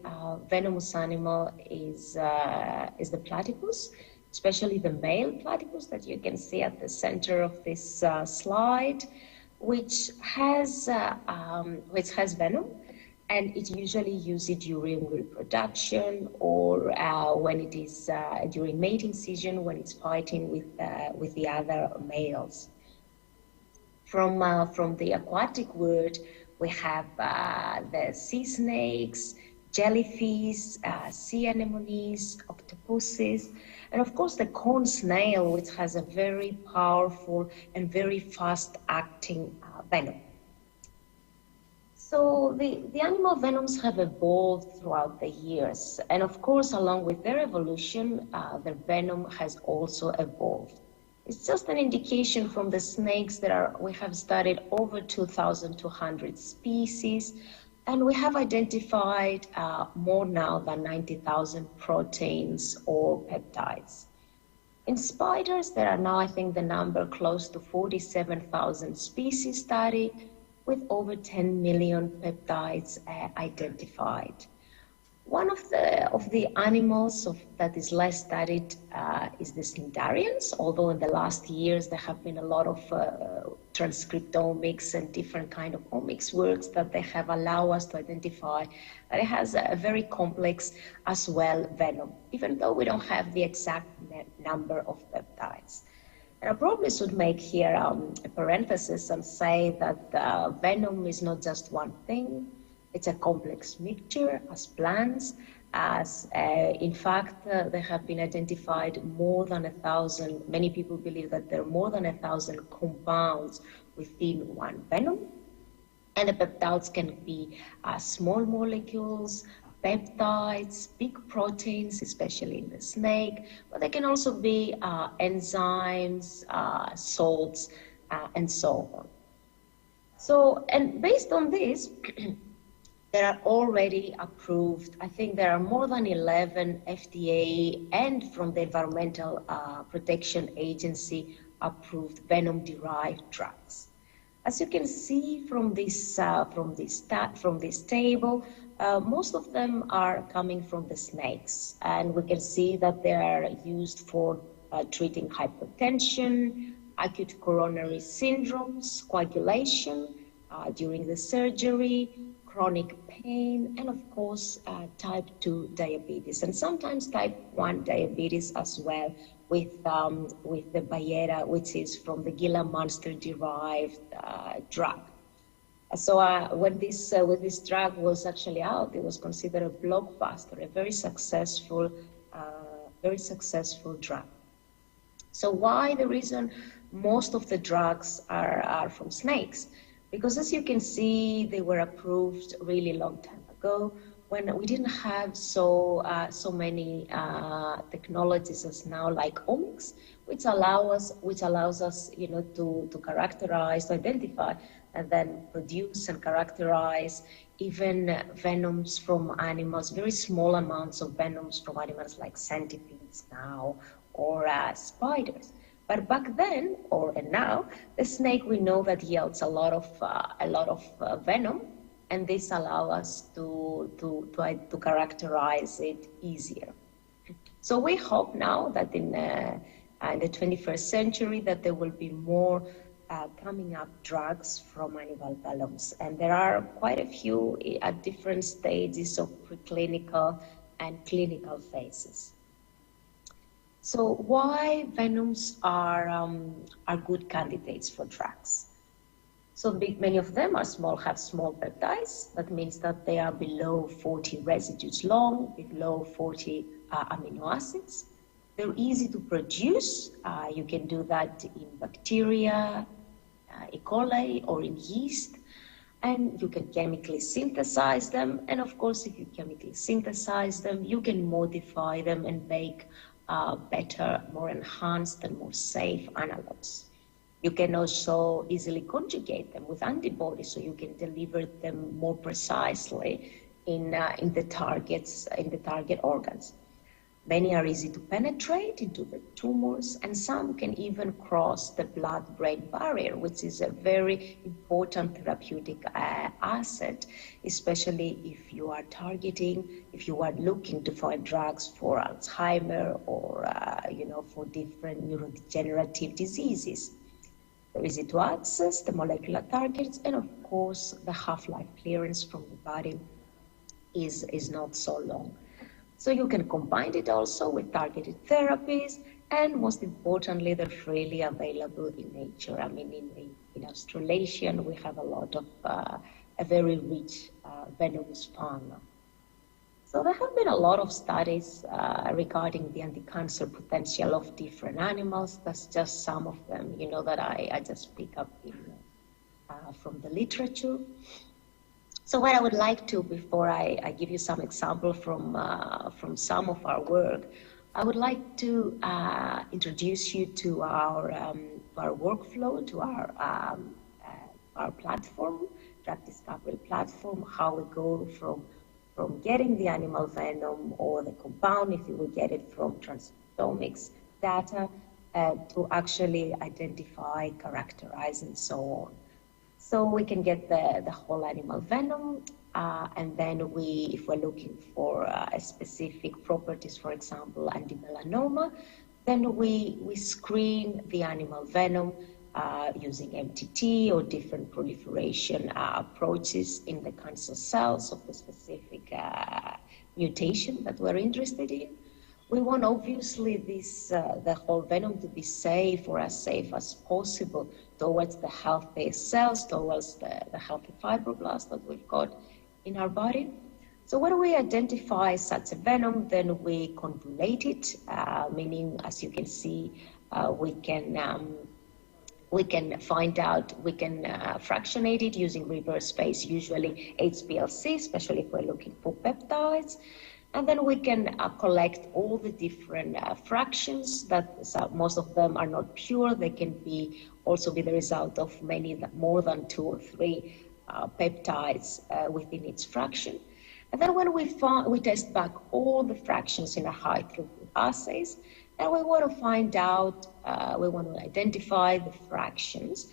venomous animal is the platypus, especially the male platypus that you can see at the center of this slide, which has venom. And it usually uses during reproduction or when it is during mating season when it's fighting with the other males. From the aquatic world, we have the sea snakes, jellyfish, sea anemones, octopuses, and of course the corn snail, which has a very powerful and very fast-acting venom. So the animal venoms have evolved throughout the years. And of course, along with their evolution, their venom has also evolved. It's just an indication from the snakes that we have studied over 2,200 species, and we have identified more now than 90,000 proteins or peptides. In spiders, there are now, I think, the number close to 47,000 species studied, with over 10 million peptides identified. One of the animals that is less studied is the cnidarians, although in the last years there have been a lot of transcriptomics and different kind of omics works that they have allowed us to identify that it has a very complex as well venom, even though we don't have the exact number of peptides. And I probably should make here a parenthesis and say that venom is not just one thing. It's a complex mixture as plants, as in fact, there have been identified more than 1,000, many people believe that there are more than 1,000 compounds within one venom. And the peptides can be small molecules, peptides, big proteins, especially in the snake, but they can also be enzymes, salts, and so on. So, and based on this, there are already approved, I think there are more than 11 FDA and from the Environmental Protection Agency approved venom-derived drugs. As you can see from this table, most of them are coming from the snakes, and we can see that they are used for treating hypertension, acute coronary syndromes, coagulation during the surgery, chronic pain, and of course type 2 diabetes, and sometimes type 1 diabetes as well with the Bayera, which is from the Gila monster derived drug. So when this drug was actually out, it was considered a blockbuster, a very successful very successful drug. So why the reason most of the drugs are from snakes? Because as you can see, they were approved really long time ago when we didn't have so many technologies as now, like omics, which allows us, you know, to characterize, to identify, and then produce and characterize even venoms from animals, very small amounts of venoms from animals like centipedes now, or spiders. But back then, and now, the snake, we know that yields a lot of venom, and this allows us to characterize it easier. So we hope now that in the 21st century that there will be more coming up drugs from animal venoms, and there are quite a few at different stages of preclinical and clinical phases. So why venoms are good candidates for drugs? So many of them are have small peptides. That means that they are below 40 residues long, below 40 amino acids. They're easy to produce. You can do that in bacteria, E. coli, or in yeast. And you can chemically synthesize them. And of course, if you chemically synthesize them, you can modify them and make better, more enhanced and more safe analogs. You can also easily conjugate them with antibodies, so you can deliver them more precisely in the target organs. Many are easy to penetrate into the tumors, and some can even cross the blood-brain barrier, which is a very important therapeutic asset, especially if you are looking to find drugs for Alzheimer or for different neurodegenerative diseases. They're easy to access, the molecular targets, and of course the half-life clearance from the body is not so long. So you can combine it also with targeted therapies, and most importantly, they're freely available in nature. I mean, in Australasian, we have a lot of a very rich venomous fauna. So there have been a lot of studies regarding the anti-cancer potential of different animals. That's just some of them, you know, that I just pick up from the literature. So what I would like to, before I give you some example from some of our work, I would like to introduce you to our workflow, to our platform, drug discovery platform, how we go from getting the animal venom or the compound, if you will get it from transcriptomics data, to actually identify, characterize, and so on. So we can get the whole animal venom, and then if we're looking for specific properties, for example, antimelanoma, then we screen the animal venom using MTT or different proliferation approaches in the cancer cells of the specific mutation that we're interested in. We want obviously the whole venom to be safe, or as safe as possible, towards the healthy cells, towards the healthy fibroblasts that we've got in our body. So when we identify such a venom, then we convolute it, meaning, as you can see, we can find out, we can fractionate it using reverse phase, usually HPLC, especially if we're looking for peptides. And then we can collect all the different fractions that most of them are not pure. They can also be the result of more than 2 or 3 peptides within its fraction. And then when we test back all the fractions in a high throughput assays, and we want to find out, we want to identify the fractions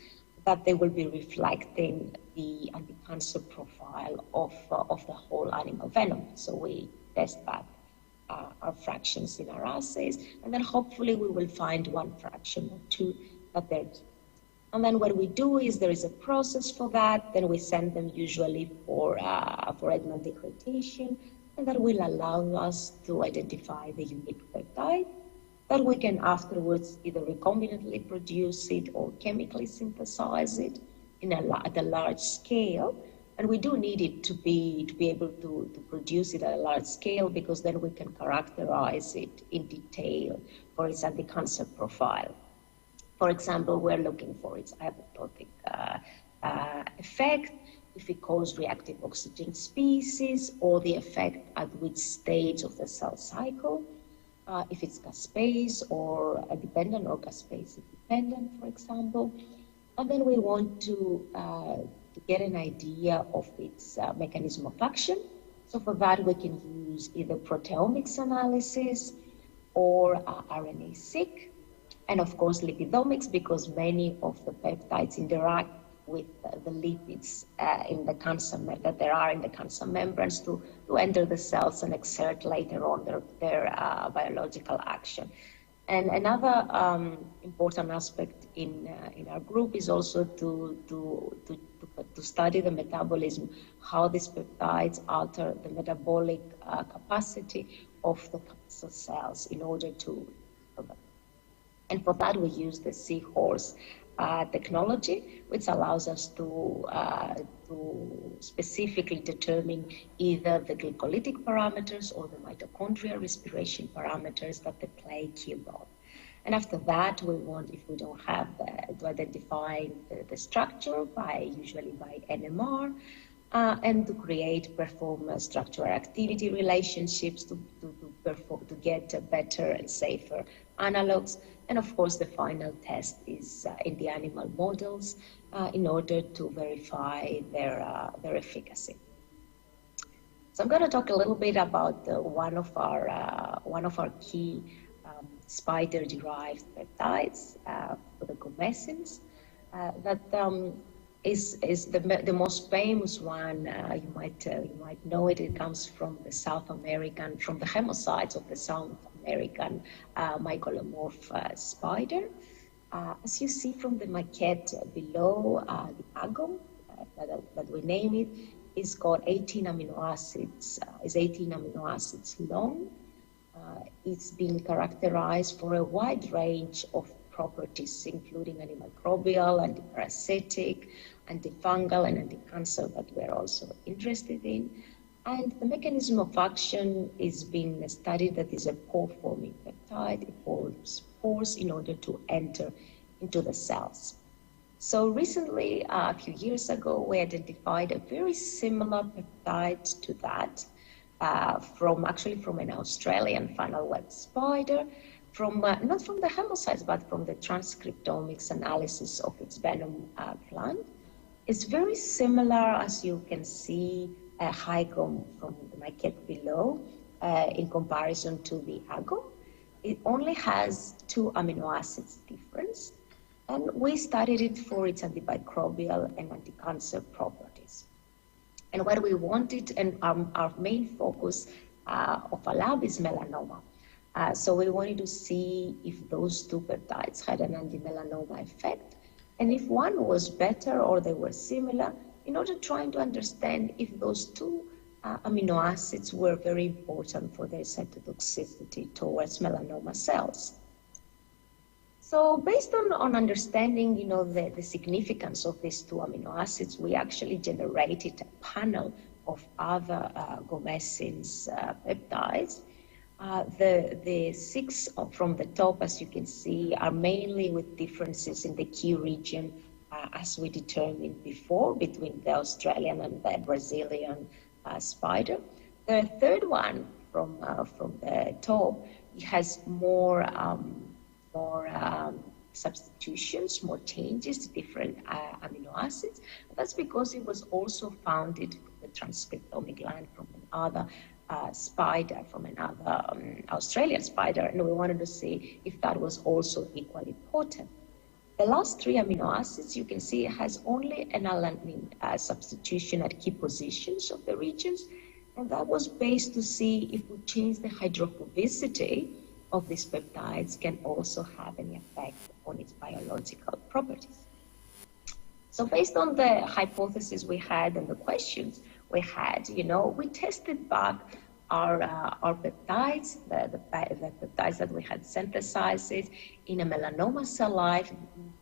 that they will be reflecting the anti-cancer profile of the whole animal venom. So we test back our fractions in our assays, and then hopefully we will find 1 fraction or 2 that they're. And then what we do is there is a process for that. Then we send them usually for Edman degradation, and that will allow us to identify the unique peptide that we can afterwards either recombinantly produce it or chemically synthesize it at a large scale. And we do need it to be able to produce it at a large scale, because then we can characterize it in detail for its anti-cancer profile. For example, we're looking for its apoptotic effect, if it causes reactive oxygen species, or the effect at which stage of the cell cycle, if it's caspase or dependent or caspase dependent, for example. And then we want to get an idea of its mechanism of action. So for that, we can use either proteomics analysis or RNA-seq, and of course lipidomics, because many of the peptides interact with the lipids in the cancer that there are in the cancer membranes to enter the cells and exert later on their biological action. And another important aspect in our group is also to study the metabolism, how these peptides alter the metabolic capacity of the cancer cells in order to. And for that, we use the seahorse technology, which allows us to specifically determine either the glycolytic parameters or the mitochondrial respiration parameters that they play a key role. And after that, we want, if we don't have to identify the structure usually by NMR, and to create performance structure activity relationships to get better and safer analogs. And of course, the final test is in the animal models in order to verify their efficacy. So I'm going to talk a little bit about one of our key spider-derived peptides for the gomesins. That is the most famous one. You might know it. It comes from the from the hemocytes of the South American mycolomorph spider. As you see from the maquette below, the agom that we name it is got 18 amino acids. Is 18 amino acids long. It's been characterized for a wide range of properties, including antimicrobial, antiparasitic, antifungal, and anti-cancer that we're also interested in. And the mechanism of action is being studied that is a pore-forming peptide. It forms pores in order to enter into the cells. So recently, a few years ago, we identified a very similar peptide to that from an Australian funnel web spider, not from the hemocytes, but from the transcriptomics analysis of its venom gland. It's very similar, as you can see, Hygom from the maquette below, in comparison to the agom. It only has 2 amino acids difference, and we studied it for its antimicrobial and anti-cancer properties. And what we wanted, and our main focus of our lab is melanoma. So we wanted to see if those 2 peptides had an anti-melanoma effect, and if one was better or they were similar, in order trying to understand if those 2 amino acids were very important for their cytotoxicity towards melanoma cells. So based on understanding, the significance of these 2 amino acids, we actually generated a panel of other gomesins peptides. The 6 from the top, as you can see, are mainly with differences in the key region, as we determined before, between the Australian and the Brazilian spider. The third one from the top, it has more substitutions, more changes to different amino acids. That's because it was also found in the transcriptomic line from another spider, from another Australian spider, and we wanted to see if that was also equally potent. The last 3 amino acids, you can see, it has only an alanine substitution at key positions of the regions, and that was based to see if we change the hydrophobicity of these peptides can also have any effect on its biological properties. So based on the hypothesis we had and the questions we had, we tested back our peptides, the peptides that we had synthesized in a melanoma cell line,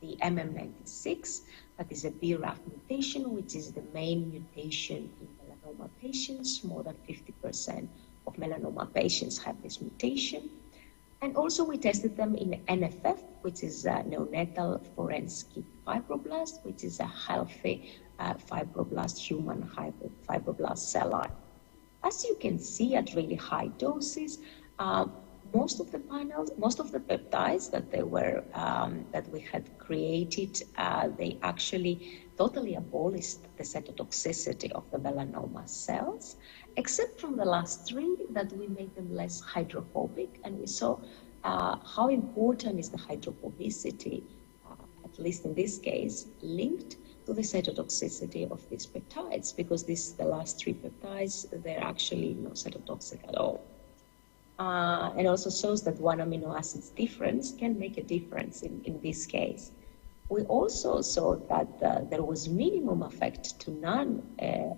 the MM96, That is a BRAF mutation, which is the main mutation in melanoma patients. More than 50% of melanoma patients have this mutation. And also we tested them in NFF, which is a neonatal forensic fibroblast, which is a healthy fibroblast, human fibroblast cell line. As you can see at really high doses, most of the panels, most of the peptides that they were that we had created, they actually totally abolished the cytotoxicity of the melanoma cells, except from the last three that we made them less hydrophobic, and we saw how important is the hydrophobicity, at least in this case, linked to the cytotoxicity of these peptides, because the last three peptides, they're actually not cytotoxic at all. And also shows that one amino acid's difference can make a difference in this case. We also saw that there was minimum effect to none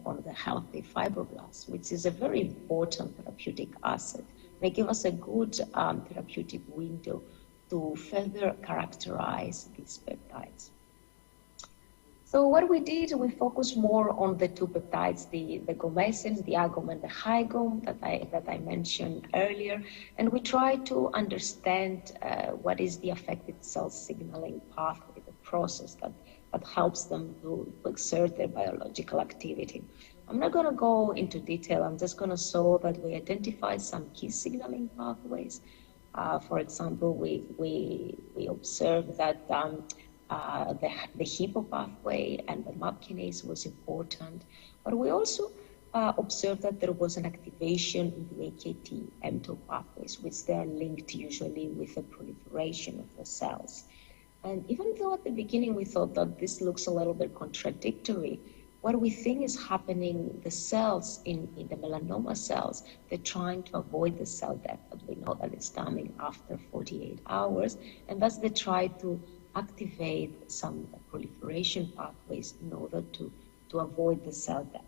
on the healthy fibroblasts, which is a very important therapeutic asset. They give us a good therapeutic window to further characterize these peptides. So what we did, we focused more on the two peptides, the gomesins, the AGOM and the HIGOM that I mentioned earlier, and we tried to understand what is the affected cell signaling pathway, the process that helps them to exert their biological activity. I'm not going to go into detail. I'm just going to show that we identified some key signaling pathways. For example, we observed that the HIPPO pathway and the MAP kinase was important, but we also observed that there was an activation in the AKT mTOR pathways, which they are linked usually with the proliferation of the cells. And even though at the beginning we thought that this looks a little bit contradictory, what we think is happening, the cells in the melanoma cells, they're trying to avoid the cell death, but we know that it's coming after 48 hours, and thus they try to activate some proliferation pathways in order to avoid the cell death.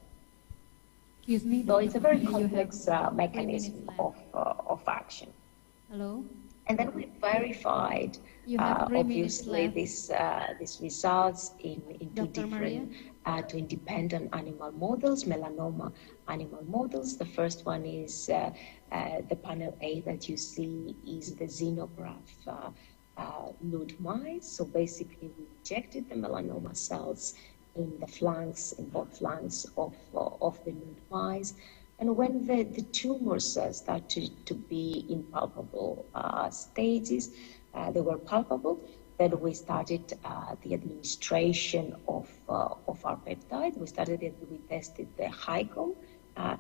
Excuse me. So it's a very complex mechanism of action. Hello? And then we verified, obviously, these results in two different, two independent animal models, melanoma animal models. The first one is the panel A that you see is the xenograft nude mice. So basically, we injected the melanoma cells in the flanks, in both flanks of the nude mice. And when the tumors started to be in palpable stages, they were palpable, then we started the administration of our peptide. We tested the HIGOM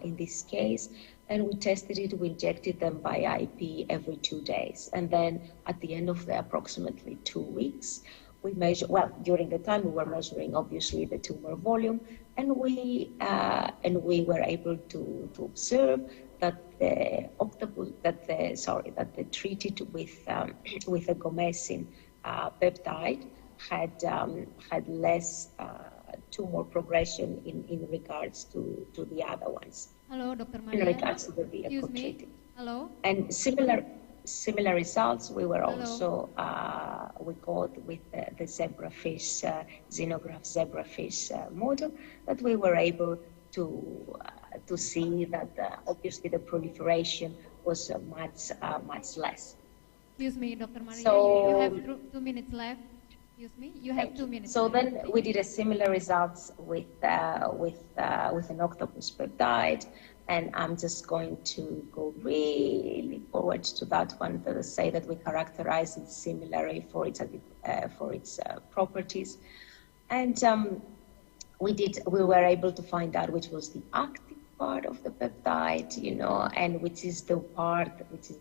in this case, and we tested it, we injected them by IP every 2 days. And then at the end of the approximately 2 weeks, we measure, well, during the time we were measuring obviously the tumor volume, and we were able to observe that the treated with a gomesin peptide had less tumor progression in regards to the other ones. Hello, Dr. Maria. In regards to the vehicle treated. Hello. And similar results we were also we got with the zebrafish xenograft zebrafish model, that we were able to see that obviously the proliferation was much less. Excuse me, Dr. Maria, So, you have 2 minutes left. Excuse me, you have 2 minutes. So left. then we did a similar results with an octopus peptide, and I'm just going to go really forward to that one to say that we characterize it similarly for its properties, and we were able to find out which was the active part of the peptide, and which is the part which is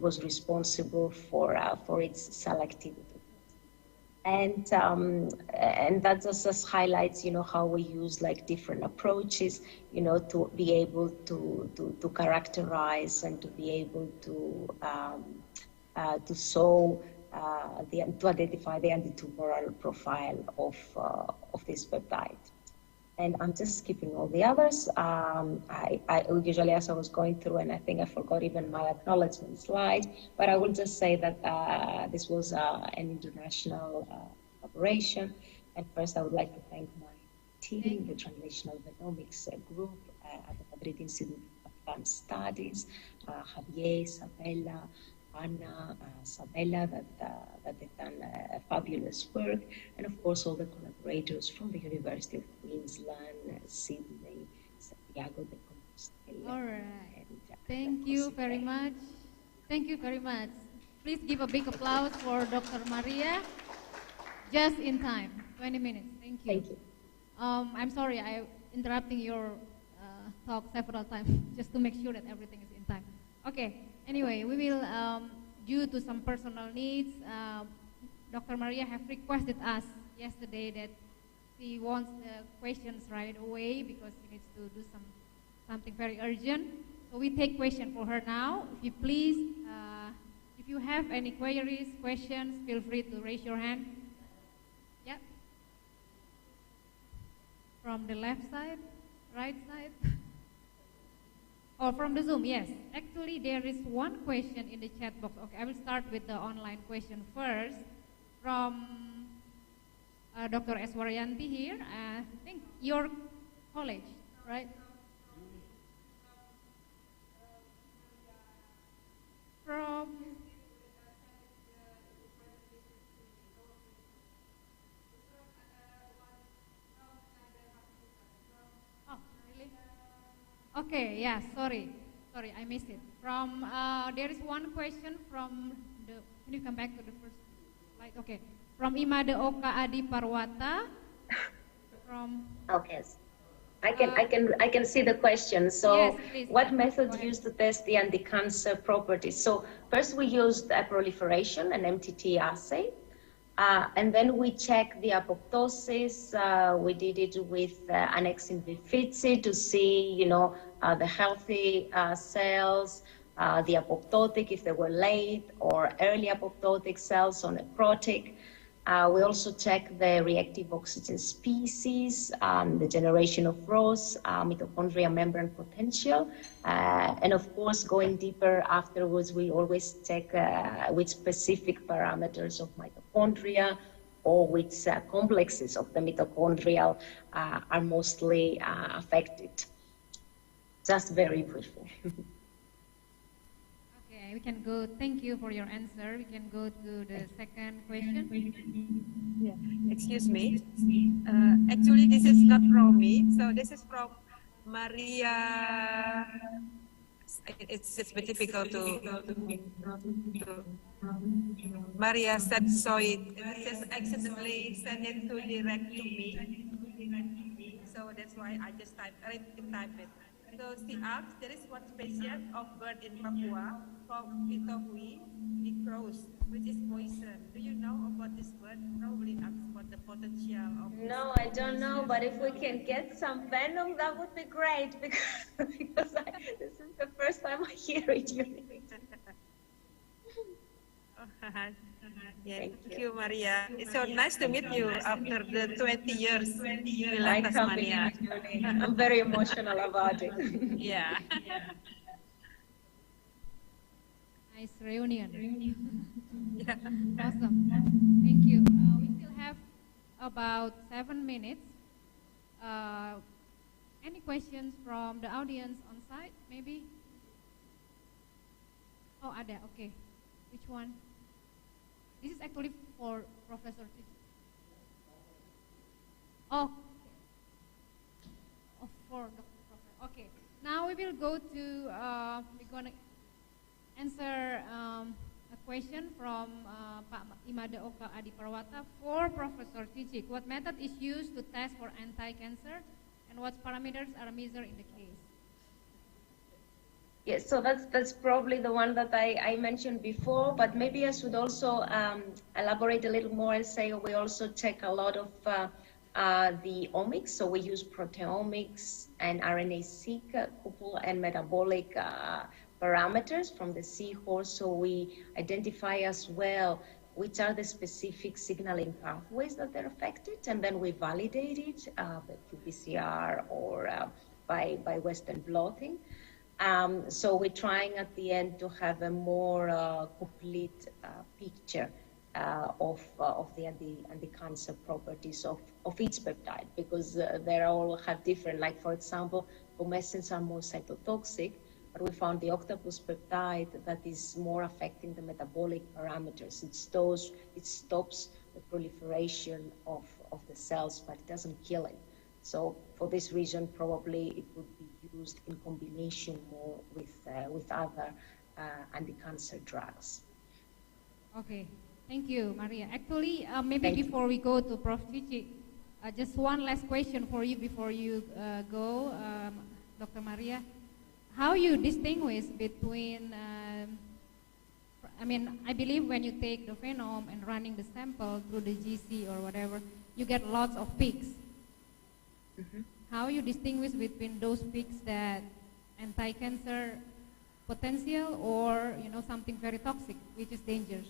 was responsible for its selectivity. And that just highlights, how we use like different approaches, to be able to characterize and to be able to show to identify the antitumoral profile of this peptide. And I'm just skipping all the others. I usually, as I was going through, and I think I forgot even my acknowledgement slide, but I will just say that this was an international operation, And first, I would like to thank my team, the Translational Genomics Group at the Madrid Institute of Advanced Studies, Javier, Sabella, Anna, Sabella, that they've done fabulous work, and of course all the collaborators from the University of Queensland, Sydney, Santiago de Compostela. All right. Thank you very much. Thank you very much. Please give a big applause for Dr. Maria. Just in time, 20 minutes. Thank you. Thank you. I'm sorry, I'm interrupting your talk several times just to make sure that everything is in time. Okay. Anyway, we will, due to some personal needs, Dr. Maria have requested us yesterday that she wants the questions right away because she needs to do something very urgent. So we take question for her now. If you please, if you have any queries, questions, feel free to raise your hand. Yeah. From the left side, right side? Or from the Zoom, yes. Actually, there is one question in the chat box. Okay, I will start with the online question first. From Dr. Eswaryanti here. I think your college, right? From okay, yeah, sorry, I missed it. From, there is one question from the, can you come back to the first slide? Okay, from Imade Oka Adi Parwata. From. Okay, I can see the question. So, yes, please, what methods used to test the anti-cancer properties? So, first we used a proliferation, an MTT assay. And then we checked the apoptosis. We did it with annexin bifidzi to see, you know, the healthy cells, the apoptotic if they were late or early apoptotic cells on necrotic. We also checked the reactive oxygen species, the generation of ROS, mitochondrial membrane potential, and of course, going deeper afterwards, we always check which specific parameters of mitochondria or which complexes of the mitochondrial are mostly affected. Just very briefly. Okay, we can go. Thank you for your answer. We can go to the second question. Yeah. Excuse me. Actually, this is not from me. So this is from Maria. It's a bit difficult to Maria said so. It just accidentally sent it to direct to me. So that's why I just type it. So she asks, there is one species of bird in Papua called Pitohui necros, which is poison. Do you know about this bird? Probably asks about the potential of. No, I don't know, but if we can get some venom, that would be great because this is the first time I hear it. Yeah, thank you, Maria. It's so nice to meet you after the 20 years. I'm very emotional about it. Yeah. Nice reunion. Yeah. Awesome. Thank you. We still have about 7 minutes. Any questions from the audience on site, maybe? Oh, ada. Okay. Which one? This is actually for Professor Cici. Oh, for Dr. Professor. Okay. Now we will go to, we're going to answer a question from Pak Imade Oka Adi Parwata for Professor Cici. What method is used to test for anti-cancer and what parameters are measured in the case? Yes, so that's probably the one that I mentioned before, but maybe I should also elaborate a little more and say we also check a lot of the omics. So we use proteomics and RNA-seq, couple and metabolic parameters from the seahorse. So we identify as well which are the specific signaling pathways that are affected, and then we validate it by qPCR or by Western blotting. So we're trying at the end to have a more complete picture of the anti-cancer properties of each peptide, because they all have different, like for example, comescens are more cytotoxic, but we found the octopus peptide that is more affecting the metabolic parameters. It stops the proliferation of the cells, but it doesn't kill it. So for this reason, probably it would be used in combination more with other anti-cancer drugs. Okay, thank you, Maria. Actually, maybe before we go to Prof. Cici, just one last question for you before you go, Dr. Maria. How you distinguish between, I believe when you take the phenome and running the sample through the GC or whatever, you get lots of peaks. How you distinguish between those peaks that anti-cancer potential or something very toxic, which is dangerous?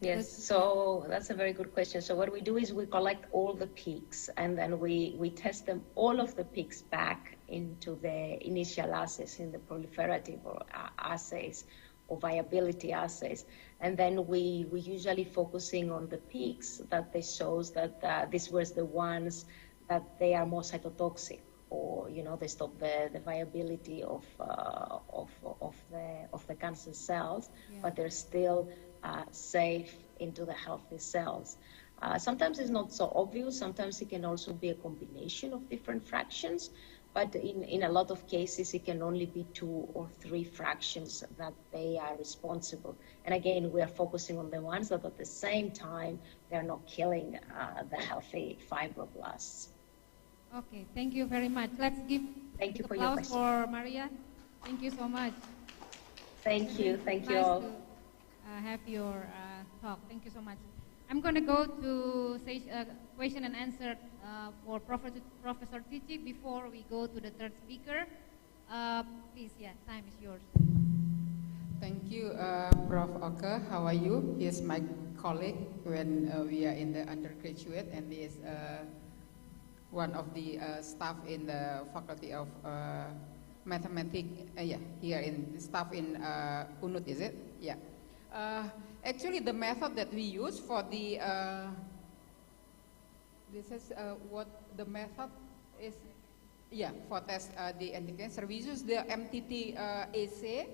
Yes, so that's a very good question. So what we do is we collect all the peaks, and then we test them, all of the peaks, back into the initial assays, in the proliferative assays or viability assays. And then we usually focusing on the peaks that they shows that these were the ones that they are more cytotoxic, or they stop the viability of the cancer cells, but they're still safe into the healthy cells. Sometimes it's not so obvious. Sometimes it can also be a combination of different fractions, but in a lot of cases it can only be 2 or 3 fractions that they are responsible. And again, we are focusing on the ones that at the same time they are not killing the healthy fibroblasts. Okay, thank you very much. Let's give applause for Maria. Thank you so much. Thank you Nice all. To have your talk. Thank you so much. I'm going to go to question and answer for Professor Cici before we go to the third speaker. Please, time is yours. Thank you, Prof. Oke. How are you? He is my colleague when we are in the undergraduate, and he is one of the staff in the Faculty of Mathematics. Here in staff in UNUT, is it? Yeah. Actually, the method that we use for the this is what the method is. Yeah, for test the anti-cancer, we use the MTT assay,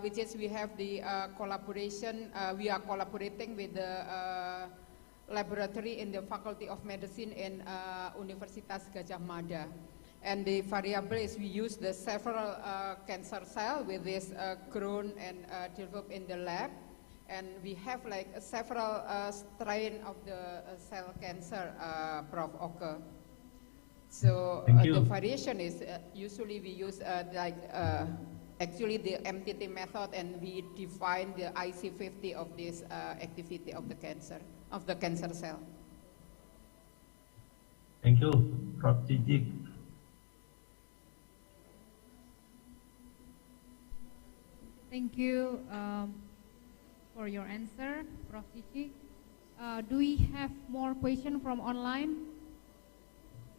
which is we have the collaboration. We are collaborating with the laboratory in the Faculty of Medicine in Universitas Gadjah Mada. And the variable is we use the several cancer cell with this grown and developed in the lab. And we have like several strain of the cell cancer, Prof. Oke. So the variation is usually we use actually the MTT method, and we define the IC50 of this activity of the cancer cell. Thank you, Prof. Cici. Thank you for your answer, Prof. Cici. Do we have more questions from online?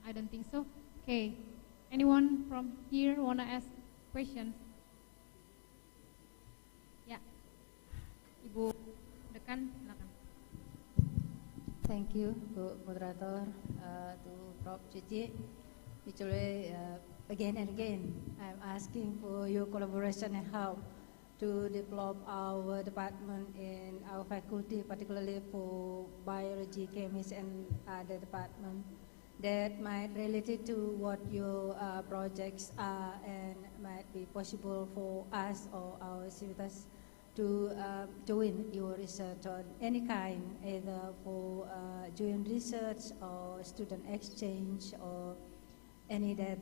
I don't think so. Okay. Anyone from here want to ask questions? Ya, Ibu Dekan, silakan. Thank you, Bu Moderator, to Prof. Cici. Actually, again and again, I'm asking for your collaboration and help to develop our department in our faculty, particularly for biology, chemistry, and other departments that might related to what your projects are, and might be possible for us or our civitas to join your research on any kind, either for joint research or student exchange, or any that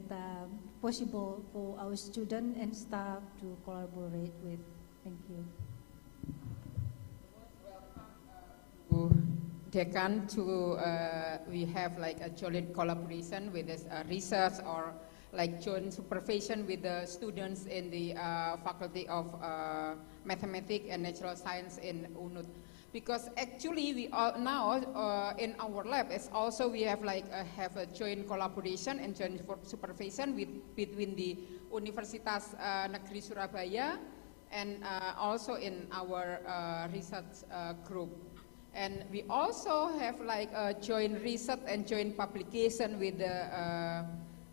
possible for our student and staff to collaborate with. Thank you. Dekan, to we have like a joint collaboration with this research, or like joint supervision with the students in the Faculty of Mathematics and Natural Science in UNUT. Because actually we all now in our lab is also we have like have a joint collaboration and joint supervision between the Universitas Negeri Surabaya and also in our research group. And we also have like a joint research and joint publication with the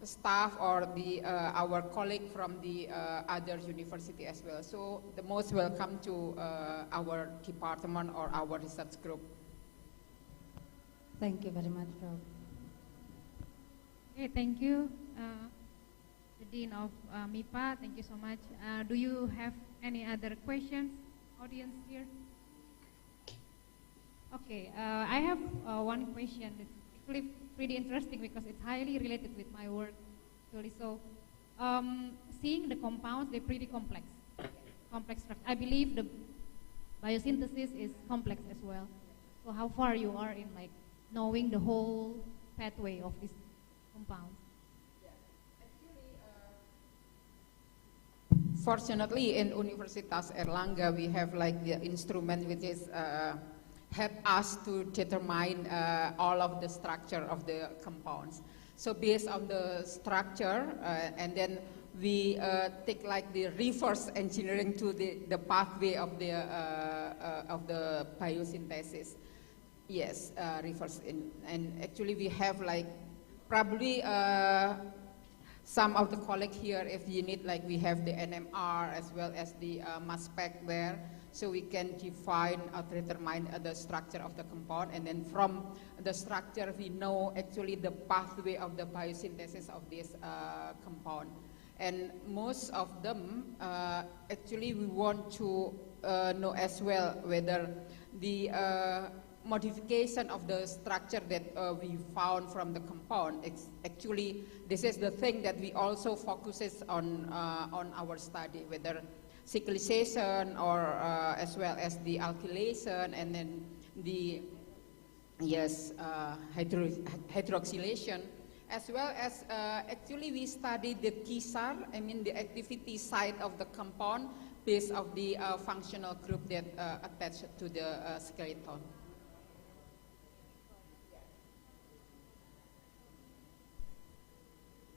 staff or the our colleague from the other university as well. So the most welcome to our department or our research group. Thank you very much, Prof. Okay, thank you, the Dean of MIPA. Thank you so much. Do you have any other questions, audience here? Okay, I have one question. It's actually pretty interesting because it's highly related with my work. Actually, so seeing the compounds, they're pretty complex structure. I believe the biosynthesis is complex as well. So how far you are in like knowing the whole pathway of these compounds? Fortunately, in Universitas Erlangga, we have like the instrument which is help us to determine all of the structure of the compounds. So based on the structure, and then we take like the reverse engineering to the pathway of the biosynthesis. Yes, reverse in, and actually we have like probably some of the colleagues here, if you need, like we have the NMR as well as the mass spec there, so we can define or determine the structure of the compound, and then from the structure we know actually the pathway of the biosynthesis of this compound. And most of them, actually we want to know as well whether the modification of the structure that we found from the compound, actually this is the thing that we also focuses on our study, whether cyclization or as well as the alkylation, and then the hydroxylation, as well as actually we study the KISAR, I mean the activity site of the compound based of the functional group that attached to the skeleton.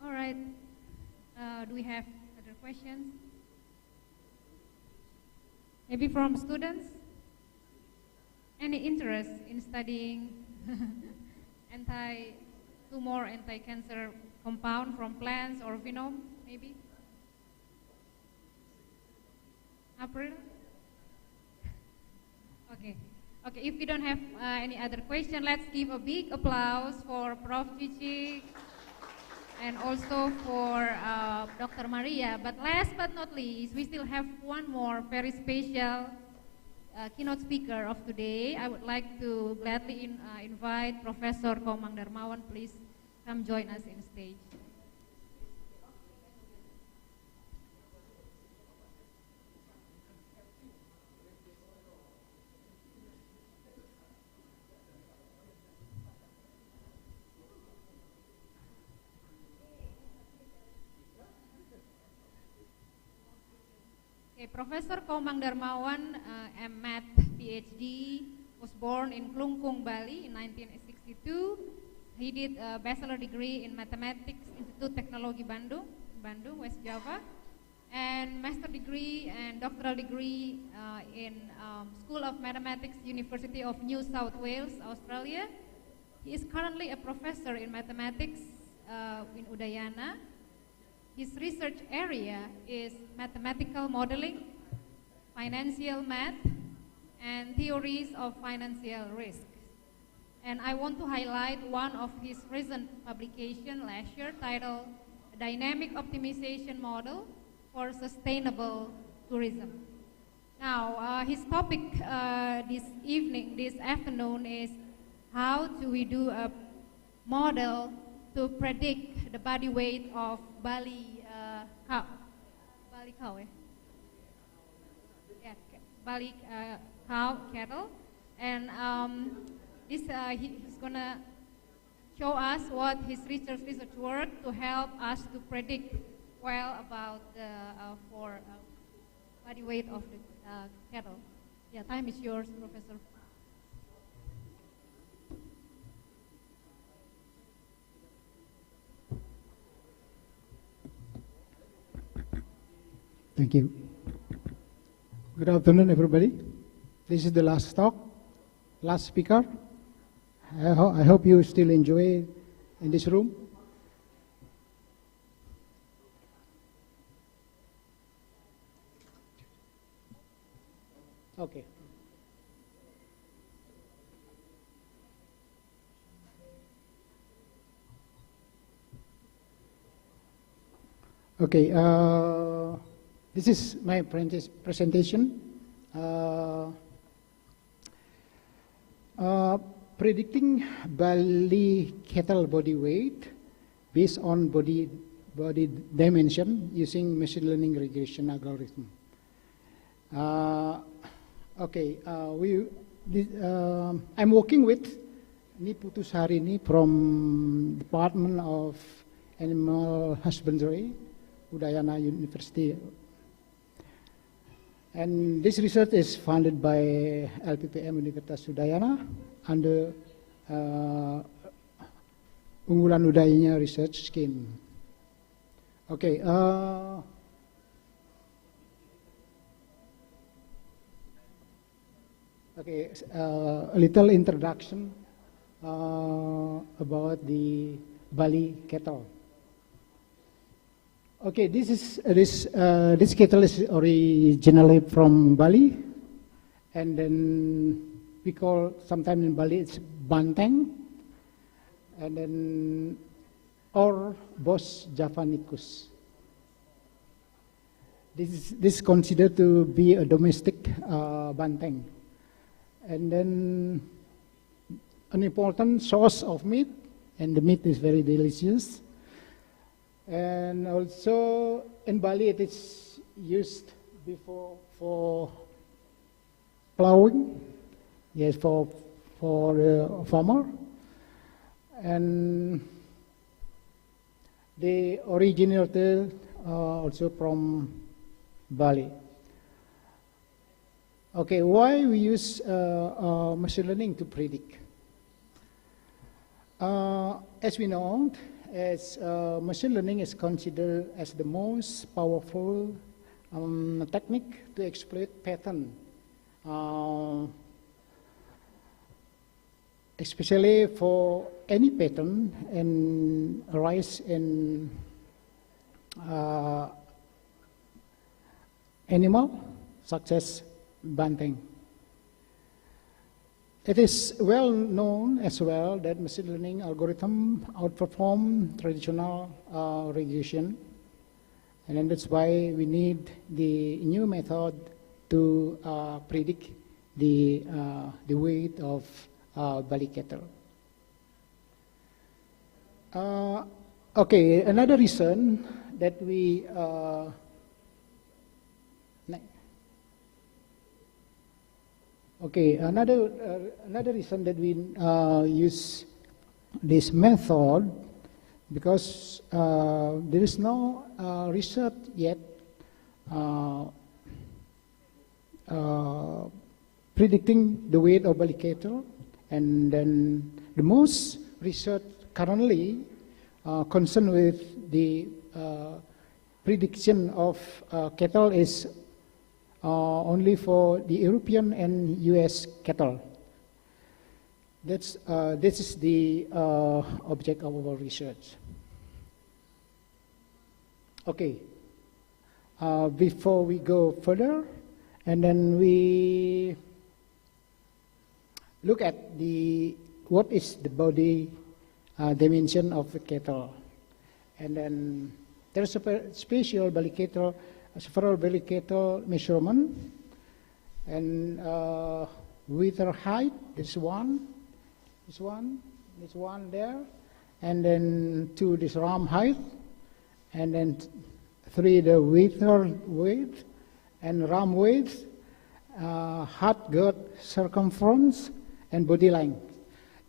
All right. Do we have other questions? Maybe from students? Any interest in studying anti-tumor, anti-cancer compound from plants or phenome, maybe? April? Okay. Okay, if you don't have any other question, let's give a big applause for Prof. Chichik and also for Dr. Maria. But last but not least, we still have one more very special keynote speaker of today. I would like to gladly invite Professor Komang Darmawan. Please come join us in stage. Professor Komang Darmawan, M.Med. PhD, was born in Klungkung, Bali in 1962. He did a bachelor degree in Mathematics Institut Teknologi Bandung, West Java, and master degree and doctoral degree in School of Mathematics, University of New South Wales, Australia. He is currently a professor in mathematics in Udayana. His research area is mathematical modeling, financial math, and theories of financial risk. And I want to highlight one of his recent publication last year titled Dynamic Optimization Model for Sustainable Tourism. Now, his topic this afternoon is how do we do a model to predict the body weight of Bali cow. Bali cow, eh? Yeah, Bali cow cattle, and he's gonna show us what his research work to help us to predict well about the body weight of the cattle. Yeah, time is yours, Professor. Thank you. Good afternoon, everybody. This is the last talk, last speaker. I hope you still enjoy in this room. Okay. Okay, this is my presentation. Predicting Bali cattle body weight based on body dimension using machine learning regression algorithm. I'm working with Niputu Sarini from Department of Animal Husbandry, Udayana University. And this research is funded by LPPM Universitas Udayana under Unggulan Udayana Research Scheme. Okay. A little introduction about the Bali cattle. Okay, this cattle is originally from Bali, and then we call sometimes in Bali it's banteng, and then or Bos javanicus. This is considered to be a domestic banteng, and then an important source of meat, and the meat is very delicious. And also in Bali it is used before for plowing, yes, for the farmer. And they originated also from Bali. Okay, why we use machine learning to predict? As we know, machine learning is considered as the most powerful technique to exploit pattern, especially for any pattern and arise in animal such as banteng. It is well known as well that machine learning algorithm outperform traditional regression, and then that's why we need the new method to predict the weight of Bali cattle. Okay, another reason that we another reason that we use this method, because there is no research yet predicting the weight of Bali cattle, and then the most research currently concerned with the prediction of cattle is only for the European and US cattle. This is the object of our research. Okay, before we go further, and then we look at what is the body dimension of the cattle, and then there's a special Bali cattle, several Bali cattle measurement, and with their height, this one there, and then 2 this ram height, and then 3 the weight, and ram weight, heart girth circumference, and body length.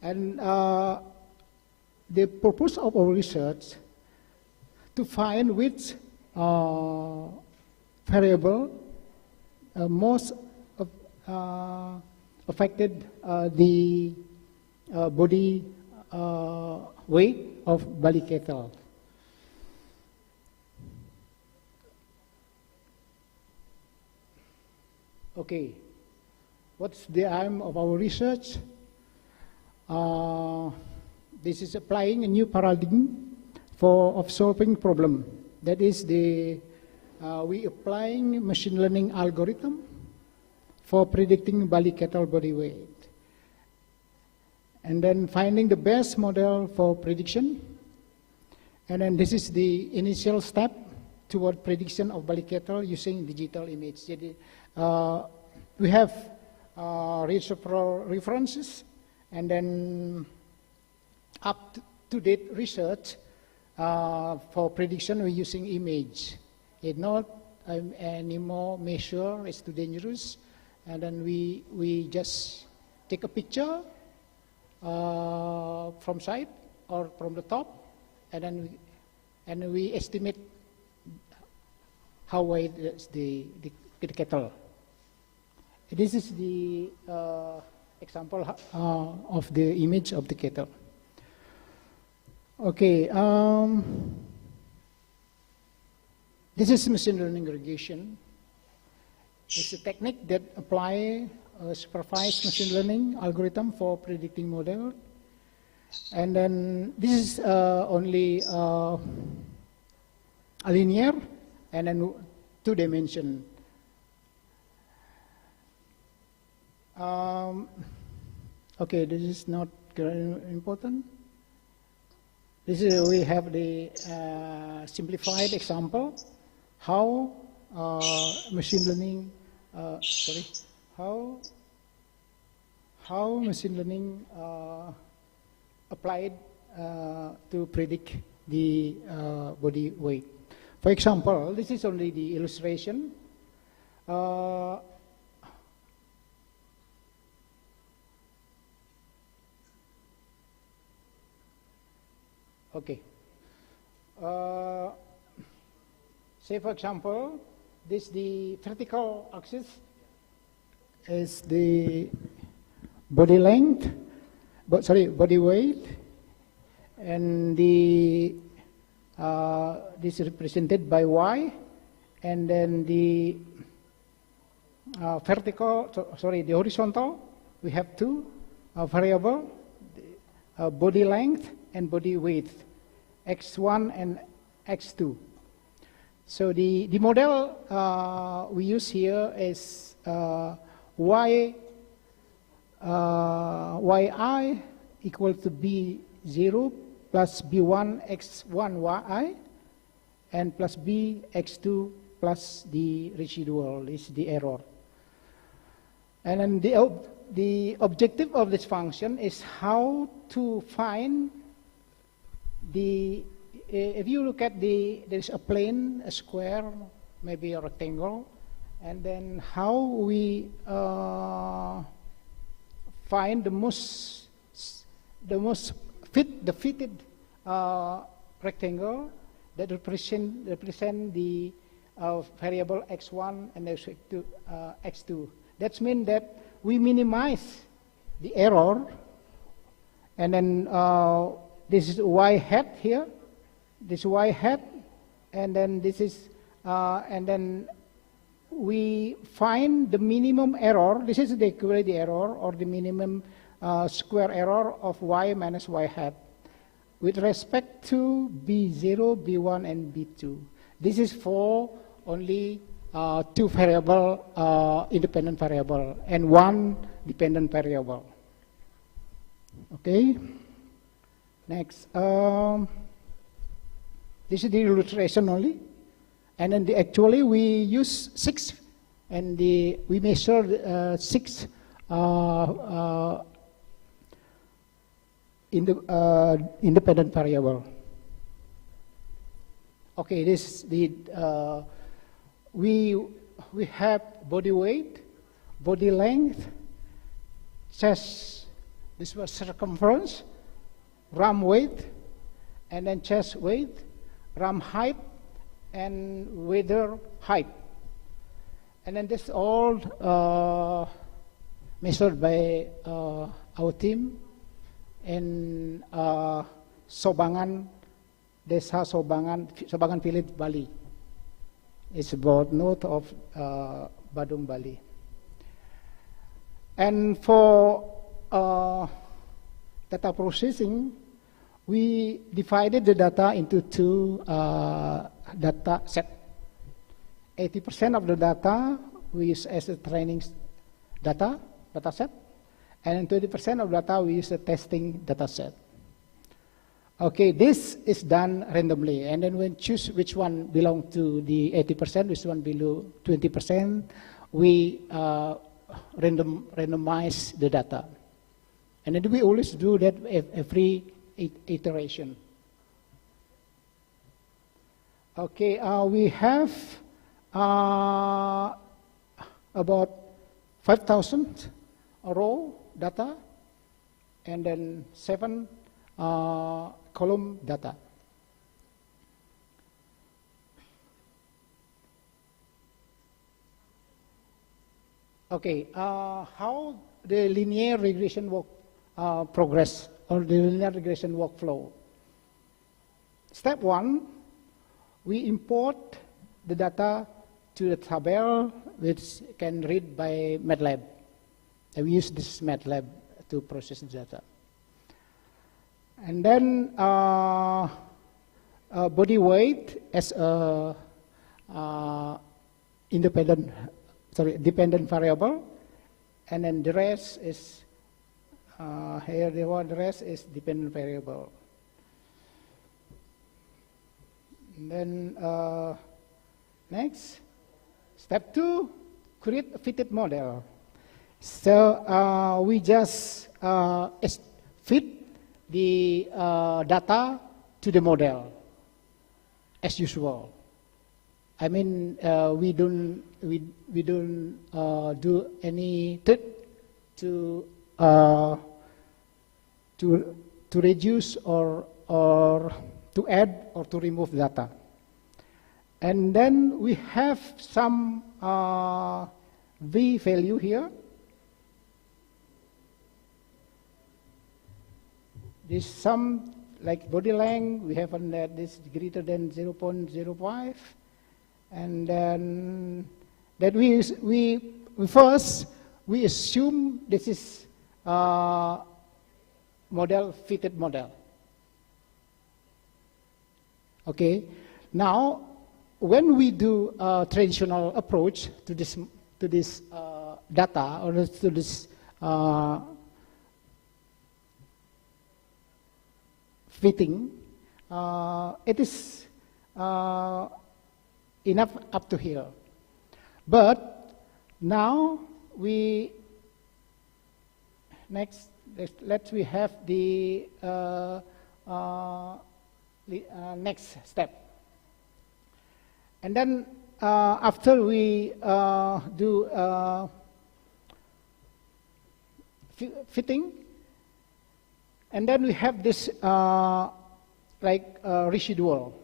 And the purpose of our research to find which variable most affected the body weight of Bali cattle. Okay, what's the aim of our research? This is applying a new paradigm of solving problem. That is we applying machine learning algorithm for predicting Bali cattle body weight. And then finding the best model for prediction. And then this is the initial step toward prediction of Bali cattle using digital image. Jadi, we have references, and then up-to-date research for prediction we're using image. It's not anymore measure, it's too dangerous. And then we just take a picture from side or from the top, and then we estimate how wide is the cattle. This is the example of the image of the cattle. Okay, this is machine learning regression. It's a technique that apply supervised machine learning algorithm for predicting model. And then this is only a linear and then 2 dimension. Okay, this is not very important. This is, we have the simplified example how machine learning how machine learning applied to predict the body weight. For example, this is only the illustration. Okay. Say for example, this the vertical axis is the body length, body weight, and the this is represented by Y, and then the the horizontal, we have 2 variable, body length and body weight, X1 and X2. So the model we use here is yi equal to b0 plus b1 x1 yi and plus b x2 plus the residual is the error. And then the objective of this function is how to find the, if you look at there's a plane, a square, maybe a rectangle, and then how we find the most fitted rectangle that represent the variable x1 and x2. That means that we minimize the error, and then this is y hat here, this y hat, and then this is, and then we find the minimum error. This is the equality error or the minimum square error of y minus y hat with respect to b0, b1, and b2. This is for only 2 variable independent variable and 1 dependent variable. Okay. Next, this is the illustration only, and then actually we use 6, and we measure 6 in the independent variable. Okay, this is the we have body weight, body length, chest. This was circumference, ram weight, and then chest weight, ram height, and wether height. And then this all measured by our team in Sobangan, Desa Sobangan Village, Bali. It's about north of Badung, Bali. And for data processing, we divided the data into two data sets. 80% of the data we use as a training data set, and 20% of data we use a testing data set. Okay, this is done randomly, and then when choose which one belong to the 80%, which one below 20%, we randomize the data. And then we always do that every iteration. Okay, we have about 5,000 raw data, and then 7 column data. Okay, how the linear regression work progress, or the linear regression workflow. Step 1, we import the data to the table, which can read by MATLAB. And we use this MATLAB to process the data. And then body weight as a dependent variable, and then the rest is the rest is dependent variable. And then next, step 2, create a fitted model. So we just fit the data to the model as usual. I mean, we don't do any to reduce or to add or to remove data. And then we have some V value here. This sum, like body length, we have on that this greater than 0.05. And then that we first assume this is fitted model. Okay. Now, when we do a traditional approach to this data, or to this fitting, it is enough up to here. But now we next we have the next step. And then after we do fitting, and then we have this residual.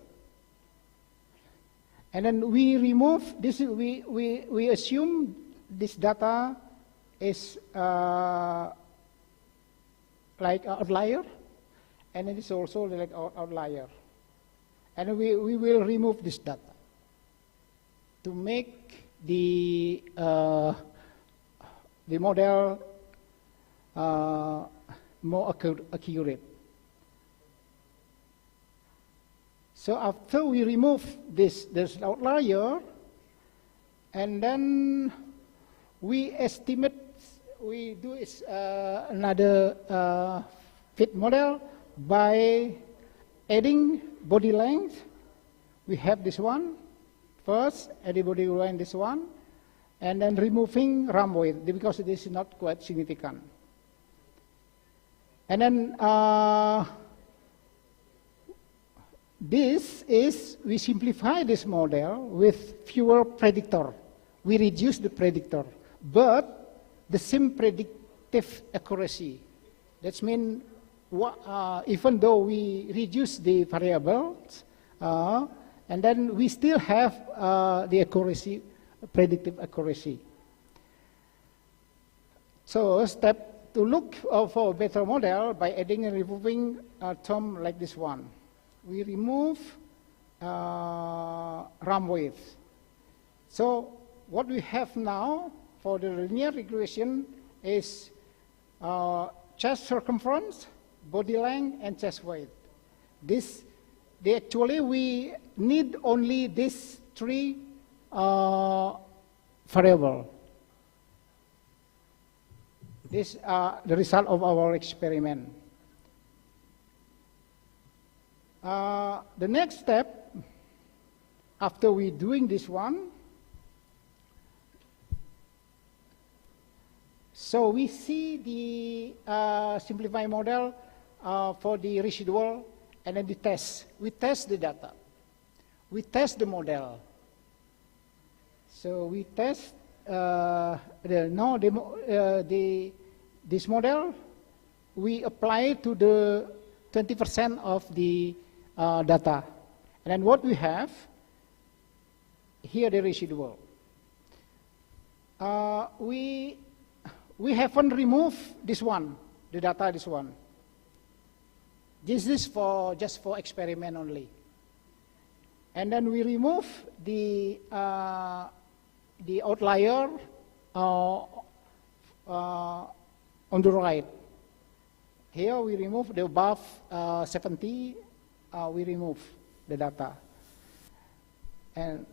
And then we remove this. We assume this data is like an outlier, and it is also like an outlier. And we will remove this data to make the model more accurate. So after we remove this outlier, and then we estimate, we do another fit model by adding body length. We have this one first, adding body length this one, and then removing ram weight because this is not quite significant. And then we simplify this model with fewer predictor. We reduce the predictor, but the same predictive accuracy. That means even though we reduce the variables, and then we still have the accuracy, predictive accuracy. So step to look for a better model by adding and removing a term like this one. We remove ram weight. So what we have now for the linear regression is chest circumference, body length, and chest weight. Actually, we need only these three variables. This is the result of our experiment. The next step, after we doing this one, so we see the simplified model for the residual, and then the test. We test the data. We test the model. So we test this model. We apply to the 20% of the data. And then what we have, here the residual. We haven't removed this one, the data, this one. This is just for experiment only. And then we remove the outlier on the right. Here we remove the above 70, we remove the data. And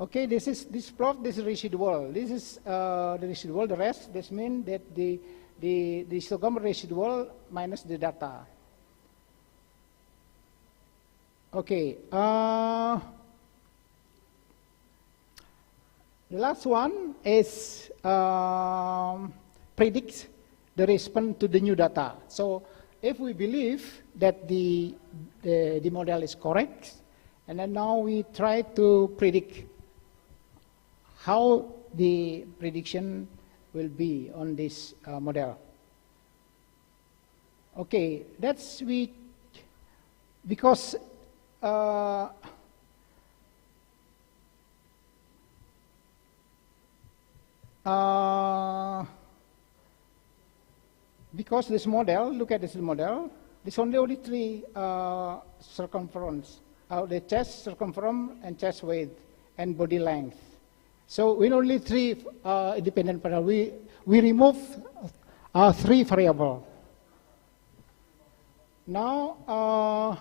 okay, this plot, this is residual. This is the residual. The rest, this means that the histogram residual minus the data. Okay. The last one is predict the response to the new data. So if we believe that the model is correct, and then now we try to predict how the prediction will be on this model. Okay, that's because because this model, look at this model, there's only three circumference, the chest circumference and chest weight and body length. So we only three independent variables. We remove three variables. Now,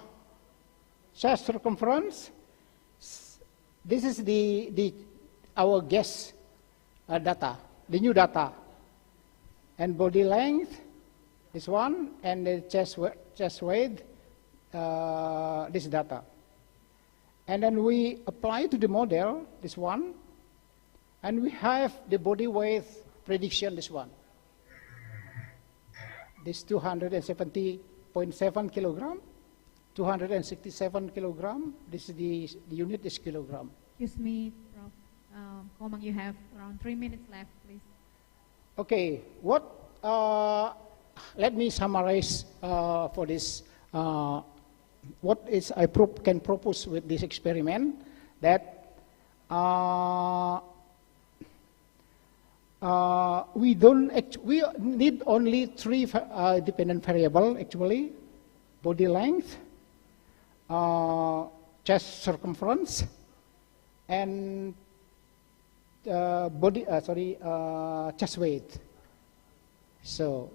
chest circumference. This is our guess data, the new data, and body length. This one, and the chest weight. This data, and then we apply to the model this one. And we have the body weight prediction, this one. This 270.7 kilogram, 267 kilogram. This is the unit is kilogram. Excuse me, Prof. Komang, you have around 3 minutes left, please. Okay, let me summarize for this. What is I can propose with this experiment that we need only three dependent variable actually: body length, chest circumference, and chest weight. So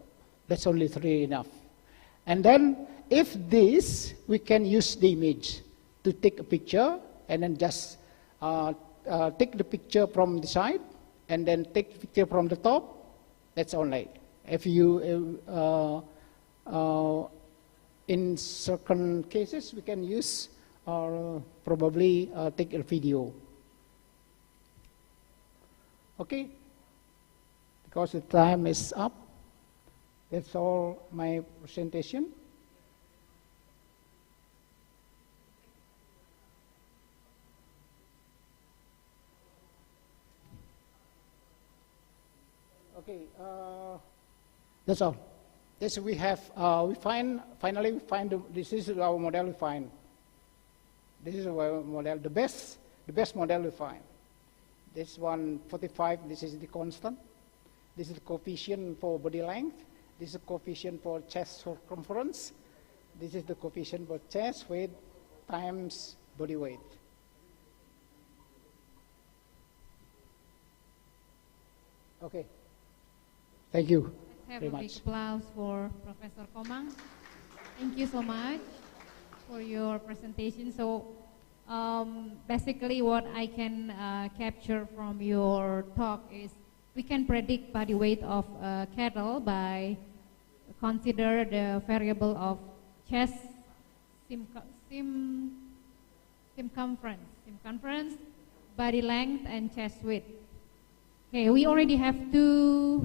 that's only three enough. And then if this, we can use the image to take a picture and then just take the picture from the side and then take the picture from the top. That's only. If you, in certain cases, we can use or probably take a video. Okay? Because the time is up. That's all my presentation. Okay, that's all. This we have. Finally we find. This is our model we find. This is our model. The best model we find. This 145. This is the constant. This is the coefficient for body length. This is the coefficient for chest circumference. This is the coefficient for chest weight times body weight. Okay. Thank you Let's have very a big much. applause for Professor Komang. Thank you so much for your presentation. So basically what I can capture from your talk is we can predict body weight of cattle by consider the variable of chest circumference, body length, and chest width. Okay, we already have two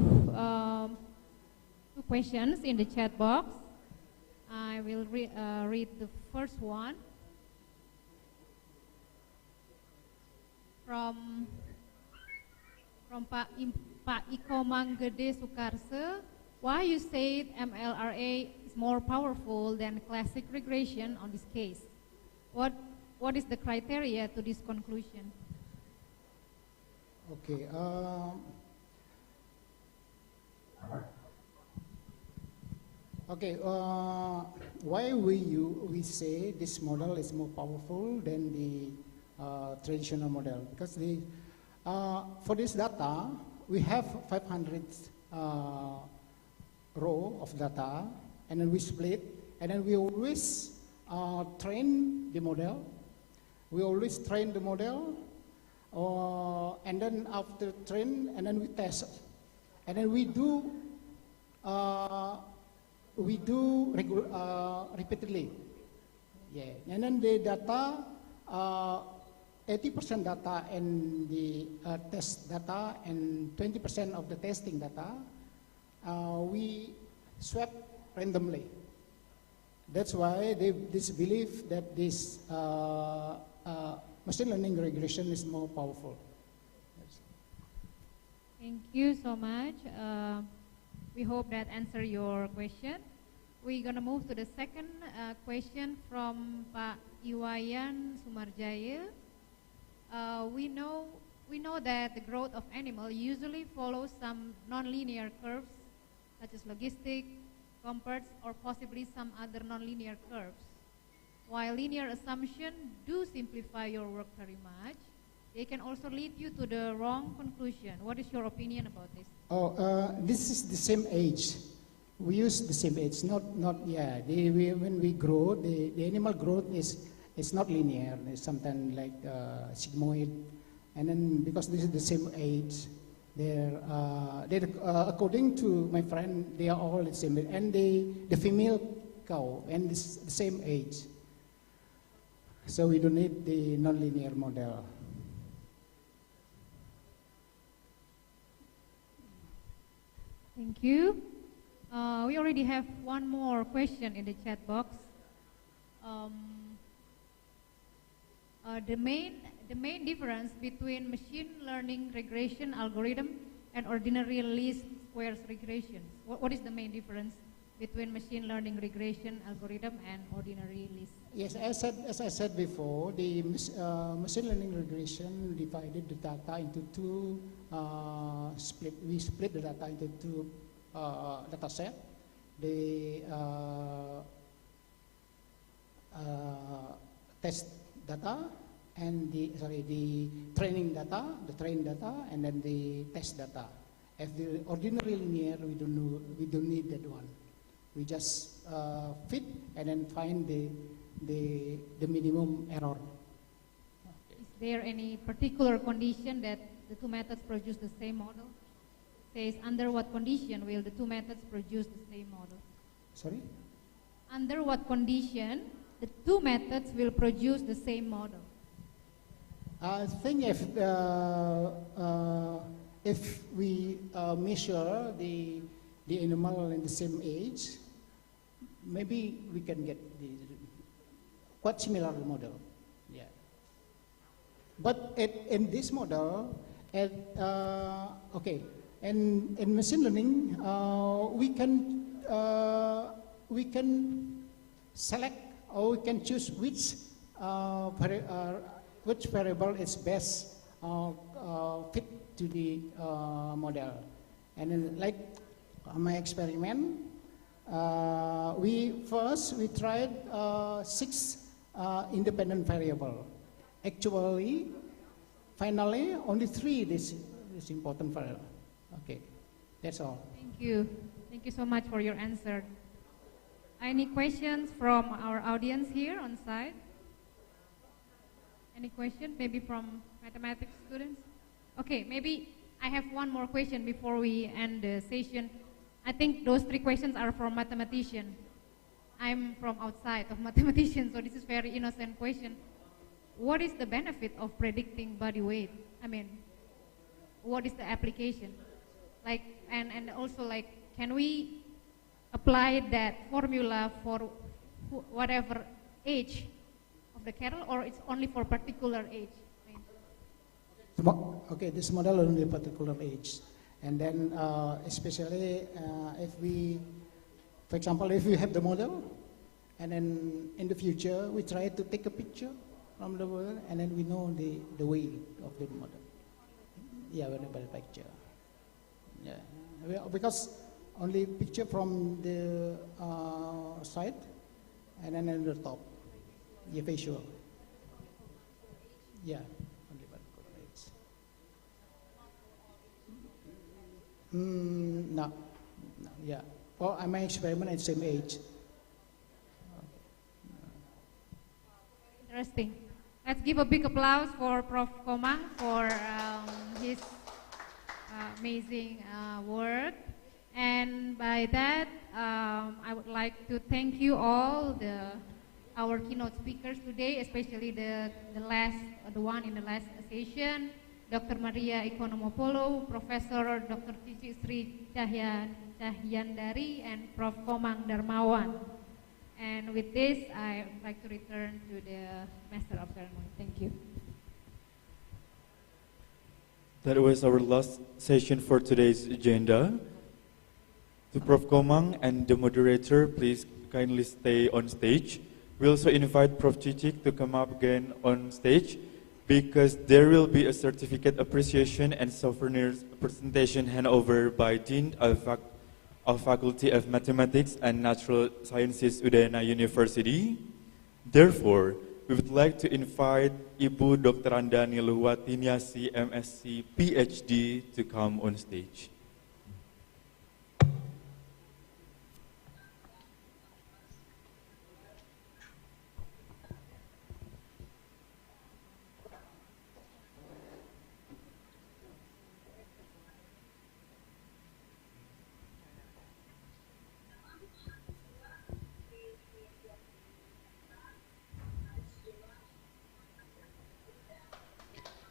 questions in the chat box. I will read the first one from Pak Iko Manggede Sukarse. Why you said MLRA is more powerful than classic regression on this case? What is the criteria to this conclusion? Okay. Why we say this model is more powerful than the traditional model? Because for this data we have 500 row of data, and then we split, and then we always train the model. We always train the model, and then after train, and then we test, and then we do repeatedly. Yeah, and then the data, 80% data in the test data and 20% of the testing data, we swap randomly. That's why they believe that this machine learning regression is more powerful. Thank you so much. We hope that answered your question. We're going to move to the second question from Pak Iwayan Sumarjaya. We know that the growth of animal usually follows some non-linear curves, such as logistic, comforts, or possibly some other non-linear curves. While linear assumptions do simplify your work very much, they can also lead you to the wrong conclusion. What is your opinion about this? This is the same age. We use the same age, when we grow, the animal growth is not linear. It's sometimes like sigmoid, and then because this is the same age, they're according to my friend, they are all the same, and the female cow and the same age. So we don't need the nonlinear model. Thank you. We already have one more question in the chat box. The main difference between machine learning regression algorithm and ordinary least squares regression. What is the main difference between machine learning regression algorithm and ordinary least? Yes, as I said before, the machine learning regression divided the data into two we split the data into two data set. The test data and the training data, and then the test data. As the ordinary linear, we don't need that one. We just fit and then find the minimum error. Is there any particular condition that the two methods produce the same model? Says under what condition will the two methods produce the same model? Sorry? Under what condition the two methods will produce the same model? I think if we measure the animal in the same age, maybe we can get the quite similar model. Yeah. But in this model, in machine learning, we can select or we can choose which variable is best fit to the model. And then, like my experiment, we tried 6 independent variable. Actually, finally, only 3 is important variable. Okay, that's all. Thank you. Thank you so much for your answer. Any questions from our audience here on site? Any question, maybe from mathematics students? Okay, maybe I have one more question before we end the session. I think those 3 questions are from mathematician. I'm from outside of mathematician, so this is very innocent question. What is the benefit of predicting body weight? I mean, what is the application? Like, and also like, can we apply that formula for whatever age of the cattle, or it's only for particular age? Okay, this model only particular age, and then especially if we, for example, if we have the model, and then in the future we try to take a picture from the model, and then we know the weight of the model. Yeah, by the picture. Yeah, because only picture from the side, and then in the top, yeah, visual. Yeah. No, yeah. Well, I may experiment at the same age. Interesting. Let's give a big applause for Prof. Komang for his amazing work. And by that, I would like to thank you all, our keynote speakers today, especially the one in the last session. Dr. Maria Economopolo, Professor Dr. Cicik Sri Cahyandari, and Prof. Komang Darmawan. And with this, I would like to return to the Master of Ceremony. Thank you. That was our last session for today's agenda. To Prof. Komang and the moderator, please kindly stay on stage. We also invite Prof. Cicik to come up again on stage, because there will be a certificate appreciation and souvenirs presentation handover by Dean of Faculty of Mathematics and Natural Sciences, Udayana University. Therefore, we would like to invite Ibu Dr. Andani Luwatiniasi, MSc, PhD, to come on stage.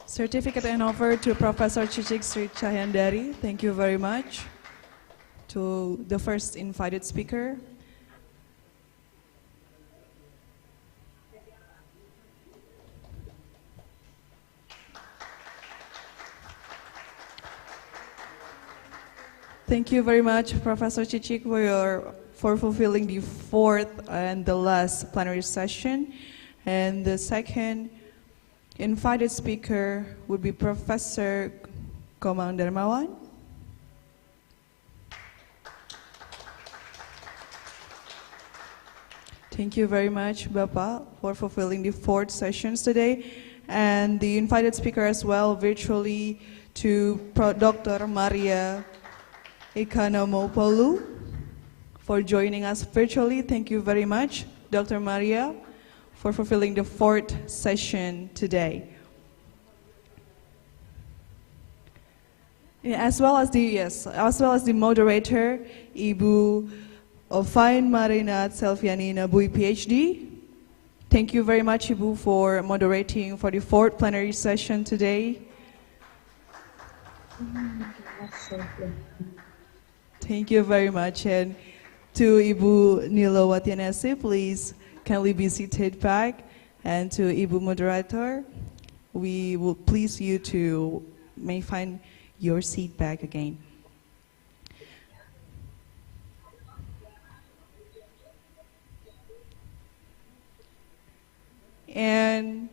Certificate and offer to Professor Cicik Sri Cahyandari. Thank you very much. To the first invited speaker. Thank you very much, Professor Cicik, for fulfilling the 4th and the last plenary session. And the second invited speaker would be Professor Komang Darmawan. Thank you very much, Bapak, for fulfilling the 4th sessions today. And the invited speaker as well, virtually, to Dr. Maria Economopolo for joining us virtually. Thank you very much, Dr. Maria, for fulfilling the 4th session today. As well as the moderator, Ibu Ofain Marina Selviani Nabui, PhD. Thank you very much, Ibu, for moderating for the 4th plenary session today. Thank you very much. And to Ibu Nilo Watianese, please kindly be seated back. And to Ibu Moderator, we will please you to may find your seat back again. And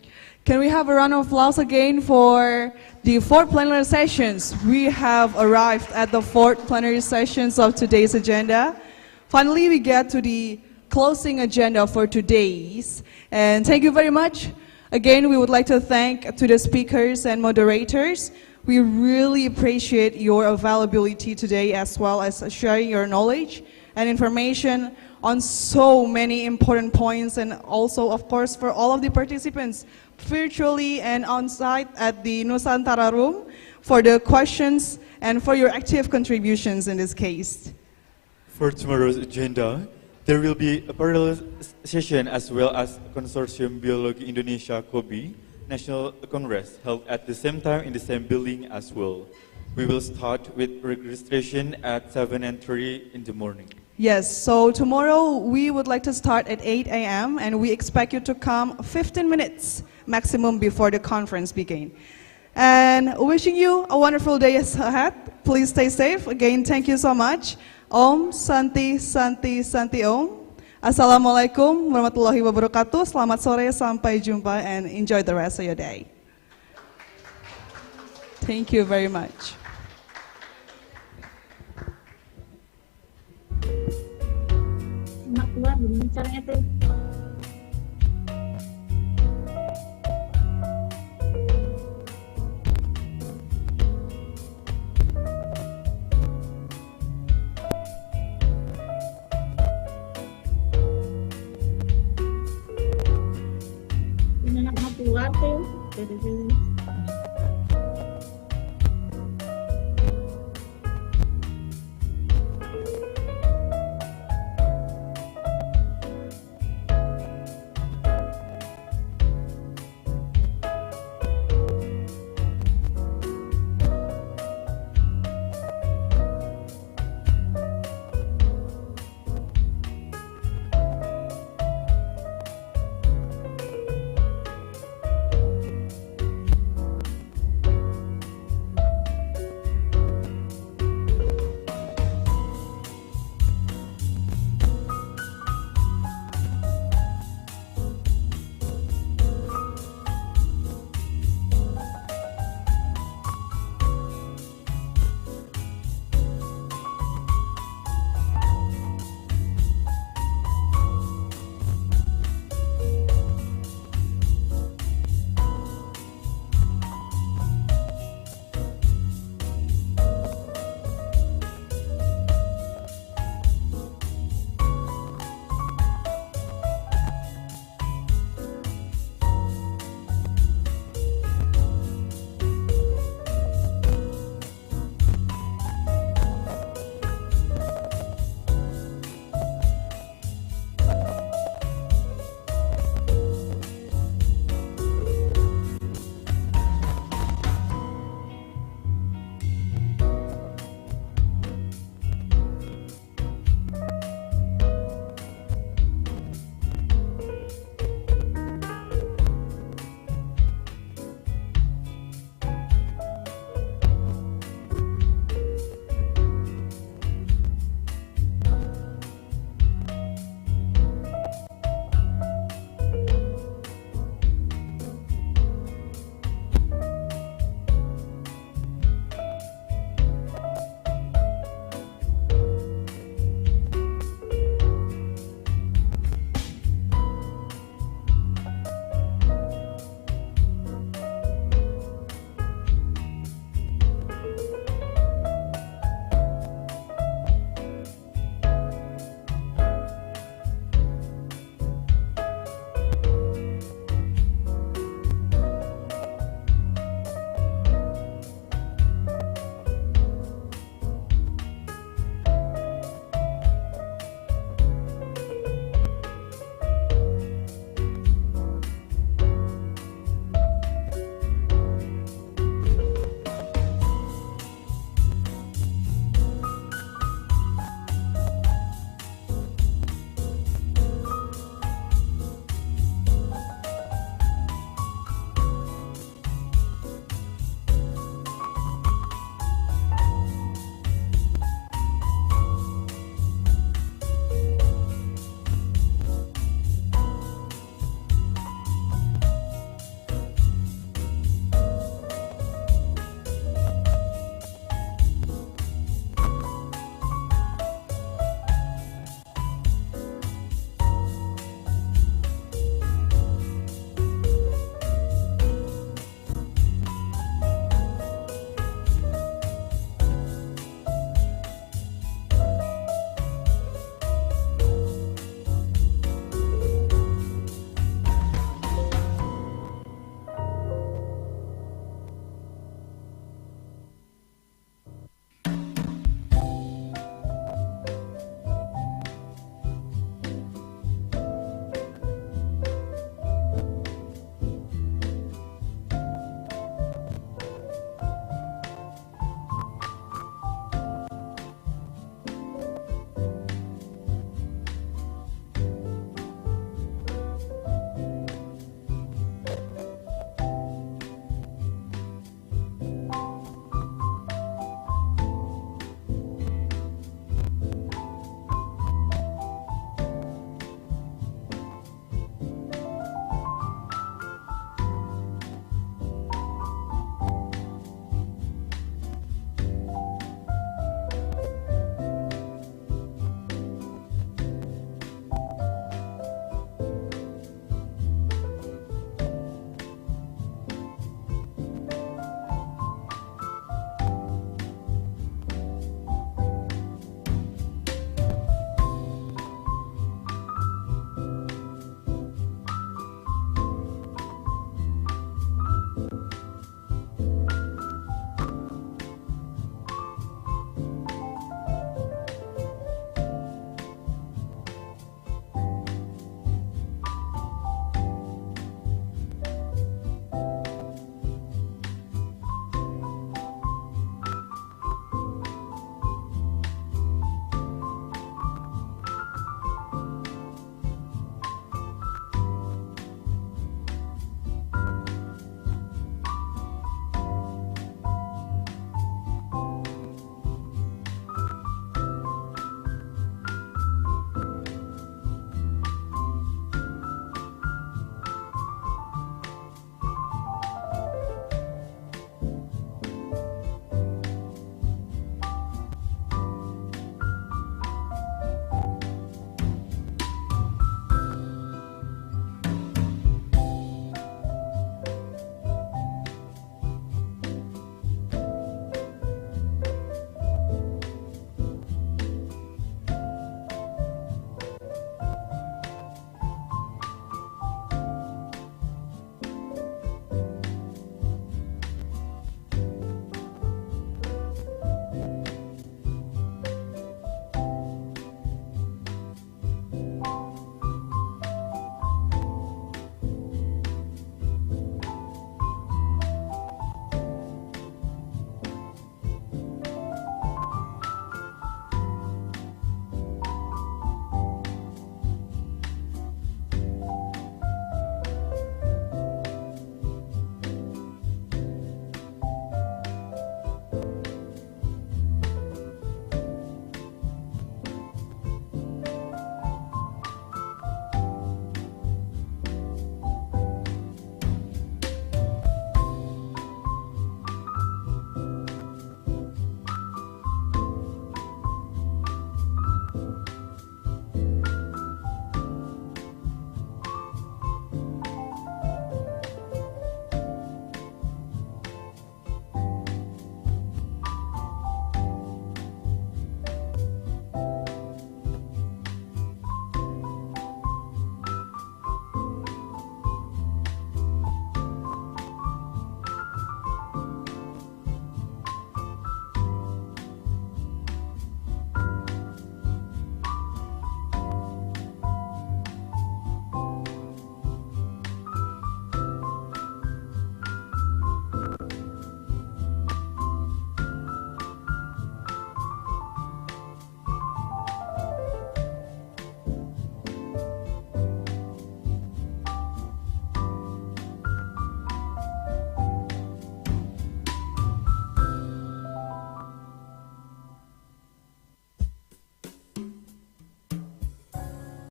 can we have a round of applause again for the 4th plenary sessions? We have arrived at the 4th plenary sessions of today's agenda. Finally, we get to the closing agenda for today's. And thank you very much. Again, we would like to thank to the speakers and moderators. We really appreciate your availability today, as well as sharing your knowledge and information on so many important points, and also, of course, for all of the participants virtually and on-site at the Nusantara room for the questions and for your active contributions in this case. For tomorrow's agenda, there will be a parallel session as well as Consortium Biologi Indonesia (COBI) National Congress held at the same time in the same building as well. We will start with registration at 7:30 in the morning. Yes, so tomorrow we would like to start at 8 a.m. and we expect you to come 15 minutes maximum before the conference begins. And wishing you a wonderful day ahead. Please stay safe. Again, thank you so much. Om Santi Santi Santi Om. Assalamualaikum warahmatullahi wabarakatuh. Selamat sore, sampai jumpa, and enjoy the rest of your day. Thank you very much. Nak keluar gimana caranya tuh? Ini nak mau keluar tuh dari sini.